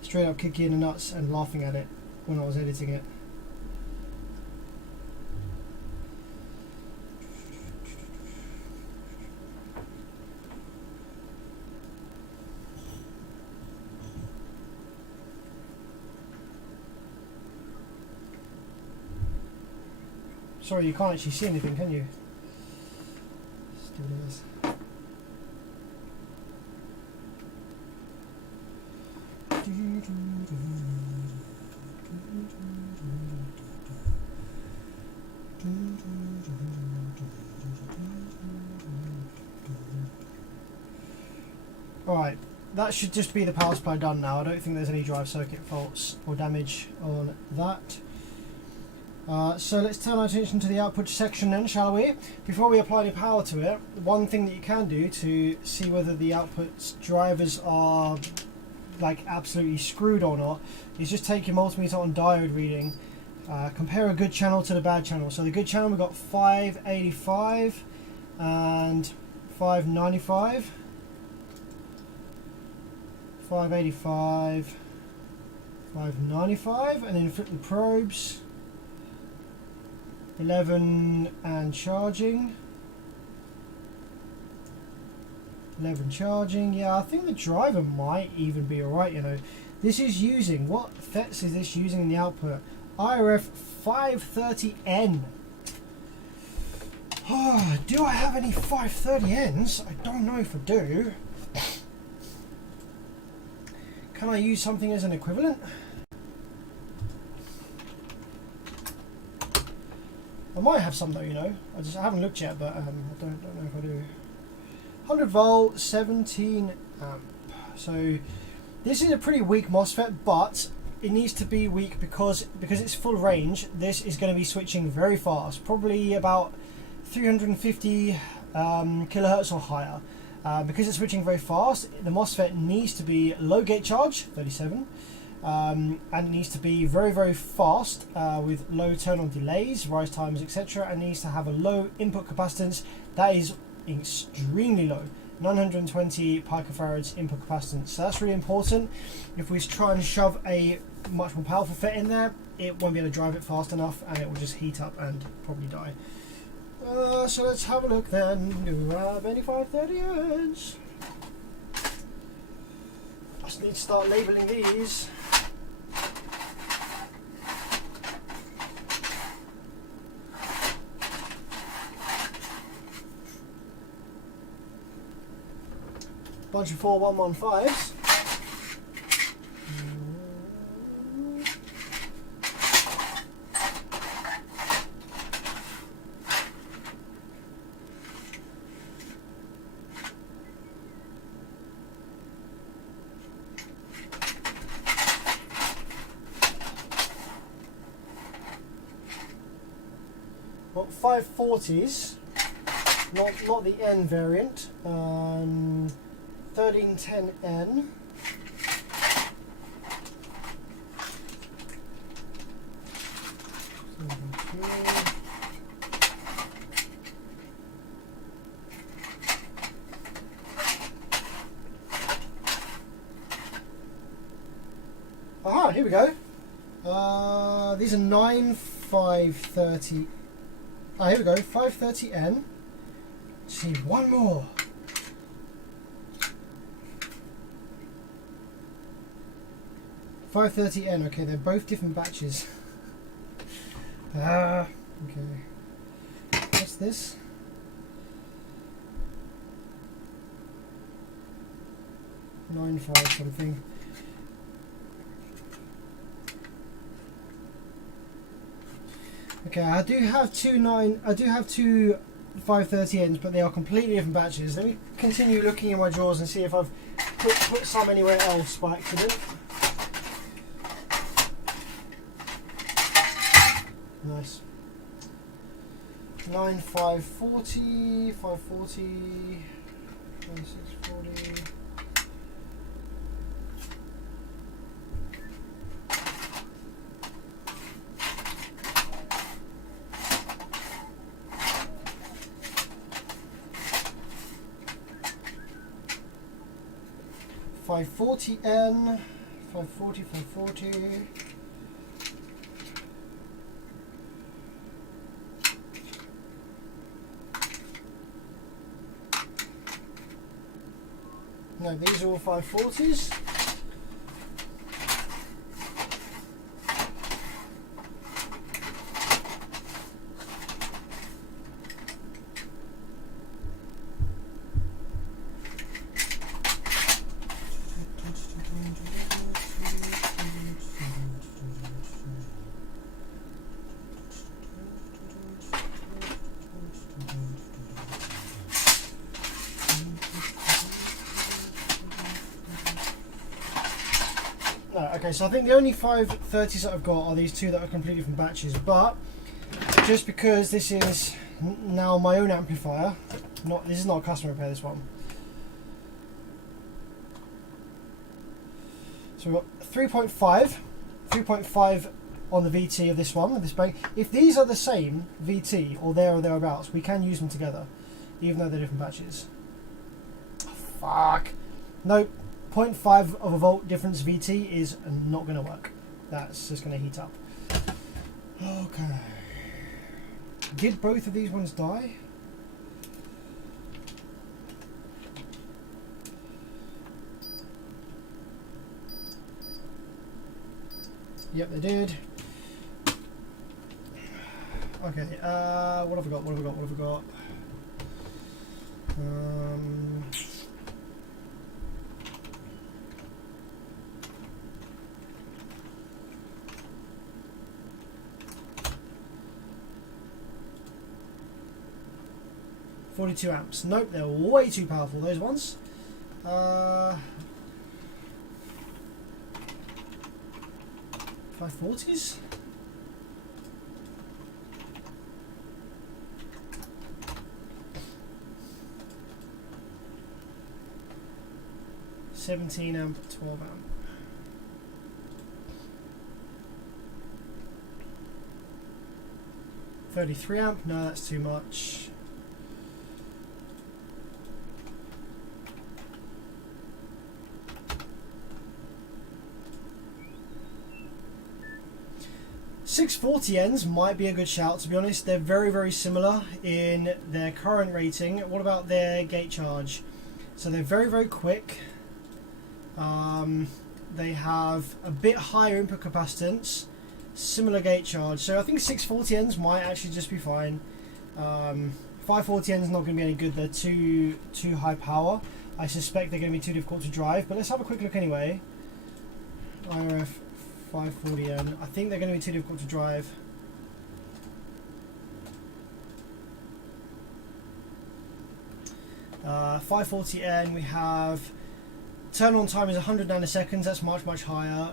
straight up kick you in the nuts and laughing at it when I was editing it. Sorry, you can't actually see anything, can you? Let's do this. Alright, that should just be the power supply done now. I don't think there's any drive circuit faults or damage on that. So let's turn our attention to the output section then, shall we? Before we apply any power to it, one thing that you can do to see whether the output drivers are like absolutely screwed or not is just take your multimeter on diode reading, compare a good channel to the bad channel. So the good channel, we've got 585 and 595. 585, 595, and then flip the probes. 11 and charging. 11 charging. Yeah, I think the driver might even be alright, you know. This is using, what FETs is this using in the output? IRF 530N. Do I have any 530Ns? I don't know if I do. Can I use something as an equivalent? I might have some though, you know. I haven't looked yet, but I don't know if I do. 100 volt, 17 amp. So this is a pretty weak MOSFET, but it needs to be weak because it's full range. This is going to be switching very fast, probably about 350 kilohertz or higher. Because it's switching very fast, the MOSFET needs to be low gate charge, 37. And it needs to be very, very fast with low turn-on delays, rise times, etc. And needs to have a low input capacitance that is extremely low, 920 picofarads input capacitance. So that's really important. If we try and shove a much more powerful FET in there, it won't be able to drive it fast enough, and it will just heat up and probably die. So let's have a look then. Do I have any 530Ns? I just need to start labelling these. Bunch of 4115s. Got 540s, not the N variant. 1310N. Aha, here we go. These are 9530. Here we go, 530N. Let's see, one more. $530N, okay, they're both different batches. Okay. What's this? $9.5 something. Okay, I do have two 530Ns, but they are completely different batches. Let me continue looking in my drawers and see if I've put some anywhere else by accident. Nice. 9540, 540, 9640. 540N, 540, 540. No, these are all 540s. No, okay, so I think the only 530s that I've got are these two that are completely different batches, but just because this is now my own amplifier, this is not a customer repair, this one. So we've got 3.5 on the VT of this one, of this bank. If these are the same VT or there or thereabouts, we can use them together, even though they're different batches. Oh, fuck. Nope. 0.5 of a volt difference VT is not going to work. That's just going to heat up. Okay. Did both of these ones die? Yep, they did. Okay, what have I got? What have I got? What have I got? 42 amps. Nope, they're way too powerful, those ones. 540s? $17 amp, 12 amp. $33 amp? No, that's too much. $640Ns might be a good shout, to be honest. They're very, very similar in their current rating. What about their gate charge? So they're very, very quick. They have a bit higher input capacitance, similar gate charge. So I think 640Ns might actually just be fine. 540Ns not going to be any good. They're too high power. I suspect they're going to be too difficult to drive. But let's have a quick look anyway. IRF 540N. I think they're going to be too difficult to drive. Uh, 540N, we have turn on time is 100 nanoseconds. That's much, much higher.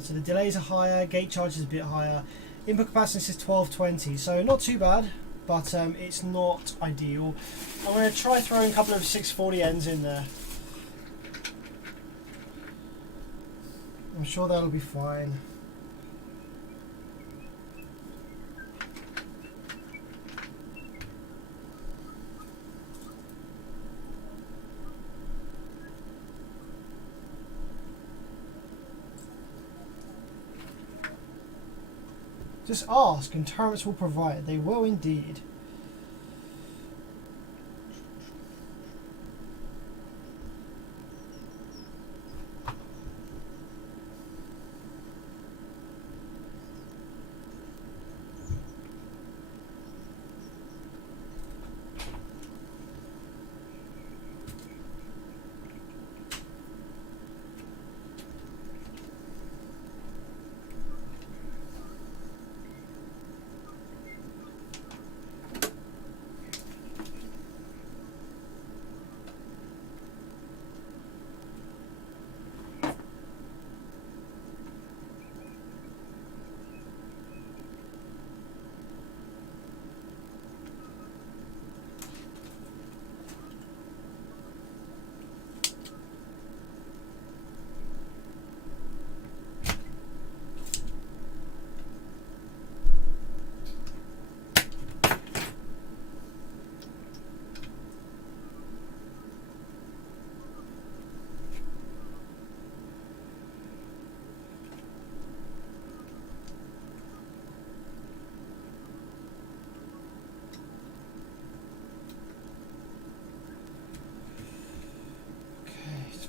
So the delays are higher. Gate charge is a bit higher. Input capacitance is 1220. So not too bad, but it's not ideal. I'm going to try throwing a couple of 640Ns in there. I'm sure that'll be fine. Just ask and Terrence will provide. They will indeed.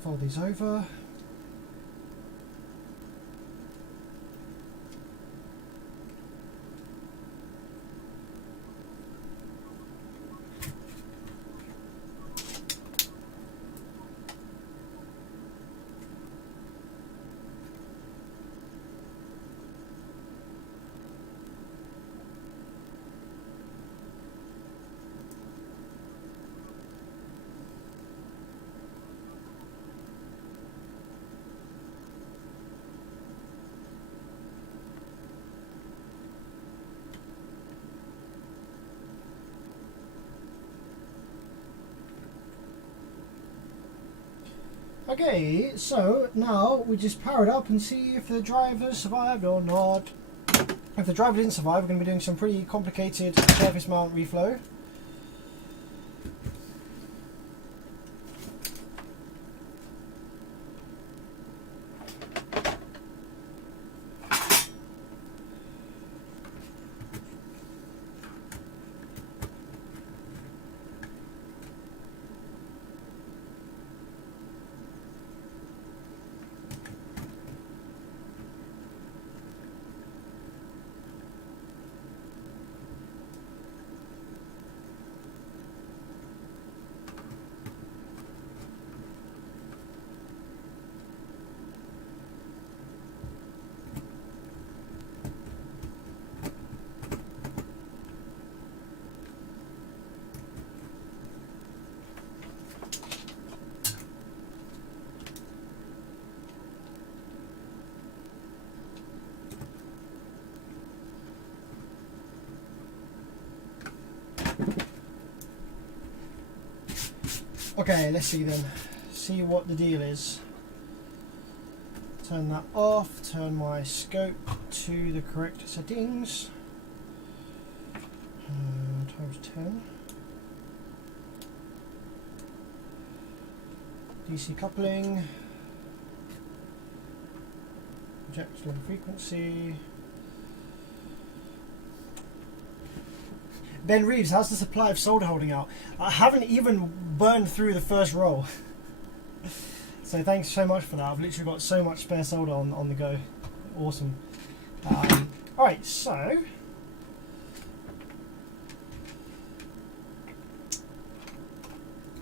fold these over. Okay, so now we just power it up and see if the driver survived or not. If the driver didn't survive, we're going to be doing some pretty complicated surface mount reflow. Okay, let's see then. See what the deal is. Turn that off, turn my scope to the correct settings. Times 10. DC coupling. Project low frequency. Ben Reeves, how's the supply of solder holding out? I haven't even burned through the first roll. So thanks so much for that. I've literally got so much spare solder on the go. Awesome. Alright, so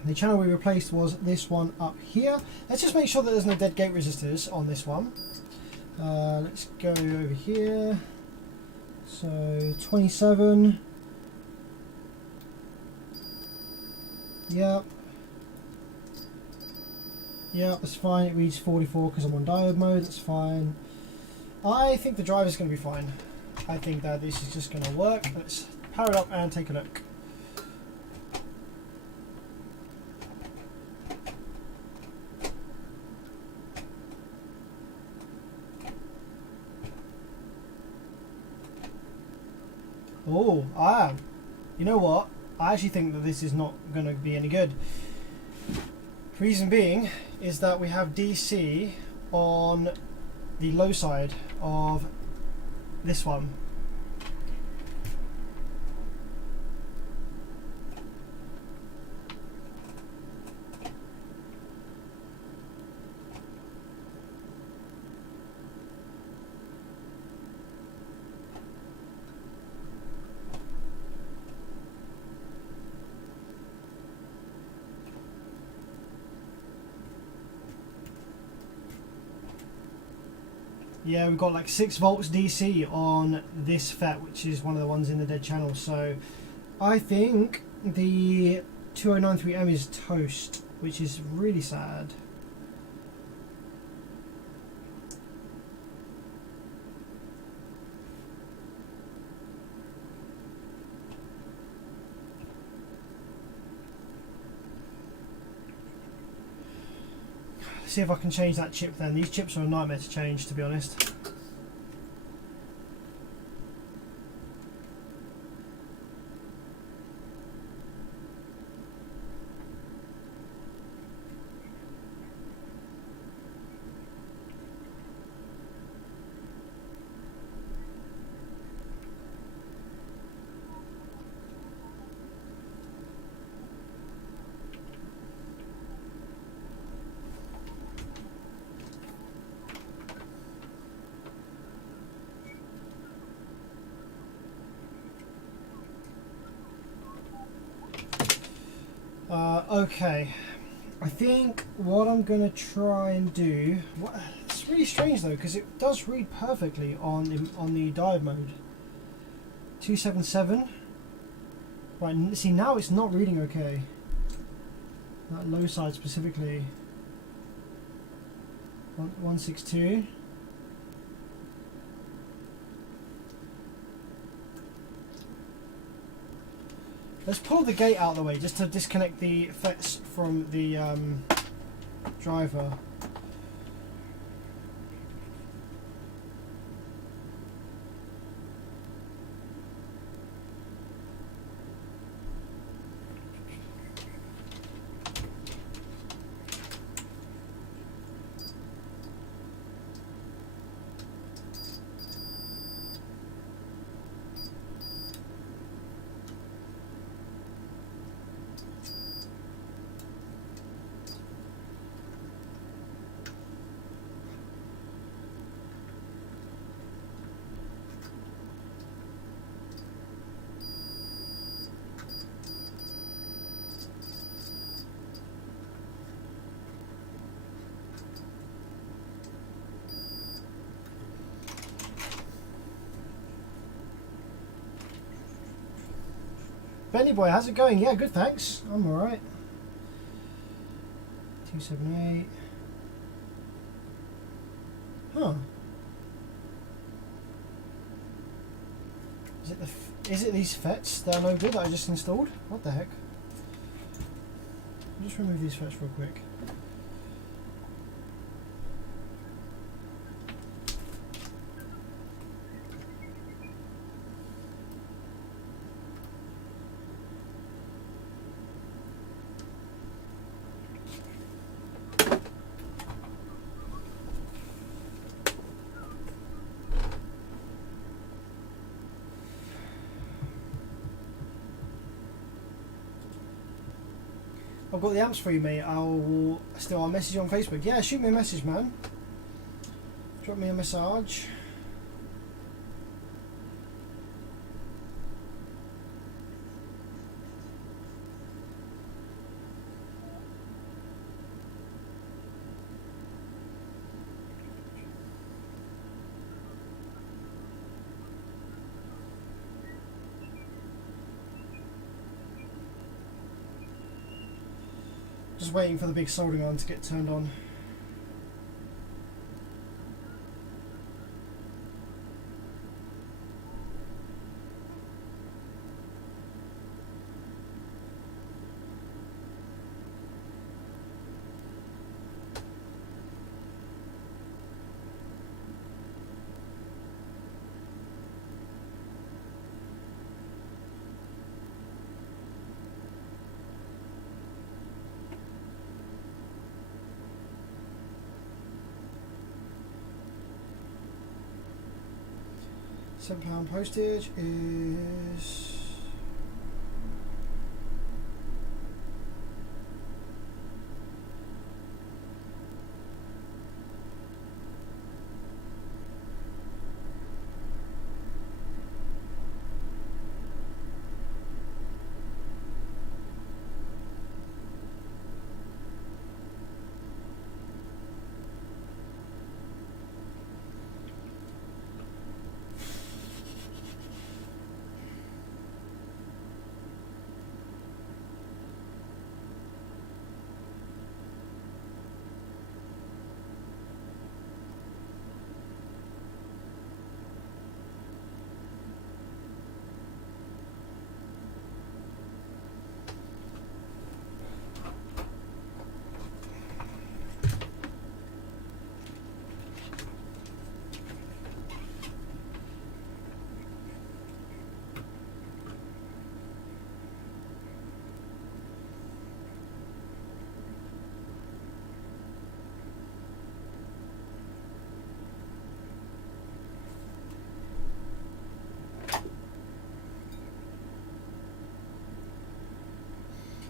the channel we replaced was this one up here. Let's just make sure that there's no dead gate resistors on this one. Let's go over here. So 27. Yep. Yep, that's fine. It reads 44 because I'm on diode mode. That's fine. I think the driver's going to be fine. I think that this is just going to work. Let's power it up and take a look. Oh, you know what? I actually think that this is not going to be any good. Reason being is that we have DC on the low side of this one. Yeah, we've got like 6 volts DC on this FET, which is one of the ones in the dead channel. So I think the 2093M is toast, which is really sad. See if I can change that chip then. These chips are a nightmare to change, to be honest. Okay. I think what I'm going to try and do... It's really strange though, because it does read perfectly on the diode mode. 277. Right, see now it's not reading okay. That low side specifically. 162. Let's pull the gate out of the way just to disconnect the FETs from the driver. Benny boy, how's it going? Yeah, good, thanks. I'm alright. 278. Huh. Is it these FETs that are no good that I just installed? What the heck? I'll just remove these FETs real quick. I've got the amps for you, mate. I'll message you on Facebook. Yeah, shoot me a message, man. Drop me a message. Just waiting for the big soldering iron to get turned on. £7 postage is...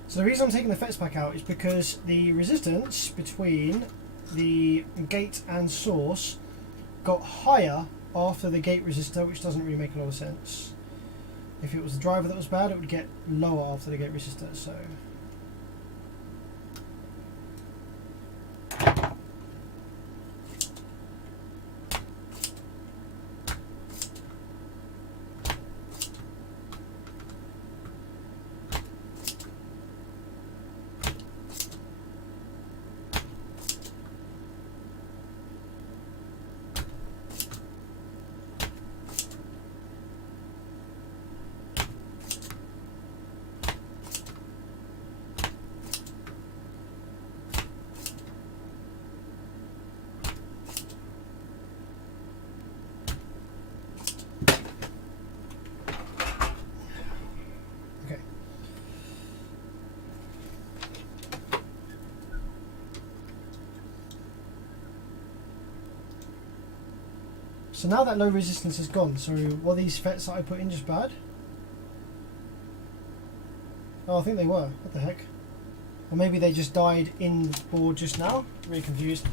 So the reason I'm taking the FETs back out is because the resistance between the gate and source got higher after the gate resistor, which doesn't really make a lot of sense. If it was the driver that was bad, it would get lower after the gate resistor. So So now that low resistance is gone, so were these FETs that I put in just bad? Oh, I think they were. What the heck? Or maybe they just died in the board just now? Really confused.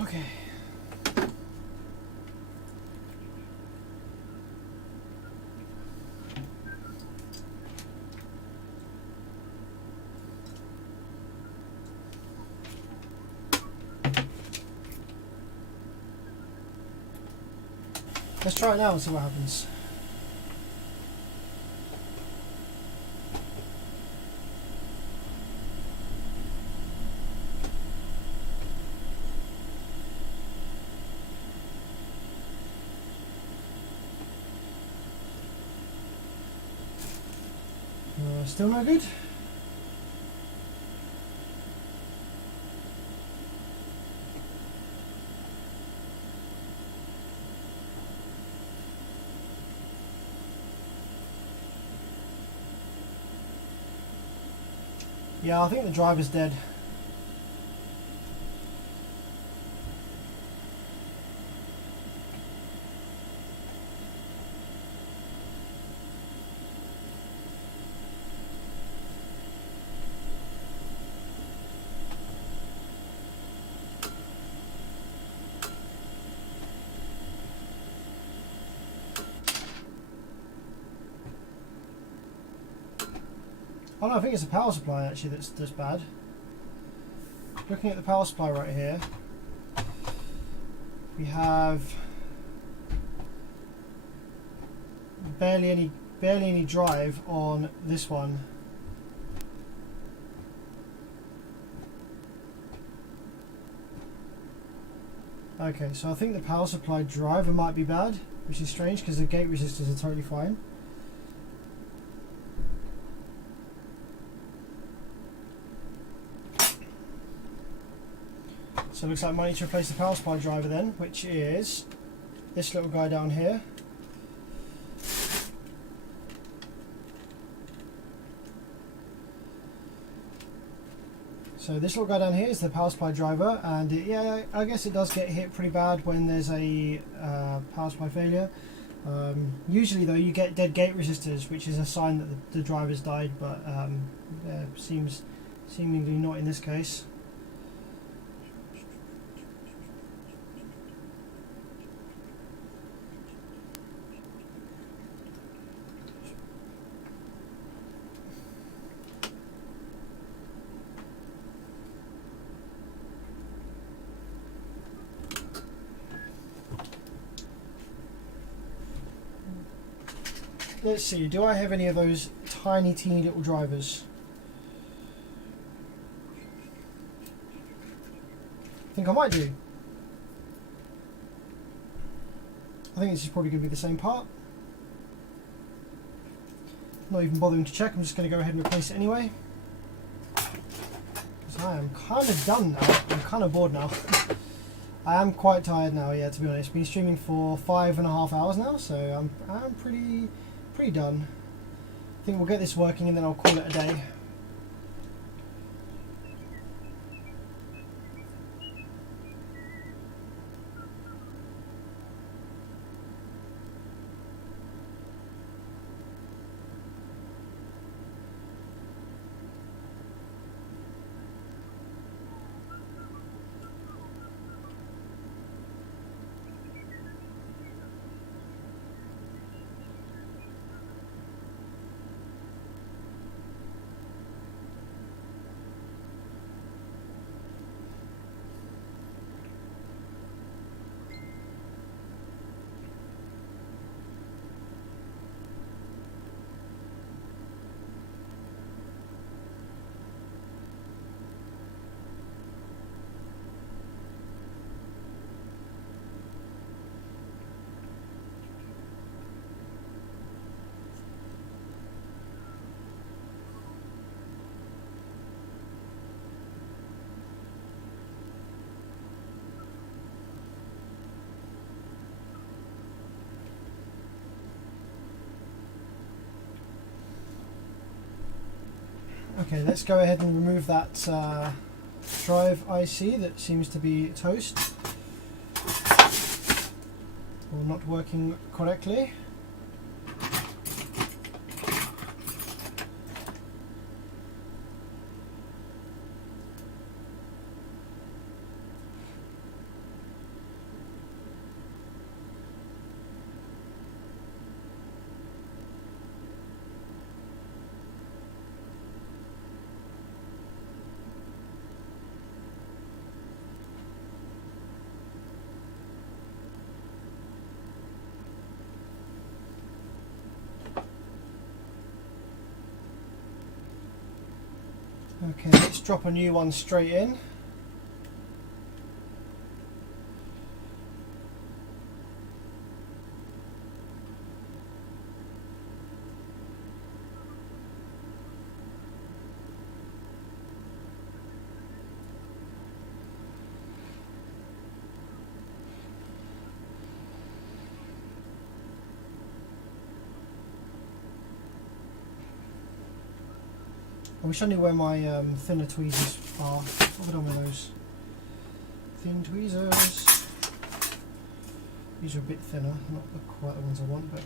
Okay. Let's try it now and see what happens. Still no good? Yeah, I think the driver's dead. Oh no, I think it's a power supply actually that's bad. Looking at the power supply right here, we have barely any drive on this one. Okay, so I think the power supply driver might be bad, which is strange because the gate resistors are totally fine. So it looks like I might need to replace the power supply driver then, which is this little guy down here. So this little guy down here is the power supply driver, and yeah, I guess it does get hit pretty bad when there's a power supply failure. Usually though you get dead gate resistors, which is a sign that the driver's died, but yeah, seemingly not in this case. Let's see, do I have any of those tiny, teeny little drivers? I think I might do. I think this is probably going to be the same part. Not even bothering to check, I'm just going to go ahead and replace it anyway. Because I am kind of done now, I'm kind of bored now. I am quite tired now, yeah, to be honest. Been streaming for 5.5 hours now, so I'm pretty done. I think we'll get this working and then I'll call it a day. Okay, let's go ahead and remove that drive IC that seems to be toast or not working correctly. Okay, let's drop a new one straight in. I wish I knew where my thinner tweezers are. What have I done with those? Thin tweezers. These are a bit thinner, not quite the ones I want, but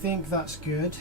think that's good.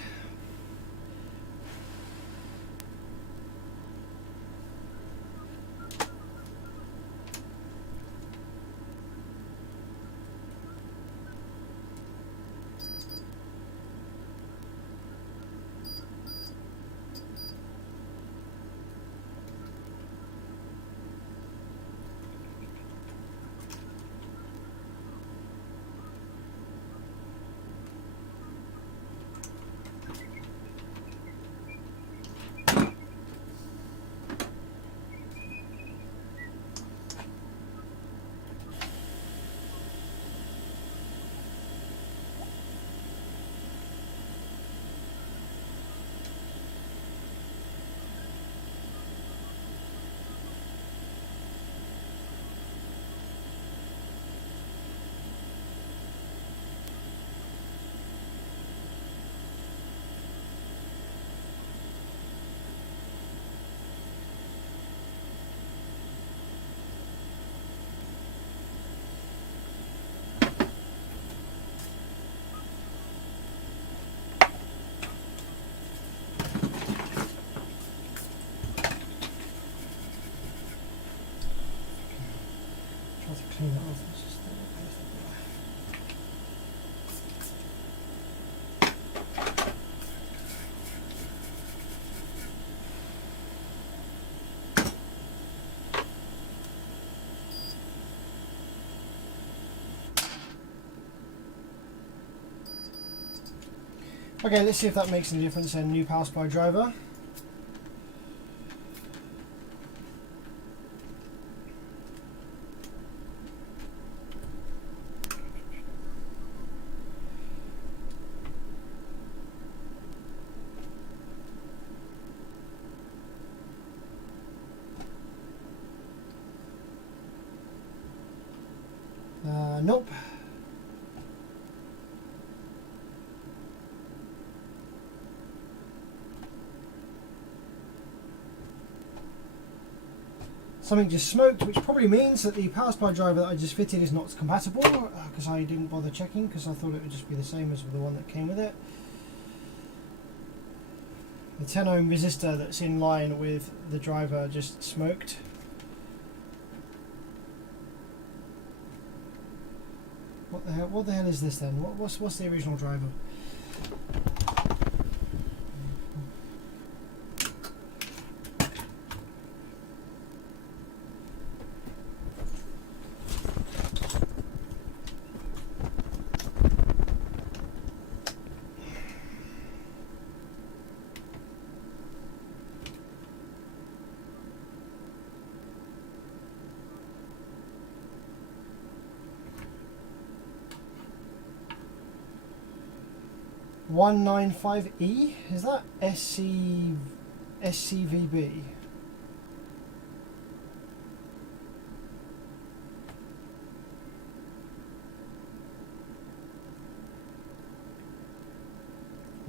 Try to clean that off. It's just okay, let's see if that makes any difference. A new power supply driver. Nope. Something just smoked, which probably means that the power supply driver that I just fitted is not compatible, because I didn't bother checking because I thought it would just be the same as the one that came with it. The 10 ohm resistor that's in line with the driver just smoked. What the hell is this then? What's the original driver? (195E) is that SCVB?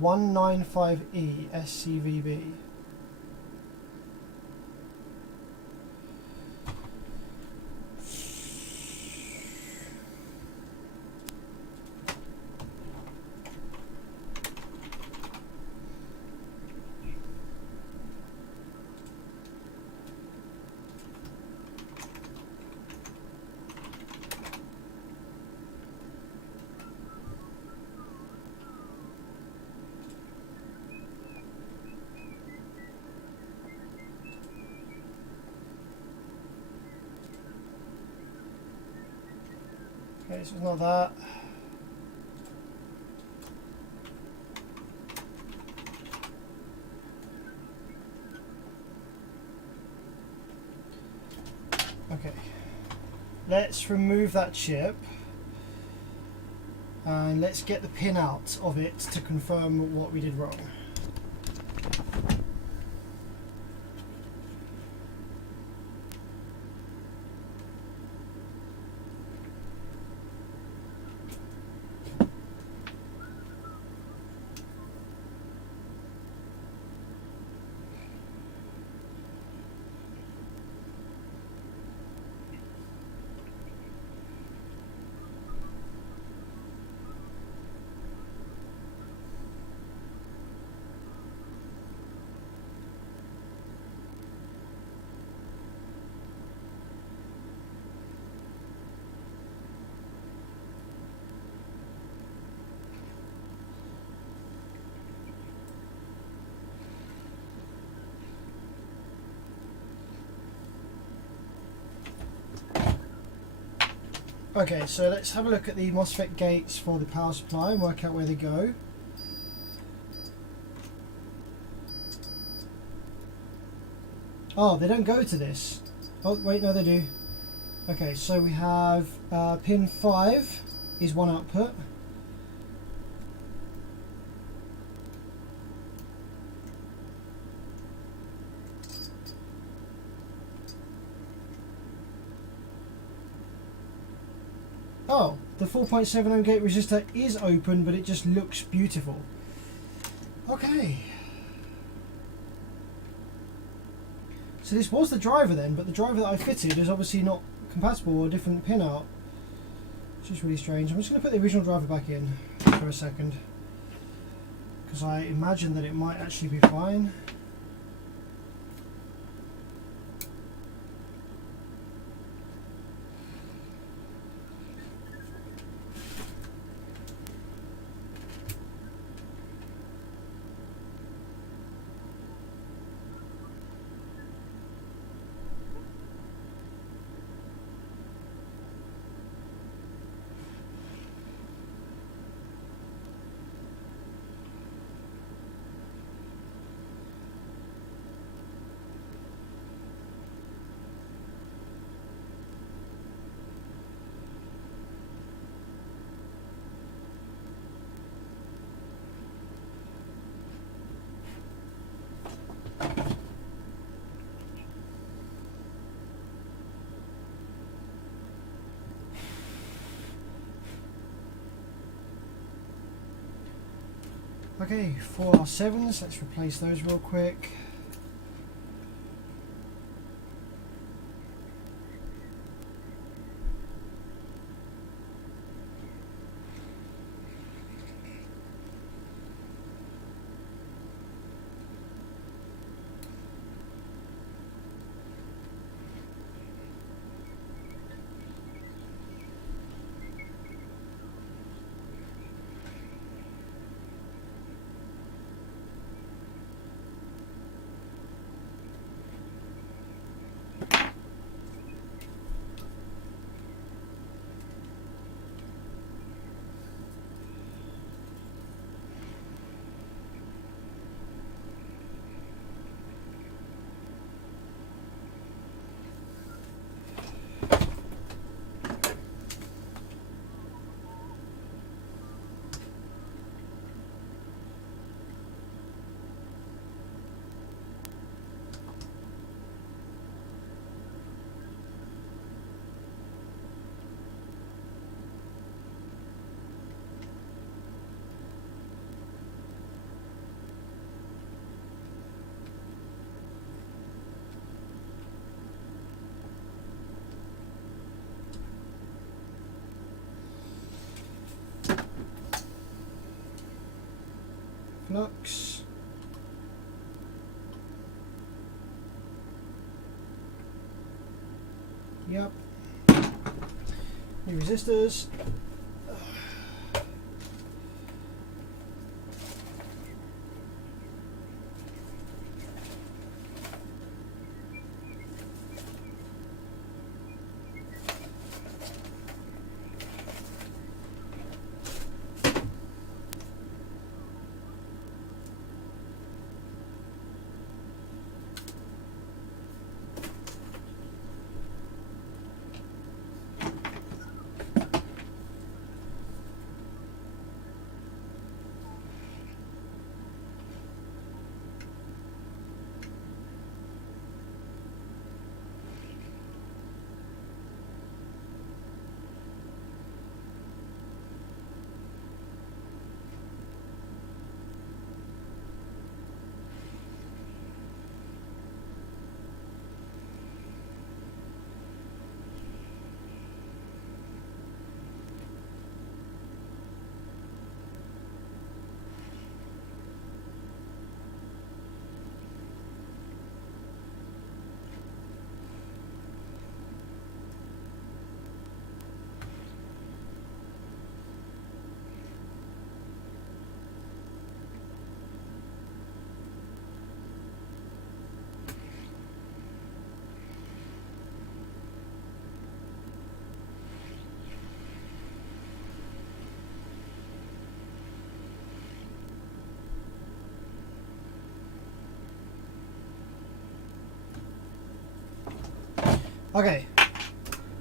(195E) SCVB. Okay, so it's not that. Okay, let's remove that chip and let's get the pin out of it to confirm what we did wrong. Okay, so let's have a look at the MOSFET gates for the power supply and work out where they go. Oh, they don't go to this. Oh, wait, no, they do. Okay, so we have pin 5 is one output. Oh, the 4.7 ohm gate resistor is open, but it just looks beautiful. Okay. So this was the driver then, but the driver that I fitted is obviously not compatible or a different pin out. Which is really strange. I'm just going to put the original driver back in for a second, because I imagine that it might actually be fine. Okay, 4R7s, let's replace those real quick. Flux. Yep. New resistors. Okay,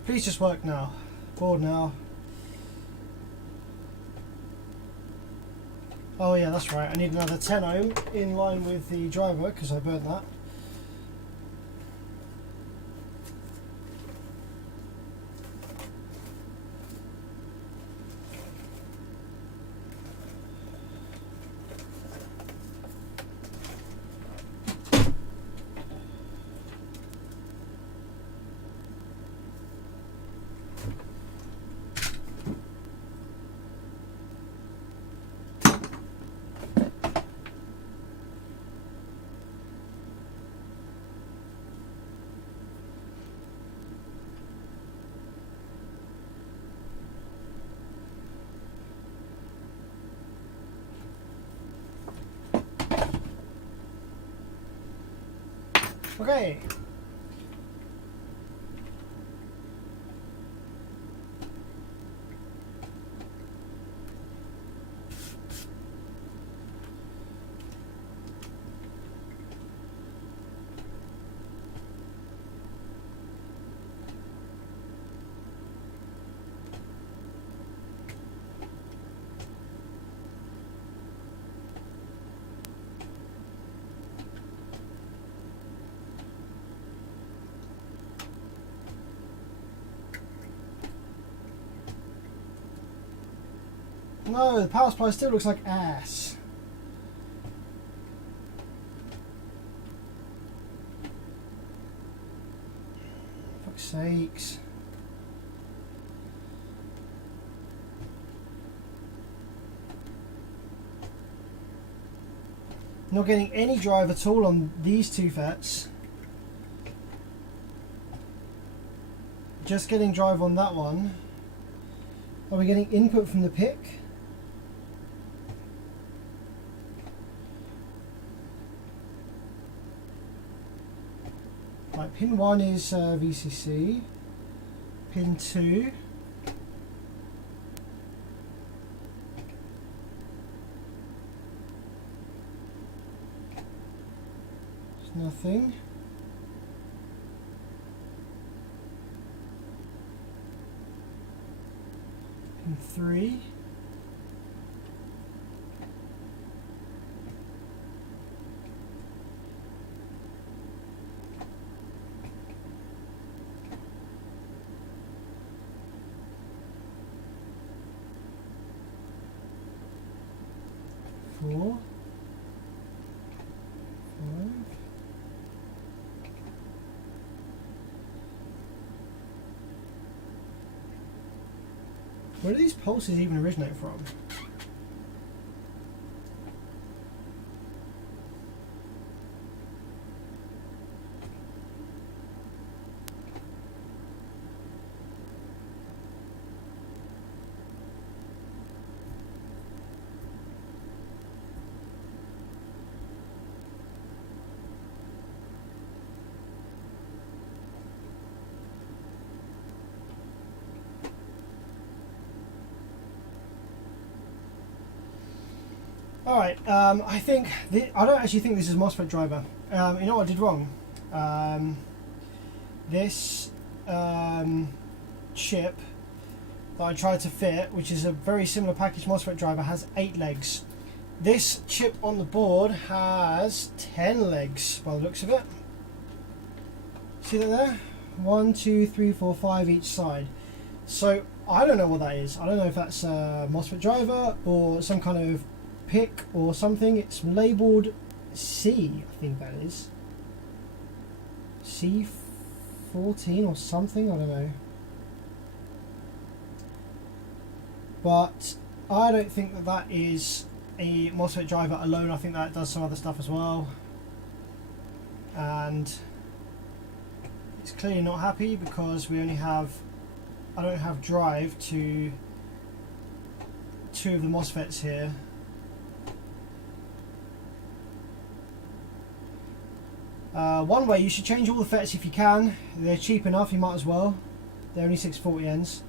please just work now. Board now. Oh yeah, that's right. I need another 10 ohm in line with the driver because I burnt that. Okay. No, the power supply still looks like ass. Fuck's sakes. Not getting any drive at all on these two FETs. Just getting drive on that one. Are we getting input from the pick? Right, pin 1 is VCC. Pin 2. There's nothing. Pin 3. Four, 5. Where do these pulses even originate from? Alright, I think, I don't actually think this is a MOSFET driver. You know what I did wrong? This chip that I tried to fit, which is a very similar package MOSFET driver, has 8 legs. This chip on the board has 10 legs by the looks of it. See that there? 1, 2, 3, 4, 5 each side. So I don't know what that is. I don't know if that's a MOSFET driver or some kind of pick or something. It's labelled C, I think that is. C14 or something, I don't know. But I don't think that that is a MOSFET driver alone. I think that does some other stuff as well. And it's clearly not happy because we only have, I don't have drive to 2 of the MOSFETs here. One way, you should change all the FETs if you can. They're cheap enough, you might as well. They're only 640Ns.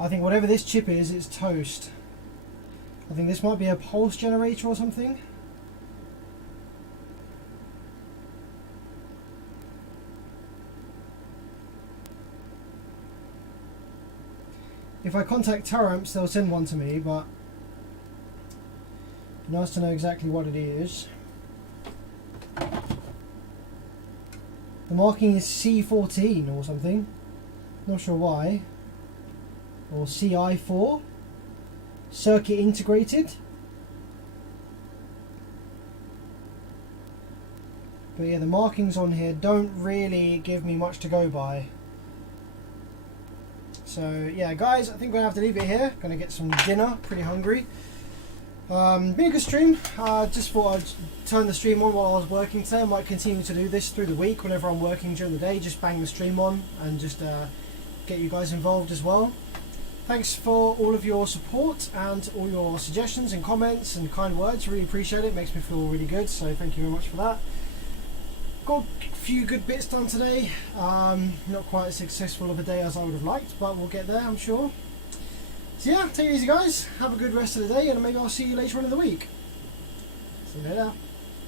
I think whatever this chip is, it's toast. I think this might be a pulse generator or something. if I contact Taramps, they'll send one to me, but nice to know exactly what it is. The marking is C14 or something. Not sure why. Or CI4. Circuit integrated. But yeah, the markings on here don't really give me much to go by. So yeah, guys, I think we're gonna have to leave it here. Gonna get some dinner. Pretty hungry. Been a good stream. Just thought I'd turn the stream on while I was working today. I might continue to do this through the week whenever I'm working during the day. Just bang the stream on and just get you guys involved as well. Thanks for all of your support and all your suggestions and comments and kind words. Really appreciate it. Makes me feel really good. So thank you very much for that. Got a few good bits done today. Not quite as successful of a day as I would have liked, but we'll get there, I'm sure. So yeah, take it easy guys, have a good rest of the day, and maybe I'll see you later on in the week. See you later.